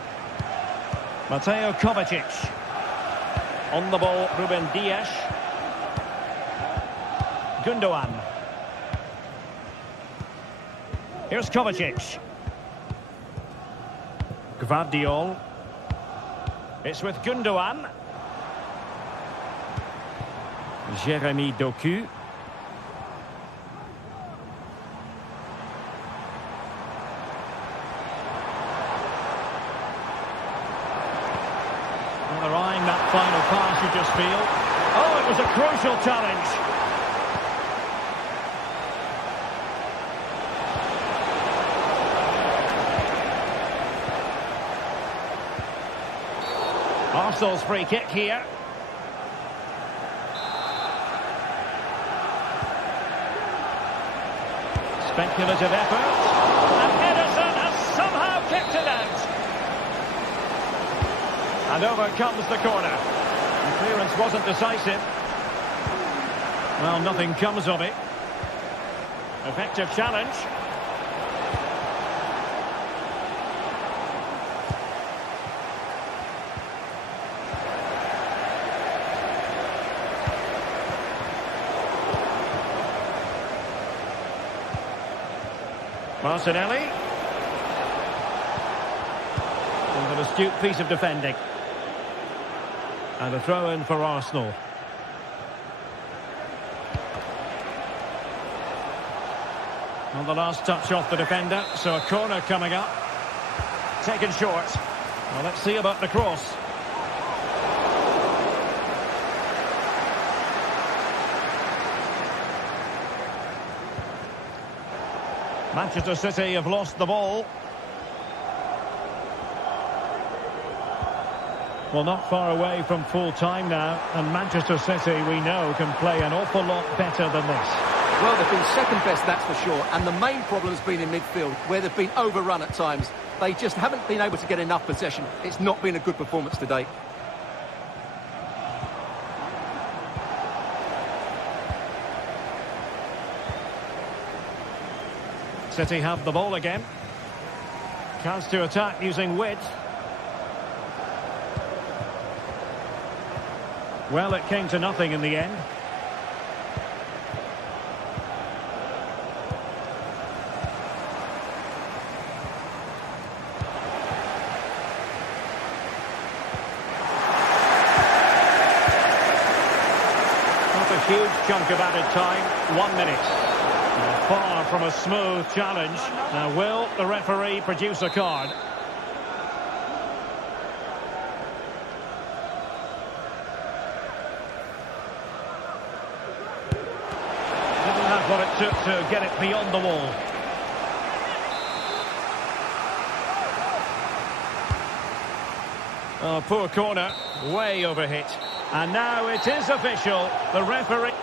Mateo Kovacic. On the ball, Ruben Dias. Gundogan. Here's Kovacic. Gvardiol. It's with Gundogan. Jeremy Doku. And they're eyeing that final pass, you just feel. Oh, it was a crucial challenge. Arsenal's free kick here. Speculative effort. And Ederson has somehow kept it out. And over comes the corner. The clearance wasn't decisive. Well, nothing comes of it. Effective challenge. Martinelli. And an astute piece of defending. And a throw-in for Arsenal. On the last touch off the defender, so a corner coming up. Taken short. Well, let's see about the cross. Manchester City have lost the ball. Well, not far away from full time now, and Manchester City, we know, can play an awful lot better than this. Well, they've been second best, that's for sure, and the main problem's been in midfield, where they've been overrun at times. They just haven't been able to get enough possession. It's not been a good performance today. City have the ball again. Chance to attack using width. Well, it came to nothing in the end. Not a huge chunk of added time. 1 minute. Far from a smooth challenge. Now, will the referee produce a card? Didn't have what it took to get it beyond the wall. Oh, poor corner. Way overhit. And now it is official. The referee...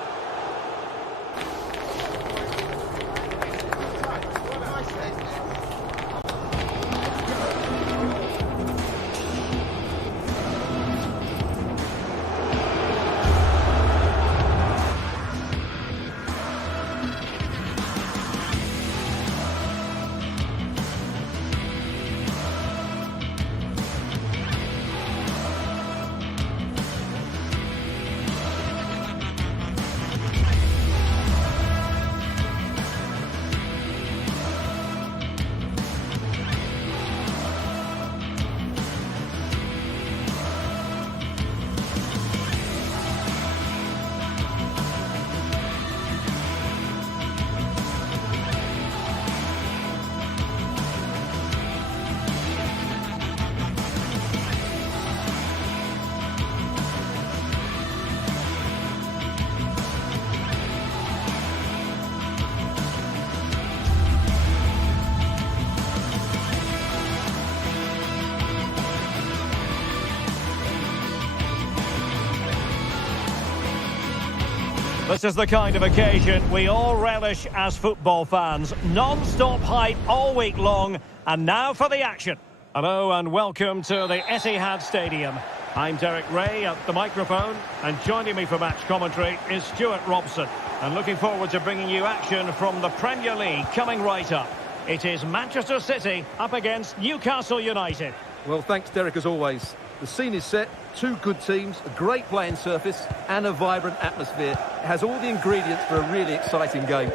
This is the kind of occasion we all relish as football fans. Non-stop hype all week long, and now for the action. Hello and welcome to the Etihad Stadium. I'm Derek Ray at the microphone, and joining me for match commentary is Stuart Robson. And looking forward to bringing you action from the Premier League coming right up. It is Manchester City up against Newcastle United. Well, thanks, Derek, as always. The scene is set, two good teams, a great playing surface and a vibrant atmosphere. It has all the ingredients for a really exciting game.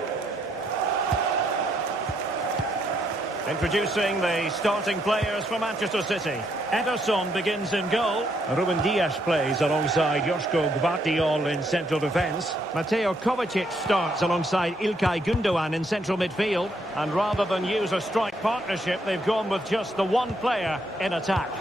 Introducing the starting players for Manchester City. Ederson begins in goal. Ruben Dias plays alongside Joško Gvardiol in central defence. Mateo Kovacic starts alongside İlkay Gündoğan in central midfield. And rather than use a strike partnership, they've gone with just the one player in attack.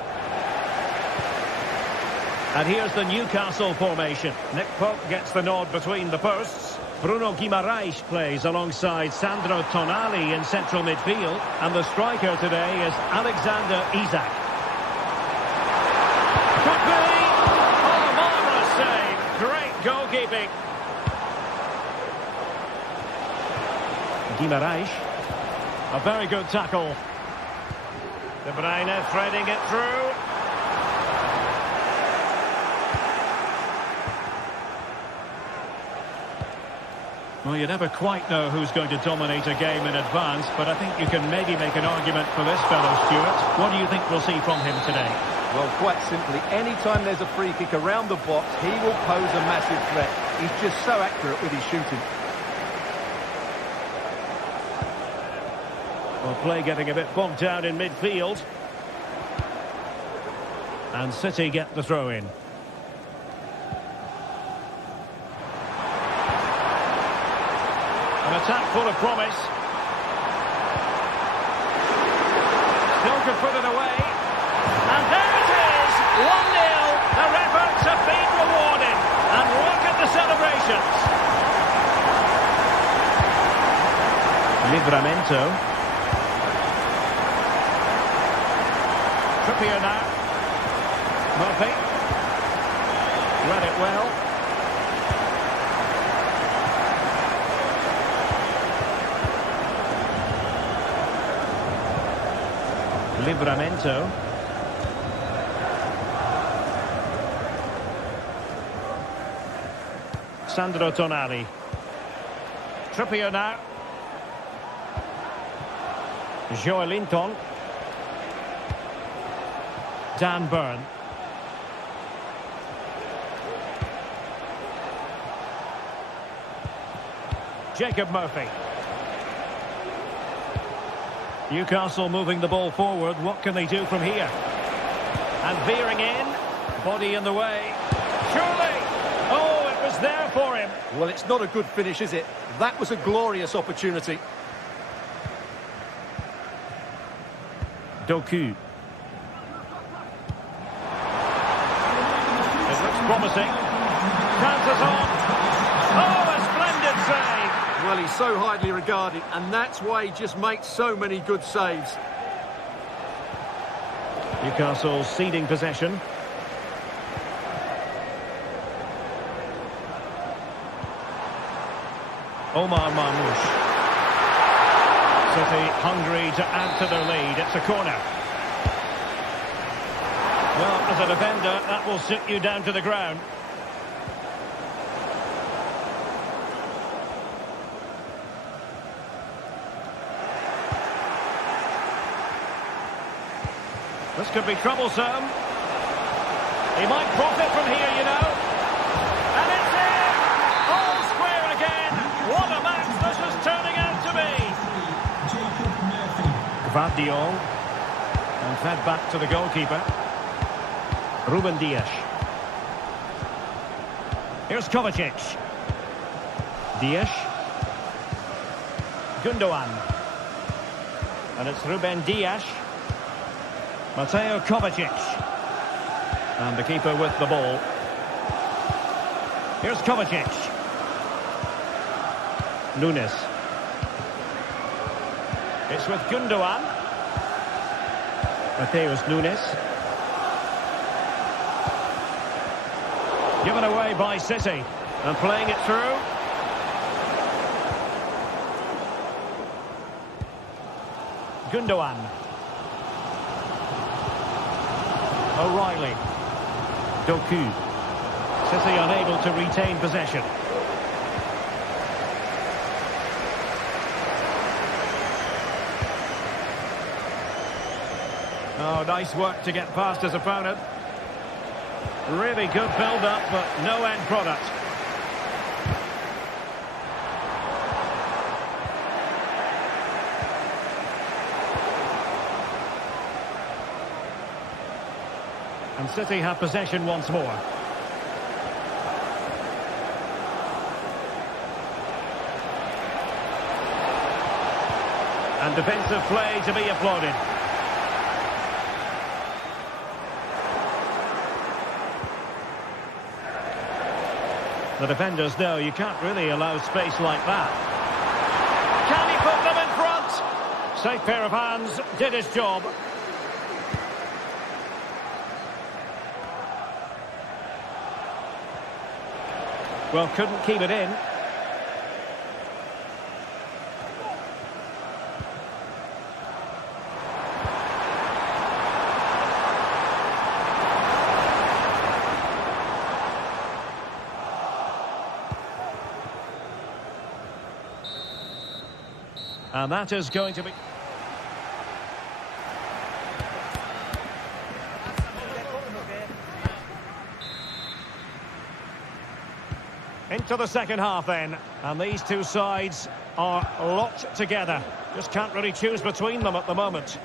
And here's the Newcastle formation. Nick Pope gets the nod between the posts. Bruno Guimaraes plays alongside Sandro Tonali in central midfield. And the striker today is Alexander Isak. Could be! Oh, a marvellous save. Great goalkeeping. Guimaraes. A very good tackle. De Bruyne threading it through. Well, you never quite know who's going to dominate a game in advance, but I think you can maybe make an argument for this fellow, Stuart. What do you think we'll see from him today? Well, quite simply, any time there's a free kick around the box, he will pose a massive threat. He's just so accurate with his shooting. Well, play getting a bit bogged down in midfield. And City get the throw in. An attack full of promise. Still could put it away. And there it is! 1-0. Their efforts have been rewarded. And look at the celebrations. Livramento. Trippier now. Murphy. Read it well. Livramento. Sandro Tonali. Trippier now. Joelinton. Dan Burn. Jacob Murphy. Newcastle moving the ball forward. What can they do from here? And veering in. Body in the way. Surely! Oh, it was there for him. Well, it's not a good finish, is it? That was a glorious opportunity. Doku. It looks promising. Chances on. Oh, a splendid save. Well, he's so highly regarded, and that's why he just makes so many good saves. Newcastle ceding possession. Omar Marmoush. City hungry to add to their lead. It's a corner. Well, as a defender, that will sit you down to the ground. This could be troublesome. He might profit from here, you know. And it's in! All square again. What a match this is turning out to be. Gvardiol. And fed back to the goalkeeper. Ruben Dias. Here's Kovacic. Dias. Gündoğan. And it's Ruben Dias. Mateo Kovacic. And the keeper with the ball. Here's Kovacic. Nunes. It's with Gündoğan. Mateus Nunes. Given away by City. And playing it through. Gundogan. O'Reilly. Doku. City unable to retain possession. Oh, nice work to get past his opponent. Really good build-up, but no end product. And City have possession once more. And defensive play to be applauded. The defenders know you can't really allow space like that. Can he put them in front? Safe pair of hands, did his job. Well, couldn't keep it in. And that is going to be... Into the second half then. And these two sides are locked together. Just can't really choose between them at the moment.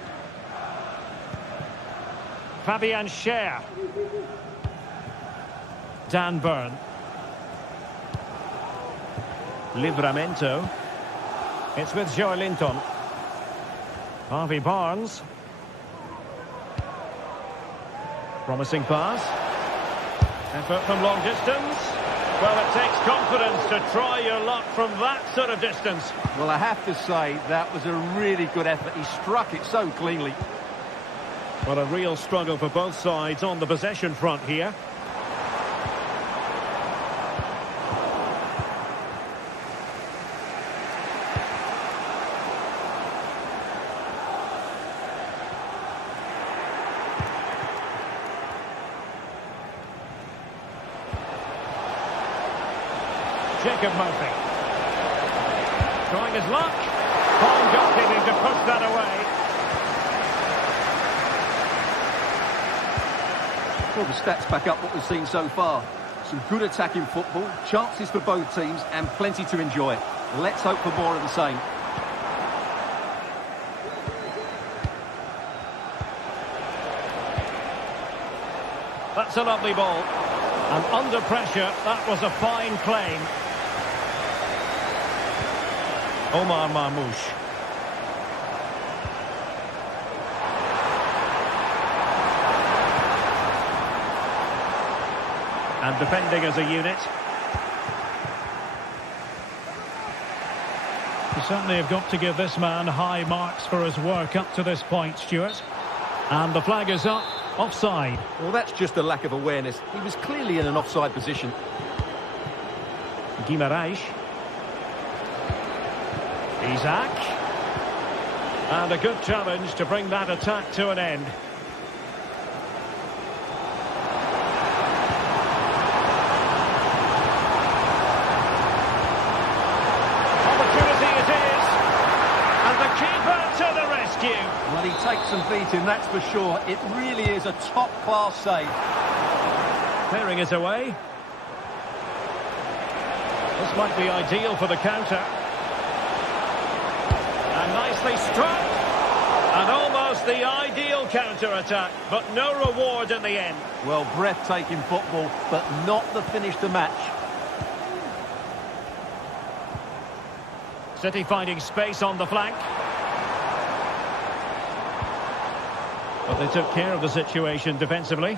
Fabian Schär. Dan Burn. Livramento. It's with Joe Linton. Harvey Barnes. Promising pass. Effort from long distance. Well, it takes confidence to try your luck from that sort of distance. Well, I have to say, that was a really good effort. He struck it so cleanly. Well, a real struggle for both sides on the possession front here. Jacob Murphy. Trying his luck. Fine goalkeeping to push that away. Well, the stats back up what we've seen so far. Some good attacking football, chances for both teams, and plenty to enjoy. Let's hope for more of the same. That's a lovely ball. And under pressure, that was a fine claim. Omar Marmoush. And defending as a unit. You certainly have got to give this man high marks for his work up to this point, Stuart. And the flag is up, offside. Well, that's just a lack of awareness. He was clearly in an offside position. Guimaraes. Isaac. And a good challenge to bring that attack to an end. Opportunity it is. And the keeper to the rescue. Well, he takes some beating, that's for sure. It really is a top-class save. Clearing it away. This might be ideal for the counter. And nicely struck. And almost the ideal counter-attack, but no reward in the end. Well, breathtaking football, but not the finish to match. City finding space on the flank. But they took care of the situation defensively.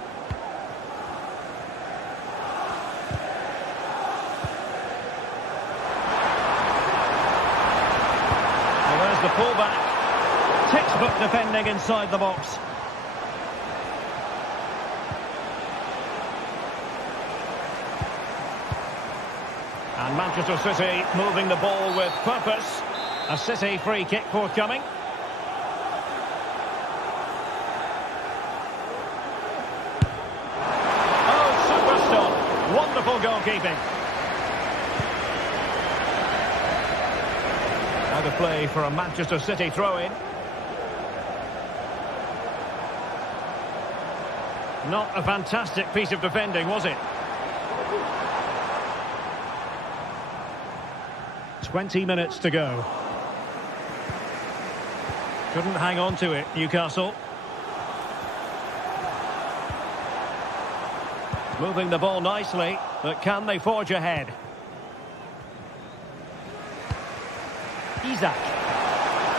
Well, there's the pullback. Textbook defending inside the box. And Manchester City moving the ball with purpose. A City free kick forthcoming. goalkeeping. Out of play for a Manchester City throw-in. Not a fantastic piece of defending, was it? 20 minutes to go. Couldn't hang on to it, Newcastle. Moving the ball nicely, but can they forge ahead? Isak.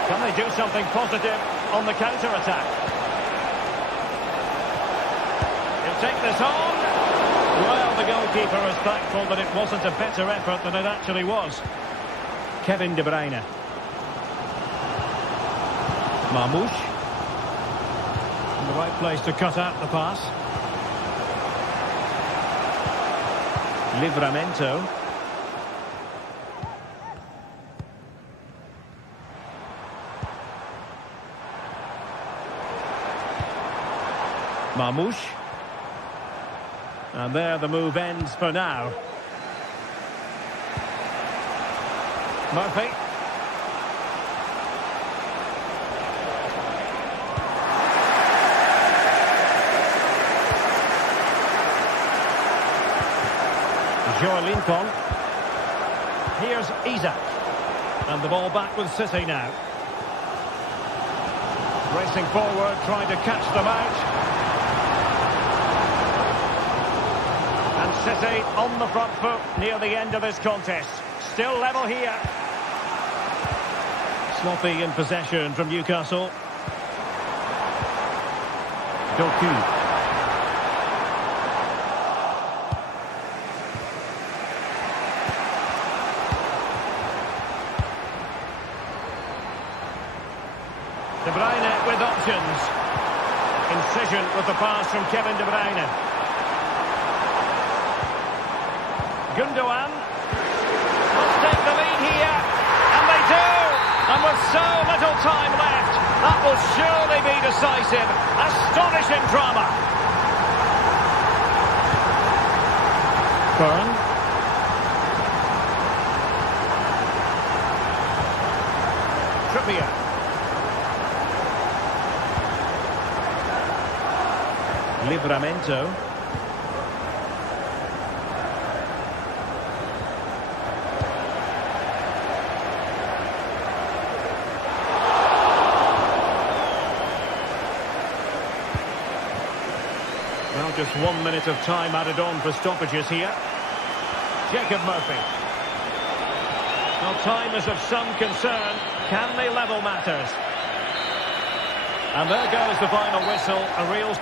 Can they do something positive on the counter-attack? He'll take this on. Well, the goalkeeper is thankful that it wasn't a better effort than it actually was. Kevin De Bruyne. Marmoush. In the right place to cut out the pass. Livramento. Marmoush. And there the move ends for now. Murphy. Lincoln. Here's Isak. And the ball back with City now. Racing forward, trying to catch them out. And City on the front foot near the end of this contest. Still level here. Sloppy in possession from Newcastle. Doku. De Bruyne with options. Incision with the pass from Kevin De Bruyne. Gundogan. Must take the lead here. And they do. And with so little time left, that will surely be decisive. Astonishing drama. Byrne. Trippier. Livramento. Well, just 1 minute of time added on for stoppages here. Jacob Murphy. Well, time is of some concern. Can they level matters? And there goes the final whistle. A real...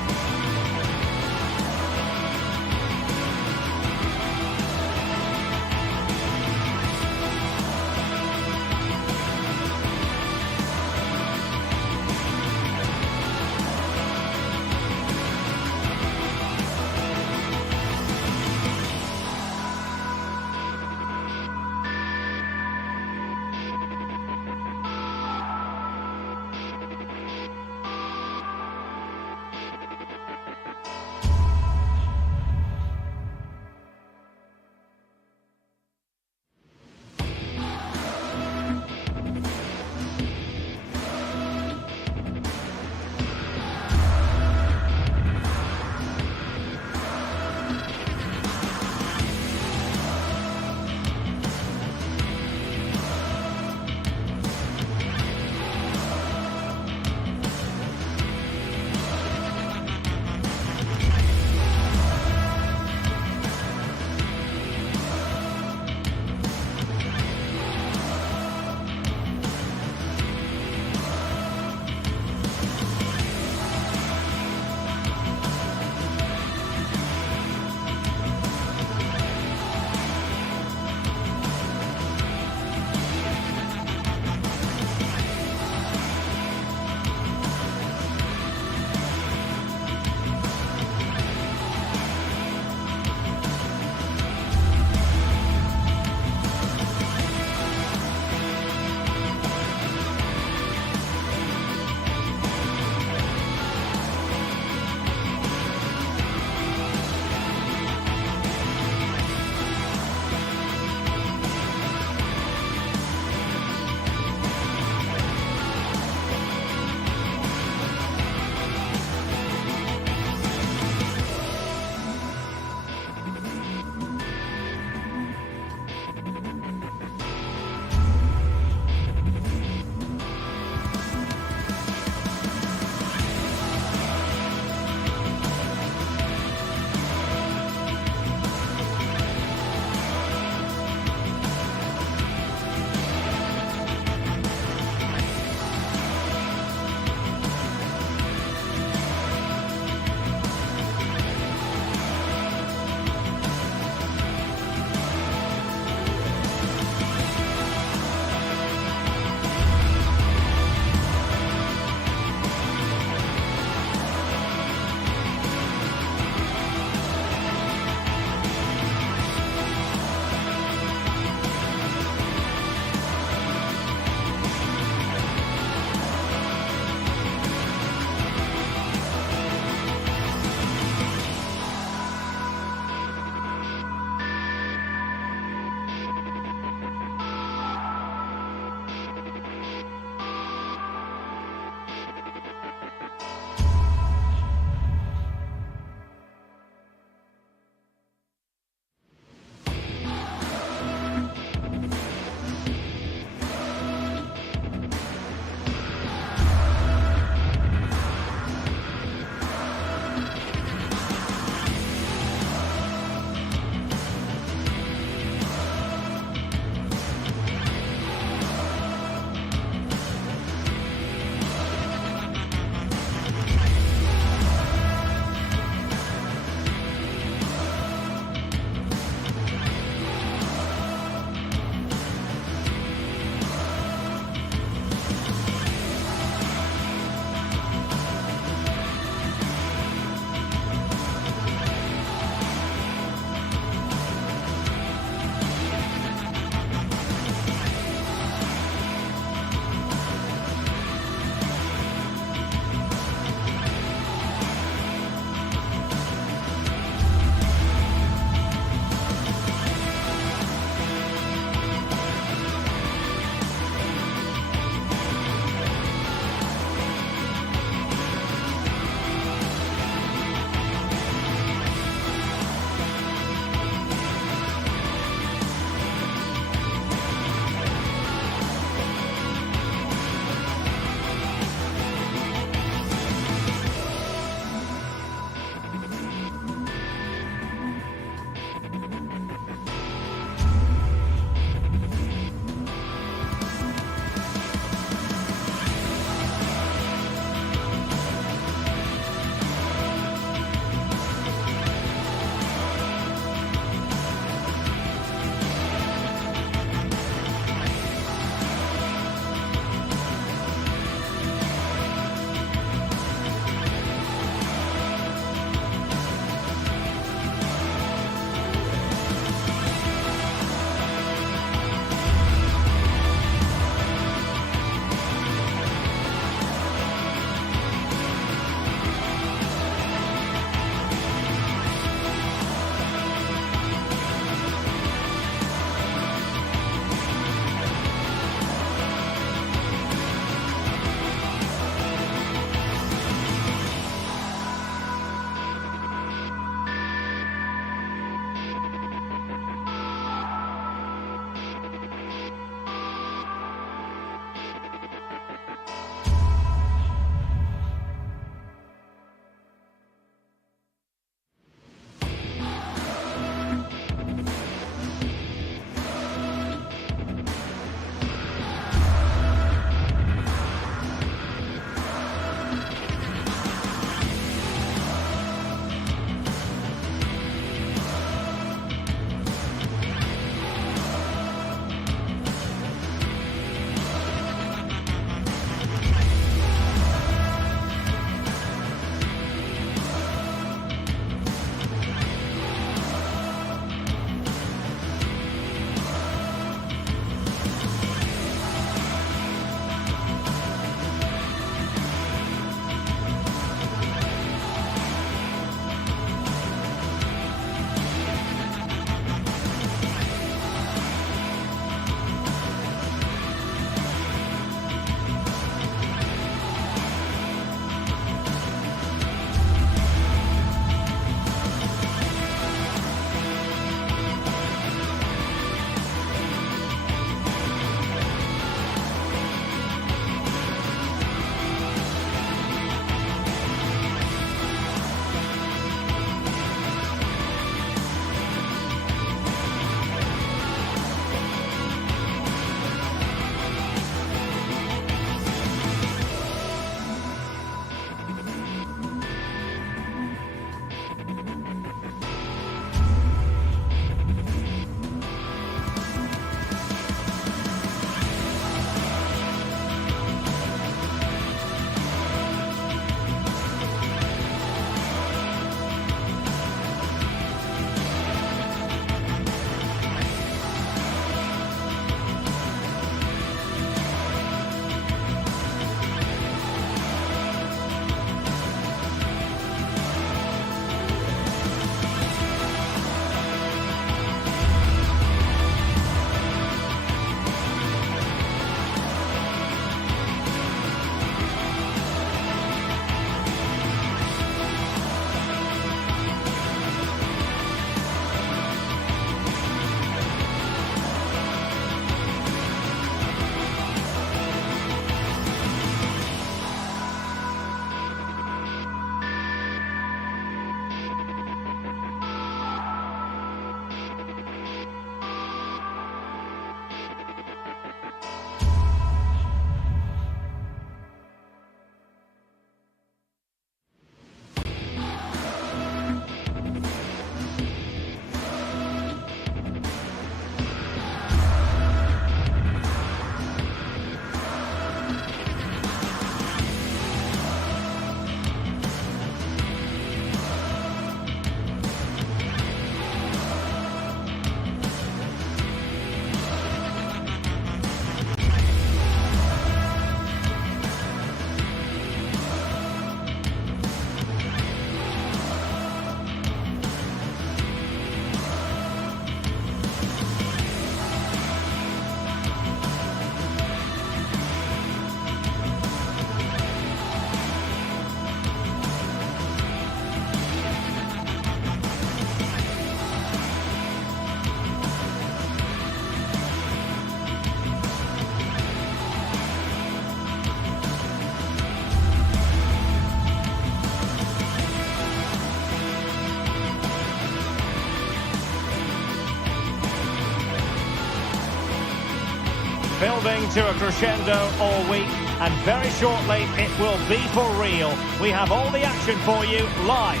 building to a crescendo all week, and very shortly it will be for real. We have all the action for you live.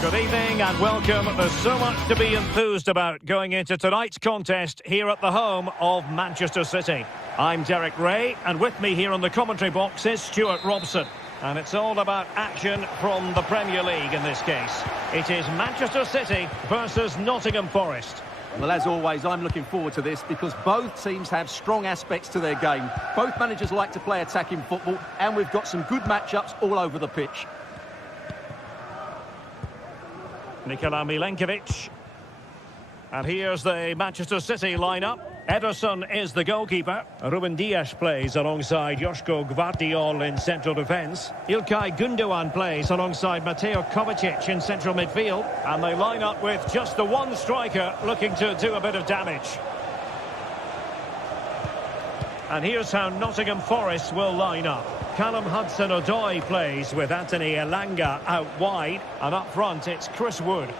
Good evening and welcome. There's so much to be enthused about going into tonight's contest here at the home of Manchester City. I'm Derek Ray, and with me here on the commentary box is Stuart Robson. And it's all about action from the Premier League in this case. It is Manchester City versus Nottingham Forest. Well, as always, I'm looking forward to this because both teams have strong aspects to their game. Both managers like to play attacking football, and we've got some good matchups all over the pitch. Nikola Milenkovic. And here's the Manchester City lineup. Ederson is the goalkeeper. Ruben Dias plays alongside Joško Gvardiol in central defence. Ilkay Gundogan plays alongside Mateo Kovacic in central midfield. And they line up with just the one striker looking to do a bit of damage. And here's how Nottingham Forest will line up. Callum Hudson-Odoi plays with Anthony Elanga out wide. And up front, it's Chris Wood.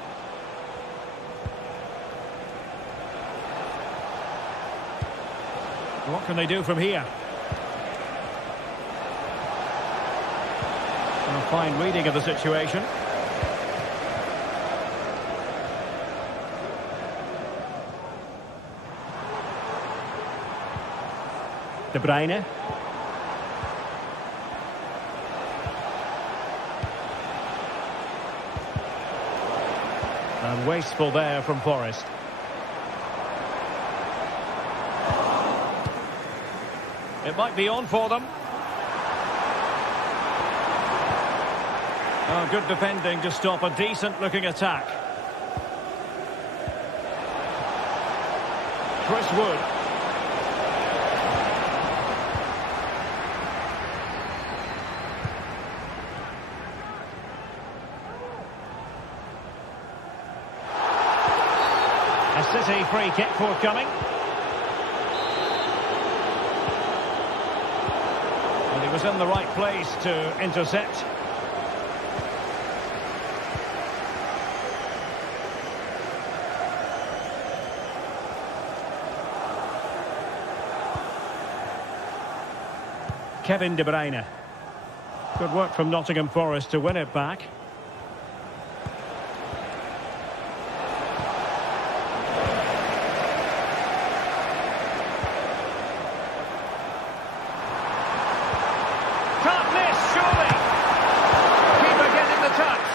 What can they do from here? A fine reading of the situation. De Bruyne. And wasteful there from Forest. It might be on for them. Oh, good defending to stop a decent-looking attack. Chris Wood. A City free kick forthcoming. And he was in the right place to intercept. Kevin De Bruyne. Good work from Nottingham Forest to win it back. Can't miss, surely. Keeper getting the touch.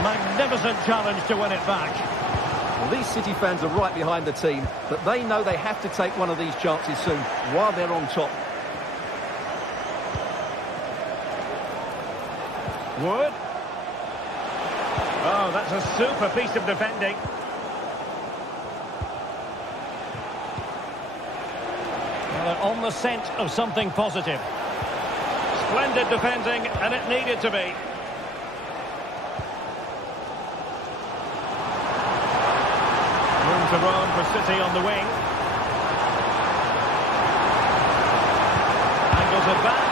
Magnificent challenge to win it back. Well, these City fans are right behind the team, but they know they have to take one of these chances soon while they're on top. Wood. Oh, that's a super piece of defending. Well, they're on the scent of something positive. Splendid defending, and it needed to be. Room to roam for City on the wing. Angles it back.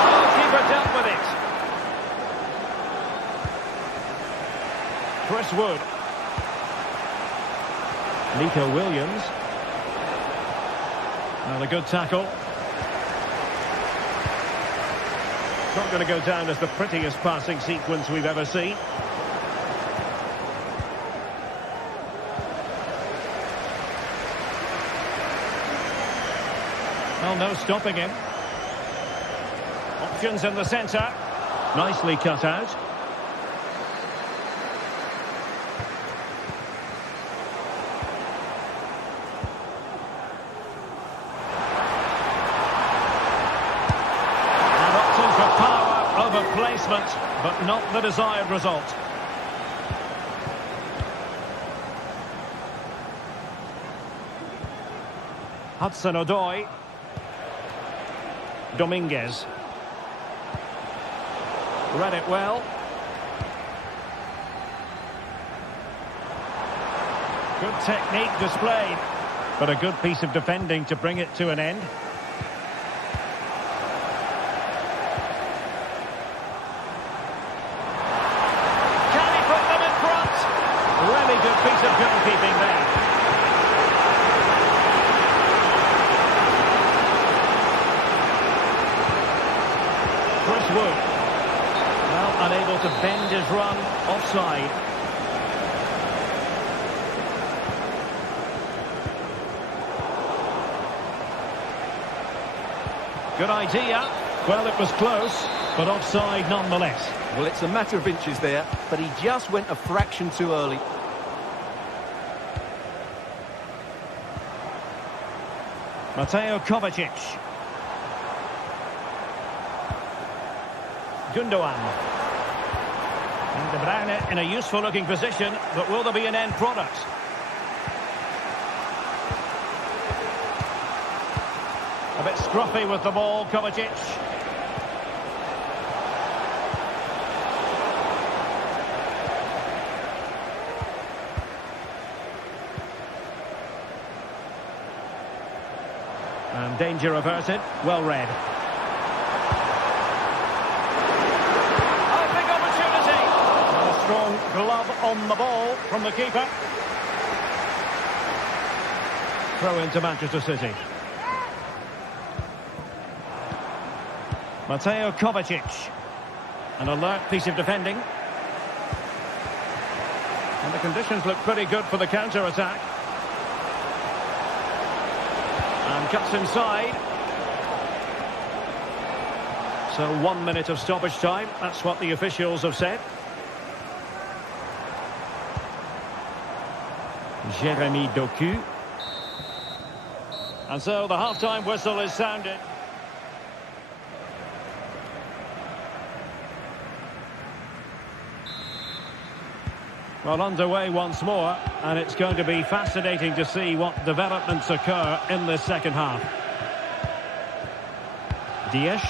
Oh, keeper dealt with it. Chris Wood. Nico Williams. Well, a good tackle. Not going to go down as the prettiest passing sequence we've ever seen. Well, no stopping him. Options in the centre. Nicely cut out. And opting for power over placement, but not the desired result. Hudson-Odoi. Dominguez. Read it well. Good technique displayed, but a good piece of defending to bring it to an end. Can he put them in front? Really good piece of goalkeeping there. to bend his run offside. Good idea. Well, it was close, but offside nonetheless. Well, it's a matter of inches there, but he just went a fraction too early. Mateo Kovacic. Gundogan. And De Bruyne in a useful-looking position, but will there be an end product? A bit scruffy with the ball, Kovacic. And danger averted, well read. Oh, big opportunity! And a strong glove on the ball from the keeper. Throw into Manchester City. Mateo Kovacic. An alert piece of defending. And the conditions look pretty good for the counter-attack. And cuts inside. So 1 minute of stoppage time. That's what the officials have said. Jeremy Doku. And so the half-time whistle is sounded. Well, underway once more, and it's going to be fascinating to see what developments occur in the second half. Dias.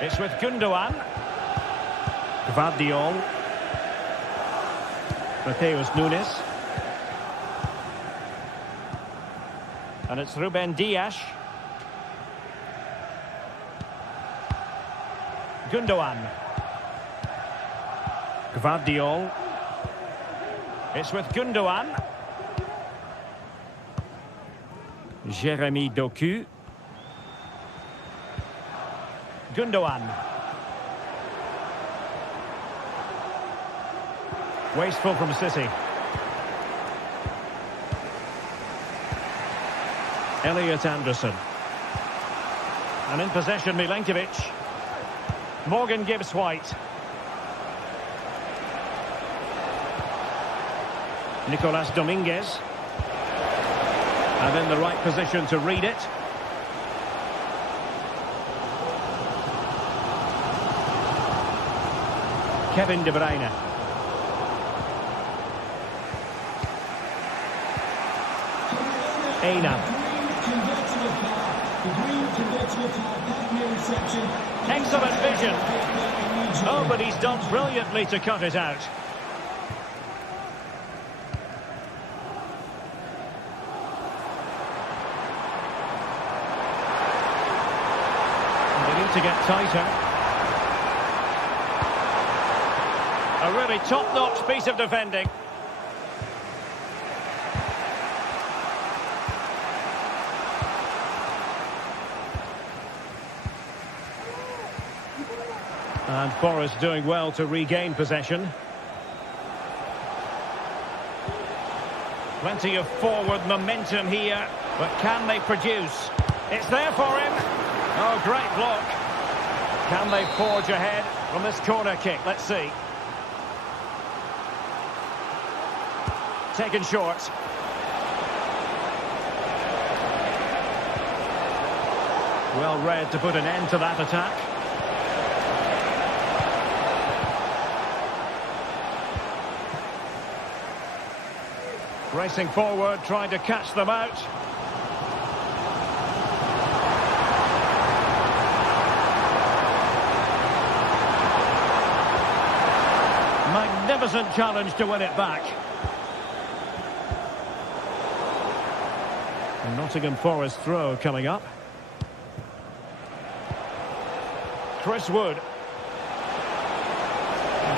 It's with Gundogan. Gvardiol. Mateus Nunes. And it's Ruben Dias. Gundogan. Gvardiol. It's with Gundogan. Jeremy Doku. Gundogan. Wasteful from City. Elliot Anderson. And in possession, Milenkovic. Morgan Gibbs-White. Nicolas Dominguez. And in the right position to read it. Kevin De Bruyne. Aina. Excellent vision. Oh, but he's done brilliantly to cut it out. To get tighter. A really top-notch piece of defending. And Forest doing well to regain possession. Plenty of forward momentum here, but can they produce? It's there for him. Oh, great block. Can they forge ahead from this corner kick? Let's see. Taken short. Well read to put an end to that attack. Racing forward, trying to catch them out. Magnificent challenge to win it back. And Nottingham Forest throw coming up. Chris Wood.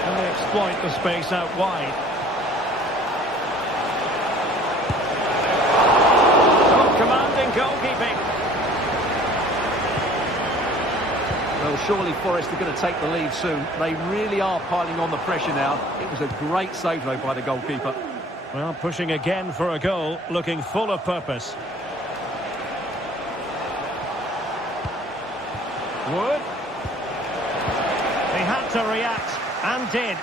Can they exploit the space out wide? Oh, commanding goalkeeping. Well, surely Forest are going to take the lead soon. They really are piling on the pressure now. It was a great save, though, by the goalkeeper. Well, pushing again for a goal, looking full of purpose. Wood. He had to react, and did.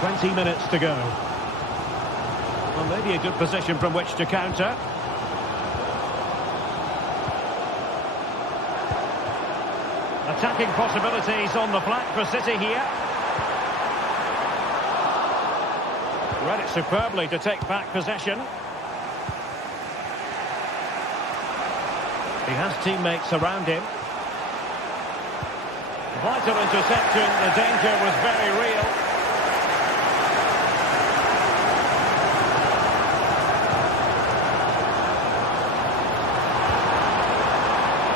20 minutes to go. Well, maybe a good position from which to counter. Attacking possibilities on the flank for City here. Read it superbly to take back possession. He has teammates around him. Vital interception. The danger was very real.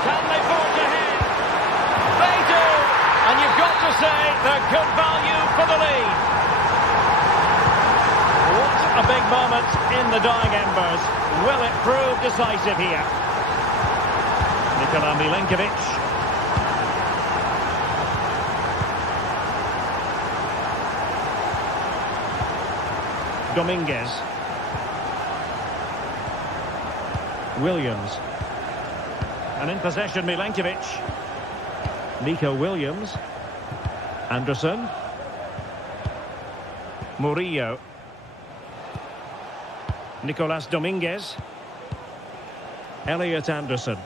Can they forge ahead? They do! And you've got to say they're good value for the lead. What a big moment in the dying embers. Will it prove decisive here? Nikola Milenkovic. Dominguez. Williams. And in possession, Milenkovic. Nico Williams. Anderson. Murillo. Nicolas Dominguez. Elliot Anderson.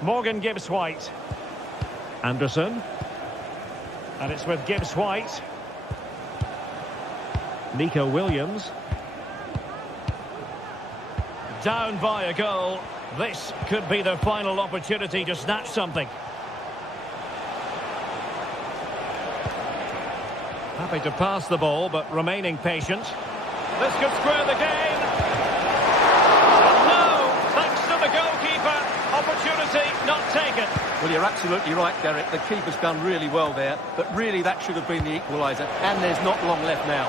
Morgan Gibbs-White. Anderson. And it's with Gibbs-White. Nico Williams. Down by a goal. This could be their final opportunity to snatch something. Happy to pass the ball, but remaining patient. This could square the game. No, thanks to the goalkeeper. Opportunity not taken. Well, you're absolutely right, Derek. The keeper's done really well there, but really that should have been the equaliser, and there's not long left now.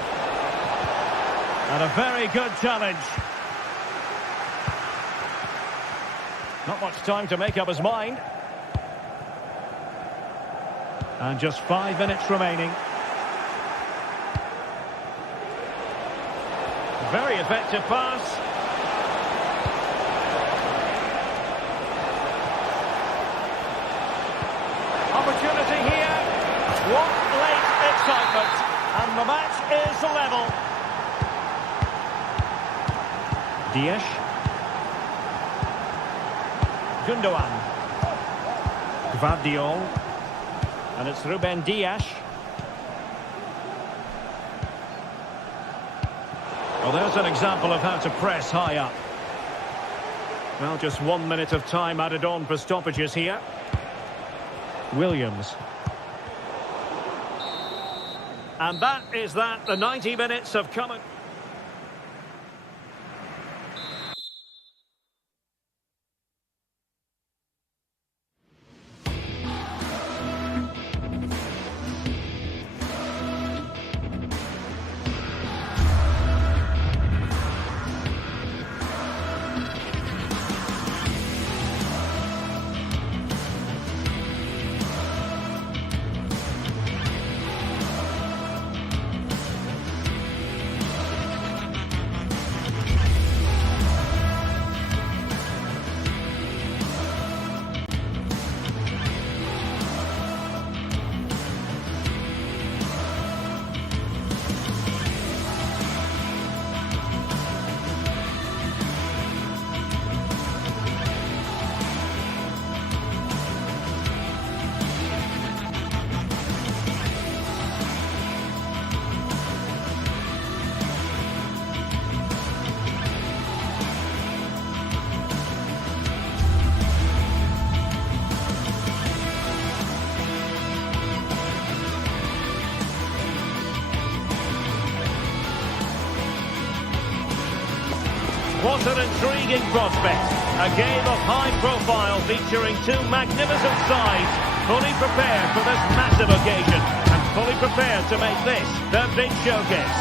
And a very good challenge. Not much time to make up his mind. And just 5 minutes remaining. Very effective pass. Opportunity here. What late excitement. And the match is level. Dias. Gundogan. Gvardiol. And it's Ruben Dias. Well, there's an example of how to press high up. Well, just 1 minute of time added on for stoppages here. Williams. And that is that. The 90 minutes have come. What an intriguing prospect. A game of high profile featuring two magnificent sides, fully prepared for this massive occasion and fully prepared to make this their big showcase.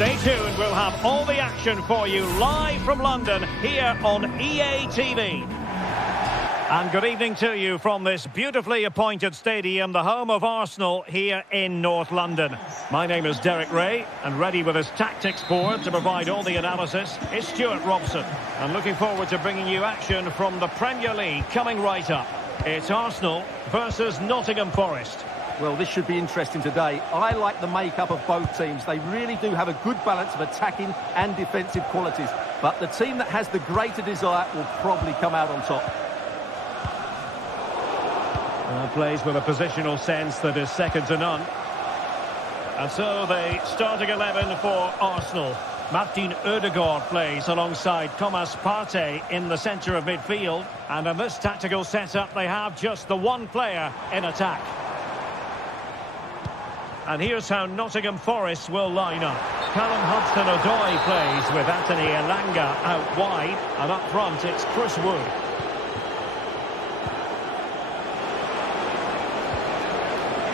Stay tuned, we'll have all the action for you live from London here on EA TV. And good evening to you from this beautifully appointed stadium, the home of Arsenal here in North London. My name is Derek Ray, and ready with his tactics board to provide all the analysis is Stuart Robson. I'm looking forward to bringing you action from the Premier League coming right up. It's Arsenal versus Nottingham Forest. Well, this should be interesting today. I like the makeup of both teams. They really do have a good balance of attacking and defensive qualities. But the team that has the greater desire will probably come out on top. Plays with a positional sense that is second to none. And so the starting 11 for Arsenal. Martin Ødegaard plays alongside Thomas Partey in the centre of midfield. And in this tactical setup, they have just the one player in attack. And here's how Nottingham Forest will line up. Callum Hudson-Odoi plays with Anthony Elanga out wide. And up front, it's Chris Wood.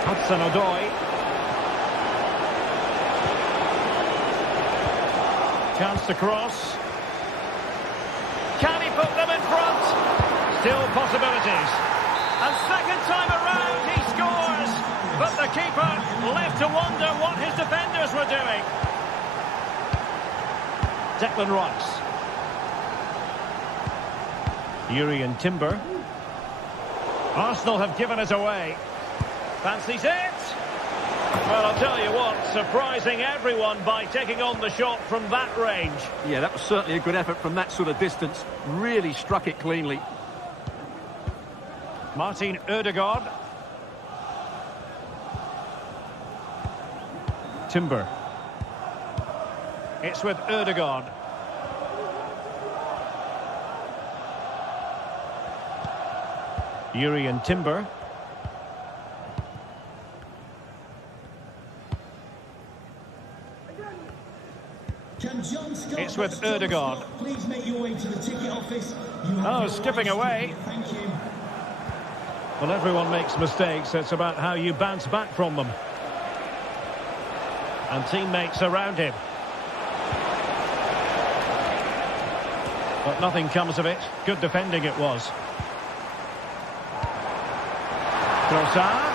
Hudson-Odoi. Chance to cross. Can he put them in front? Still possibilities. And second time around he scores. But the keeper left to wonder what his defenders were doing. Declan Rice. Jurrien Timber. Arsenal have given it away. Fancies it? Well, I'll tell you what, surprising everyone by taking on the shot from that range. Yeah, that was certainly a good effort from that sort of distance. Really struck it cleanly. Martin Ødegaard. Timber. It's with Ødegaard. Jurrien Timber. It's with Ødegaard. Please make your way to the ticket office. Oh, skipping away. Thank you. Well, everyone makes mistakes. It's about how you bounce back from them. And teammates around him. But nothing comes of it. Good defending it was. Trossard.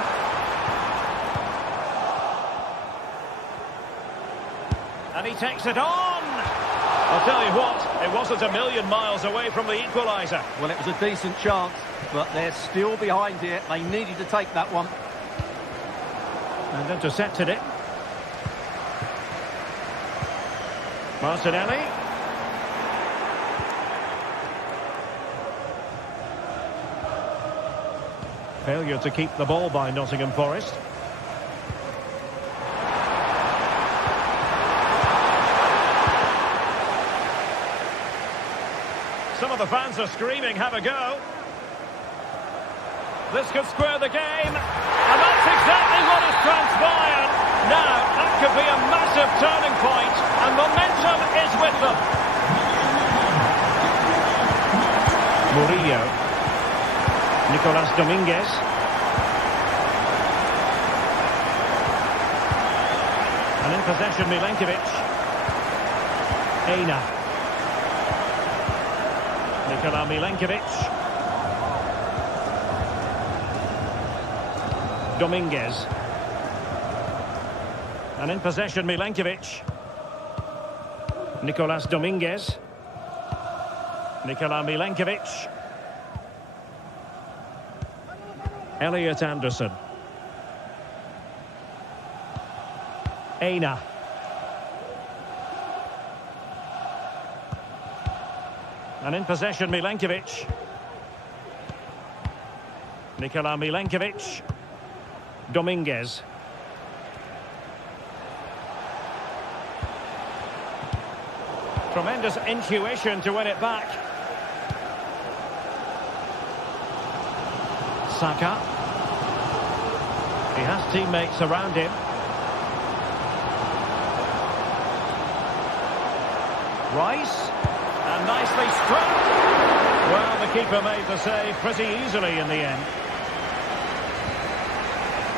And he takes it on. I'll tell you what, it wasn't a million miles away from the equaliser. Well, it was a decent chance, but they're still behind here. They needed to take that one. And intercepted it. Martinelli. Failure to keep the ball by Nottingham Forest. Some of the fans are screaming, have a go. This could square the game. And that's exactly what has transpired. Now, that could be a massive turning point, and momentum is with them. Murillo. Nicolas Dominguez. And in possession, Milenkovic. Aina. Nikola Milenkovic. Dominguez. And in possession, Milenkovic. Nicolas Dominguez. Nikola Milenkovic. Elliot Anderson. Aina. And in possession, Milenkovic. Nikola Milenkovic. Dominguez. Tremendous intuition to win it back. Saka. He has teammates around him. Rice. And nicely struck. Well, the keeper made the save pretty easily in the end.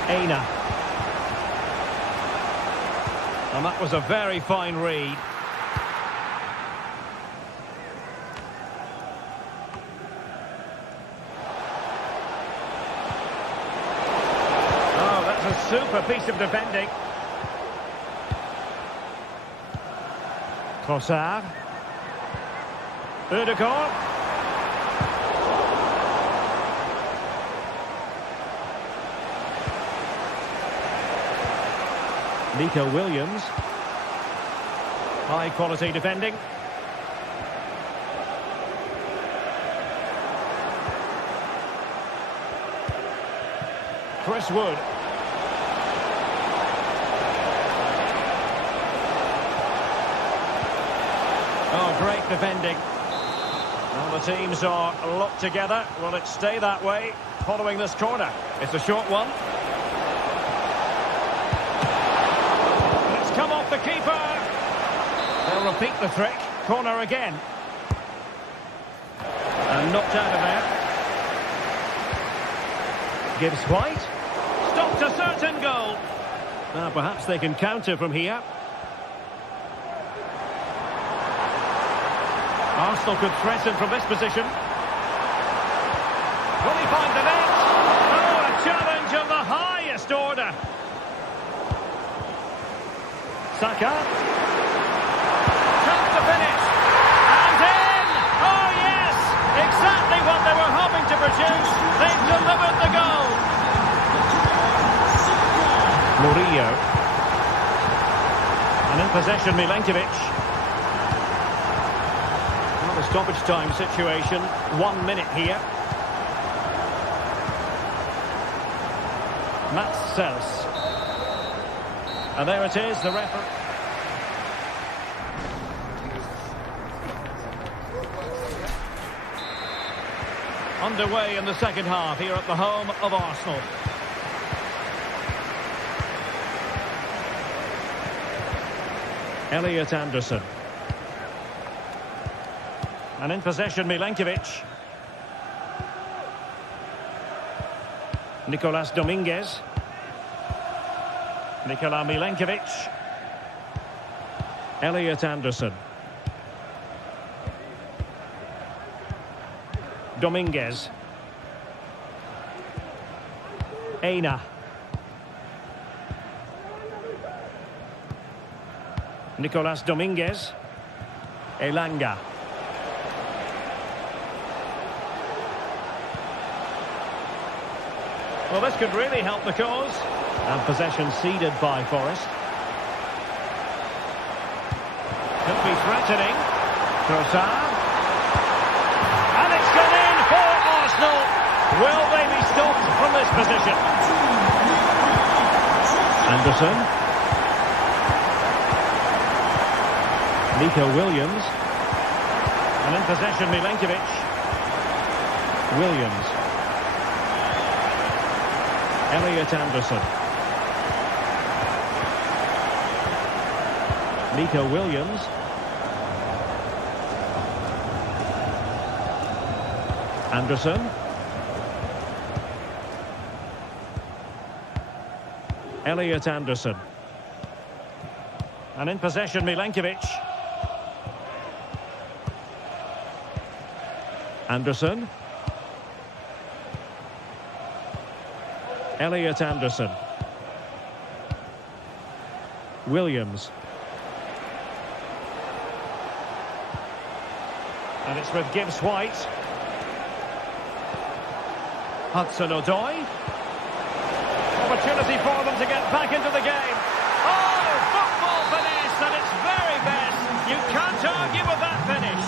Aina. And that was a very fine read. Oh, that's a super piece of defending. Trossard. Ødegaard. Nico Williams. High quality defending. Chris Wood. Oh, great defending. Well, the teams are locked together. Will it stay that way following this corner? It's a short one. It's come off the keeper. They'll repeat the trick. Corner again. And knocked out of there. Gibbs White. Stopped a certain goal. Now perhaps they can counter from here. Arsenal could threaten from this position. Will he find the net? Oh, a challenge of the highest order. Saka. Chance to finish. And in! Oh, yes! Exactly what they were hoping to produce. They've delivered the goal. Murillo. And in possession, Milenkovic. The stoppage time situation, 1 minute here. Mats Sels. And there it is, the referee. Underway in the second half here at the home of Arsenal. Elliot Anderson. And in possession, Milenkovic. Nicolas Dominguez. Nikola Milenkovic. Elliot Anderson. Dominguez. Aina. Nicolas Dominguez. Elanga. Well, this could really help the cause. And possession ceded by Forest. Could be threatening. Trossard. And it's gone in for Arsenal. Will they be stopped from this position? Anderson. Nico Williams. And in possession, Milenkovic. Williams. Elliot Anderson. Nico Williams. Anderson. Elliot Anderson. And in possession, Milenkovic. Anderson. Elliot Anderson. Williams. And it's with Gibbs White. Hudson-Odoi. Opportunity for them to get back into the game. Oh, football finish at its very best. You can't argue with that finish.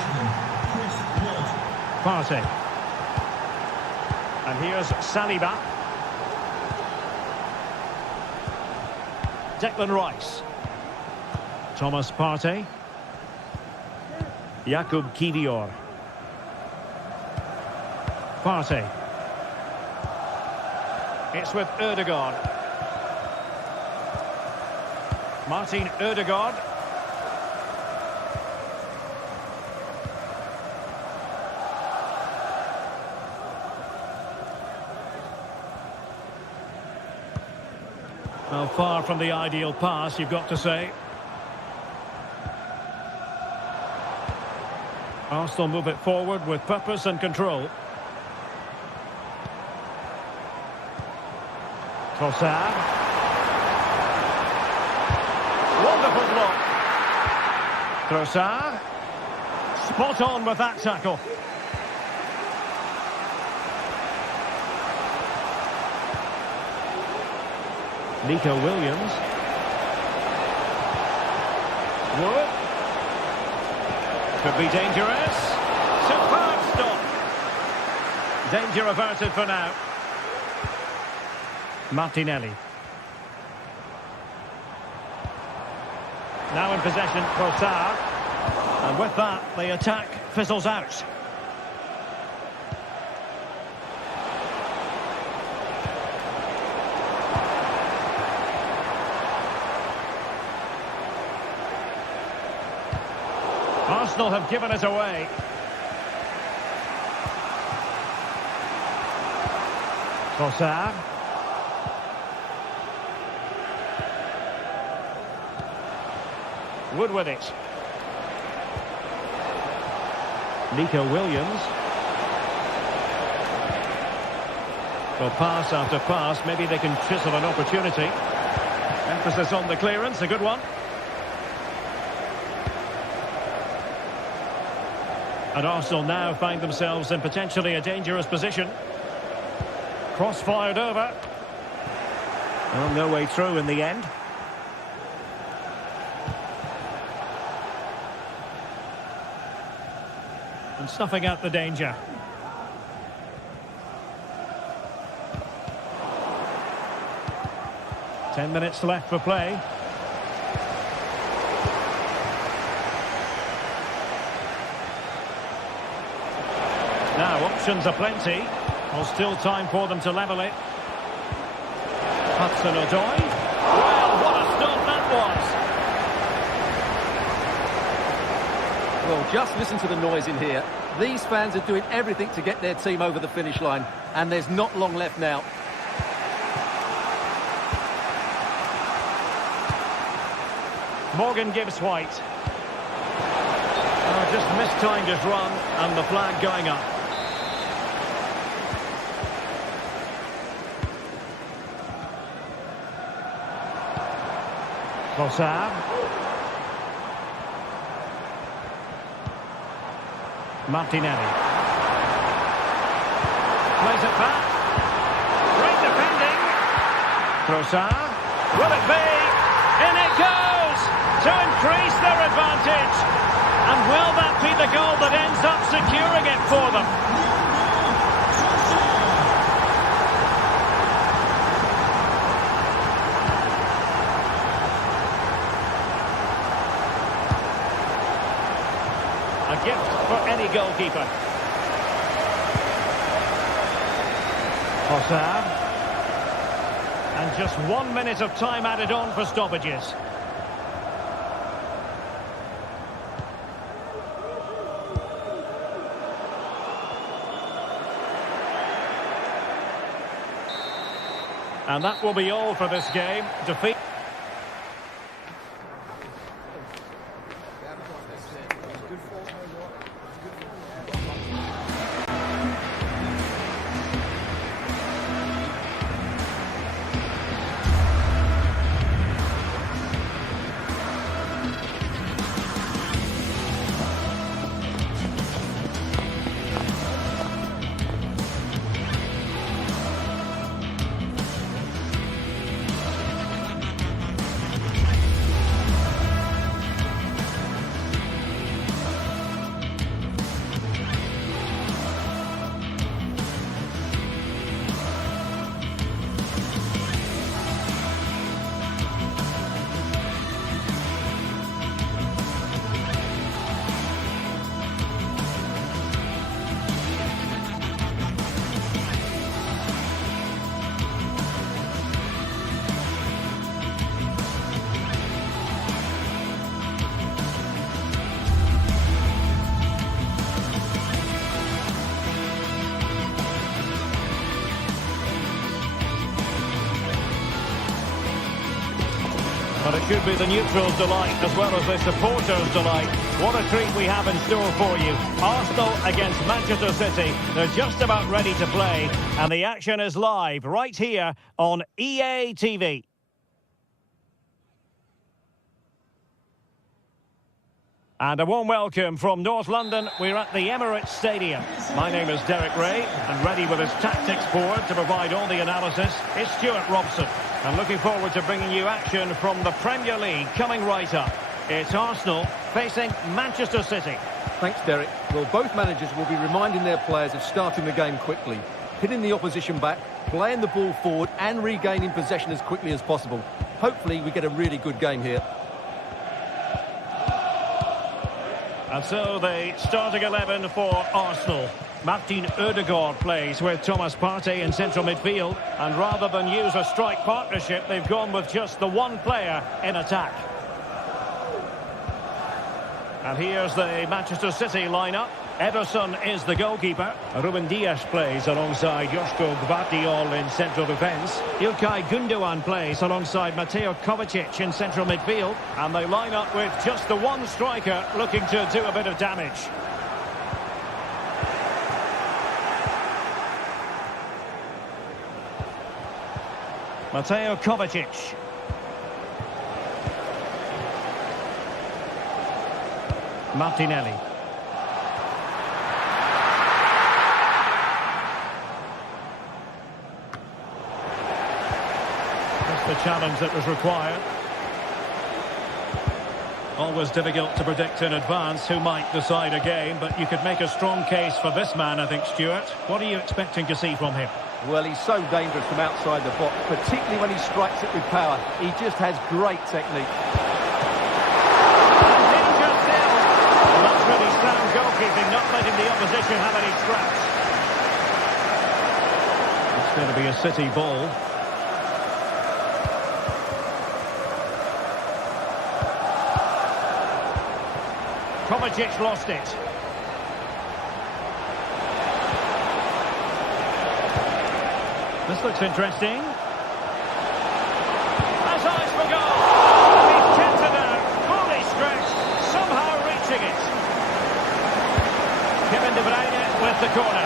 Partey. And here's Saliba. Declan Rice. Thomas Partey. Jakub Kivior. Partey. It's with Ødegaard. Martin Ødegaard. Well, far from the ideal pass, you've got to say. Arsenal move it forward with purpose and control. Trossard. Wonderful block. Trossard. Spot on with that tackle. Nico Williams. Wood. Could be dangerous. Superb stop. Danger averted for now. Martinelli. Now in possession, Trossard. And with that, the attack fizzles out. Arsenal have given it away. Trossard. Wood with it. Nico Williams. Well, pass after pass, maybe they can chisel an opportunity. Emphasis on the clearance, a good one. And Arsenal now find themselves in potentially a dangerous position. Cross fired over. Well, no way through in the end. And snuffing out the danger. Ten minutes left for play. Now, options are plenty. Well, still time for them to level it. Hudson-Odoi. Well, what a stop that was. Well, just listen to the noise in here. These fans are doing everything to get their team over the finish line, and there's not long left now. Morgan Gibbs White. Oh, just mistimed his run, and the flag going up. Trossard. Martinelli. Plays it back. Great defending. Trossard. Will it be? In it goes! To increase their advantage. And will that be the goal that ends up securing it for them? A gift for any goalkeeper. Trossard. And just 1 minute of time added on for stoppages. And that will be all for this game. Defeat. should be the neutral's delight as well as the supporters' delight. What a treat we have in store for you. Arsenal against Manchester City. They're just about ready to play, and the action is live right here on EA TV. And a warm welcome from North London. We're at the Emirates Stadium. My name is Derek Ray, and ready with his tactics board to provide all the analysis is Stuart Robson. And looking forward to bringing you action from the Premier League coming right up. It's Arsenal facing Manchester City. Thanks, Derek. Well, both managers will be reminding their players of starting the game quickly, hitting the opposition back, playing the ball forward and regaining possession as quickly as possible. Hopefully we get a really good game here. And so the starting 11 for Arsenal. Martin Odegaard plays with Thomas Partey in central midfield. And rather than use a strike partnership, they've gone with just the one player in attack. And here's the Manchester City lineup. Ederson is the goalkeeper. Ruben Dias plays alongside Joško Gvardiol in central defence. Ilkay Gundogan plays alongside Mateo Kovacic in central midfield. And they line up with just the one striker looking to do a bit of damage. Mateo Kovacic. Martinelli. The challenge that was required. Always difficult to predict in advance who might decide a game, but you could make a strong case for this man, I think, Stuart. What are you expecting to see from him? Well, he's so dangerous from outside the box, particularly when he strikes it with power. He just has great technique. Danger still. Well, that's really sound goalkeeping, not letting the opposition have any scraps. It's going to be a City ball. Kovacic lost it. This looks interesting. Has eyes for goal. He's kept it out, fully stretched, somehow reaching it. Kevin De Bruyne with the corner.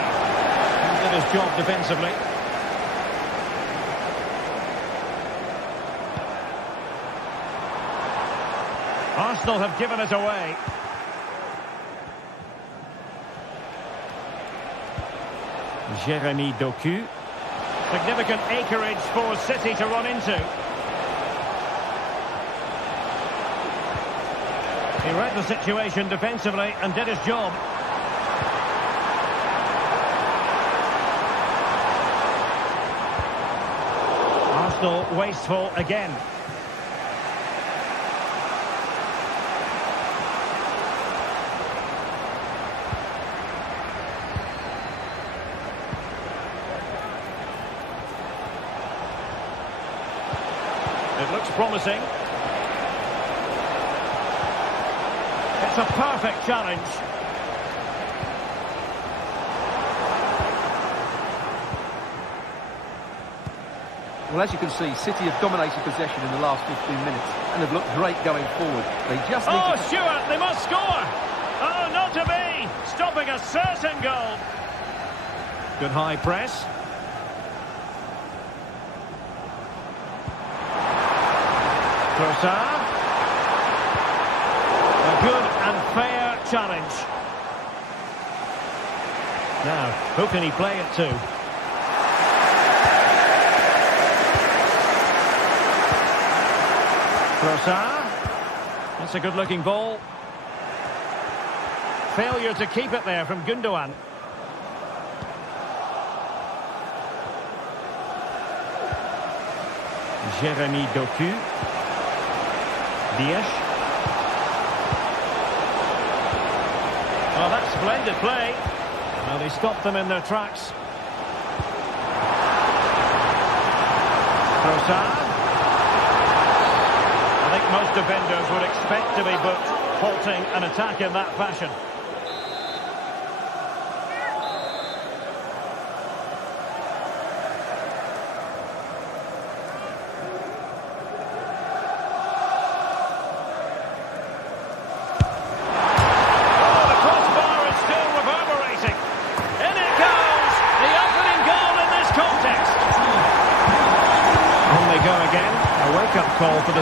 He did his job defensively. Arsenal have given it away. Jeremy Doku. Significant acreage for City to run into. He read the situation defensively and did his job. Arsenal wasteful again. It looks promising. It's a perfect challenge. Well, as you can see, City have dominated possession in the last 15 minutes and have looked great going forward. They just need to... Stuart, they must score! Oh, not to be! Stopping a certain goal. Good high press. Trossard. A good and fair challenge. Now, who can he play it to? Trossard. That's a good-looking ball. Failure to keep it there from Gundogan. Jeremy Doku. Dias. Oh, that's splendid play. Well, they stopped them in their tracks. Trossard. I think most defenders would expect to be booked, halting an attack in that fashion.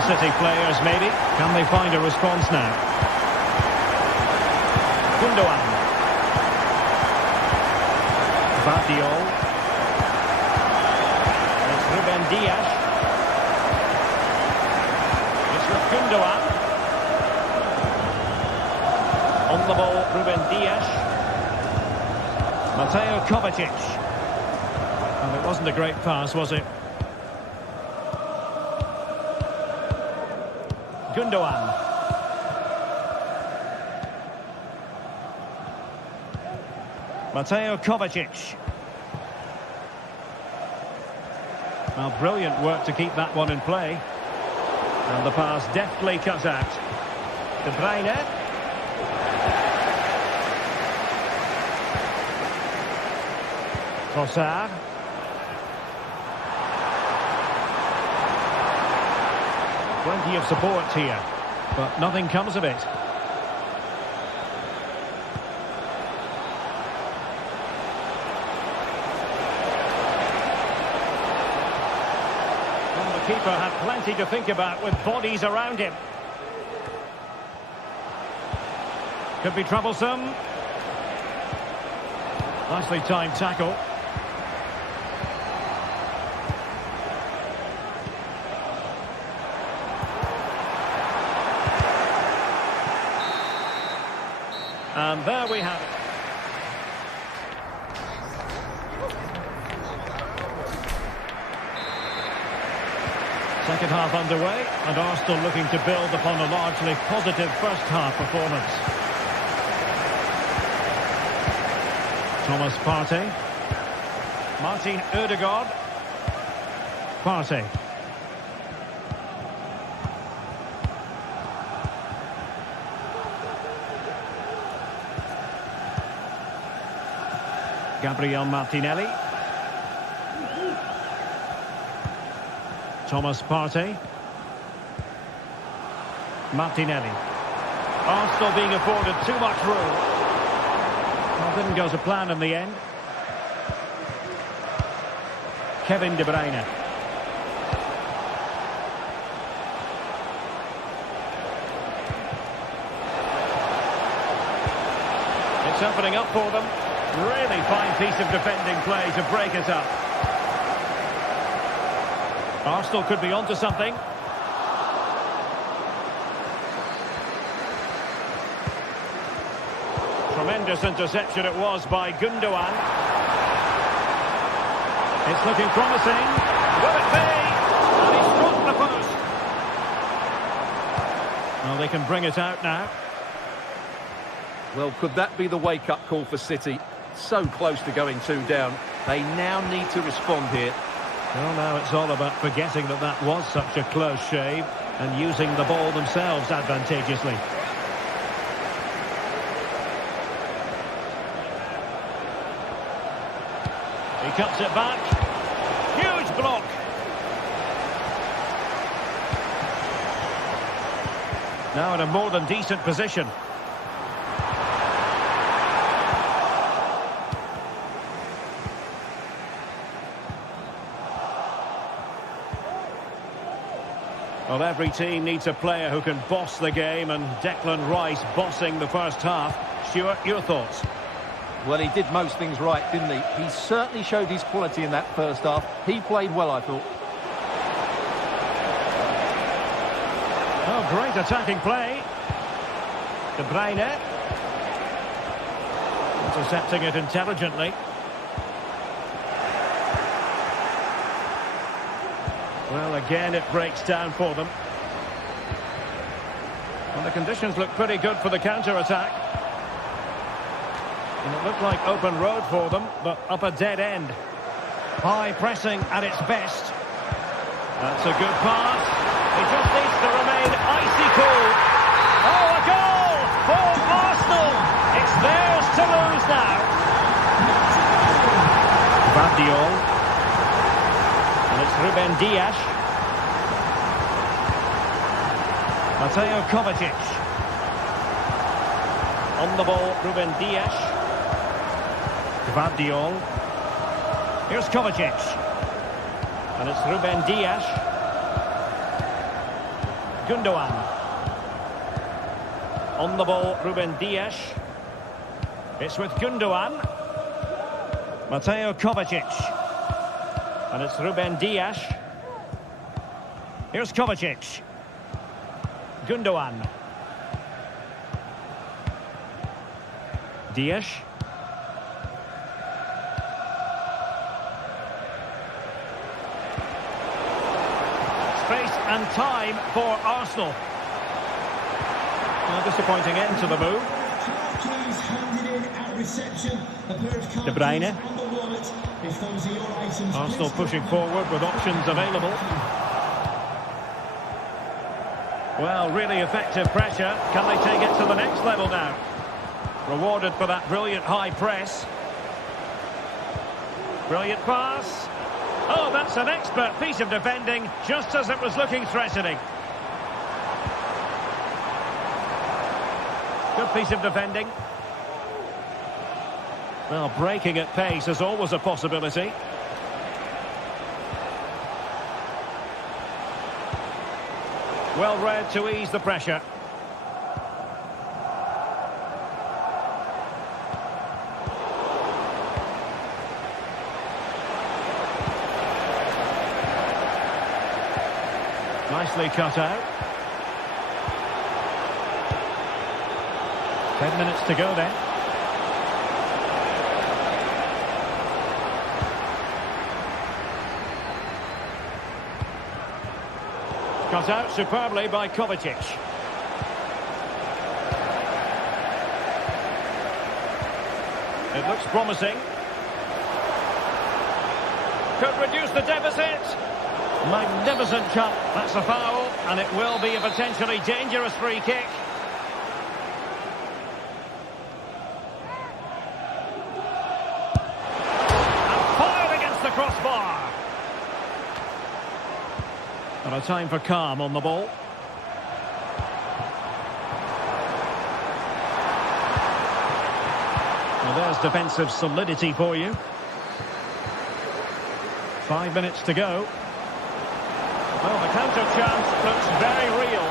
City players, maybe. Can they find a response now? Gundogan. Vardiol. It's Ruben Dias. It's with Gundogan. On the ball, Ruben Dias. Mateo Kovacic. And it wasn't a great pass, was it? Gundogan. Mateo Kovacic. Well, brilliant work to keep that one in play. And the pass deftly cut out. De Bruyne. Trossard. Plenty of support here, but nothing comes of it. Well, the keeper had plenty to think about with bodies around him. Could be troublesome. Nicely timed tackle. And there we have it. Second half underway, and Arsenal looking to build upon a largely positive first half performance. Thomas Partey. Martin Ødegaard. Partey. Gabriel Martinelli. Thomas Partey. Martinelli. Arsenal being afforded too much room. Well, didn't go to plan in the end. Kevin De Bruyne. It's opening up for them. Really fine piece of defending play to break it up. Arsenal could be onto something. Tremendous interception it was by Gundogan. It's looking promising. Will it be? And he's struck the post. Well, they can bring it out now. Well, could that be the wake-up call for City? So close to going 2 down. They now need to respond here. Well, now it's all about forgetting that that was such a close shave and using the ball themselves advantageously. He cuts it back. Huge block. Now in a more than decent position. Well, every team needs a player who can boss the game, and Declan Rice bossing the first half. Stuart, your thoughts? Well, he did most things right, didn't he? He certainly showed his quality in that first half. He played well, I thought. Oh, great attacking play. De Bruyne. Intercepting it intelligently. Well, again, it breaks down for them. And the conditions look pretty good for the counter-attack. And it looked like open road for them, but up a dead end. High pressing at its best. That's a good pass. It just needs to remain icy cool. Oh, a goal for Arsenal. It's theirs to lose now. Vardiol. And it's Ruben Dias. Mateo Kovacic. On the ball, Ruben Dias. Vardiol. Here's Kovacic. And it's Ruben Dias. Gundogan. On the ball, Ruben Dias. It's with Gundogan. Mateo Kovacic. And it's Ruben Dias. Here's Kovacic. Gundogan. Dias. Space and time for Arsenal. A disappointing end to the move. De Bruyne. Arsenal pushing forward with options available. Well, really effective pressure. Can they take it to the next level now? Rewarded for that brilliant high press. Brilliant pass. Oh, that's an expert piece of defending, just as it was looking threatening. Good piece of defending. Well, breaking at pace is always a possibility. Well read to ease the pressure. Nicely cut out. 10 minutes to go then. Cut out superbly by Kovacic. It looks promising. Could reduce the deficit. Magnificent cut. That's a foul, and it will be a potentially dangerous free kick. And fired against the crossbar. And a time for calm on the ball. Well, there's defensive solidity for you. 5 minutes to go. Well, the counter chance looks very real.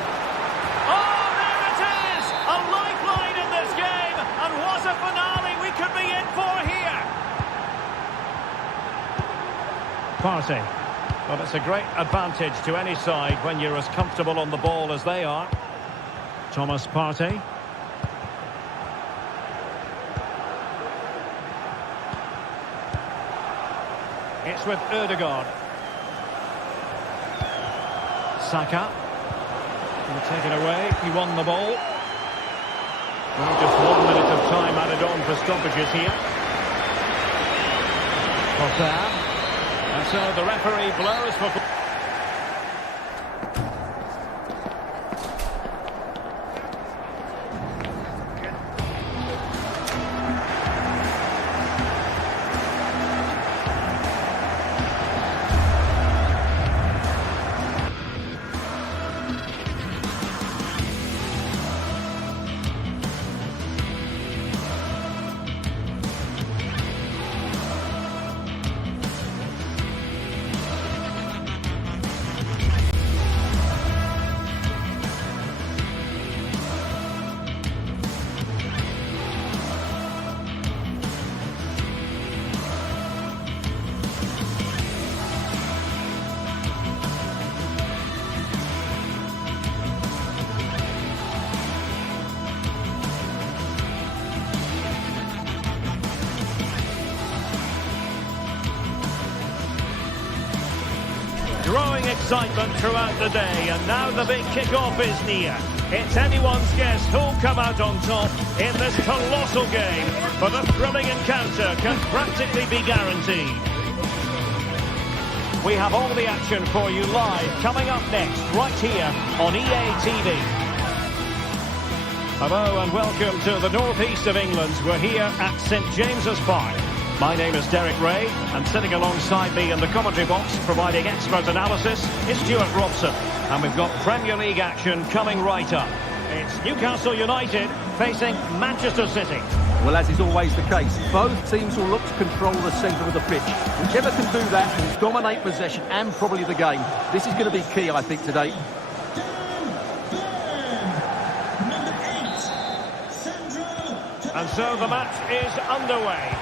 Oh, there it is! A lifeline in this game, and what a finale we could be in for here! Partey. Well, it's a great advantage to any side when you're as comfortable on the ball as they are. Thomas Partey. It's with Ødegaard. Saka. Will take it away. He won the ball. Well, just 1 minute of time added on for stoppages here. Costa. And so the referee blows for... Growing excitement throughout the day, and now the big kick-off is near. It's anyone's guess who'll come out on top in this colossal game, but a thrilling encounter can practically be guaranteed. We have all the action for you live coming up next, right here on EA TV. Hello and welcome to the northeast of England. We're here at St James's Park. My name is Derek Ray, and sitting alongside me in the commentary box, providing expert analysis, is Stuart Robson. And we've got Premier League action coming right up. It's Newcastle United facing Manchester City. Well, as is always the case, both teams will look to control the centre of the pitch. Whichever can do that will dominate possession and probably the game. This is going to be key, I think, today. And so the match is underway.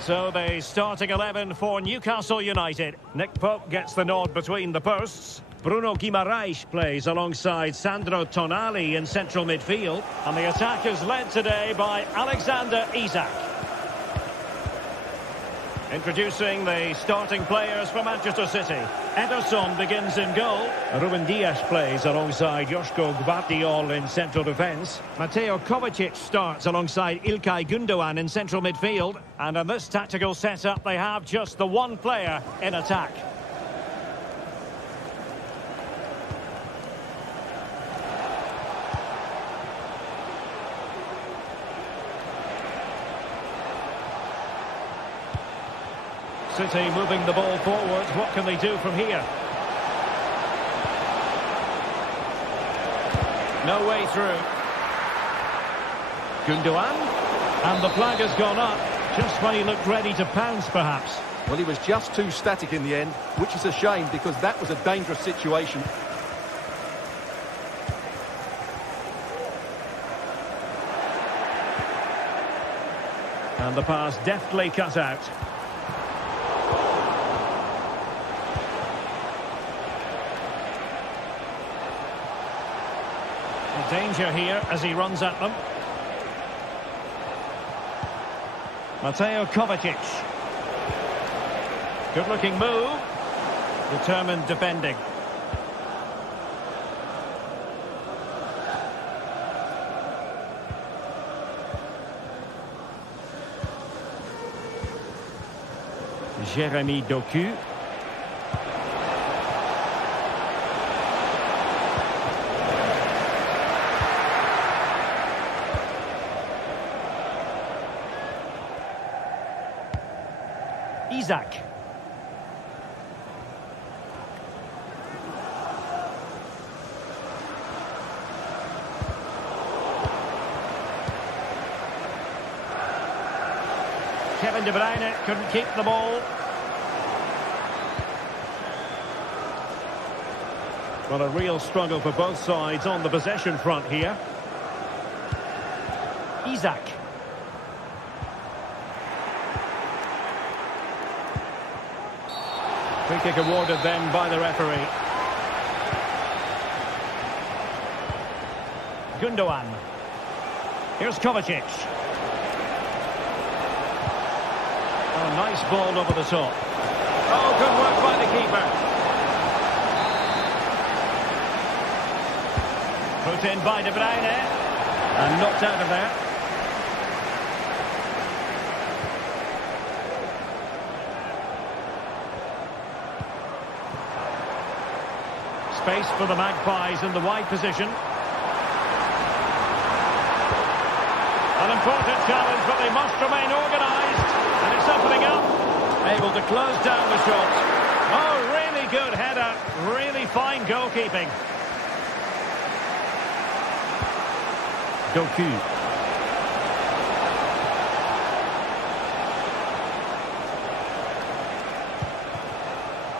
So the starting 11 for Newcastle United. Nick Pope gets the nod between the posts. Bruno Guimaraes plays alongside Sandro Tonali in central midfield. And the attack is led today by Alexander Isak. Introducing the starting players for Manchester City. Ederson begins in goal. Ruben Dias plays alongside Joško Gvardiol in central defence. Mateo Kovacic starts alongside Ilkay Gundogan in central midfield. And in this tactical setup, they have just the one player in attack. City moving the ball forward. What can they do from here? No way through. Gundogan. And the flag has gone up. Just when he looked ready to pounce, perhaps. Well, he was just too static in the end, which is a shame because that was a dangerous situation. And the pass deftly cut out. Danger here as he runs at them. Mateo Kovacic. Good looking move. Determined defending. Jérémy Doku. Isak. Kevin De Bruyne couldn't keep the ball. Well, a real struggle for both sides on the possession front here. Isak. Free kick awarded then by the referee. Gundogan. Here's Kovacic. Oh, nice ball over the top. Oh, good work by the keeper. Put in by De Bruyne. And knocked out of there. Space for the Magpies in the wide position. An important challenge, but they must remain organised. And it's opening up. Able to close down the shot. Oh, really good header. Really fine goalkeeping. Doku.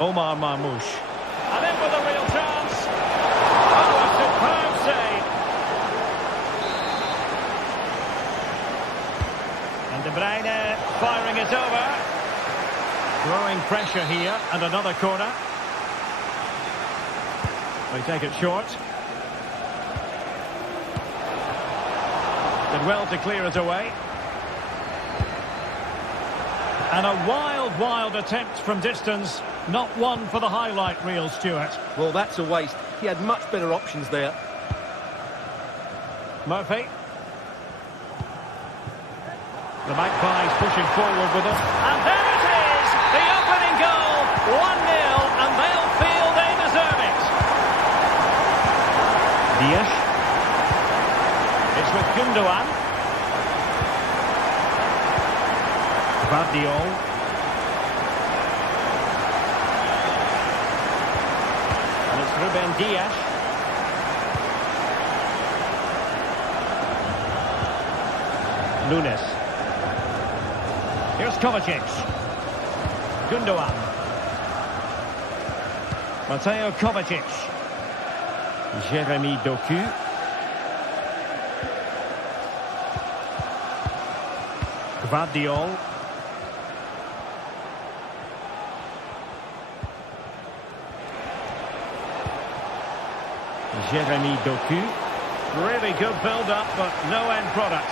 Omar Marmoush. And in with a real chance. Oh, a superb save. And De Bruyne firing it over. Growing pressure here, and another corner. They take it short. Did well to clear it away. And a wild, wild attempt from distance. Not one for the highlight reel, Stuart. Well, that's a waste. He had much better options there. Murphy. The Magpies pushing forward with it. And there it is! The opening goal! 1-0, and they'll feel they deserve it. Dias. It's with Gundogan. Gvardiol. Ruben Dias. Nunes. Here's Kovacic. Gundogan. Mateo Kovacic. Jérémy Doku. Gvardiol. Jeremy Doku. Really good build-up, but no end product.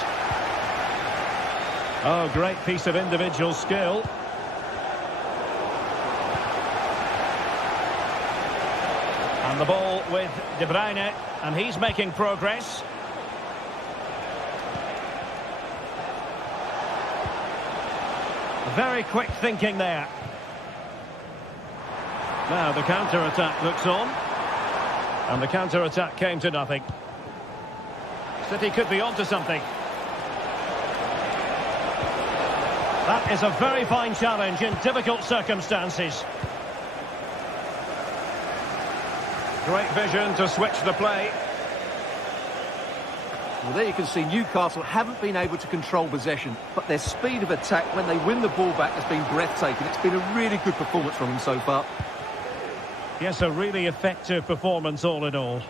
Oh, great piece of individual skill. And the ball with De Bruyne, and he's making progress. Very quick thinking there. Now the counter-attack looks on. And the counter-attack came to nothing. City could be onto something. That is a very fine challenge in difficult circumstances. Great vision to switch the play. Well, there you can see Newcastle haven't been able to control possession, but their speed of attack when they win the ball back has been breathtaking. It's been a really good performance from them so far. Yes, a really effective performance all in all.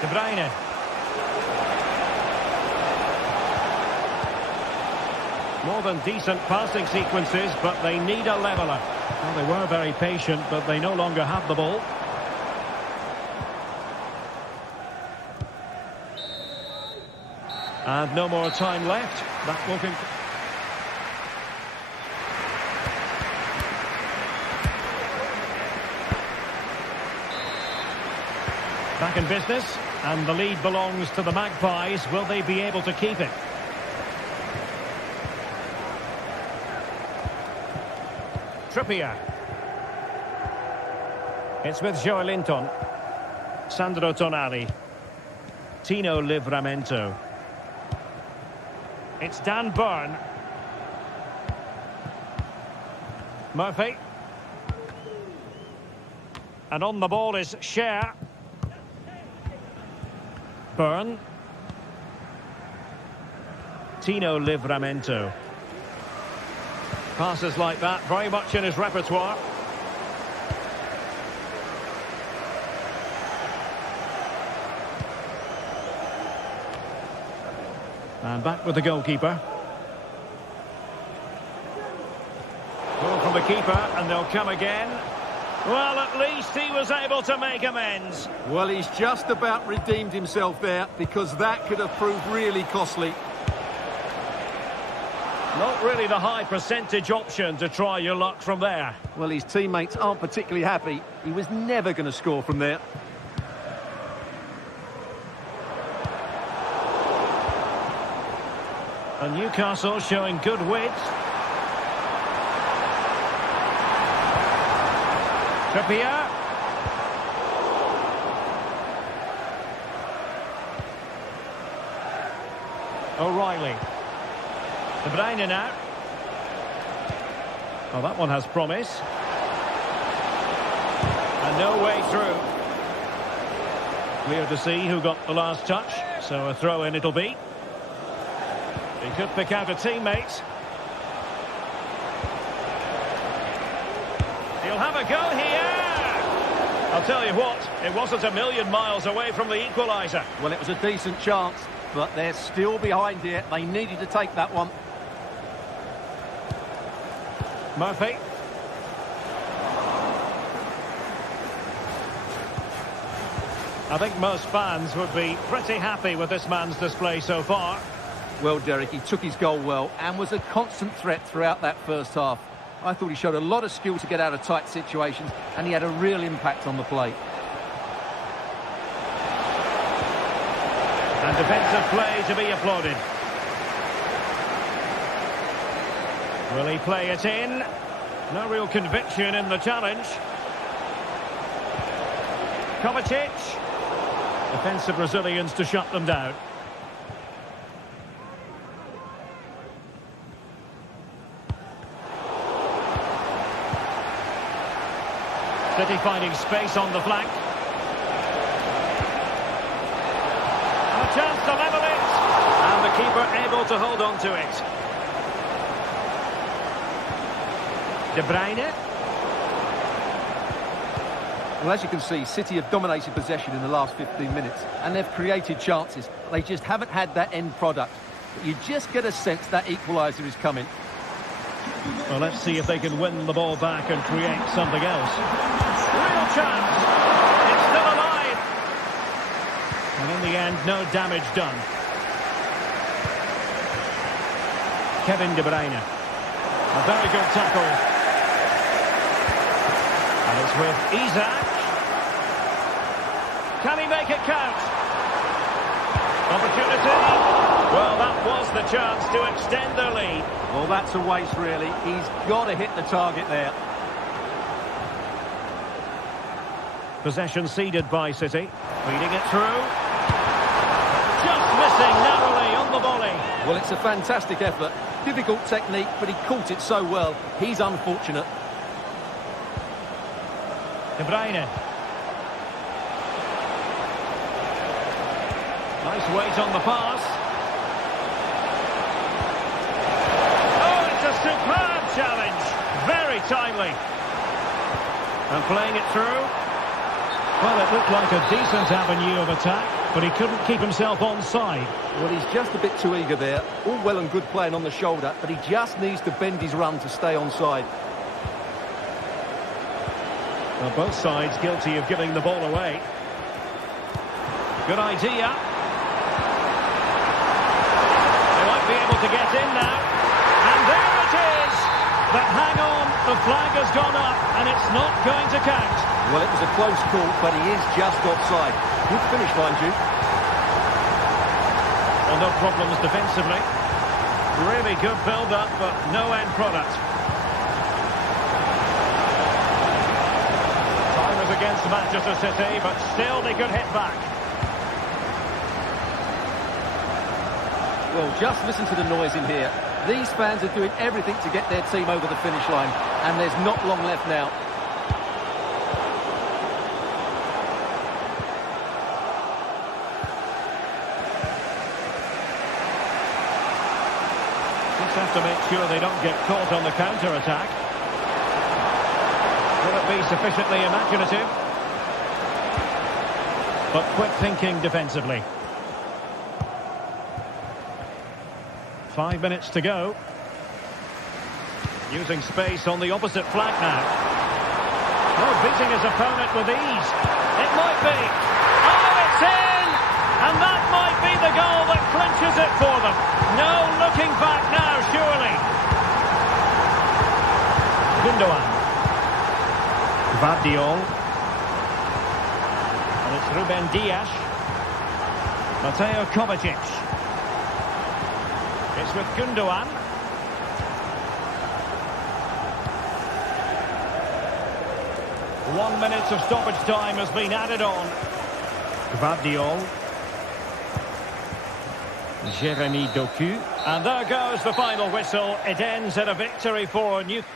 De Bruyne. More than decent passing sequences, but they need a leveller. Well, they were very patient, but they no longer have the ball. And no more time left. That will conclude. Back in business, and the lead belongs to the Magpies. Will they be able to keep it? Trippier. It's with Joelinton. Sandro Tonali. Tino Livramento. It's Dan Burn. Murphy. And on the ball is Cher. Burn. Tino Livramento. Passes like that, very much in his repertoire. And back with the goalkeeper. Goal from the keeper, and they'll come again. Well, at least he was able to make amends. Well, he's just about redeemed himself there, because that could have proved really costly. Not really the high percentage option to try your luck from there. Well, his teammates aren't particularly happy. He was never going to score from there. And Newcastle showing good wit. Trippier. O'Reilly. De Bruyne now. Oh, that one has promise. And no way through. Clear to see who got the last touch. So a throw-in it'll be. He could pick out a teammate. He'll have a go here. I'll tell you what, it wasn't a million miles away from the equaliser. Well, it was a decent chance, but they're still behind here. They needed to take that one. Murphy. I think most fans would be pretty happy with this man's display so far. Well, Derek, he took his goal well and was a constant threat throughout that first half. I thought he showed a lot of skill to get out of tight situations, and he had a real impact on the play. And defensive play to be applauded. Will he play it in? No real conviction in the challenge. Kovacic. Defensive Brazilians to shut them down. City finding space on the flank. And a chance to level it. And the keeper able to hold on to it. De Bruyne. Well, as you can see, City have dominated possession in the last 15 minutes, and they've created chances. They just haven't had that end product. But you just get a sense that equaliser is coming. Well, let's see if they can win the ball back and create something else. Real chance. It's still alive. And in the end, no damage done. Kevin De Bruyne. A very good tackle. And it's with Isaac. Can he make it count? Opportunity. Well, that was the chance to extend their lead. Well, that's a waste, really. He's got to hit the target there. Possession ceded by City. Feeding it through. Just missing narrowly on the volley. Well, it's a fantastic effort. Difficult technique, but he caught it so well. He's unfortunate. De Bruyne. Nice weight on the pass. Oh, it's a superb challenge. Very timely. And playing it through. Well, it looked like a decent avenue of attack, but he couldn't keep himself onside. Well, he's just a bit too eager there. All well and good playing on the shoulder, but he just needs to bend his run to stay onside. Well, both sides guilty of giving the ball away. Good idea. They might be able to get in now. And there it is! But hang on, the flag has gone up, and it's not going to count. Well, it was a close call, but he is just offside. Good finish, mind you. Well, no problems defensively. Really good build-up, but no end product. Time is against Manchester City, but still they could hit back. Well, just listen to the noise in here. These fans are doing everything to get their team over the finish line, and there's not long left now. Have to make sure they don't get caught on the counter-attack. Will it be sufficiently imaginative? But quick thinking defensively. 5 minutes to go. Using space on the opposite flank now. Oh, beating his opponent with ease. It might be. Oh, it's in! And that might be the goal that clinches it for them. No looking back now, surely. Gundogan. Vardiol. And it's Ruben Dias. Mateo Kovacic. It's with Gundogan. One minute of stoppage time has been added on. Vardiol. Jeremy Doku. And there goes the final whistle. It ends in a victory for Newcastle.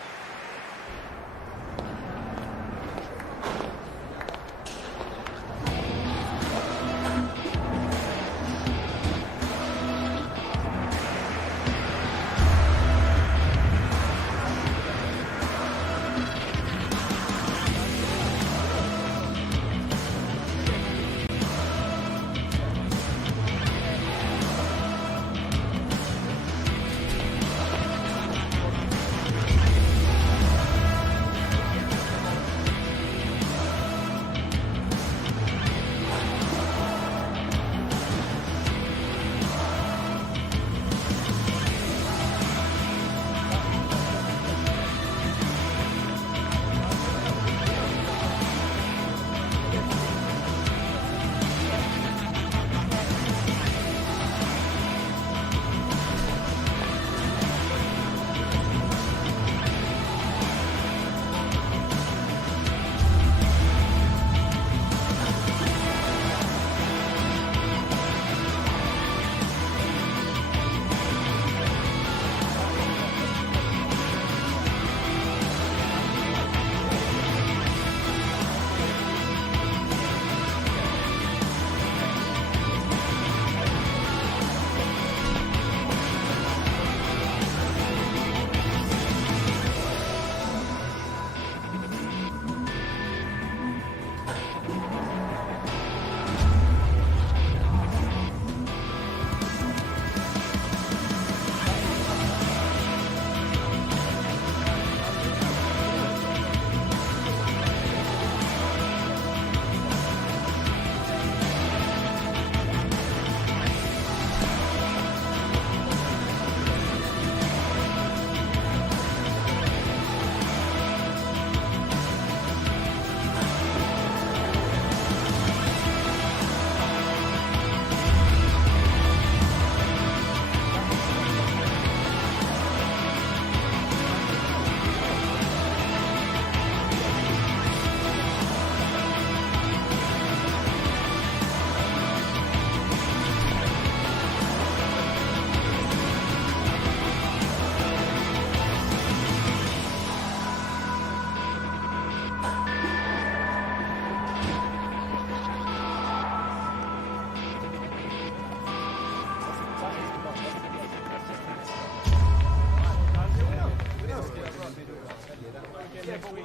next week.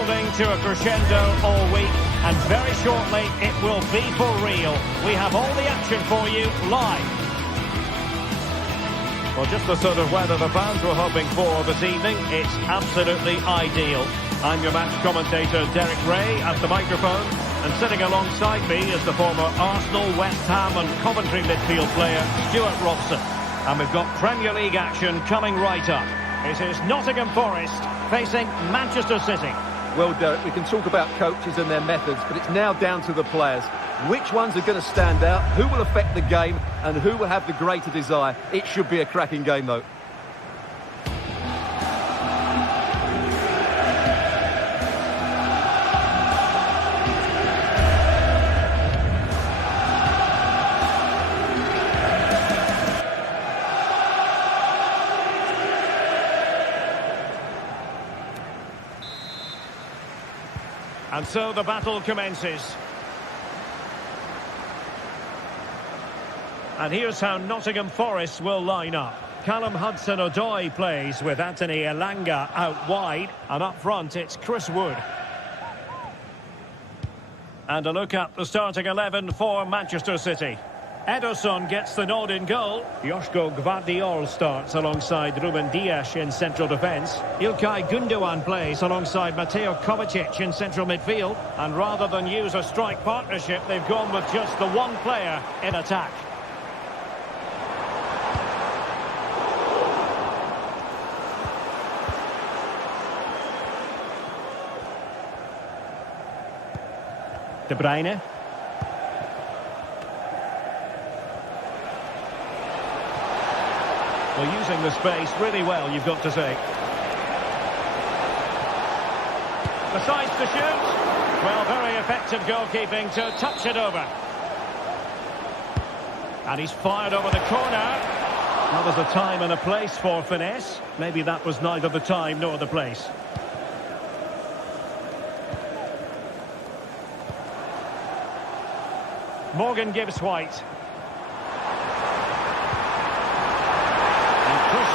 building to a crescendo all week, and very shortly it will be for real. We have all the action for you live. Well, just the sort of weather the fans were hoping for this evening. It's absolutely ideal. I'm your match commentator, Derek Ray, at the microphone. And sitting alongside me is the former Arsenal, West Ham and Coventry midfield player, Stuart Robson. And we've got Premier League action coming right up. It is Nottingham Forest facing Manchester City. Well, Derek, we can talk about coaches and their methods, but it's now down to the players. Which ones are going to stand out, who will affect the game, and who will have the greater desire? It should be a cracking game, though. And so the battle commences. And here's how Nottingham Forest will line up. Callum Hudson-Odoi plays with Anthony Elanga out wide. And up front, it's Chris Wood. And a look at the starting 11 for Manchester City. Ederson gets the nod in goal. Joško Gvardiol starts alongside Ruben Dias in central defence. Ilkay Gundogan plays alongside Mateo Kovacic in central midfield. And rather than use a strike partnership, they've gone with just the one player in attack. De Bruyne. Well, using the space really well, you've got to say. Decides to shoot. Well, very effective goalkeeping to touch it over. And he's fired over the corner. Now there's a time and a place for finesse. Maybe that was neither the time nor the place. Morgan Gibbs White.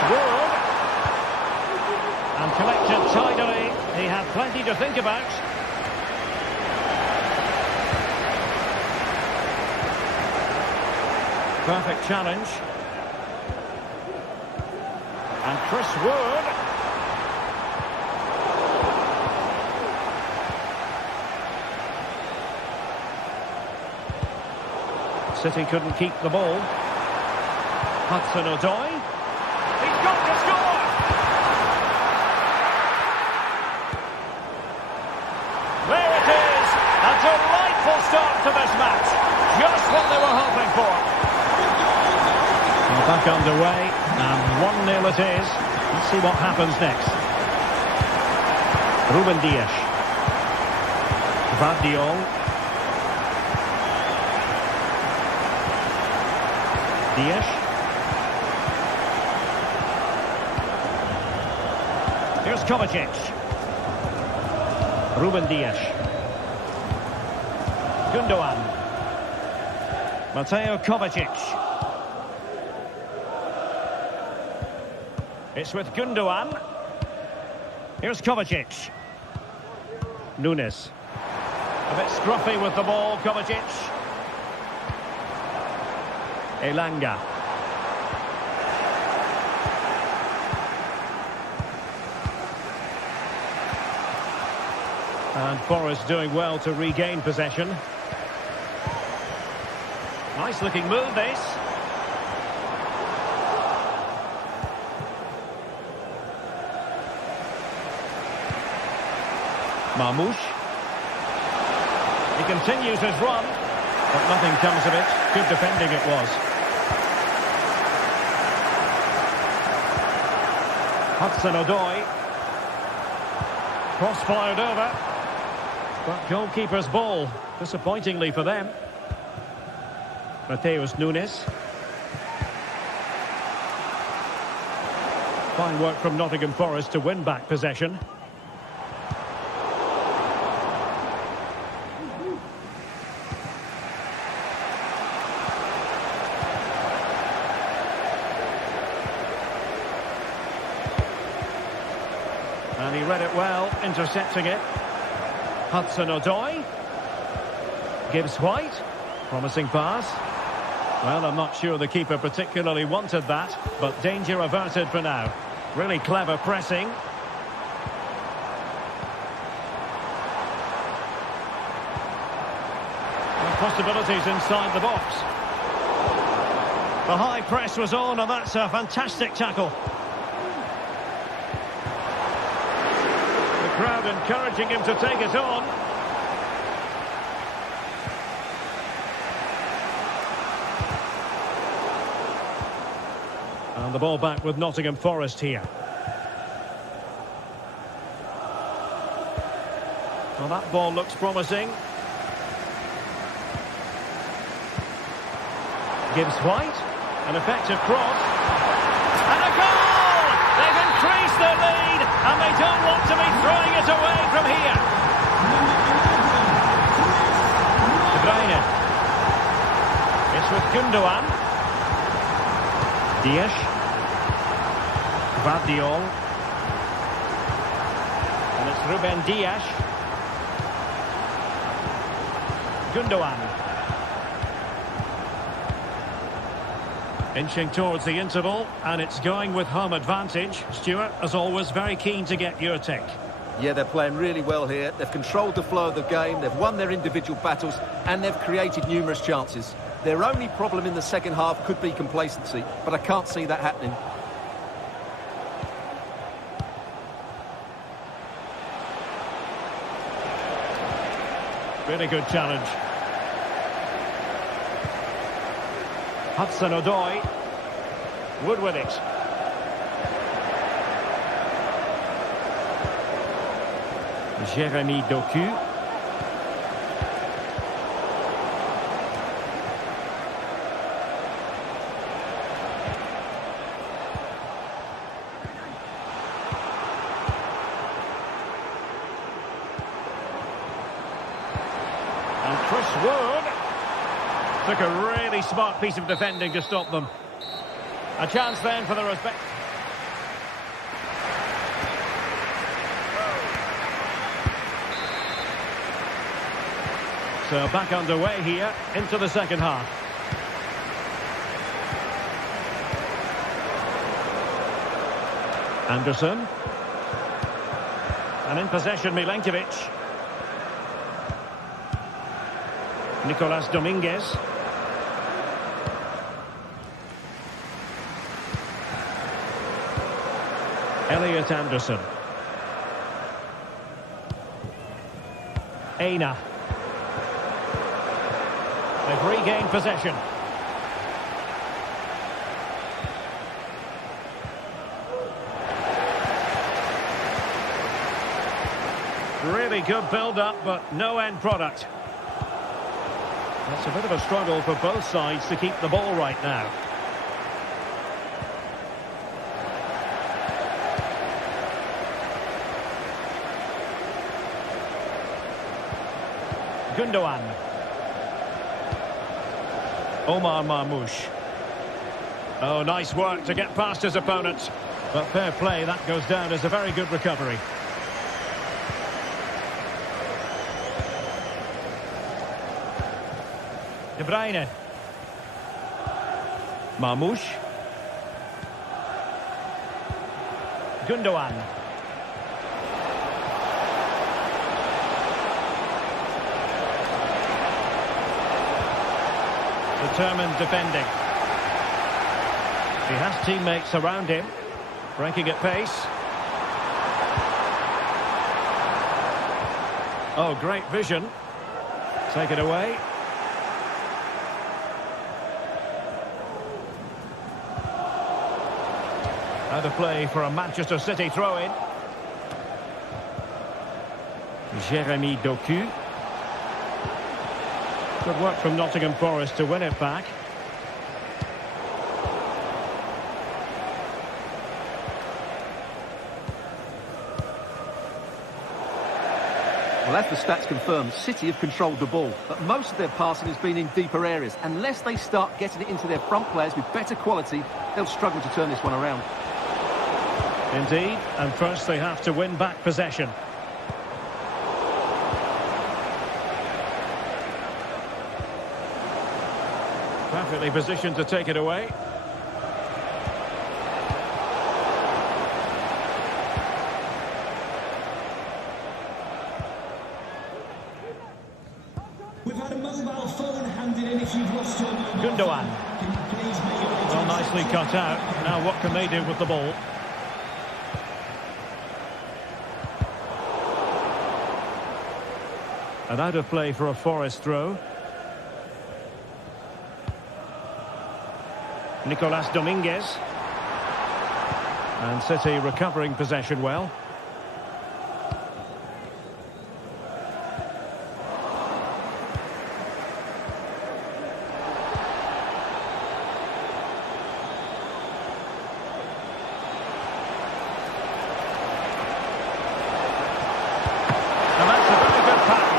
Wood. And collected tidily. He had plenty to think about. Perfect challenge. And Chris Wood. City couldn't keep the ball. Hudson-Odoi. He's got to score! There it is! A delightful start to this match. Just what they were hoping for. Well, back underway, and 1-0 it is. Let's see what happens next. Ruben Dias. Gvardiol. Dias. Here's Kovacic. Ruben Dias. Gundogan. Mateo Kovacic. It's with Gundogan. Here's Kovacic. Nunes. A bit scruffy with the ball, Kovacic. Elanga. And Forest doing well to regain possession. Nice looking move, this. Marmoush. He continues his run, but nothing comes of it. Good defending it was. Hudson-Odoi. Cross fired over. But goalkeeper's ball, disappointingly for them. Mateus Nunes. Fine work from Nottingham Forest to win back possession. And he read it well, intercepting it. Hudson-Odoi. Gibbs-White. Promising pass. Well, I'm not sure the keeper particularly wanted that, but danger averted for now. Really clever pressing. And possibilities inside the box. The high press was on, and that's a fantastic tackle. The crowd encouraging him to take it on. And the ball back with Nottingham Forest here. Well, that ball looks promising. Gibbs-White, an effective cross. And a goal! They've increased their lead, and they don't want to be throwing it away from here. De Bruyne. It's with Gundogan. Dias. Guardiol. And it's Ruben Dias. Gundogan. Inching towards the interval, and it's going with home advantage. Stuart, as always, very keen to get your take. Yeah, they're playing really well here. They've controlled the flow of the game, they've won their individual battles, and they've created numerous chances. Their only problem in the second half could be complacency, but I can't see that happening. Really good challenge. Hudson-Odoi. Wood with it. Jérémy Doku. And Chris Wood took a really smart piece of defending to stop them. A chance then for the respect. So back underway here into the second half. Anderson. And in possession, Milenkovic. Nicolas Dominguez. Elliot Anderson. Aina. They've regained possession. Really good build-up, but no end product. That's a bit of a struggle for both sides to keep the ball right now. Gundogan. Omar Marmoush. Oh, nice work to get past his opponents. But fair play, that goes down as a very good recovery. De Bruyne. Marmoush. Gundogan. Determined defending. He has teammates around him, breaking at pace. Oh, great vision. Take it away. Out of play for a Manchester City throw-in. Jérémy Doku. Good work from Nottingham Forest to win it back. Well, as the stats confirm, City have controlled the ball, but most of their passing has been in deeper areas. Unless they start getting it into their front players with better quality, they'll struggle to turn this one around. Indeed, and first they have to win back possession. Perfectly positioned to take it away. We've had a mobile phone handed in if you've lost your mobile Gundogan. phone. Can you please make your way to Well, the nicely top cut out. Now what can they do with the ball? And out of play for a Forest throw. Nicolas Dominguez. And City recovering possession well. And that's a very good pass.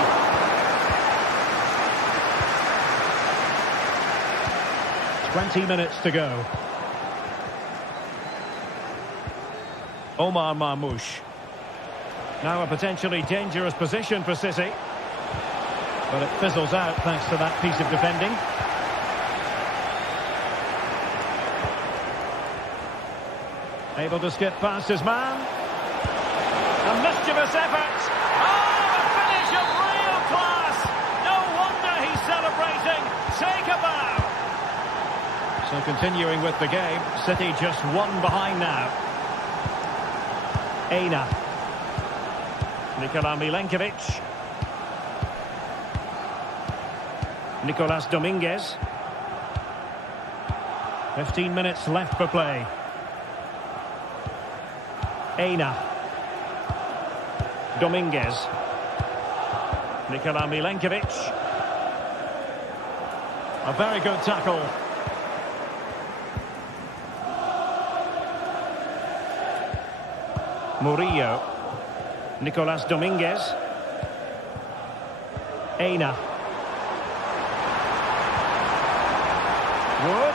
20 minutes to go. Omar Marmoush. Now a potentially dangerous position for City. But it fizzles out thanks to that piece of defending. Able to skip past his man. A mischievous effort. Oh, a finish of real class. No wonder he's celebrating. Take a bow. So continuing with the game, City just one behind now. Aina. Nikola Milenkovic. Nicolas Dominguez. 15 minutes left for play. Aina. Dominguez. Nikola Milenkovic. A very good tackle. Murillo. Nicolas Dominguez. Aina. Wood.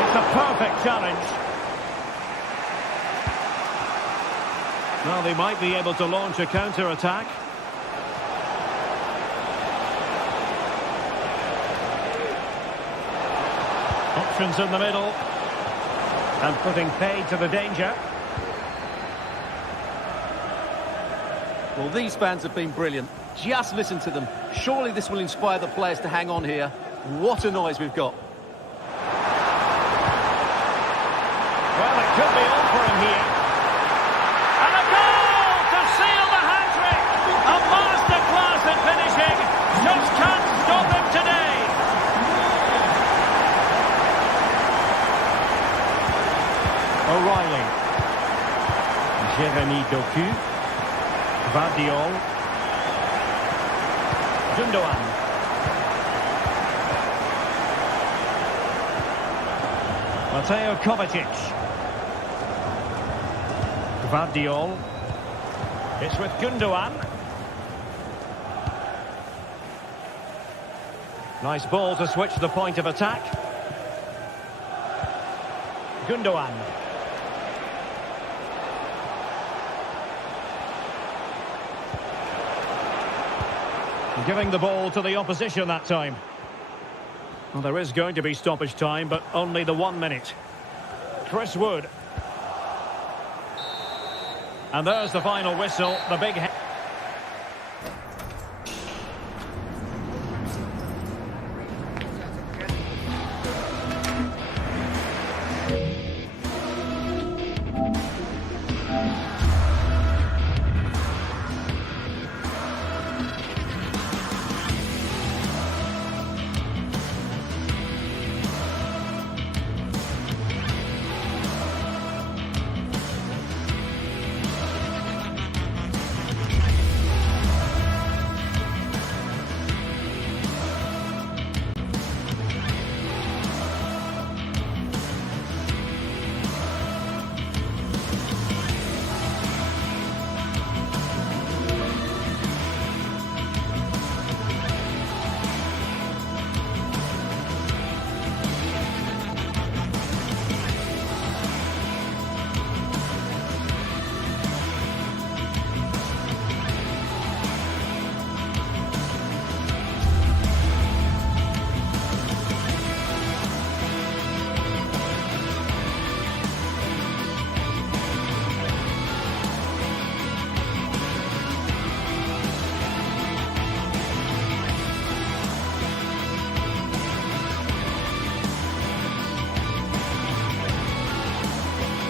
It's a perfect challenge. Well, they might be able to launch a counter-attack. Options in the middle. And putting paid to the danger. Well, these fans have been brilliant. Just listen to them. Surely this will inspire the players to hang on here. What a noise we've got. Well, it could be all for him here. And a goal to seal the hat-trick. A masterclass in finishing. Just can't stop him today. O'Reilly. Jeremy Doku. Vardiol. Gundogan. Mateo Kovacic. Vardiol. It's with Gundogan. Nice ball to switch the point of attack. Gundogan. Giving the ball to the opposition that time. Well, there is going to be stoppage time, but only the 1 minute. Chris Wood. And there's the final whistle, the big...